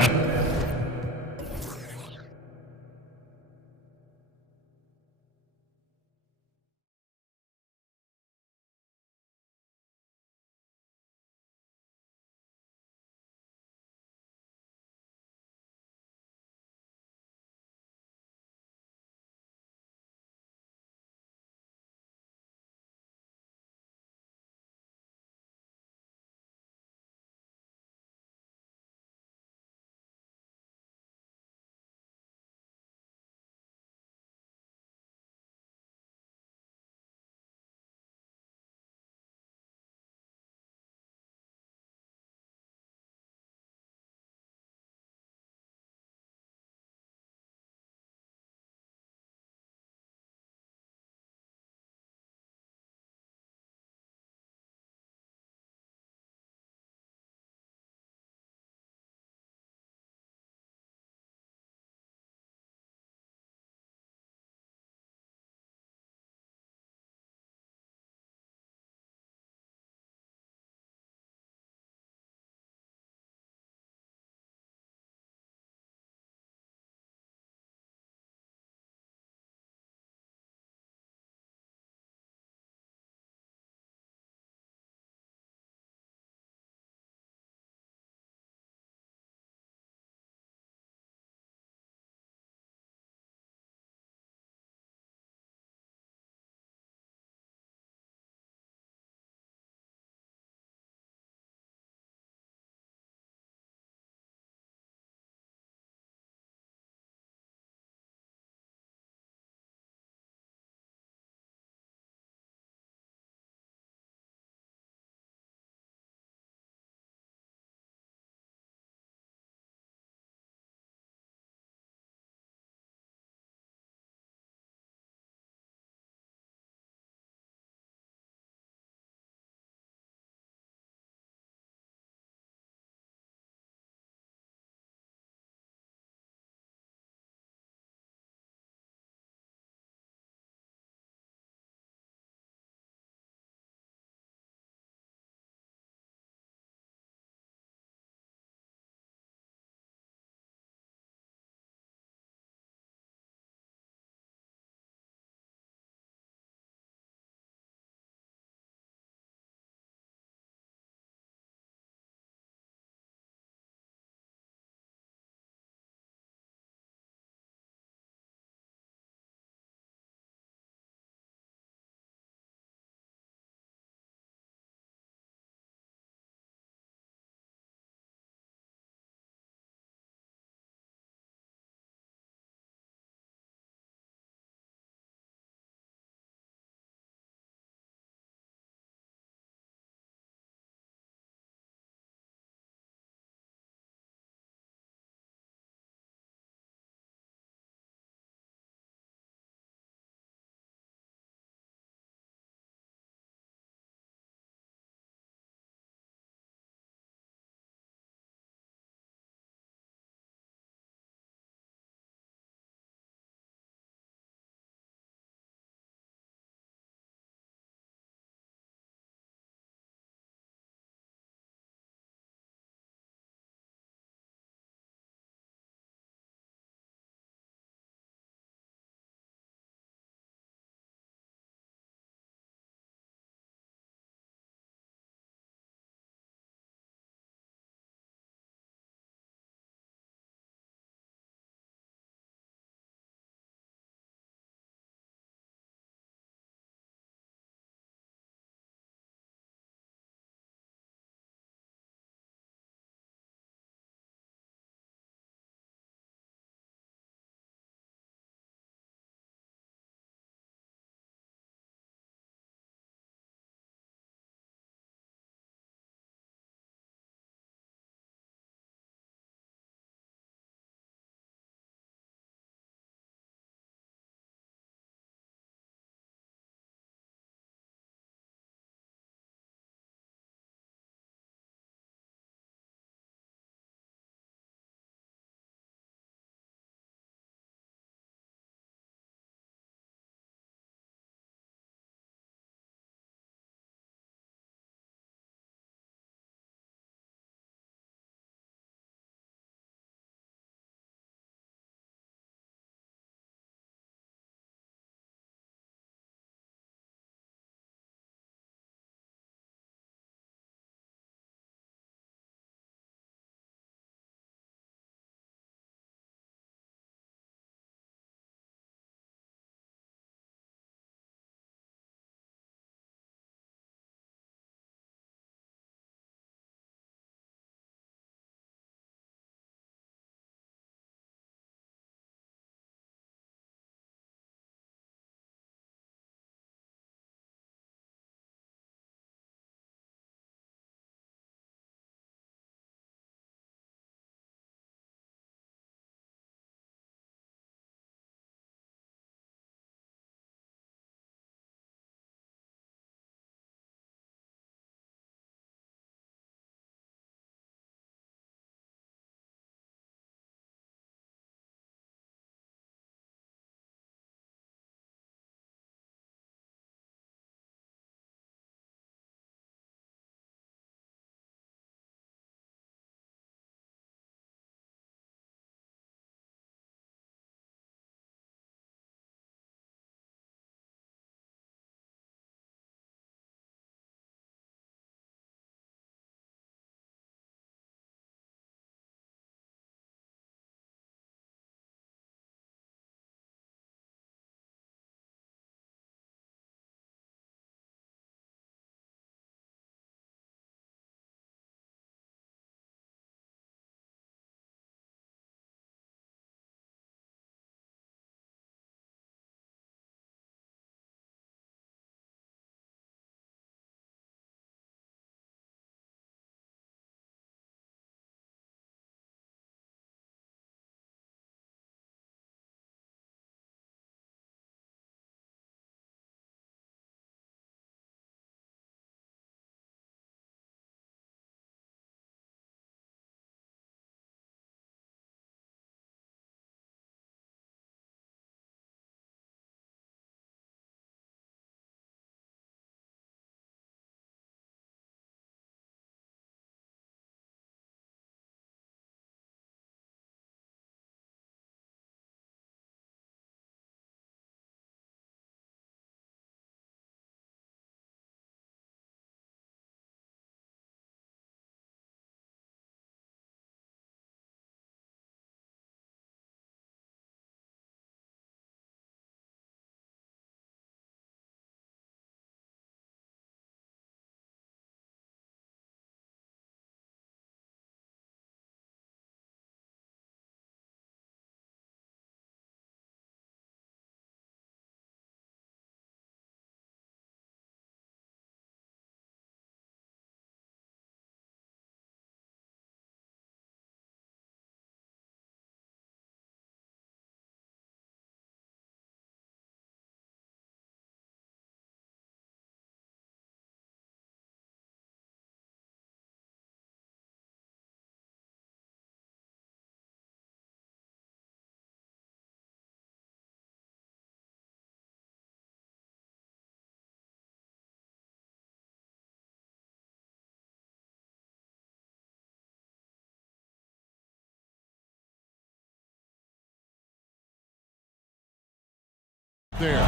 There.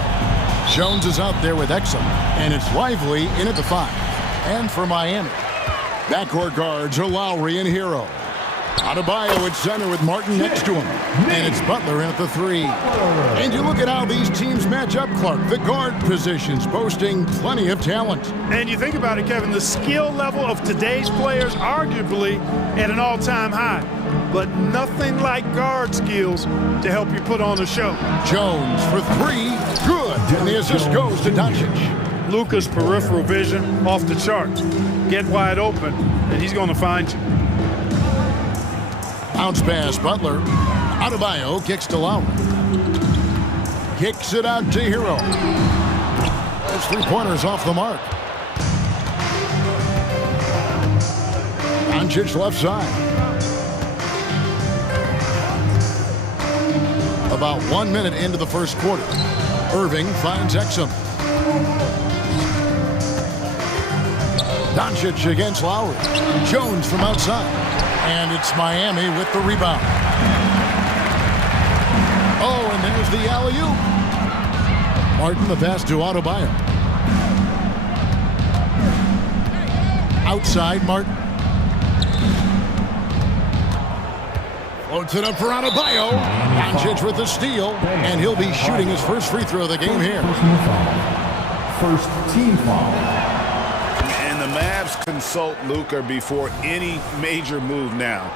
Jones is out there with Exum, and it's Lively in at the 5. And for Miami, backcourt guards are Lowry and Hero. Adebayo at center with Martin next to him. And it's Butler in at the 3. And you look at how these teams match up, Clark. The guard positions boasting plenty of talent. And you think about it, Kevin, the skill level of today's players arguably at an all-time high. But nothing like guard skills to help you put on a show. Jones for 3. Good. And the assist goes to Doncic. Luka's peripheral vision off the charts. Get wide open, and he's going to find you. Bounce pass, Butler. Adebayo kicks to Lowry. Kicks it out to Hero. Those 3-pointers off the mark. Doncic left side. About 1 minute into the first quarter. Irving finds Exum. Doncic against Lowry. Jones from outside. And it's Miami with the rebound. Oh, and there's the alley-oop. Martin the pass to Adebayo. Outside Martin. Floats it up for Adebayo. Doncic with the steal. And he'll be shooting his first free throw of the game here. First team foul. And the Mavs consult Luka before any major move now.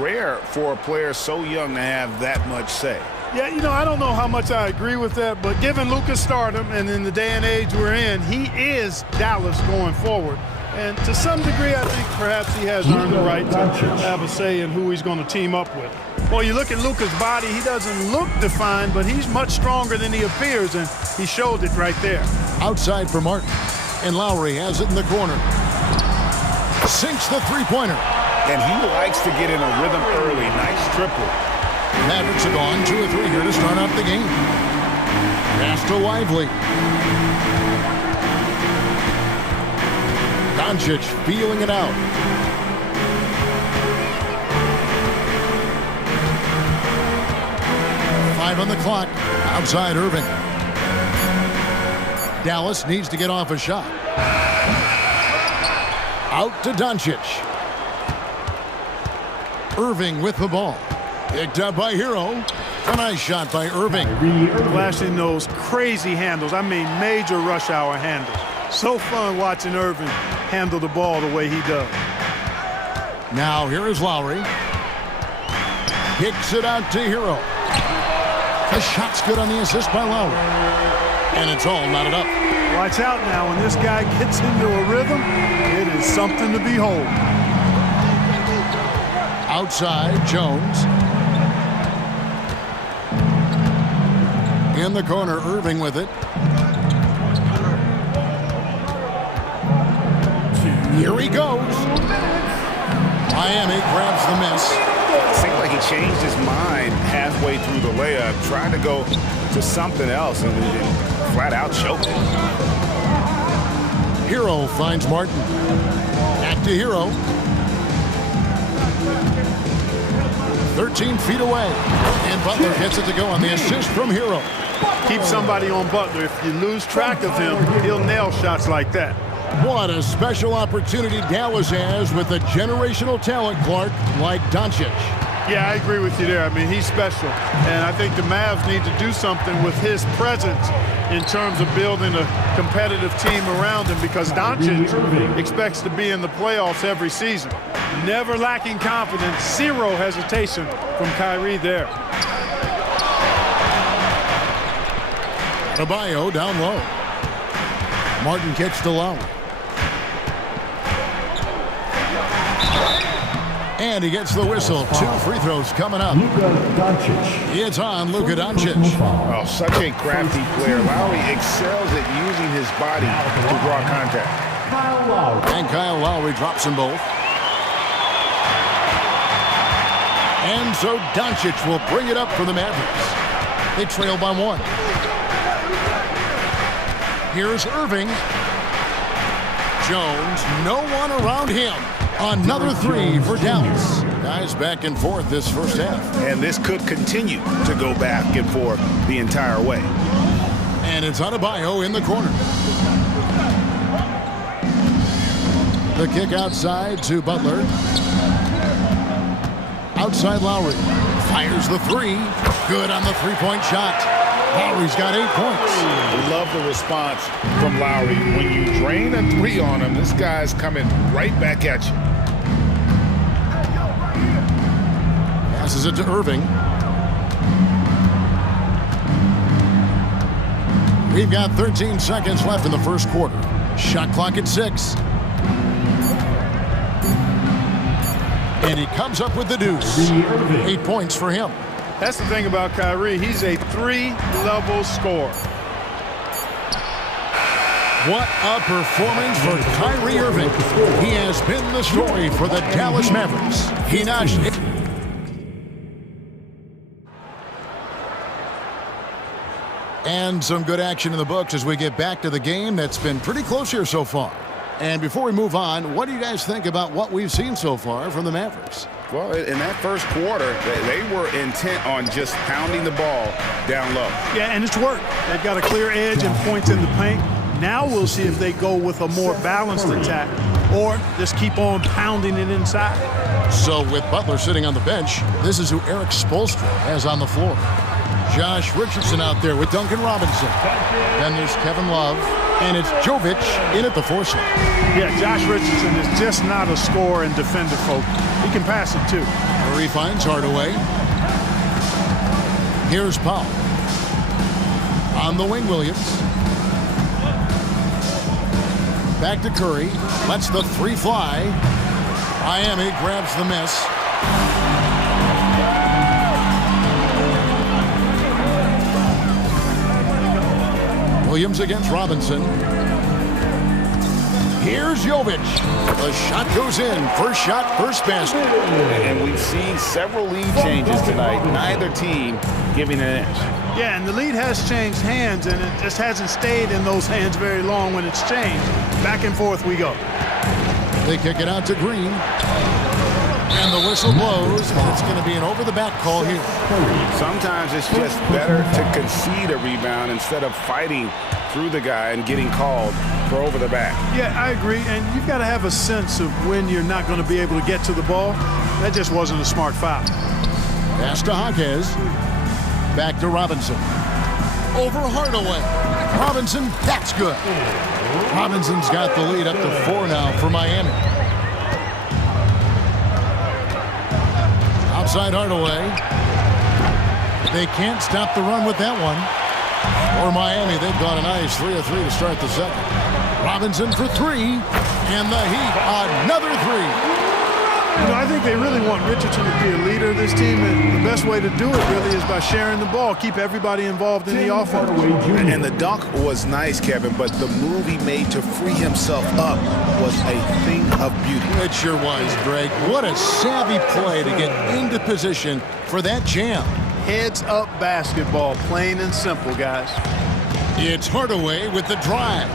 Rare for a player so young to have that much say. Yeah, you know, I don't know how much I agree with that, but given Luka's stardom and in the day and age we're in, he is Dallas going forward. And to some degree, I think perhaps he has earned the right to have a say in who he's going to team up with. Well, you look at Luka's body, he doesn't look defined, but he's much stronger than he appears, and he showed it right there. Outside for Martin. And Lowry has it in the corner. Sinks the three-pointer. And he likes to get in a rhythm early. Nice triple. Mavericks have gone 2 or 3 here to start off the game. Pass to Lively. Doncic feeling it out. Five on the clock. Outside Irving. Dallas needs to get off a shot. Out to Doncic. Irving with the ball. Picked up by Hero. A nice shot by Irving. Flashing those crazy handles. I mean, major rush hour handles. So fun watching Irving handle the ball the way he does. Now here is Lowry. Kicks it out to Hero. The shot's good on the assist by Lowry. And it's all knotted up. Watch out now. When this guy gets into a rhythm, it is something to behold. Outside, Jones. In the corner, Irving with it. Here he goes. Miami grabs the miss. It seemed like he changed his mind halfway through the layup, trying to go to something else, and flat out choked it. Hero finds Martin. Back to Hero. 13 feet away. And Butler gets it to go on the assist from Hero. Keep somebody on Butler. If you lose track of him, he'll nail shots like that. What a special opportunity Dallas has with a generational talent, Clark, like Doncic. Yeah, I agree with you there. I mean, he's special. And I think the Mavs need to do something with his presence in terms of building a competitive team around him, because Doncic expects to be in the playoffs every season. Never lacking confidence, zero hesitation from Kyrie there. Adebayo down low. Martin kicks to Lowry. And he gets the whistle. 2 free throws coming up. It's on Luka Doncic. Oh, such a crafty player. Lowry excels at using his body to draw contact. And Kyle Lowry drops them both. And so Doncic will bring it up for the Mavericks. They trail by 1. Here's Irving. Jones, no one around him. Another 3 for Dallas. Guys back and forth this first half. And this could continue to go back and forth the entire way. And it's Adebayo in the corner. The kick outside to Butler. Outside Lowry. Fires the three. Good on the three-point shot. Lowry's got 8 points. Love the response from Lowry. When you drain a three on him, this guy's coming right back at you. Passes it to Irving. We've got 13 seconds left in the first quarter. Shot clock at 6. And he comes up with the deuce. 8 points for him. That's the thing about Kyrie. He's a three-level scorer. What a performance for Kyrie Irving. He has been the story for the Dallas Mavericks. He notched it. And some good action in the books as we get back to the game that's been pretty close here so far. And before we move on, what do you guys think about what we've seen so far from the Mavericks? Well, in that first quarter, they were intent on just pounding the ball down low. Yeah, and it's worked. They've got a clear edge and points in the paint. Now we'll see if they go with a more balanced attack or just keep on pounding it inside. So with Butler sitting on the bench, this is who Eric Spoelstra has on the floor. Josh Richardson out there with Duncan Robinson. Then there's Kevin Love. And it's Jovic in at the foresight. Yeah, Josh Richardson is just not a scorer and defender, folks. He can pass it, too. Curry finds Hardaway. Here's Powell. On the wing, Williams. Back to Curry. Lets the three fly. Miami grabs the miss. Williams against Robinson. Here's Jovic. The shot goes in. First shot, first basket. And we've seen several lead changes tonight. Neither team giving an inch. Yeah, and the lead has changed hands, and it just hasn't stayed in those hands very long when it's changed. Back and forth we go. They kick it out to Green. And the whistle blows, and it's going to be an over-the-back call here. Sometimes it's just better to concede a rebound instead of fighting through the guy and getting called for over the back. Yeah, I agree, and you've got to have a sense of when you're not going to be able to get to the ball. That just wasn't a smart foul. Pass to Jaquez. Back to Robinson. Over Hardaway. Robinson, that's good. Robinson's got the lead up to 4 now for Miami. Outside Hardaway. They can't stop the run with that one. For Miami, they've got a nice 3 of 3 to start the second. Robinson for 3. And the Heat, another 3. You know, I think they really want Richardson to be a leader of this team, and the best way to do it really is by sharing the ball, keep everybody involved in the offense. And the dunk was nice, Kevin, but the move he made to free himself up was a thing of beauty. It sure was, Greg. What a savvy play to get into position for that jam. Heads up basketball, plain and simple, guys. It's Hardaway with the drive.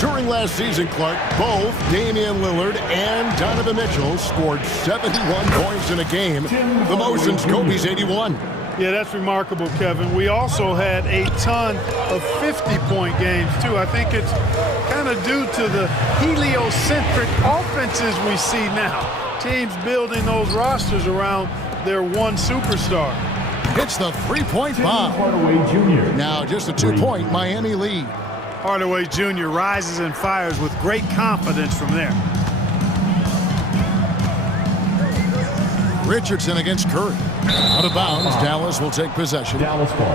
During last season, Clark, both Damian Lillard and Donovan Mitchell scored 71 points in a game, the most since Kobe's 81. Yeah, that's remarkable, Kevin. We also had a ton of 50-point games, too. I think it's kind of due to the heliocentric offenses we see now. Teams building those rosters around their one superstar. Hits the three-point bomb. Now just a 2-point Miami lead. Hardaway Jr. rises and fires with great confidence from there. Richardson against Curry. Out of bounds, Dallas will take possession. Dallas ball.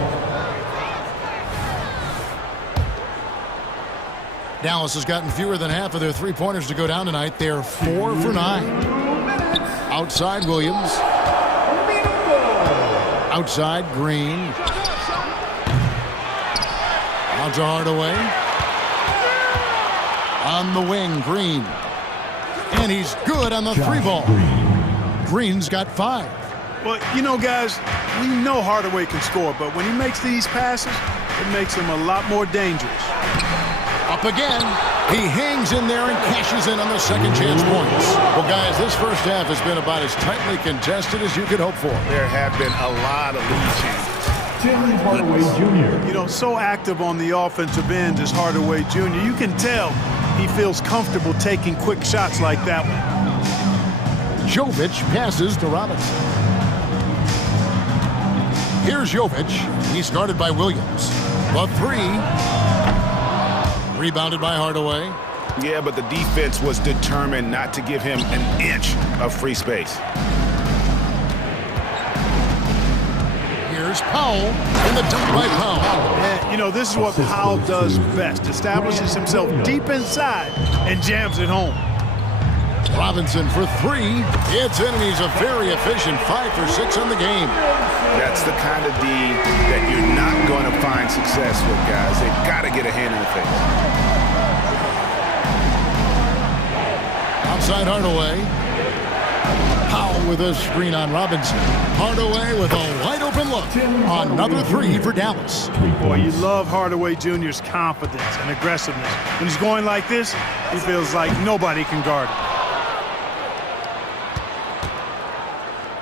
Dallas has gotten fewer than half of their three-pointers to go down tonight. They're 4 for 9. Outside Williams. Outside Green. Out to Hardaway. On the wing, Green. And he's good on the three ball. Green's got 5. Well, you know, guys, we know Hardaway can score, but when he makes these passes, it makes him a lot more dangerous. Up again. He hangs in there and cashes in on the second chance points. Well, guys, this first half has been about as tightly contested as you could hope for. There have been a lot of lead changes. Tim Hardaway Jr. You know, so active on the offensive end is Hardaway Jr. You can tell he feels comfortable taking quick shots like that one. Jovic passes to Robinson. Here's Jovic. He's guarded by Williams. The three. Rebounded by Hardaway. Yeah, but the defense was determined not to give him an inch of free space. Here's Powell, and the dunk by Powell. And, you know, this is what Powell does best. Establishes himself deep inside and jams it home. Robinson for three. It's in, and he's a very efficient 5 for 6 on the game. That's the kind of D that you're not going to find success with, guys. They've got to get a hand in the face. Outside Hardaway. Powell with a screen on Robinson. Hardaway with a wide-open look. Another three for Dallas. Boy, you love Hardaway Jr.'s confidence and aggressiveness. When he's going like this, he feels like nobody can guard him.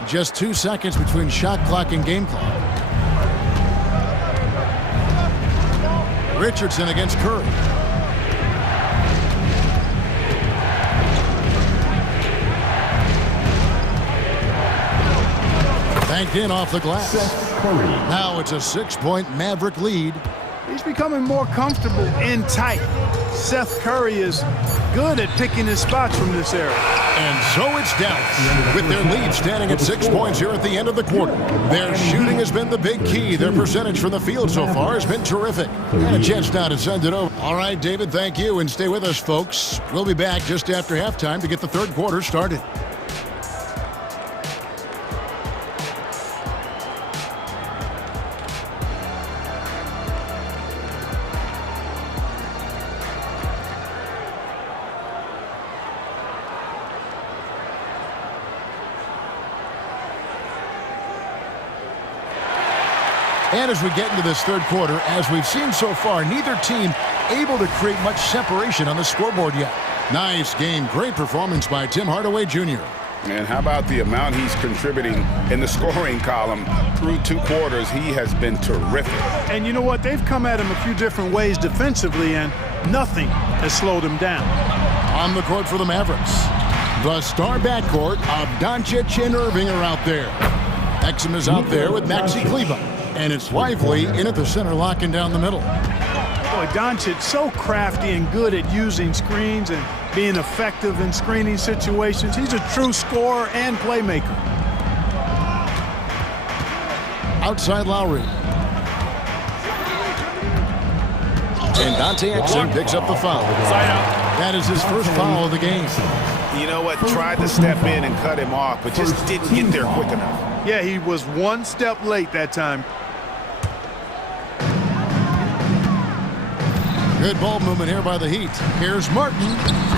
Just 2 seconds between shot clock and game clock. Richardson against Curry. Banked in off the glass. Now it's a 6-point Maverick lead. He's becoming more comfortable in tight. Seth Curry is good at picking his spots from this area. And so it's Dallas, with their lead standing at 6 points here at the end of the quarter. Their shooting has been the big key. Their percentage from the field so far has been terrific. And a chance now to send it over. All right, David, thank you, and stay with us, folks. We'll be back just after halftime to get the third quarter started. And as we get into this third quarter, as we've seen so far, neither team able to create much separation on the scoreboard yet. Nice game. Great performance by Tim Hardaway Jr. And how about the amount he's contributing in the scoring column through 2 quarters? He has been terrific. And you know what? They've come at him a few different ways defensively, and nothing has slowed him down. On the court for the Mavericks, the star backcourt of Doncic and Irving are out there. Exum is out there with Maxi Kleber. And it's Lively in at the center, locking down the middle. Boy, Doncic so crafty and good at using screens and being effective in screening situations. He's a true scorer and playmaker. Outside Lowry. And Dante Exum picks up the foul. That is his first foul of the game. You know what? Tried to step in and cut him off, but just didn't get there quick enough. Yeah, he was 1 step late that time. Good ball movement here by the Heat. Here's Martin.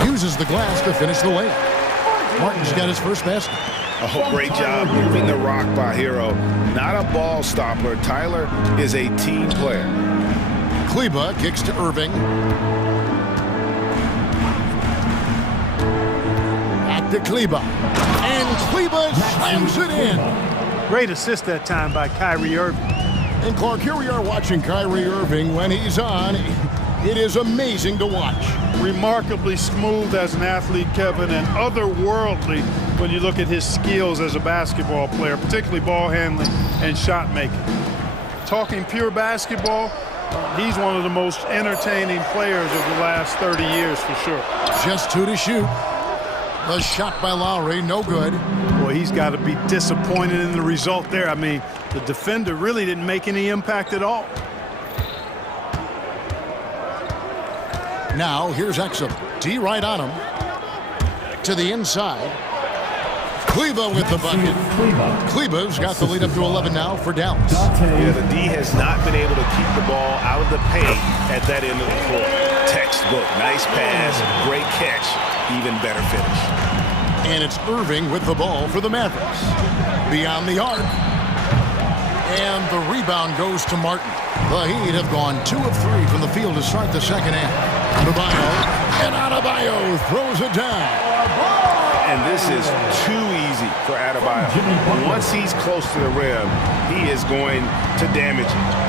Uses the glass to finish the layup. Martin's got his first basket. Oh, great job moving the rock by Hero. Not a ball stopper. Tyler is a team player. Kleber kicks to Irving. Back to Kleber. And Kleber slams it in. Great assist that time by Kyrie Irving. And Clark, here we are watching Kyrie Irving. When he's on, it is amazing to watch. Remarkably smooth as an athlete, Kevin, and otherworldly when you look at his skills as a basketball player, particularly ball handling and shot making. Talking pure basketball, he's one of the most entertaining players of the last 30 years for sure. Just 2 to shoot. The shot by Lowry, no good. Boy, he's got to be disappointed in the result there. I mean, the defender really didn't make any impact at all. Now, here's Exum. D right on him. To the inside. Kleber with the bucket. Kleber's got the lead up to 11 now for Dallas. Yeah, the D has not been able to keep the ball out of the paint at that end of the floor. Textbook. Nice pass. Great catch. Even better finish. And it's Irving with the ball for the Mavericks. Beyond the arc. And the rebound goes to Martin. The Heat have gone 2 of 3 from the field to start the second half. Adebayo, and Adebayo throws it down. And this is too easy for Adebayo. Once he's close to the rim, he is going to damage it.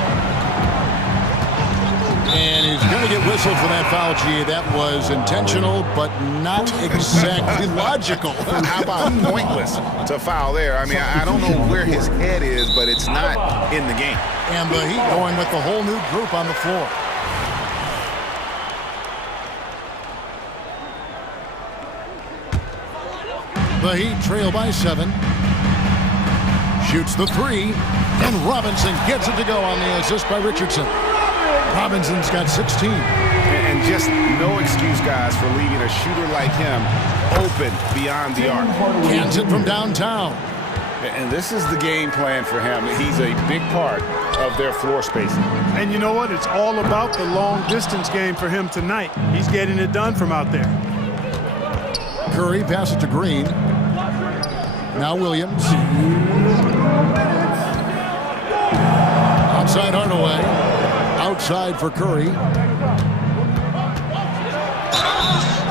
And he's going to get whistled for that foul, G. That was intentional, but not exactly logical. How about pointless to foul there? I mean, I don't know where his head is, but it's not in the game. And the Heat going with the whole new group on the floor. The Heat trail by 7. Shoots the 3, and Robinson gets it to go on the assist by Richardson. Robinson's got 16. And just no excuse, guys, for leaving a shooter like him open beyond the arc. Cans it from downtown. And this is the game plan for him. He's a big part of their floor spacing. And you know what? It's all about the long distance game for him tonight. He's getting it done from out there. Curry passes to Green. Now Williams. Outside Hardaway. Outside for Curry.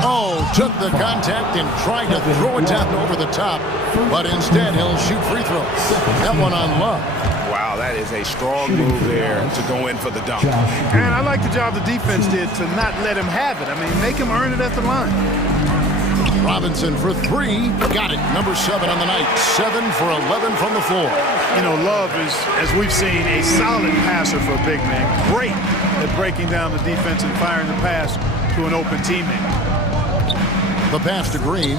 Oh, took the contact and tried to throw it down over the top, but instead he'll shoot free throws. That one on Love. Wow, that is a strong move there to go in for the dunk. And I like the job the defense did to not let him have it. I mean, make him earn it at the line. Robinson for 3. Got it. Number 7 on the night. 7 for 11 from the floor. You know, Love is, as we've seen, a solid passer for a big man. Great at breaking down the defense and firing the pass to an open teammate. The pass to Green.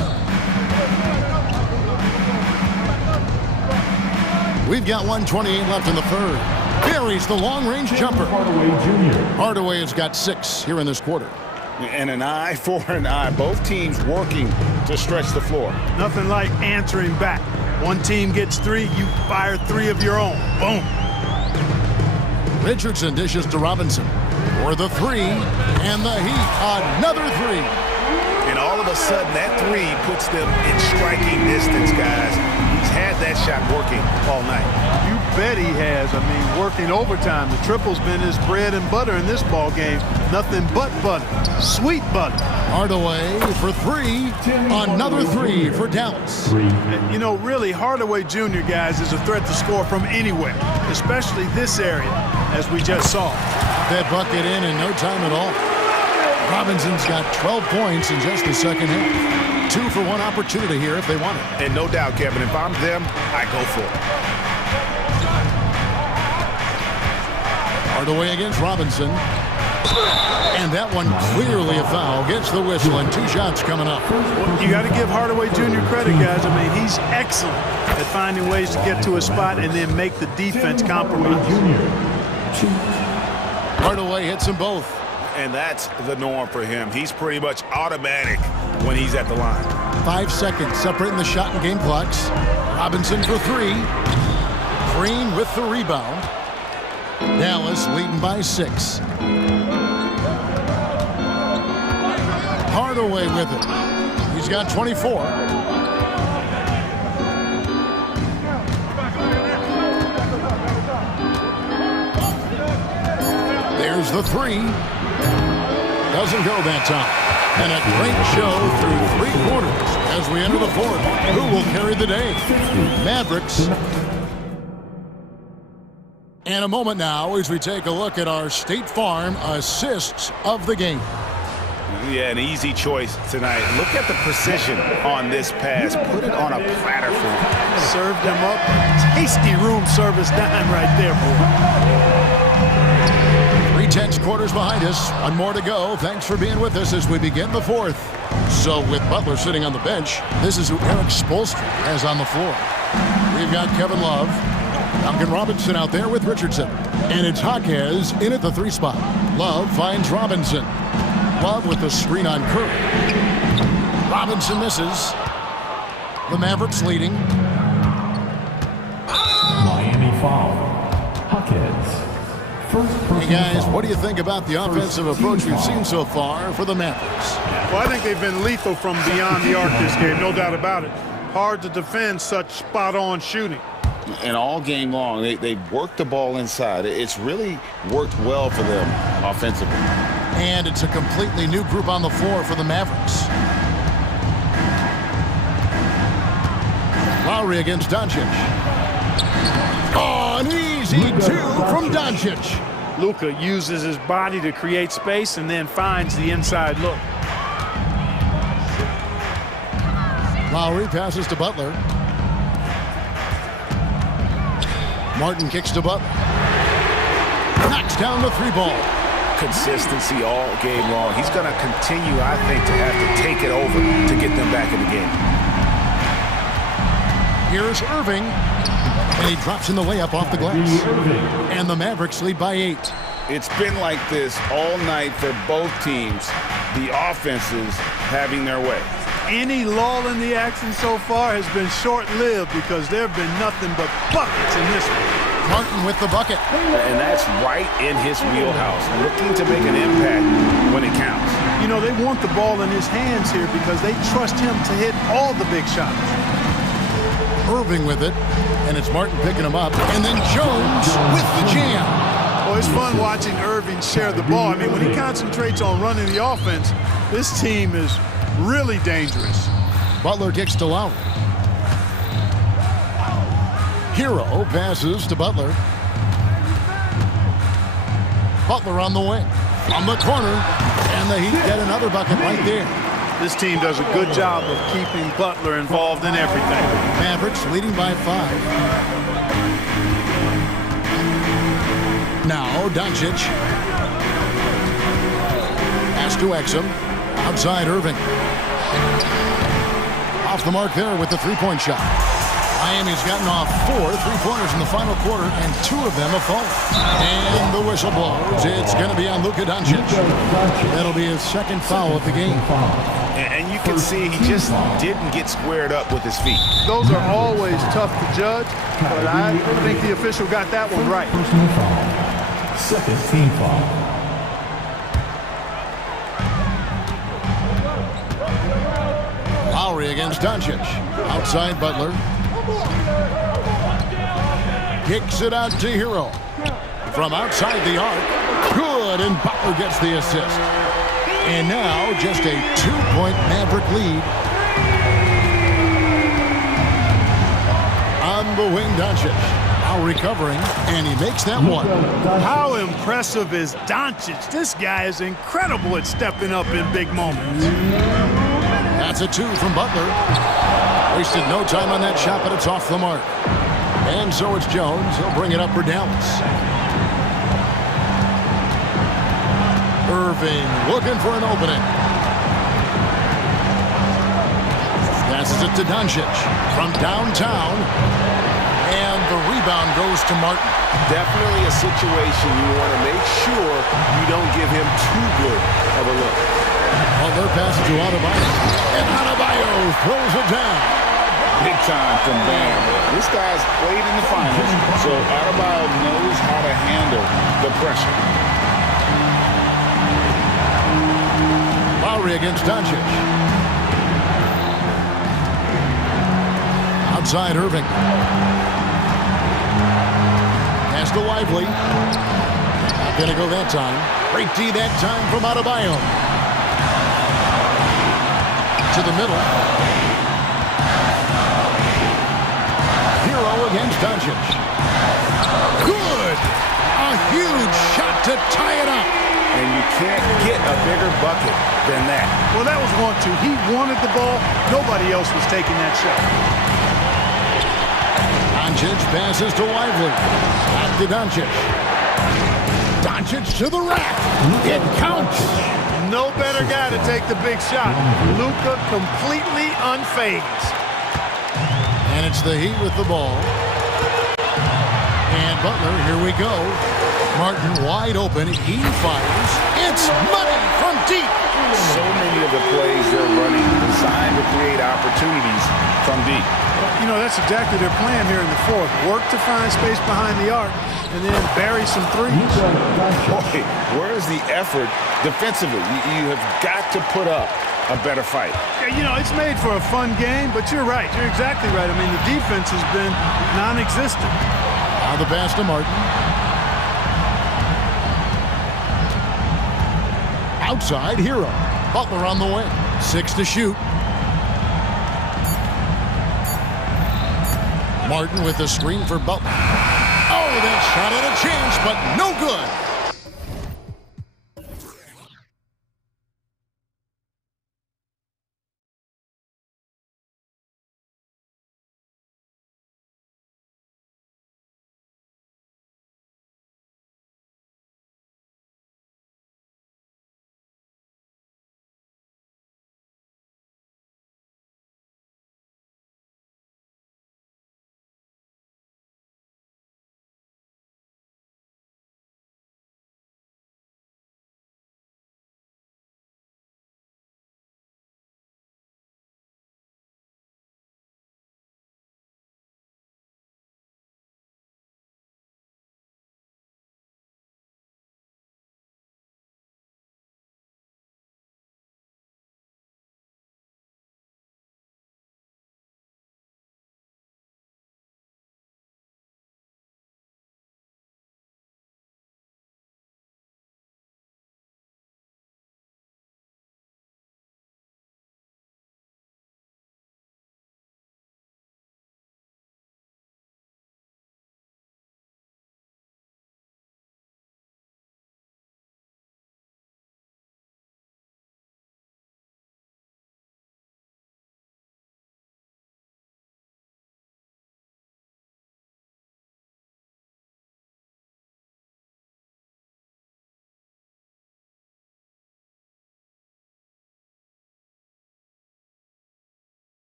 We've got 1:28 left in the third. Buries the long-range jumper. Hardaway has got 6 here in this quarter. And an eye for an eye. Both teams working to stretch the floor. Nothing like answering back. One team gets 3, you fire 3 of your own. Boom. Richardson dishes to Robinson for the 3, and the Heat another 3. And all of a sudden, that 3 puts them in striking distance, guys. He's had that shot working all night. You bet he has. I mean, working overtime. The triple's been his bread and butter in this ball game. Nothing but butter. Sweet butter. Hardaway for 3. Another 3 for Dallas. And, you know, really, Hardaway Jr., guys, is a threat to score from anywhere, especially this area, as we just saw. That bucket in no time at all. Robinson's got 12 points in just the second half. 2 for 1 opportunity here if they want it. And no doubt, Kevin, if I'm them, I go for it. Hardaway against Robinson. And that one clearly a foul. Gets the whistle and 2 shots coming up. Well, you got to give Hardaway Jr. credit, guys. I mean, he's excellent at finding ways to get to a spot and then make the defense compromise. Hardaway hits them both. And that's the norm for him. He's pretty much automatic when he's at the line. 5 seconds separating the shot and game clocks. Robinson for 3. Green with the rebound. Dallas leading by 6. Hardaway with it. He's got 24. There's the 3. Doesn't go that time. And a great show through 3 quarters as we enter the 4th. Who will carry the day? Mavericks. And a moment now as we take a look at our State Farm assists of the game. Yeah, an easy choice tonight. Look at the precision on this pass. Put it on a platter for him. Served him up. Tasty room service dime right there, boy. 3/10 quarters behind us. 1 more to go. Thanks for being with us as we begin the 4th. So with Butler sitting on the bench, this is who Eric Spoelstra has on the floor. We've got Kevin Love, Duncan Robinson out there with Richardson. And it's Jaquez in at the 3 spot. Love finds Robinson. Love with the screen on Curry. Robinson misses. The Mavericks leading. Miami foul. Jaquez. Hey guys, what do you think about the offensive approach we've seen so far for the Mavericks? Well, I think they've been lethal from beyond the arc this game, no doubt about it. Hard to defend such spot-on shooting. And all game long, they've worked the ball inside. It's really worked well for them offensively. And it's a completely new group on the floor for the Mavericks. Lowry against Doncic. Oh, an easy two from Doncic. Luka uses his body to create space and then finds the inside look. Lowry passes to Butler. Martin kicks to Butler. Knocks down the three ball. Consistency all game long. He's going to continue, I think, to have to take it over to get them back in the game. Here's Irving. And he drops in the layup off the glass. And the Mavericks lead by 8. It's been like this all night for both teams. The offenses having their way. Any lull in the action so far has been short-lived because there have been nothing but buckets in this one. Martin with the bucket. And that's right in his wheelhouse, looking to make an impact when it counts. You know, they want the ball in his hands here because they trust him to hit all the big shots. Irving with it, and it's Martin picking him up, and then Jones with the jam. Well, it's fun watching Irving share the ball. I mean, when he concentrates on running the offense, this team is really dangerous. Butler kicks to Lowry. Hero passes to Butler. Butler on the wing. From the corner. And the Heat get another bucket right there. This team does a good job of keeping Butler involved in everything. Mavericks leading by 5. Now Doncic. Pass to Exum. Outside Irving. Off the mark there with the three-point shot. Miami's gotten off 4 3-pointers in the final quarter, and 2 of them have fallen. And the whistle blows. It's going to be on Luka Doncic. That'll be his second foul of the game. And you can see he just didn't get squared up with his feet. Those are always tough to judge, but I think the official got that one right. Personal foul. Second team foul. Lowry against Doncic. Outside Butler. Kicks it out to Hero. From outside the arc. Good, and Butler gets the assist. And now just a 2-point Maverick lead. On the wing, Doncic. Now recovering, and he makes that one. How impressive is Doncic? This guy is incredible at stepping up in big moments. That's a 2 from Butler. Wasted no time on that shot, but it's off the mark. And so it's Jones. He'll bring it up for Dallas. Irving looking for an opening. Passes it to Doncic from downtown. And the rebound goes to Martin. Definitely a situation you want to make sure you don't give him too good of a look. Butler passes to Adebayo. And Adebayo throws it down. Big time from Bam. This guy's played in the finals, so Adebayo knows how to handle the pressure. Lowry against Doncic. Outside Irving. Pass to Lively. Not going to go that time. Great D that time from Adebayo. To the middle. Hero against Doncic. Good! A huge shot to tie it up. And you can't get a bigger bucket than that. Well, that was 1-2. He wanted the ball. Nobody else was taking that shot. Doncic passes to Lively. Back to Doncic. Doncic to the rack. It counts. No better guy to take the big shot. Luka completely unfazed. And it's the Heat with the ball. And Butler, here we go. Martin wide open. He fires. It's money from deep. So many of the plays they're running designed to create opportunities from deep. You know, that's exactly their plan here in the fourth. Work to find space behind the arc and then bury some threes. Boy, where's the effort defensively? You have got to put up a better fight. Yeah, you know, it's made for a fun game, but you're right. You're exactly right. I mean, the defense has been non-existent. Now the pass to Martin. outside Hero. Butler on the wing. 6 to shoot. Martin with the screen for Butler. Oh, that shot had a chance, but no good.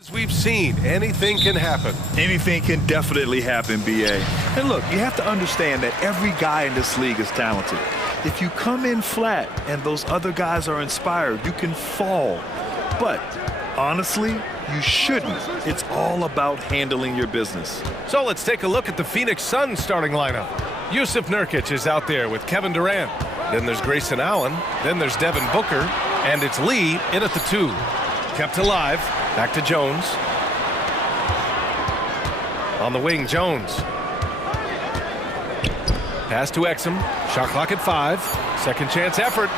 As we've seen, anything can happen. Anything can definitely happen, BA. And look, you have to understand that every guy in this league is talented. If you come in flat and those other guys are inspired, you can fall. But honestly, you shouldn't. It's all about handling your business. So let's take a look at the Phoenix Suns starting lineup. Yusuf Nurkic is out there with Kevin Durant. Then there's Grayson Allen. Then there's Devin Booker. And it's Lee in at the 2. Kept alive. Back to Jones. On the wing, Jones. Pass to Exum. Shot clock at 5. Second chance effort.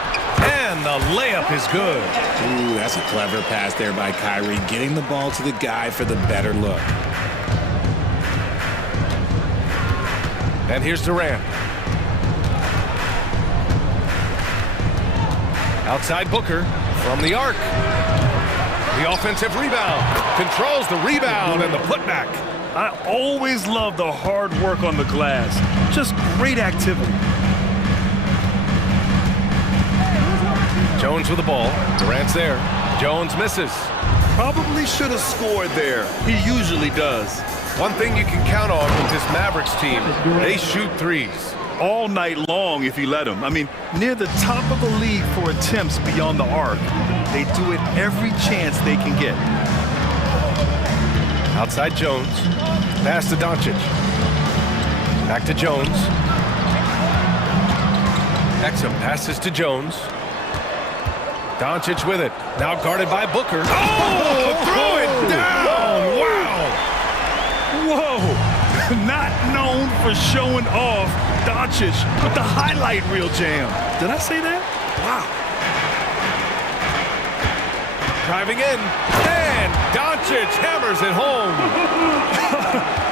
And the layup is good. Ooh, that's a clever pass there by Kyrie, getting the ball to the guy for the better look. And here's Durant. Outside Booker from the arc. The offensive rebound. Controls the rebound and the putback. I always love the hard work on the glass. Just great activity. Jones with the ball. Durant's there. Jones misses. Probably should have scored there. He usually does. One thing you can count on with this Mavericks team, they shoot threes. All night long if you let them. I mean, near the top of the league for attempts beyond the arc. They do it every chance they can get. Outside Jones. Pass to Doncic. Back to Jones. Exum passes to Jones. Doncic with it. Now guarded by Booker. Oh! Throw it down! Wow! Whoa! Not known for showing off, Doncic with the highlight reel jam. Did I say that? Wow. Driving in, and Doncic hammers it home.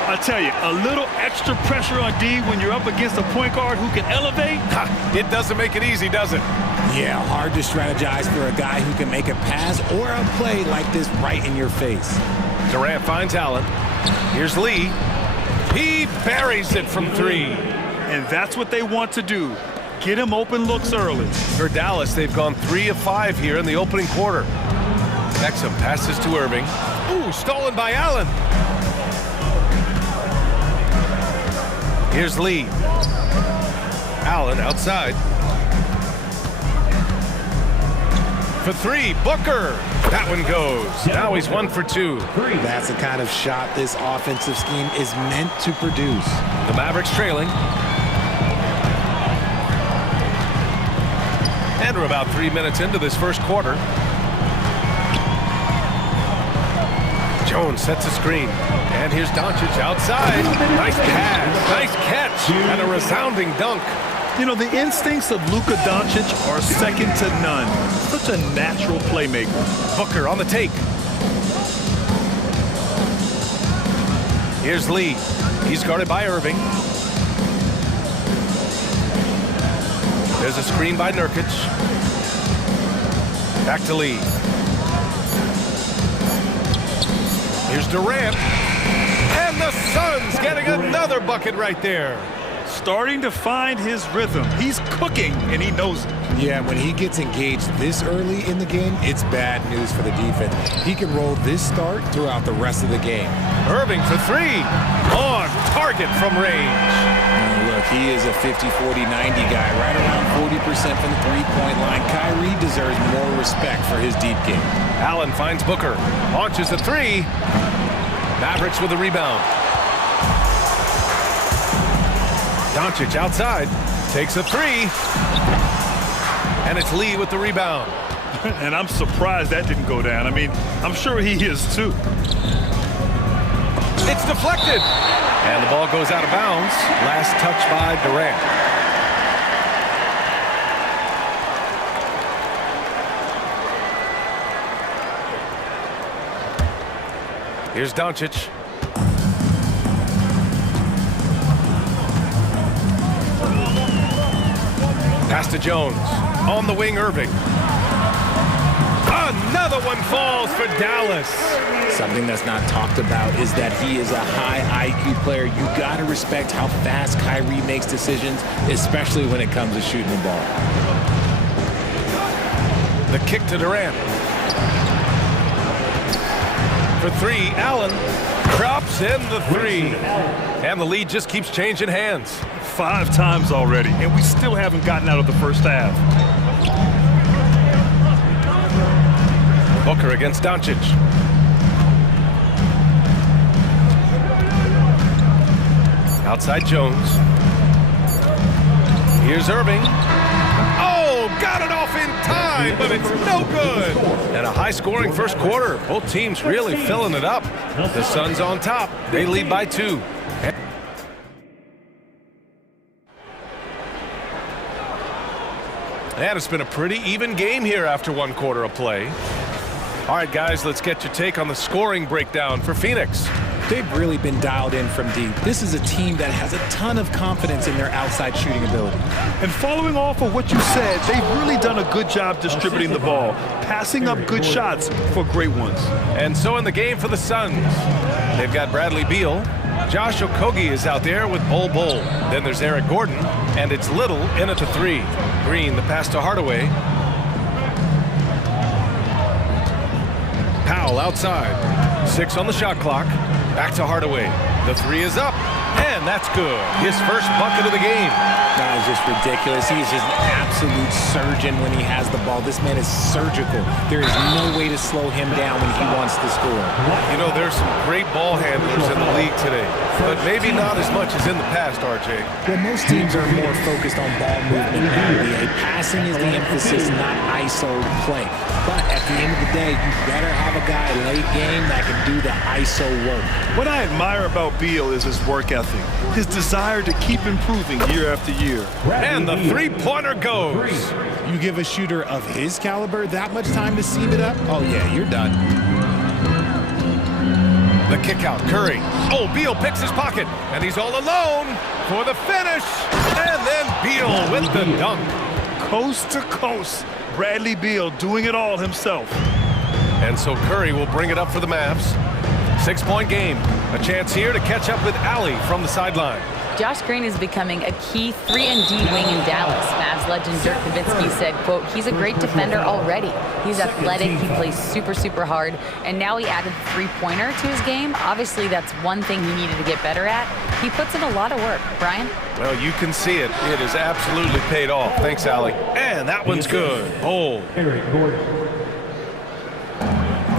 I tell you, a little extra pressure on D when you're up against a point guard who can elevate. It doesn't make it easy, does it? Yeah, hard to strategize for a guy who can make a pass or a play like this right in your face. Durant finds Allen. Here's Lee. He buries it from 3. And that's what they want to do. Get him open looks early. For Dallas, they've gone 3 of 5 here in the opening quarter. Exum passes to Irving. Ooh, stolen by Allen. Here's Lee. Allen outside. For 3, Booker. That one goes. Now he's 1 for 2. That's the kind of shot this offensive scheme is meant to produce. The Mavericks trailing. And we're about 3 minutes into this first quarter. Jones sets a screen. And here's Doncic outside. Nice pass. Nice catch. And a resounding dunk. You know, the instincts of Luka Doncic are second to none. Such a natural playmaker. Booker on the take. Here's Lee. He's guarded by Irving. There's a screen by Nurkic. Back to Lee. Here's Durant. And the Suns getting another bucket right there. Starting to find his rhythm. He's cooking, and he knows it. Yeah, when he gets engaged this early in the game, it's bad news for the defense. He can roll this start throughout the rest of the game. Irving for 3. On target from range. Look, he is a 50, 40, 90 guy, right around 40% from the three-point line. Kyrie deserves more respect for his deep game. Allen finds Booker. Launches a 3. Mavericks with a rebound. Doncic outside, takes a 3, and it's Lee with the rebound. And I'm surprised that didn't go down. I mean, I'm sure he is too. It's deflected, and the ball goes out of bounds. Last touch by Durant. Here's Doncic. Pass to Jones. On the wing, Irving. Another one falls for Dallas. Something that's not talked about is that he is a high IQ player. You got to respect how fast Kyrie makes decisions, especially when it comes to shooting the ball. The kick to Durant. For three, Allen drops in the three. And the lead just keeps changing hands. 5 times already, and we still haven't gotten out of the first half. Booker against Doncic. Outside Jones. Here's Irving. Oh, got it off in time, but it's no good. And a high-scoring first quarter. Both teams really filling it up. The Suns on top. They lead by 2. And it's been a pretty even game here after 1 quarter of play. All right, guys, let's get your take on the scoring breakdown for Phoenix. They've really been dialed in from deep. This is a team that has a ton of confidence in their outside shooting ability. And following off of what you said, they've really done a good job distributing the ball, passing up good shots for great ones. And so in the game for the Suns, they've got Bradley Beal. Josh Okogie is out there with Bol Bol. Then there's Eric Gordon, and it's Little in at the 3. Green, the pass to Hardaway. Powell outside. 6 on the shot clock. Back to Hardaway. The 3 is up, and that's good. His first bucket of the game. That is just ridiculous. He is just an absolute surgeon when he has the ball. This man is surgical. There is no way to slow him down when he wants to score. You know, there's some great ball handlers in the league today, but maybe not as much as in the past, RJ. Well, most teams are more focused on ball movement now. Passing is the emphasis, not ISO play. But at the end of the day, you better have a guy late game that can do the ISO work. What I admire about Beal is his work ethic, his desire to keep improving year after year. And the three-pointer goes. You give a shooter of his caliber that much time to seam it up? Oh, yeah, you're done. The kick out, Curry. Oh, Beal picks his pocket, and he's all alone for the finish. And then Beal with the dunk. Coast to coast, Bradley Beal doing it all himself. And so Curry will bring it up for the Mavs. 6-point game. A chance here to catch up with Allie from the sideline. Josh Green is becoming a key 3-and-D wing in Dallas. Mavs legend Dirk Nowitzki said, quote, he's a great defender already. He's athletic, he plays super, super hard, and now he added the three-pointer to his game. Obviously, that's one thing he needed to get better at. He puts in a lot of work. Brian? Well, you can see it. It has absolutely paid off. Thanks, Allie. And that one's good. Oh.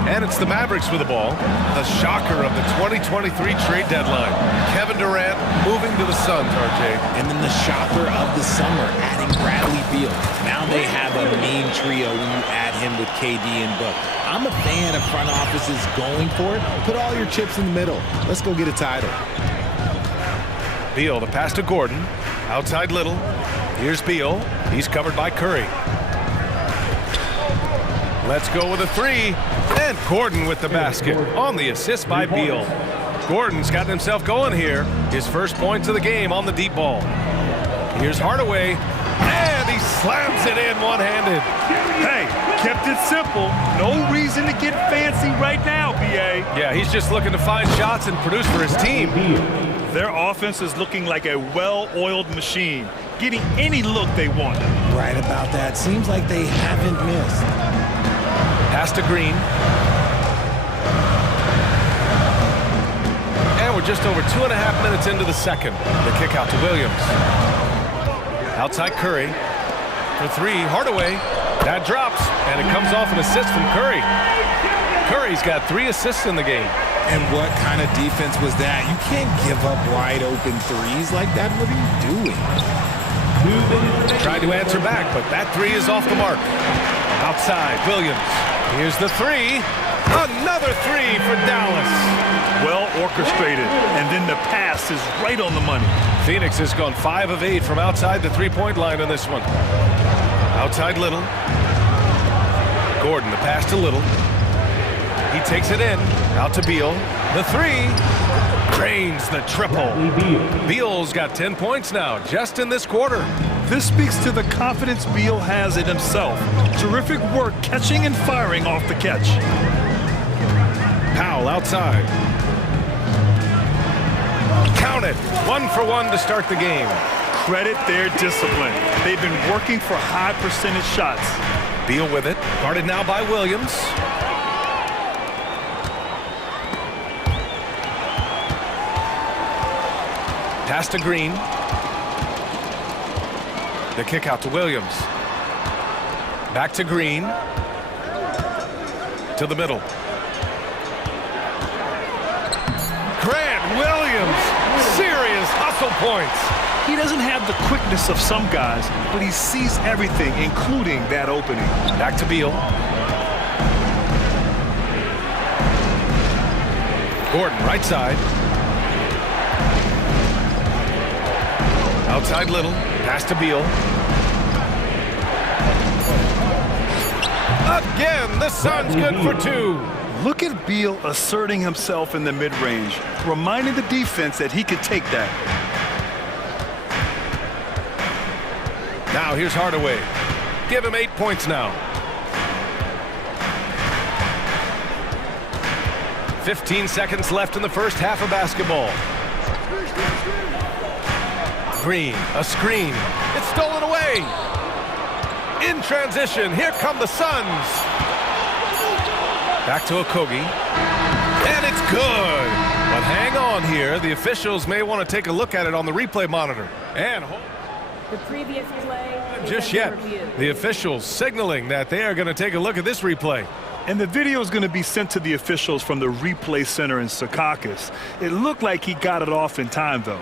And it's the Mavericks with the ball. The shocker of the 2023 trade deadline. Kevin Durant moving to the Suns, RJ. And then the shocker of the summer, adding Bradley Beal. Now they have a mean trio when you add him with KD and Book. I'm a fan of front offices going for it. Put all your chips in the middle. Let's go get a title. Beal, the pass to Gordon. Outside Little. Here's Beal. He's covered by Curry. Let's go with a 3. And Gordon with the basket on the assist by Beal. Gordon's gotten himself going here. His first points of the game on the deep ball. Here's Hardaway. And he slams it in one-handed. Hey, kept it simple. No reason to get fancy right now, BA. Yeah, he's just looking to find shots and produce for his team. Their offense is looking like a well-oiled machine, getting any look they want. Right about that. Seems like they haven't missed. Pass to Green. And we're just over 2.5 minutes into the second. The kick out to Williams. Outside Curry. For 3, Hardaway. That drops, and it comes off an assist from Curry. Curry's got 3 assists in the game. And what kind of defense was that? You can't give up wide open threes like that. What are you doing? Tried to answer back, but that 3 is off the mark. Outside, Williams. Here's the 3. Another 3 for Dallas. Well orchestrated, and then the pass is right on the money. Phoenix has gone 5 of 8 from outside the three-point line on this one. Outside Little. Gordon, the pass to Little. He takes it in. Out to Beal. The 3. Drains the triple. Beal's got 10 points now, just in this quarter. This speaks to the confidence Beal has in himself. Terrific work catching and firing off the catch. Powell outside. Count it. 1 for 1 to start the game. Credit their discipline. They've been working for high percentage shots. Beal with it. Guarded now by Williams. Pass to Green. The kick out to Williams. Back to Green. To the middle. Grant Williams. Serious hustle points. He doesn't have the quickness of some guys, but he sees everything, including that opening. Back to Beal. Gordon, right side. Outside Little. Pass to Beal. Again, the Suns good for two. Look at Beal asserting himself in the mid-range, reminding the defense that he could take that. Now here's Hardaway. Give him 8 points now. 15 seconds left in the first half of basketball. Green, a screen. It's stolen away. In transition, here come the Suns. Back to Okogie. And it's good. But hang on here. The officials may want to take a look at it on the replay monitor. And the previous play just yet, the officials signaling that they are going to take a look at this replay. And the video is going to be sent to the officials from the replay center in Secaucus. It looked like he got it off in time, though.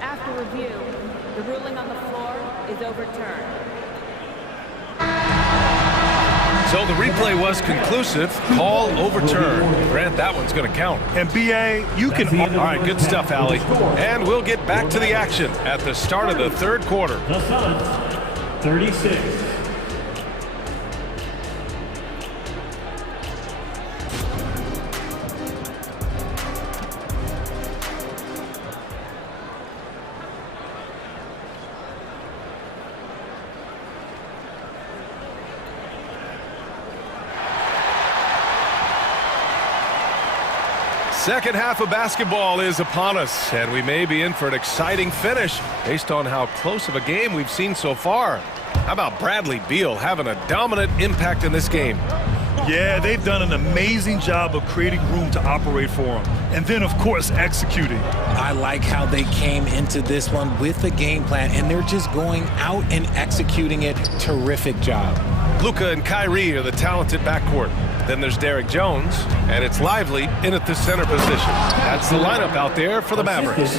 After review, the ruling on the floor is overturned. So the replay was conclusive. Call overturned. Grant, that one's going to count. And BA, you can... All right, good stuff, Allie. And we'll get back to the action at the start of the third quarter. The Suns, 36. Second half of basketball is upon us, and we may be in for an exciting finish based on how close of a game we've seen so far. How about Bradley Beal having a dominant impact in this game? Yeah, they've done an amazing job of creating room to operate for him. And then, of course, executing. I like how they came into this one with a game plan, and they're just going out and executing it. Terrific job. Luka and Kyrie are the talented backcourt. Then there's Derrick Jones, and it's Lively in at the center position. That's the lineup out there for the Mavericks.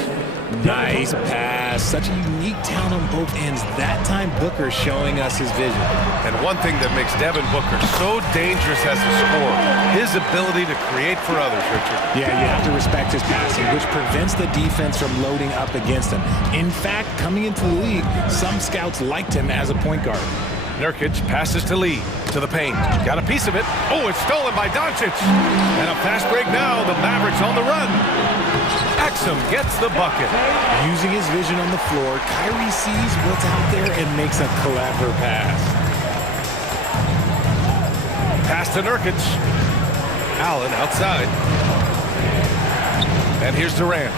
Nice pass. Such a unique talent on both ends. That time Booker showing us his vision. And one thing that makes Devin Booker so dangerous as a scorer, his ability to create for others, Richard. Yeah, you have to respect his passing, which prevents the defense from loading up against him. In fact, coming into the league, some scouts liked him as a point guard. Nurkic passes to Lee, to the paint. Got a piece of it. Oh, it's stolen by Doncic. And a fast break now. The Mavericks on the run. Exum gets the bucket. Using his vision on the floor, Kyrie sees what's out there and makes a clever pass. Pass to Nurkic. Allen outside. And here's Durant.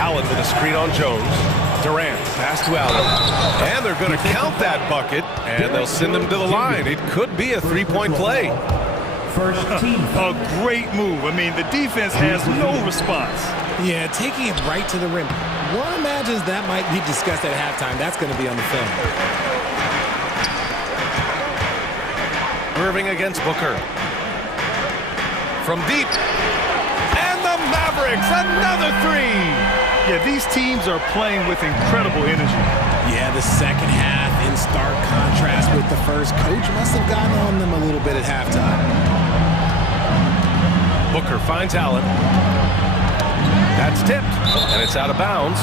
Allen with a screen on Jones. Durant, pass to Allen. And they're going to count that bucket, and they'll send him to the line. It could be a three-point play. First team. A great move. I mean, the defense has no response. Yeah, taking it right to the rim. One imagines that might be discussed at halftime. That's going to be on the film. Irving against Booker. From deep. And the Mavericks, another three. Yeah, these teams are playing with incredible energy. Yeah, the second half in stark contrast with the first. Coach must have gotten on them a little bit at halftime. Booker finds Allen. That's tipped, and it's out of bounds.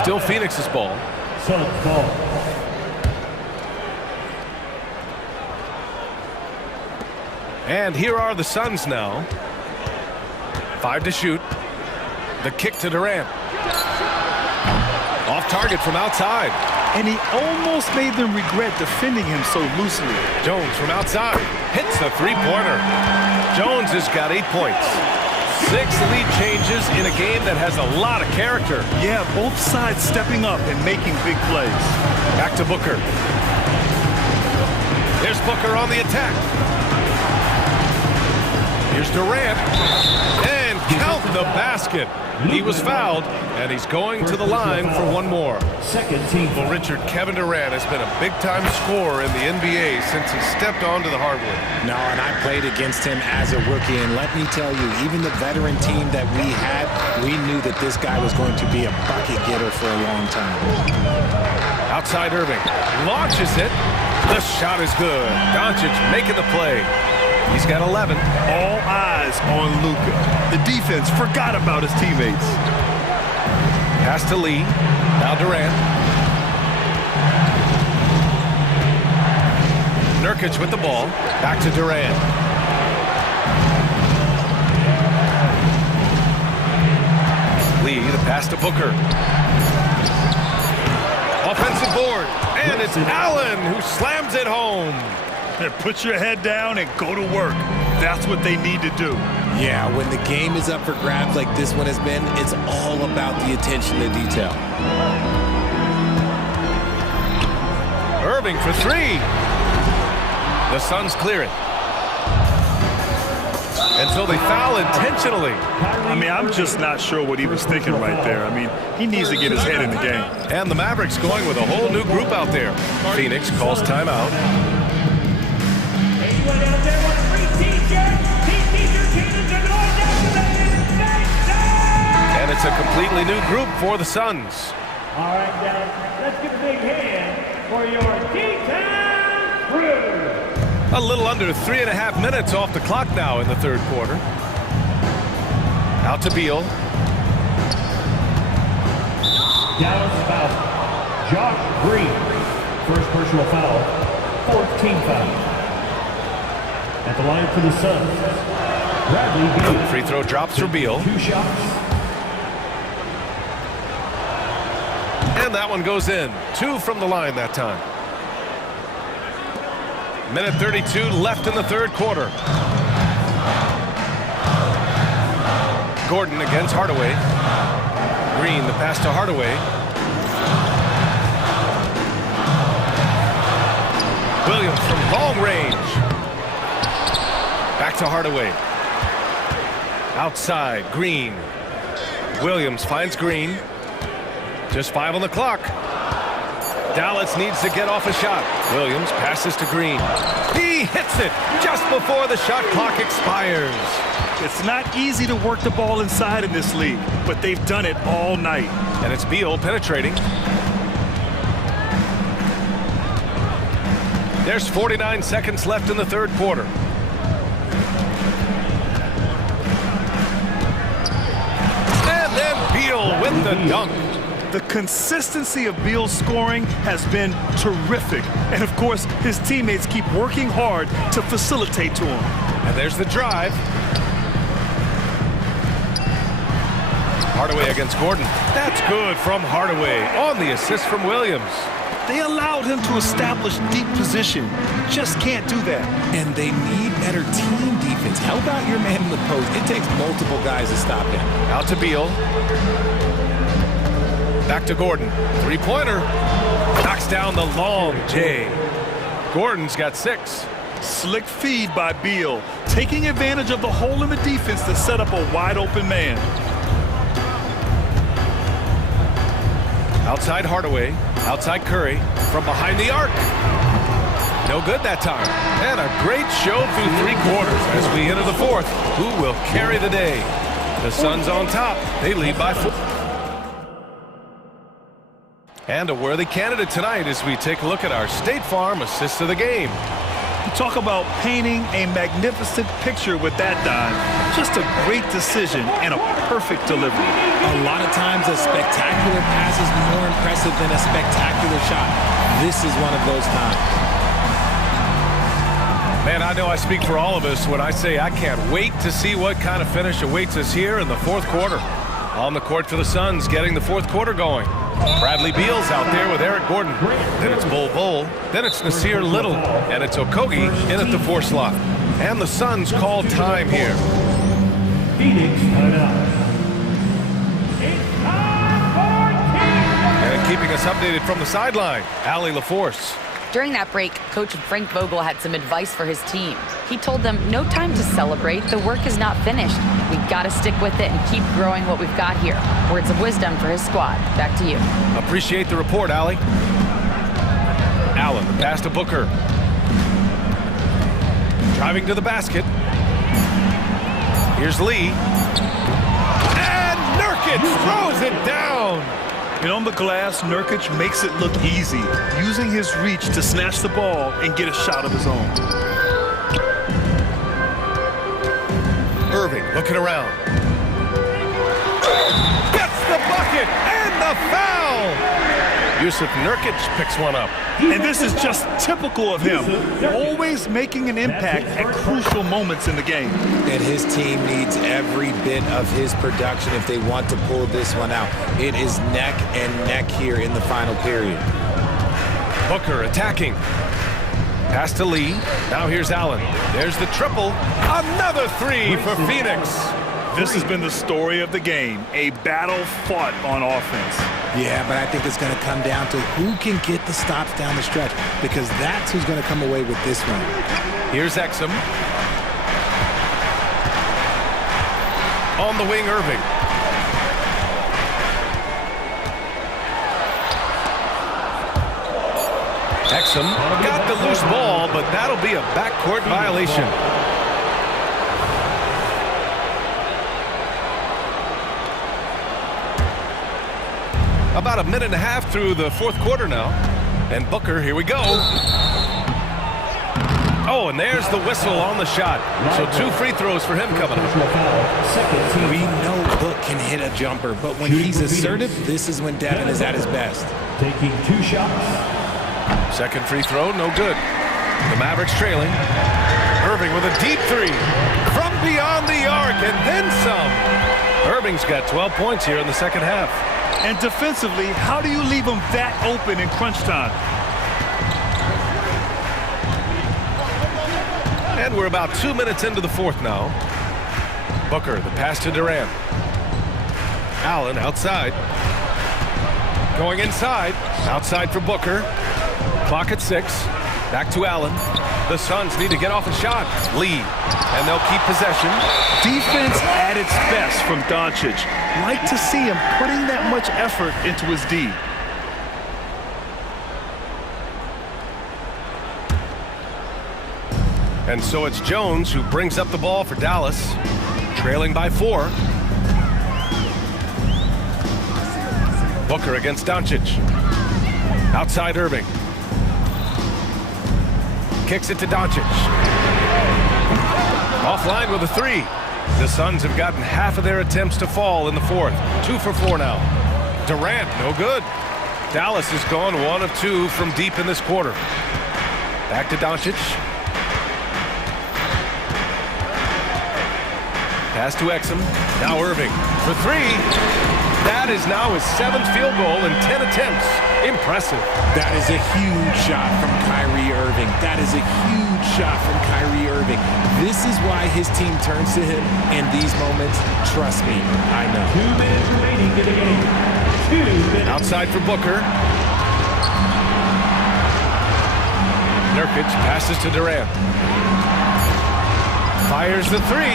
Still Phoenix's ball. Suns ball. And here are the Suns now. 5 to shoot. The kick to Durant. Off target from outside. And he almost made them regret defending him so loosely. Jones from outside. Hits the three-pointer. Jones has got 8 points. 6 lead changes in a game that has a lot of character. Yeah, both sides stepping up and making big plays. Back to Booker. Here's Booker on the attack. Here's Durant. And count the basket. He was fouled, and he's going to the line for one more. Second team. Well, Richard, Kevin Durant has been a big-time scorer in the NBA since he stepped onto the hardwood. No, and I played against him as a rookie, and let me tell you, even the veteran team that we had, we knew that this guy was going to be a bucket getter for a long time. Outside Irving. Launches it. The shot is good. Doncic making the play. He's got 11. All eyes on Luka. The defense forgot about his teammates. Pass to Lee. Now Durant. Nurkic with the ball. Back to Durant. Lee, the pass to Booker. Offensive board. And it's Allen who slams it home. Put your head down and go to work. That's what they need to do. Yeah, when the game is up for grabs like this one has been, it's all about the attention to detail. Irving for three. The Suns clear it. And so they foul intentionally. I mean, I'm just not sure what he was thinking right there. I mean, he needs to get his head in the game. And the Mavericks going with a whole new group out there. Phoenix calls timeout. And it's a completely new group for the Suns. All right, guys, let's give a big hand for your D-Town crew. A little under 3.5 minutes off the clock now in the third quarter. Out to Beal. Dallas foul. Josh Green. First personal foul. 4th team foul. At the line for the Suns, Bradley Beal. Free throw drops for Beal. 2 shots. And that one goes in. 2 from the line that time. Minute 32 left in the third quarter. Gordon against Hardaway. Green, the pass to Hardaway. Williams from long range. Back to Hardaway. Outside, Green. Williams finds Green. Just 5 on the clock. Dallas needs to get off a shot. Williams passes to Green. He hits it just before the shot clock expires. It's not easy to work the ball inside in this league, but they've done it all night. And it's Beal penetrating. There's 49 seconds left in the third quarter. And then Beal with the dunk. The consistency of Beal's scoring has been terrific. And of course, his teammates keep working hard to facilitate to him. And there's the drive. Hardaway against Gordon. That's good from Hardaway on the assist from Williams. They allowed him to establish deep position. Just can't do that. And they need better team defense. Help out your man in the post. It takes multiple guys to stop him. Out to Beal. Back to Gordon. Three-pointer. Knocks down the long J. Gordon's got 6. Slick feed by Beal, taking advantage of the hole in the defense to set up a wide-open man. Outside Hardaway. Outside Curry. From behind the arc. No good that time. And a great show through 3 quarters as we enter the 4th. Who will carry the day? The Suns on top. They lead by 4. And a worthy candidate tonight as we take a look at our State Farm assist of the game. You talk about painting a magnificent picture with that dive. Just a great decision and a perfect delivery. A lot of times a spectacular pass is more impressive than a spectacular shot. This is one of those times. Man, I know I speak for all of us when I say I can't wait to see what kind of finish awaits us here in the 4th quarter. On the court for the Suns, getting the 4th quarter going. Bradley Beal's out there with Eric Gordon. Then it's Bol. Then it's Nasir Little. And it's Okogie in at the 4 slot. And the Suns call time here. Phoenix timeout. And it keeping us updated from the sideline, Allie LaForce. During that break, Coach Frank Vogel had some advice for his team. He told them, no time to celebrate. The work is not finished. We've got to stick with it and keep growing what we've got here. Words of wisdom for his squad. Back to you. Appreciate the report, Allie. Allen, the pass to Booker. Driving to the basket. Here's Lee. And Nurkic throws it down. And on the glass, Nurkic makes it look easy, using his reach to snatch the ball and get a shot of his own. Irving looking around. Gets the bucket and the foul. Yusuf Nurkic picks one up. And this is just typical of him, always making an impact at crucial moments in the game. And his team needs every bit of his production if they want to pull this one out. It is neck and neck here in the final period. Booker attacking. Pass to Lee. Now here's Allen. There's the triple. Another three for Phoenix. This has been the story of the game, a battle fought on offense. Yeah, but I think it's going to come down to who can get the stops down the stretch, because that's who's going to come away with this one. Here's Exum. On the wing, Irving. Exum got the loose ball, but that'll be a backcourt violation. About a minute and a half through the fourth quarter now. And Booker, here we go. Oh, and there's the whistle on the shot. So 2 free throws for him coming up. We know Book can hit a jumper, but when he's assertive, this is when Devin is at his best. Taking 2 shots. Second free throw, no good. The Mavericks trailing. Irving with a deep three from beyond the arc, and then some. Irving's got 12 points here in the second half. And defensively, how do you leave them that open in crunch time? And we're about 2 minutes into the fourth now. Booker, the pass to Durant. Allen outside. Going inside. Outside for Booker. Clock at 6. Back to Allen. The Suns need to get off a shot. Lead. And they'll keep possession. Defense at its best from Doncic. Like to see him putting that much effort into his D. And so it's Jones who brings up the ball for Dallas, trailing by 4. Booker against Doncic. Outside Irving. Kicks it to Doncic. Offline with a 3. The Suns have gotten half of their attempts to fall in the fourth. 2 for 4 now. Durant, no good. Dallas has gone 1 of 2 from deep in this quarter. Back to Doncic. Pass to Exum. Now Irving for 3. That is now his 7th field goal in 10 attempts. Impressive. That is a huge shot from Kyrie Irving. That is a huge shot from Kyrie Irving. This is why his team turns to him in these moments. Trust me, I know. 2 minutes remaining in the game. 2 minutes. Outside for Booker. Nurkic passes to Durant. Fires the 3.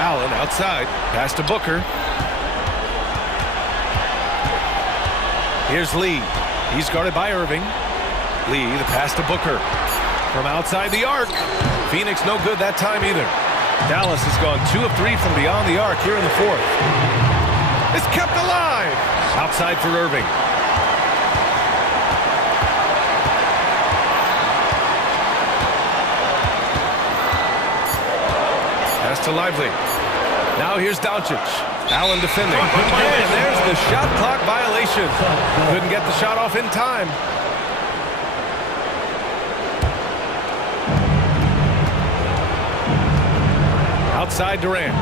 Allen outside. Pass to Booker. Here's Lee. He's guarded by Irving. Lee, the pass to Booker. From outside the arc. Phoenix no good that time either. Dallas has gone 2 of 3 from beyond the arc here in the fourth. It's kept alive. Outside for Irving. Pass to Lively. Now here's Doncic. Allen defending. And there's the shot clock violation. Couldn't get the shot off in time. Outside Durant.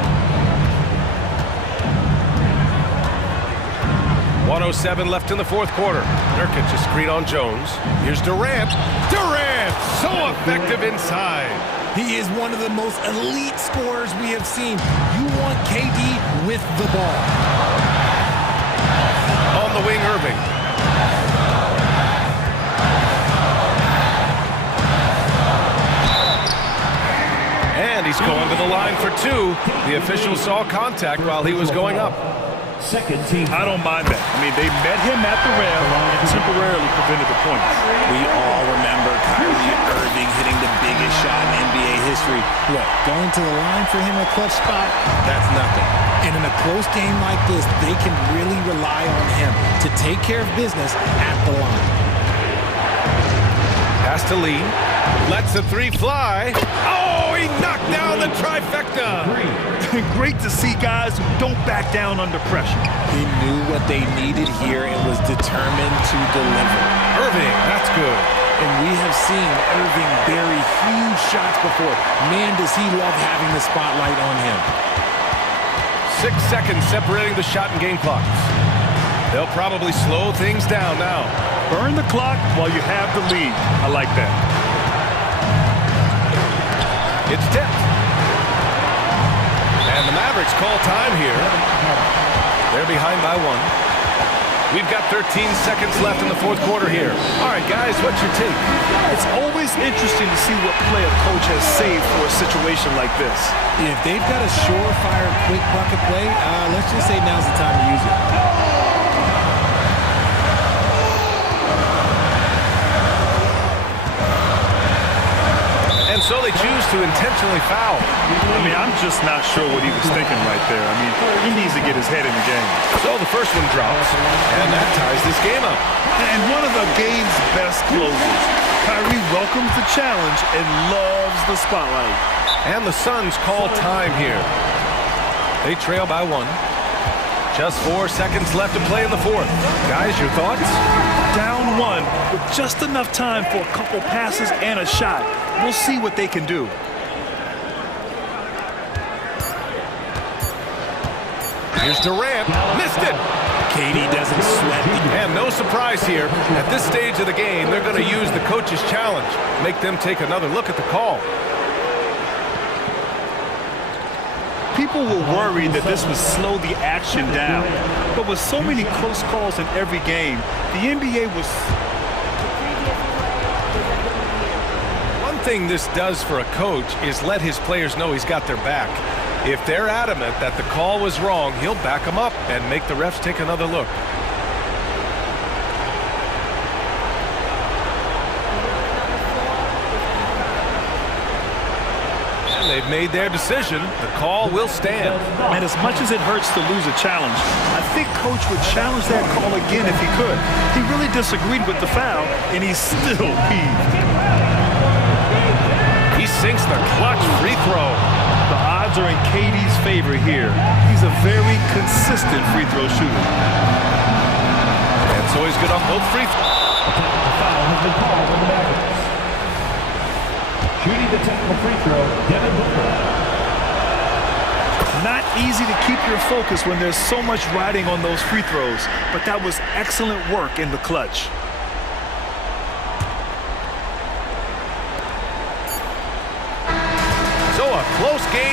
1:07 left in the fourth quarter. Nurkic a screen on Jones. Here's Durant. Durant, so effective inside. He is one of the most elite scorers we have seen. You want KD with the ball. On on the wing, Irving. And he's going to the line for two. The official saw contact while he was going up. Second team. I don't mind that. I mean, they met him at the rim and temporarily prevented the points. We all remember Kyrie Irving hitting the biggest shot in NBA history. Look, going to the line for him a clutch spot, that's nothing. And in a close game like this, they can really rely on him to take care of business at the line. Pass to Lee. Lets the three fly. Oh, he knocked down the trifecta. Great to see guys who don't back down under pressure. He knew what they needed here and was determined to deliver. Irving, that's good. And we have seen Irving bury huge shots before. Man, does he love having the spotlight on him. 6 seconds separating the shot and game clocks. They'll probably slow things down now. Burn the clock while you have the lead. I like that. It's tipped. And the Mavericks call time here. They're behind by one. We've got 13 seconds left in the fourth quarter here. All right, guys, what's your take? It's always interesting to see what play a coach has saved for a situation like this. If they've got a surefire, quick bucket play, let's just say now's the time to use it. And so they choose to intentionally foul. I mean, I'm just not sure what he was thinking right there. I mean, he needs to get his head in the game. So the first one drops, and that ties this game up. And one of the game's best closers. Kyrie welcomes the challenge and loves the spotlight. And the Suns call time here. They trail by one. Just 4 seconds left to play in the fourth. Guys, your thoughts? Down one with just enough time for a couple passes and a shot. We'll see what they can do. Here's Durant. Missed it. KD doesn't sweat. And no surprise here. At this stage of the game, they're going to use the coach's challenge. Make them take another look at the call. People were worried that this would slow the action down. But with so many close calls in every game, the NBA was... One thing this does for a coach is let his players know he's got their back. If they're adamant that the call was wrong, he'll back them up and make the refs take another look. And they've made their decision. The call will stand. And as much as it hurts to lose a challenge, I think Coach would challenge that call again if he could. He really disagreed with the foul, and he's still peeved. He sinks the clutch free throw. The odds are in KD's favor here. He's a very consistent free throw shooter. And so he's good on both free throws. The foul has been called on the Mavericks. Shooting the technical free throw, Devin Booker. Not easy to keep your focus when there's so much riding on those free throws, but that was excellent work in the clutch. So a close game.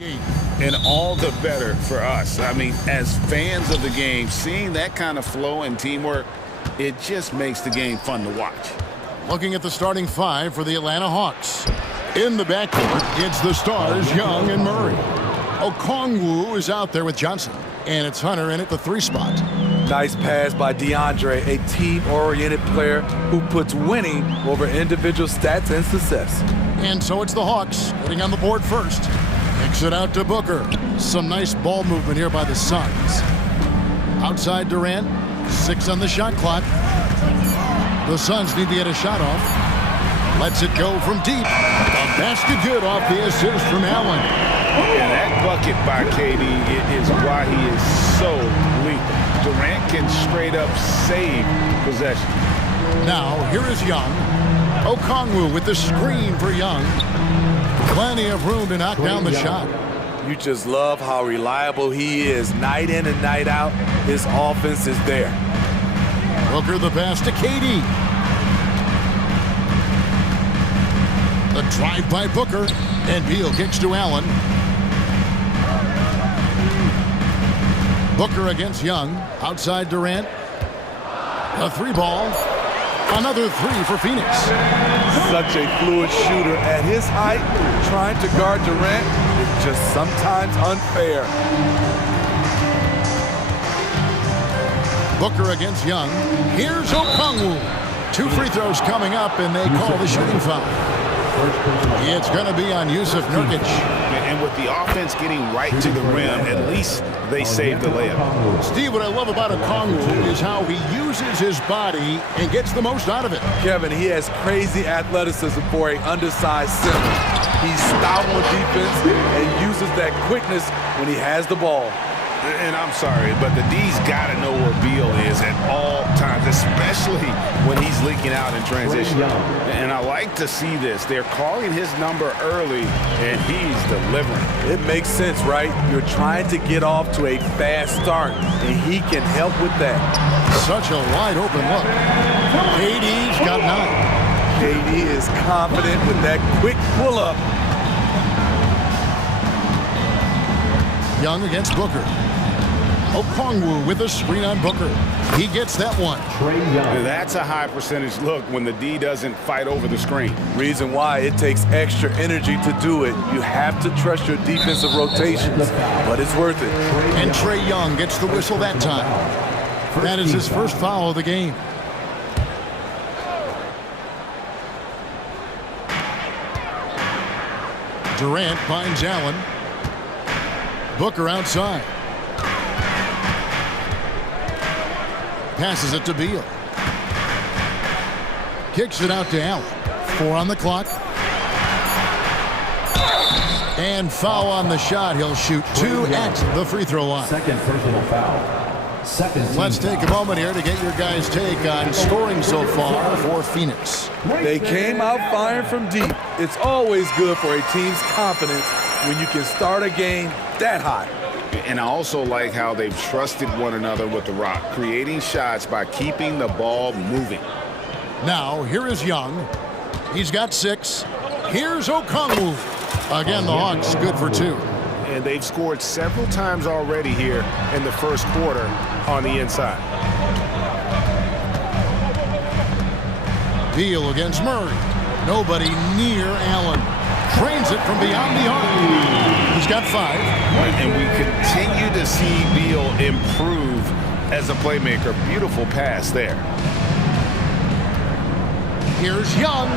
And all the better for us. I mean, as fans of the game, seeing that kind of flow and teamwork, it just makes the game fun to watch. Looking at the starting five for the Atlanta Hawks. In the backcourt, it's the stars, Young and Murray. Okongwu is out there with Johnson, and it's Hunter in at the 3 spot. Nice pass by DeAndre, a team-oriented player who puts winning over individual stats and success. And so it's the Hawks getting on the board first. Kicks it out to Booker. Some nice ball movement here by the Suns. Outside Durant, 6 on the shot clock. The Suns need to get a shot off. Lets it go from deep. A basket good off the assist from Allen. And that bucket by KD is why he is so lethal. Durant can straight up save possession. Now, here is Young. Okongwu with the screen for Young. Plenty of room to knock down the shot. You just love how reliable he is. Night in and night out, his offense is there. Booker the pass to KD. The drive by Booker. And Beal kicks to Allen. Booker against Young. Outside Durant. A 3 ball. Another 3 for Phoenix. Such a fluid shooter at his height. Trying to guard Durant is just sometimes unfair. Booker against Young. Here's Okongwu. 2 free throws coming up, and they call the shooting foul. It's going to be on Yusuf Nurkic. And with the offense getting right to the rim, at least they saved the layup. Steve, what I love about Okongwu is how he uses his body and gets the most out of it. Kevin, he has crazy athleticism for an undersized center. He's stout on defense and uses that quickness when he has the ball. And I'm sorry, but the D's got to know where Beal is at all times, especially when he's leaking out in transition. And I like to see this. They're calling his number early, and he's delivering. It makes sense, right? You're trying to get off to a fast start, and he can help with that. Such a wide open look. KD's got 9. KD is confident with that quick pull-up. Young against Booker. Okongwu with a screen on Booker. He gets that one. That's a high percentage look when the D doesn't fight over the screen. Reason why it takes extra energy to do it. You have to trust your defensive rotations, but it's worth it. And Trae Young gets the whistle that time. That is his first foul of the game. Durant finds Allen. Booker outside. Passes it to Beal. Kicks it out to Allen. 4 on the clock. And foul on the shot. He'll shoot 2 at the free throw line. Second personal foul. Let's take a moment here to get your guys' take on scoring so far for Phoenix. They came out firing from deep. It's always good for a team's confidence when you can start a game that hot. And I also like how they've trusted one another with the rock, creating shots by keeping the ball moving. Now, here is Young. He's got 6. Here's Okongwu. Again, the Hawks good for 2. And they've scored several times already here in the first quarter on the inside. Beal against Murray. Nobody near Allen. Trains it from beyond the arc. He's got 5. And we continue to see Beal improve as a playmaker. Beautiful pass there. Here's Young.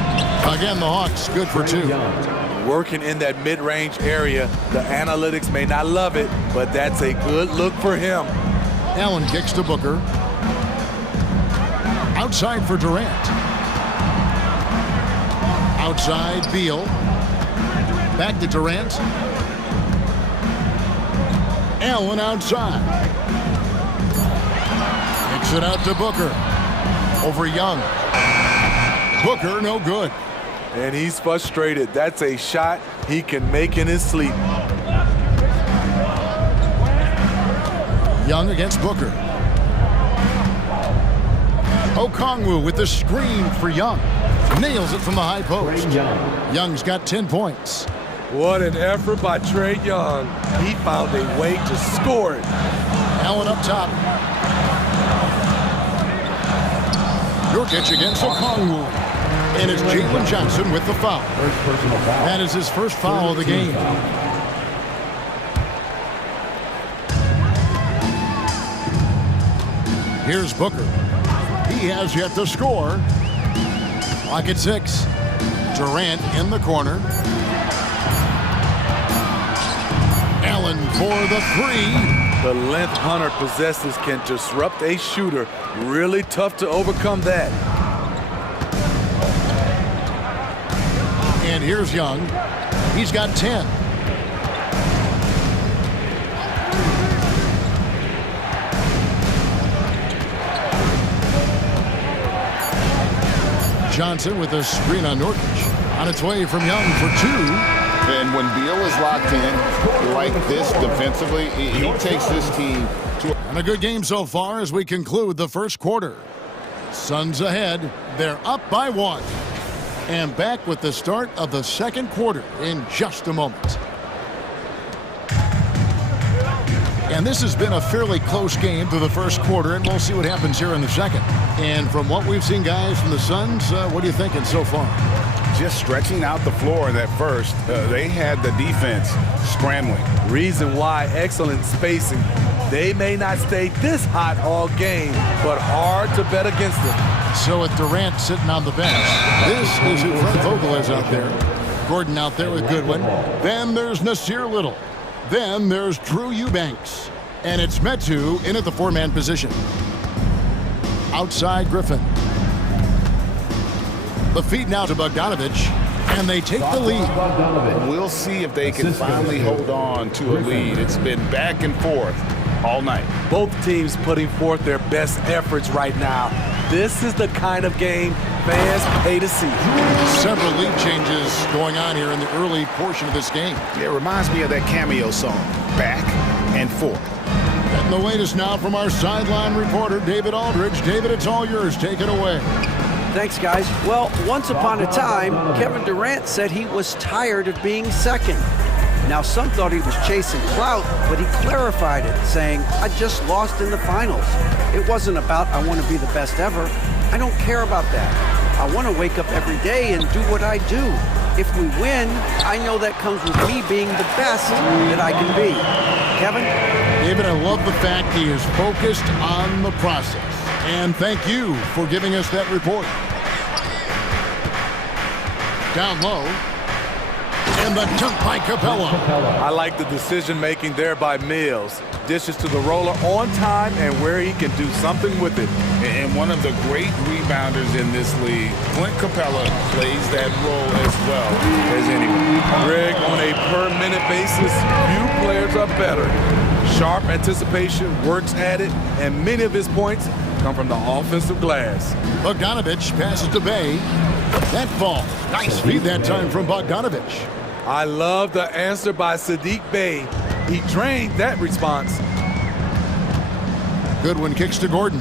Again, the Hawks good for 2. Working in that mid-range area. The analytics may not love it, but that's a good look for him. Allen kicks to Booker. Outside for Durant. Outside, Beal. Back to Durant. Allen outside. Kicks it out to Booker. Over Young. Booker, no good. And he's frustrated. That's a shot he can make in his sleep. Young against Booker. Okongwu with the screen for Young. Nails it from the high post. Young's got 10 points. What an effort by Trae Young. He found a way to score it. Allen up top. Nurkic against Okongwu. And it's Jalen Johnson with the foul. That is his first foul of the game. Here's Booker. He has yet to score. Clock at 6. Durant in the corner. Allen for the 3. The length Hunter possesses can disrupt a shooter. Really tough to overcome that. And here's Young. He's got 10. Johnson with a screen on Nurkic. On its way from Young for 2. And when Beal is locked in like this defensively, he takes this team to... And a good game so far as we conclude the first quarter. Suns ahead. They're up by 1. And back with the start of the second quarter in just a moment. And this has been a fairly close game through the first quarter, and we'll see what happens here in the second. And from what we've seen, guys, from the Suns, what are you thinking so far? Just stretching out the floor in that first. They had the defense scrambling. Reason why, excellent spacing. They may not stay this hot all game, but hard to bet against them. So with Durant sitting on the bench, this is who Fred Vogel is out there. Gordon out there with Goodwin. Then there's Nasir Little. Then there's Drew Eubanks. And it's Metu in at the 4-man position. Outside Griffin. The feed now to Bogdanovic, and they take the lead. We'll see if they can finally hold on to a lead. It's been back and forth all night. Both teams putting forth their best efforts right now. This is the kind of game fans pay to see. Several lead changes going on here in the early portion of this game. It reminds me of that cameo song, Back and Forth. And the latest now from our sideline reporter, David Aldridge. David, it's all yours. Take it away. Thanks, guys. Well, once upon a time, Kevin Durant said he was tired of being second. Now, some thought he was chasing clout, but he clarified it, saying, I just lost in the finals. It wasn't about I want to be the best ever. I don't care about that. I want to wake up every day and do what I do. If we win, I know that comes with me being the best that I can be. Kevin? David, I love the fact he is focused on the process. And thank you for giving us that report. Down low. And the dunk by Capella. I like the decision-making there by Mills. Dishes to the roller on time and where he can do something with it. And one of the great rebounders in this league, Clint Capella, plays that role as well as anyone. Greg, on a per-minute basis, few players are better. Sharp anticipation, works at it, and many of his points come from the offensive glass. Bogdanovic passes to Bay. That ball. Nice feed that time from Bogdanovic. I love the answer by Sadiq Bey. He drained that response. Goodwin kicks to Gordon.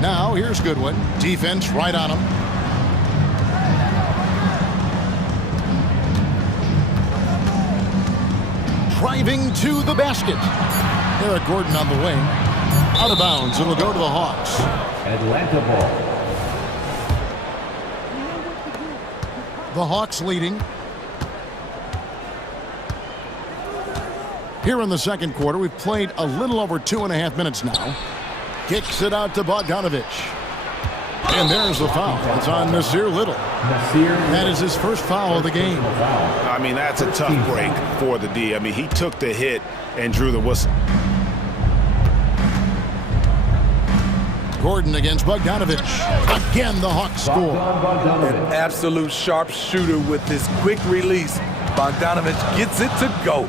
Now here's Goodwin. Defense right on him. Driving to the basket. Eric Gordon on the wing. Out of bounds. It'll go to the Hawks. Atlanta ball. The Hawks leading. Here in the second quarter, we've played a little over 2.5 minutes now. Kicks it out to Bogdanovic. And there's the foul. It's on Nasir Little. That is his first foul of the game. I mean, that's a tough break for the D. I mean, he took the hit and drew the whistle. Gordon against Bogdanovic. Again, the Hawks score. An absolute sharp shooter with his quick release. Bogdanovic gets it to go.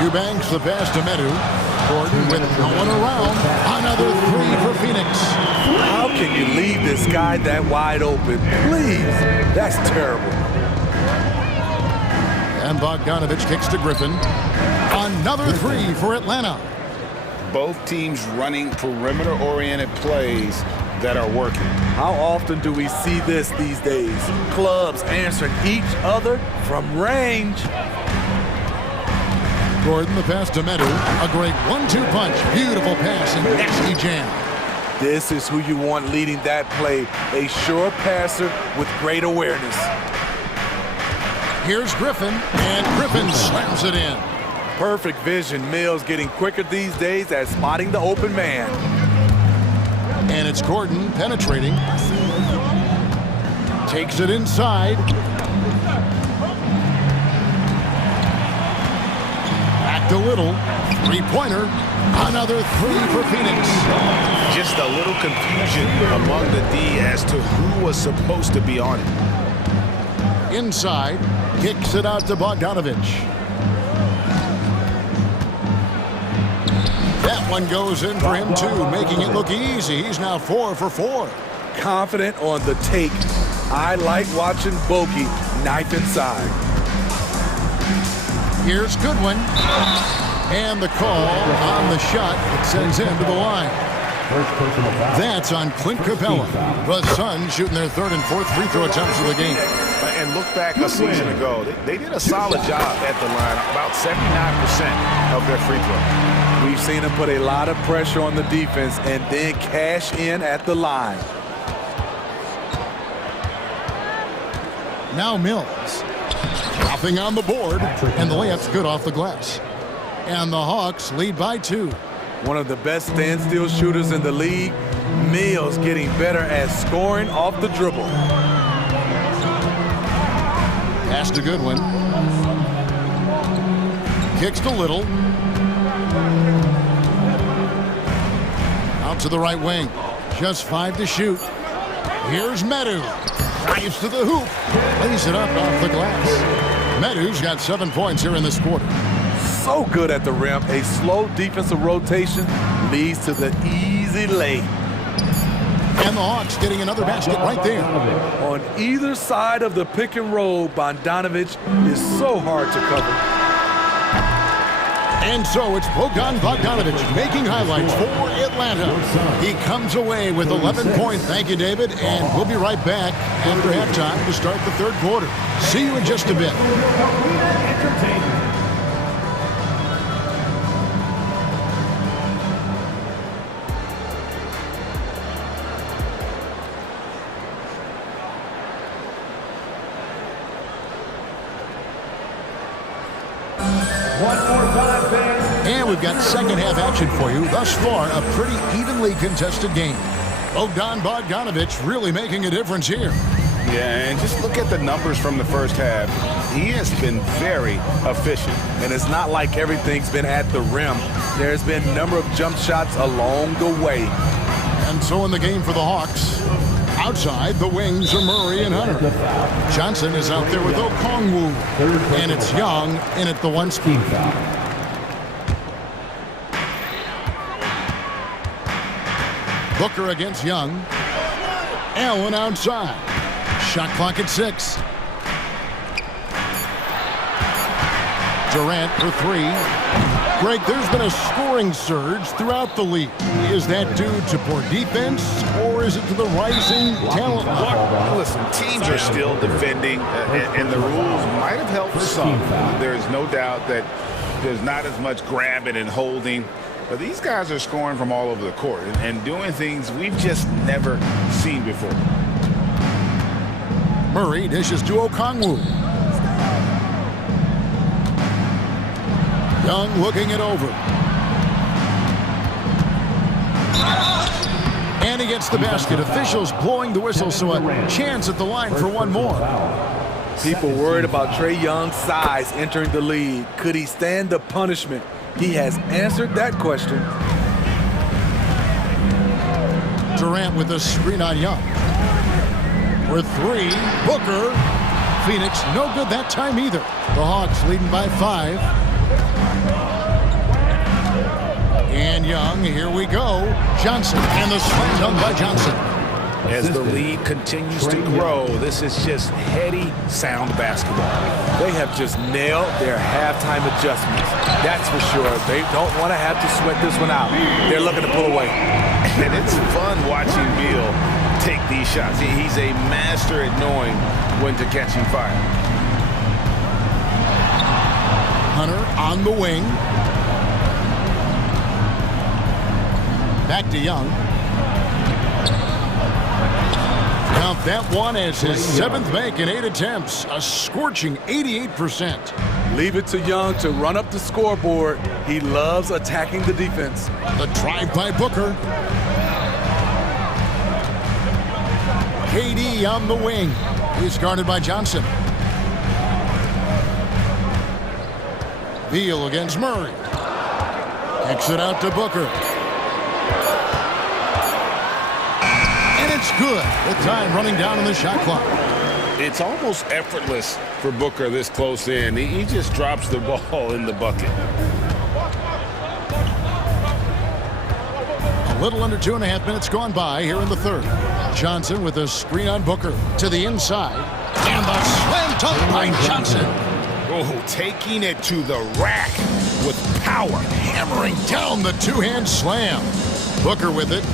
Eubanks the pass to Metu. Gordon with no one around. Another 3 for Phoenix. How can you leave this guy that wide open? Please. That's terrible. And Bogdanovic kicks to Griffin. Another 3 for Atlanta. Both teams running perimeter-oriented plays that are working. How often do we see this these days? Clubs answering each other from range. Gordon, the pass to Medu. A great 1-2 punch. Beautiful pass and nasty jam. This is who you want leading that play. A sure passer with great awareness. Here's Griffin, and Griffin slams it in. Perfect vision. Mills getting quicker these days at spotting the open man. And it's Gordon penetrating. Takes it inside. Back to Little. Three-pointer. Another three for Phoenix. Just a little confusion among the D as to who was supposed to be on it. Inside. Kicks it out to Bogdanovich. That one goes in for him too, making it look easy. He's now 4 for 4. Confident on the take. I like watching Bogey knife inside. Here's Goodwin. And the call on the shot that sends him to the line. That's on Clint Capella. The Suns shooting their third and fourth free throw attempts of the game. And look back a season ago, they did a solid job at the line, about 79% of their free throw. We've seen them put a lot of pressure on the defense and then cash in at the line. Now Mills. Dropping on the board, and the layup's good off the glass. And the Hawks lead by 2. One of the best standstill shooters in the league. Mills getting better at scoring off the dribble. Pass to Goodwin. Kicks to Little. Out to the right wing. Just 5 to shoot. Here's Medu. Drives to the hoop. Lays it up off the glass. Medu's got 7 points here in this quarter. So good at the rim. A slow defensive rotation leads to the easy lay. And the Hawks getting another basket right there. On either side of the pick and roll, Bogdanovich is so hard to cover. And so it's Bogdanovich making highlights for Atlanta. He comes away with 11 points. Thank you, David. And we'll be right back after halftime to start the third quarter. See you in just a bit. And we've got second half action for you. Thus far, a pretty evenly contested game. Bogdanovich really making a difference here. Yeah, and just look at the numbers from the first half. He has been very efficient. And it's not like everything's been at the rim. There's been a number of jump shots along the way. And so in the game for the Hawks, outside, the wings are Murray and Hunter. Johnson is out there with Okongwu. And it's Young in at the one speed. Booker against Young. Allen outside. Shot clock at 6. Durant for 3. Greg, there's been a scoring surge throughout the league. Is that due to poor defense, or is it to the rising talent level? Listen, teams are still defending, and the rules might have helped some. There is no doubt that there's not as much grabbing and holding. But these guys are scoring from all over the court and doing things we've just never seen before. Murray dishes to Okongwu. Young looking it over. And he gets the basket. Officials blowing the whistle, so a chance at the line for one more. People worried about Trae Young's size entering the league. Could he stand the punishment? He has answered that question. Durant with a screen on Young. For 3, Booker. Phoenix, no good that time either. The Hawks leading by 5. And Young, here we go. Johnson, and the slam dunk by Johnson. As the lead continues to grow, this is just heady, sound basketball. They have just nailed their halftime adjustments. That's for sure. They don't want to have to sweat this one out. They're looking to pull away. And it's fun watching Beal take these shots. He's a master at knowing when to catch and fire. Hunter on the wing. Back to Young. Count that one as his 7th make in 8 attempts, a scorching 88%. Leave it to Young to run up the scoreboard. He loves attacking the defense. The drive by Booker. KD on the wing. He's guarded by Johnson. Beal against Murray. Kicks it out to Booker. And it's good with time running down on the shot clock. It's almost effortless for Booker this close in. He just drops the ball in the bucket. A little under 2.5 minutes gone by here in the third. Johnson with a screen on Booker to the inside. And the slam dunk by Johnson. Oh, taking it to the rack with power. Hammering down the two-hand slam. Booker with it.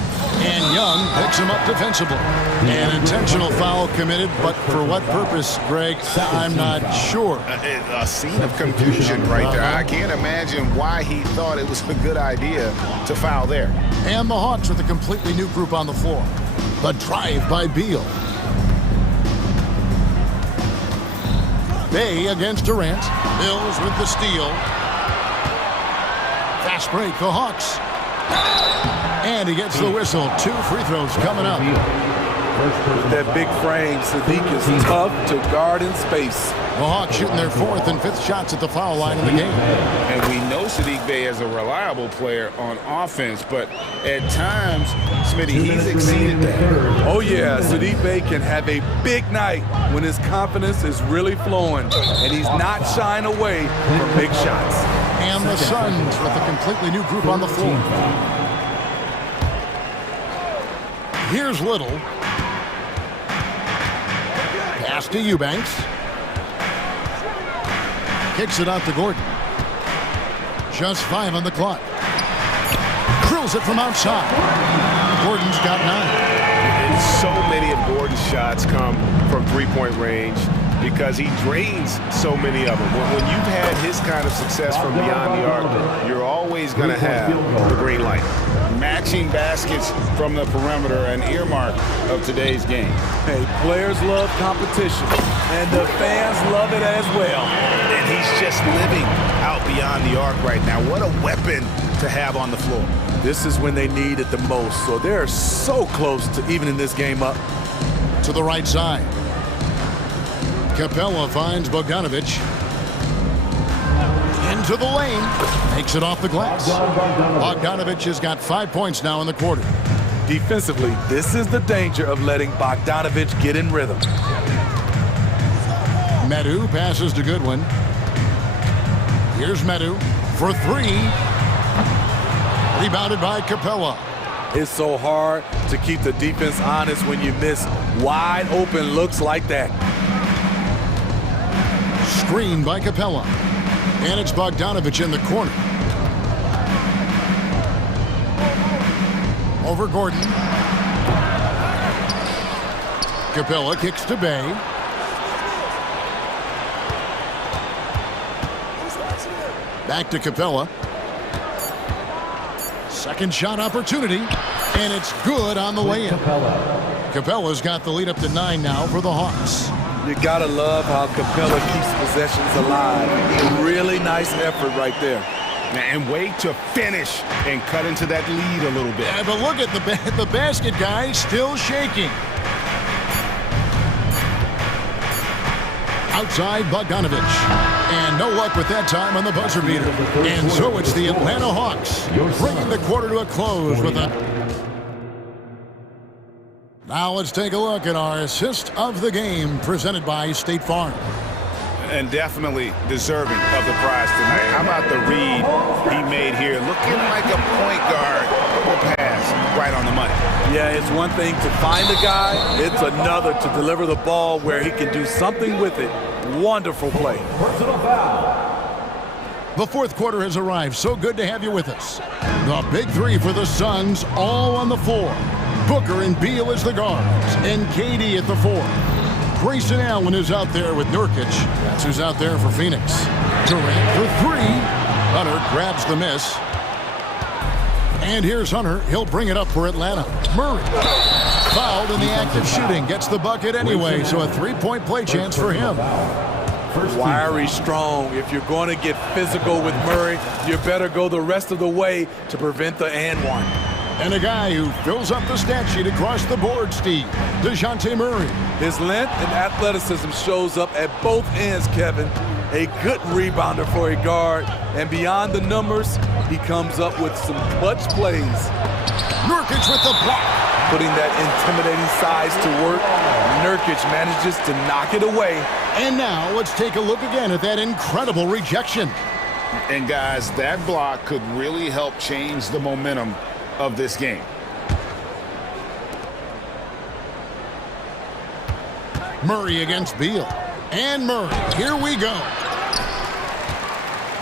And Young picks him up defensively. An intentional foul committed, but for what purpose, Greg, I'm not sure. A scene of confusion right there. I can't imagine why he thought it was a good idea to foul there. And the Hawks with a completely new group on the floor. The drive by Beal. Bay against Durant. Bills with the steal. Fast break, the Hawks. And he gets the whistle. 2 free throws coming up. With that big frame, Sadiq is tough to guard in space. The Hawks shooting their 4th and 5th shots at the foul line in the game. And we know Sadiq Bey is a reliable player on offense, but at times, Smitty, he's exceeded that. Oh, yeah, Sadiq Bey can have a big night when his confidence is really flowing, and he's not shying away from big shots. And the Suns with a completely new group on the floor. Here's Little. Pass to Eubanks. Kicks it out to Gordon. Just 5 on the clock. Drills it from outside. Gordon's got 9. And so many of Gordon's shots come from three-point range because he drains so many of them. When you've had his kind of success from beyond the arc, you're always going to have the green light. Matching baskets from the perimeter, an earmark of today's game. Hey, players love competition, and the fans love it as well. And he's just living out beyond the arc right now. What a weapon to have on the floor. This is when they need it the most, so they're so close to evening this game up. To the right side. Capella finds Bogdanovic. Into the lane. Makes it off the glass. Bogdanovic has got 5 points now in the quarter. Defensively, this is the danger of letting Bogdanovic get in rhythm. Medu passes to Goodwin. Here's Medu for 3. Rebounded by Capella. It's so hard to keep the defense honest when you miss wide open looks like that. Screen by Capella. And it's Bogdanovic in the corner. Over Gordon. Capella kicks to Bay. Back to Capella. Second shot opportunity. And it's good on the way in. Capella's got the lead up to 9 now for the Hawks. You gotta love how Capella keeps possessions alive. Really nice effort right there. And way to finish and cut into that lead a little bit. Yeah, but look at the basket guy still shaking. Outside Bogdanovic. And no luck with that time on the buzzer beater. And so it's the Atlanta Hawks bringing the quarter to a close with a... Now let's take a look at our assist of the game presented by State Farm. And definitely deserving of the prize tonight. How about the read he made here? Looking like a point guard. The pass right on the money. Yeah, it's one thing to find a guy. It's another to deliver the ball where he can do something with it. Wonderful play. Personal foul. The fourth quarter has arrived. So good to have you with us. The big three for the Suns, all on the floor. Booker and Beal as the guards, and KD at the four. Grayson Allen is out there with Nurkic. That's who's out there for Phoenix. Durant for three. Hunter grabs the miss. And here's Hunter. He'll bring it up for Atlanta. Murray, fouled in the act of shooting, gets the bucket anyway, so a three-point play chance for him. Wiry, strong. If you're going to get physical with Murray, you better go the rest of the way to prevent the and one. And a guy who fills up the stat sheet across the board, Steve, DeJounte Murray. His length and athleticism shows up at both ends, Kevin. A good rebounder for a guard. And beyond the numbers, he comes up with some clutch plays. Nurkic with the block. Putting that intimidating size to work, Nurkic manages to knock it away. And now let's take a look again at that incredible rejection. And guys, that block could really help change the momentum of this game. Murray against Beal. And Murray, here we go.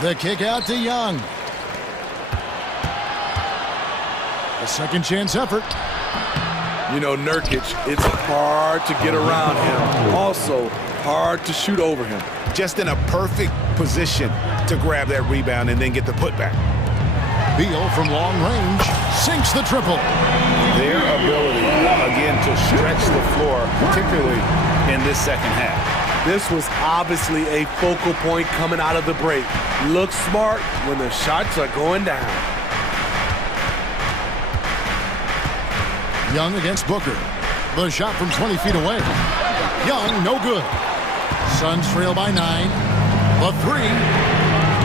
The kick out to Young. A second chance effort. You know, Nurkic, it's hard to get around him. Also, hard to shoot over him. Just in a perfect position to grab that rebound and then get the putback. Beal from long range sinks the triple. Their ability, again, to stretch the floor, particularly in this second half. This was obviously a focal point coming out of the break. Look smart when the shots are going down. Young against Booker. The shot from 20 feet away. Young, no good. Suns trail by 9. The three.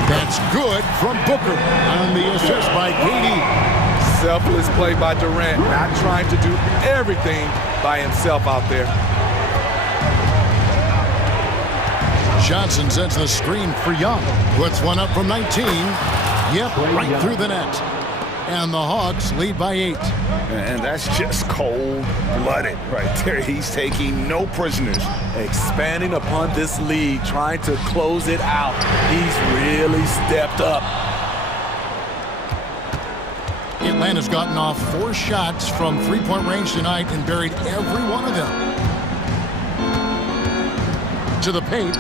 That's good from Booker on the assist by KD. Selfless play by Durant, not trying to do everything by himself out there. Johnson sets the screen for Young. Puts one up from 19. Yep, right through the net. And the Hawks lead by 8. And that's just cold-blooded right there. He's taking no prisoners. Expanding upon this lead, trying to close it out. He's really stepped up. Atlanta's gotten off 4 shots from three-point range tonight and buried every one of them. To the paint.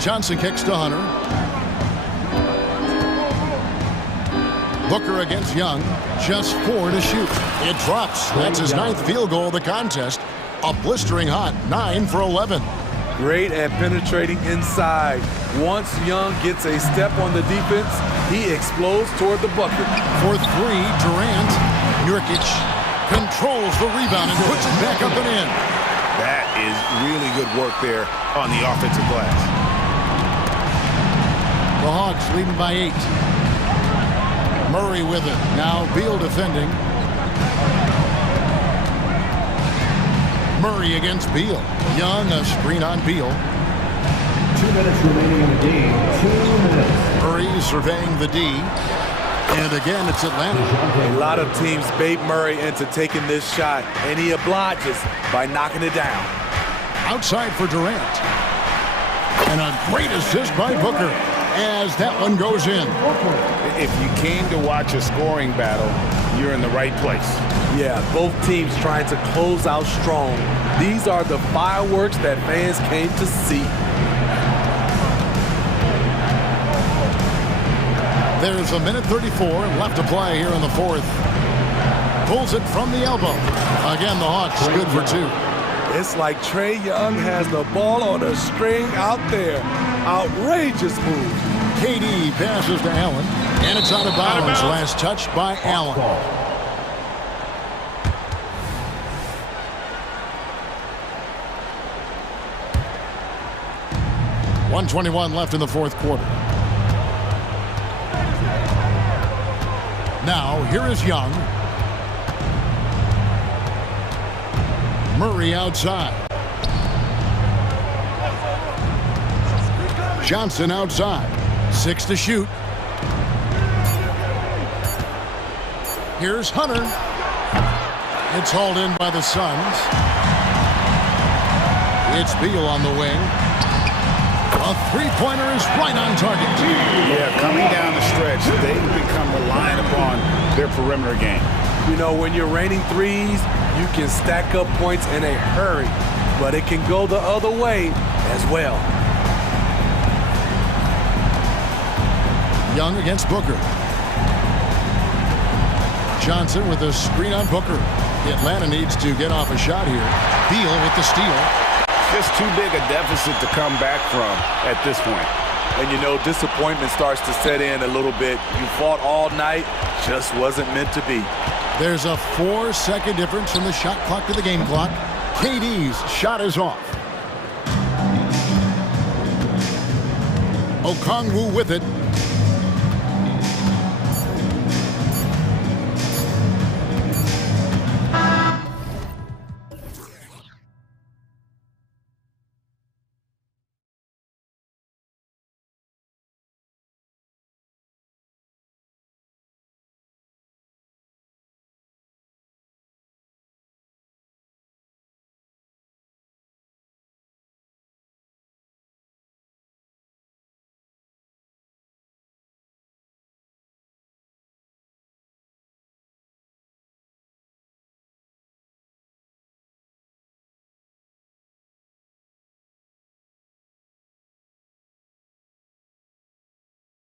Johnson kicks to Hunter. Booker against Young. Just 4 to shoot. It drops. That's his 9th field goal of the contest. A blistering hot 9 for 11. Great at penetrating inside. Once Young gets a step on the defense, he explodes toward the bucket. For 3, Durant. Nurkic controls the rebound and puts it back up and in. That is really good work there on the offensive glass. The Hawks leading by 8. Murray with it. Now Beal defending. Murray against Beal. Young, a screen on Beal. 2 minutes remaining in the game. 2 minutes. Murray surveying the D. And again, it's Atlanta. A lot of teams bait Murray into taking this shot, and he obliges by knocking it down. Outside for Durant. And a great assist by Booker as that one goes in. If you came to watch a scoring battle, you're in the right place. Yeah, both teams trying to close out strong. These are the fireworks that fans came to see. There's a minute 34 left to play here in the 4th. Pulls it from the elbow. Again, the Hawks good for 2. It's like Trae Young has the ball on a string out there. Outrageous move. KD passes to Allen, and it's out of bounds. Last touch by Allen. 1:21 left in the 4th quarter. Now, here is Young. Murray outside. Johnson outside. 6 to shoot. Here's Hunter. It's hauled in by the Suns. It's Beal on the wing. A three-pointer is right on target. Yeah, coming down the stretch, they've become reliant upon their perimeter game. You know, when you're raining threes, you can stack up points in a hurry, but it can go the other way as well. Young against Booker. Johnson with a screen on Booker. Atlanta needs to get off a shot here. Beal with the steal. Just too big a deficit to come back from at this point. And you know, disappointment starts to set in a little bit. You fought all night, just wasn't meant to be. There's a 4-second difference from the shot clock to the game clock. KD's shot is off. Okongwu with it.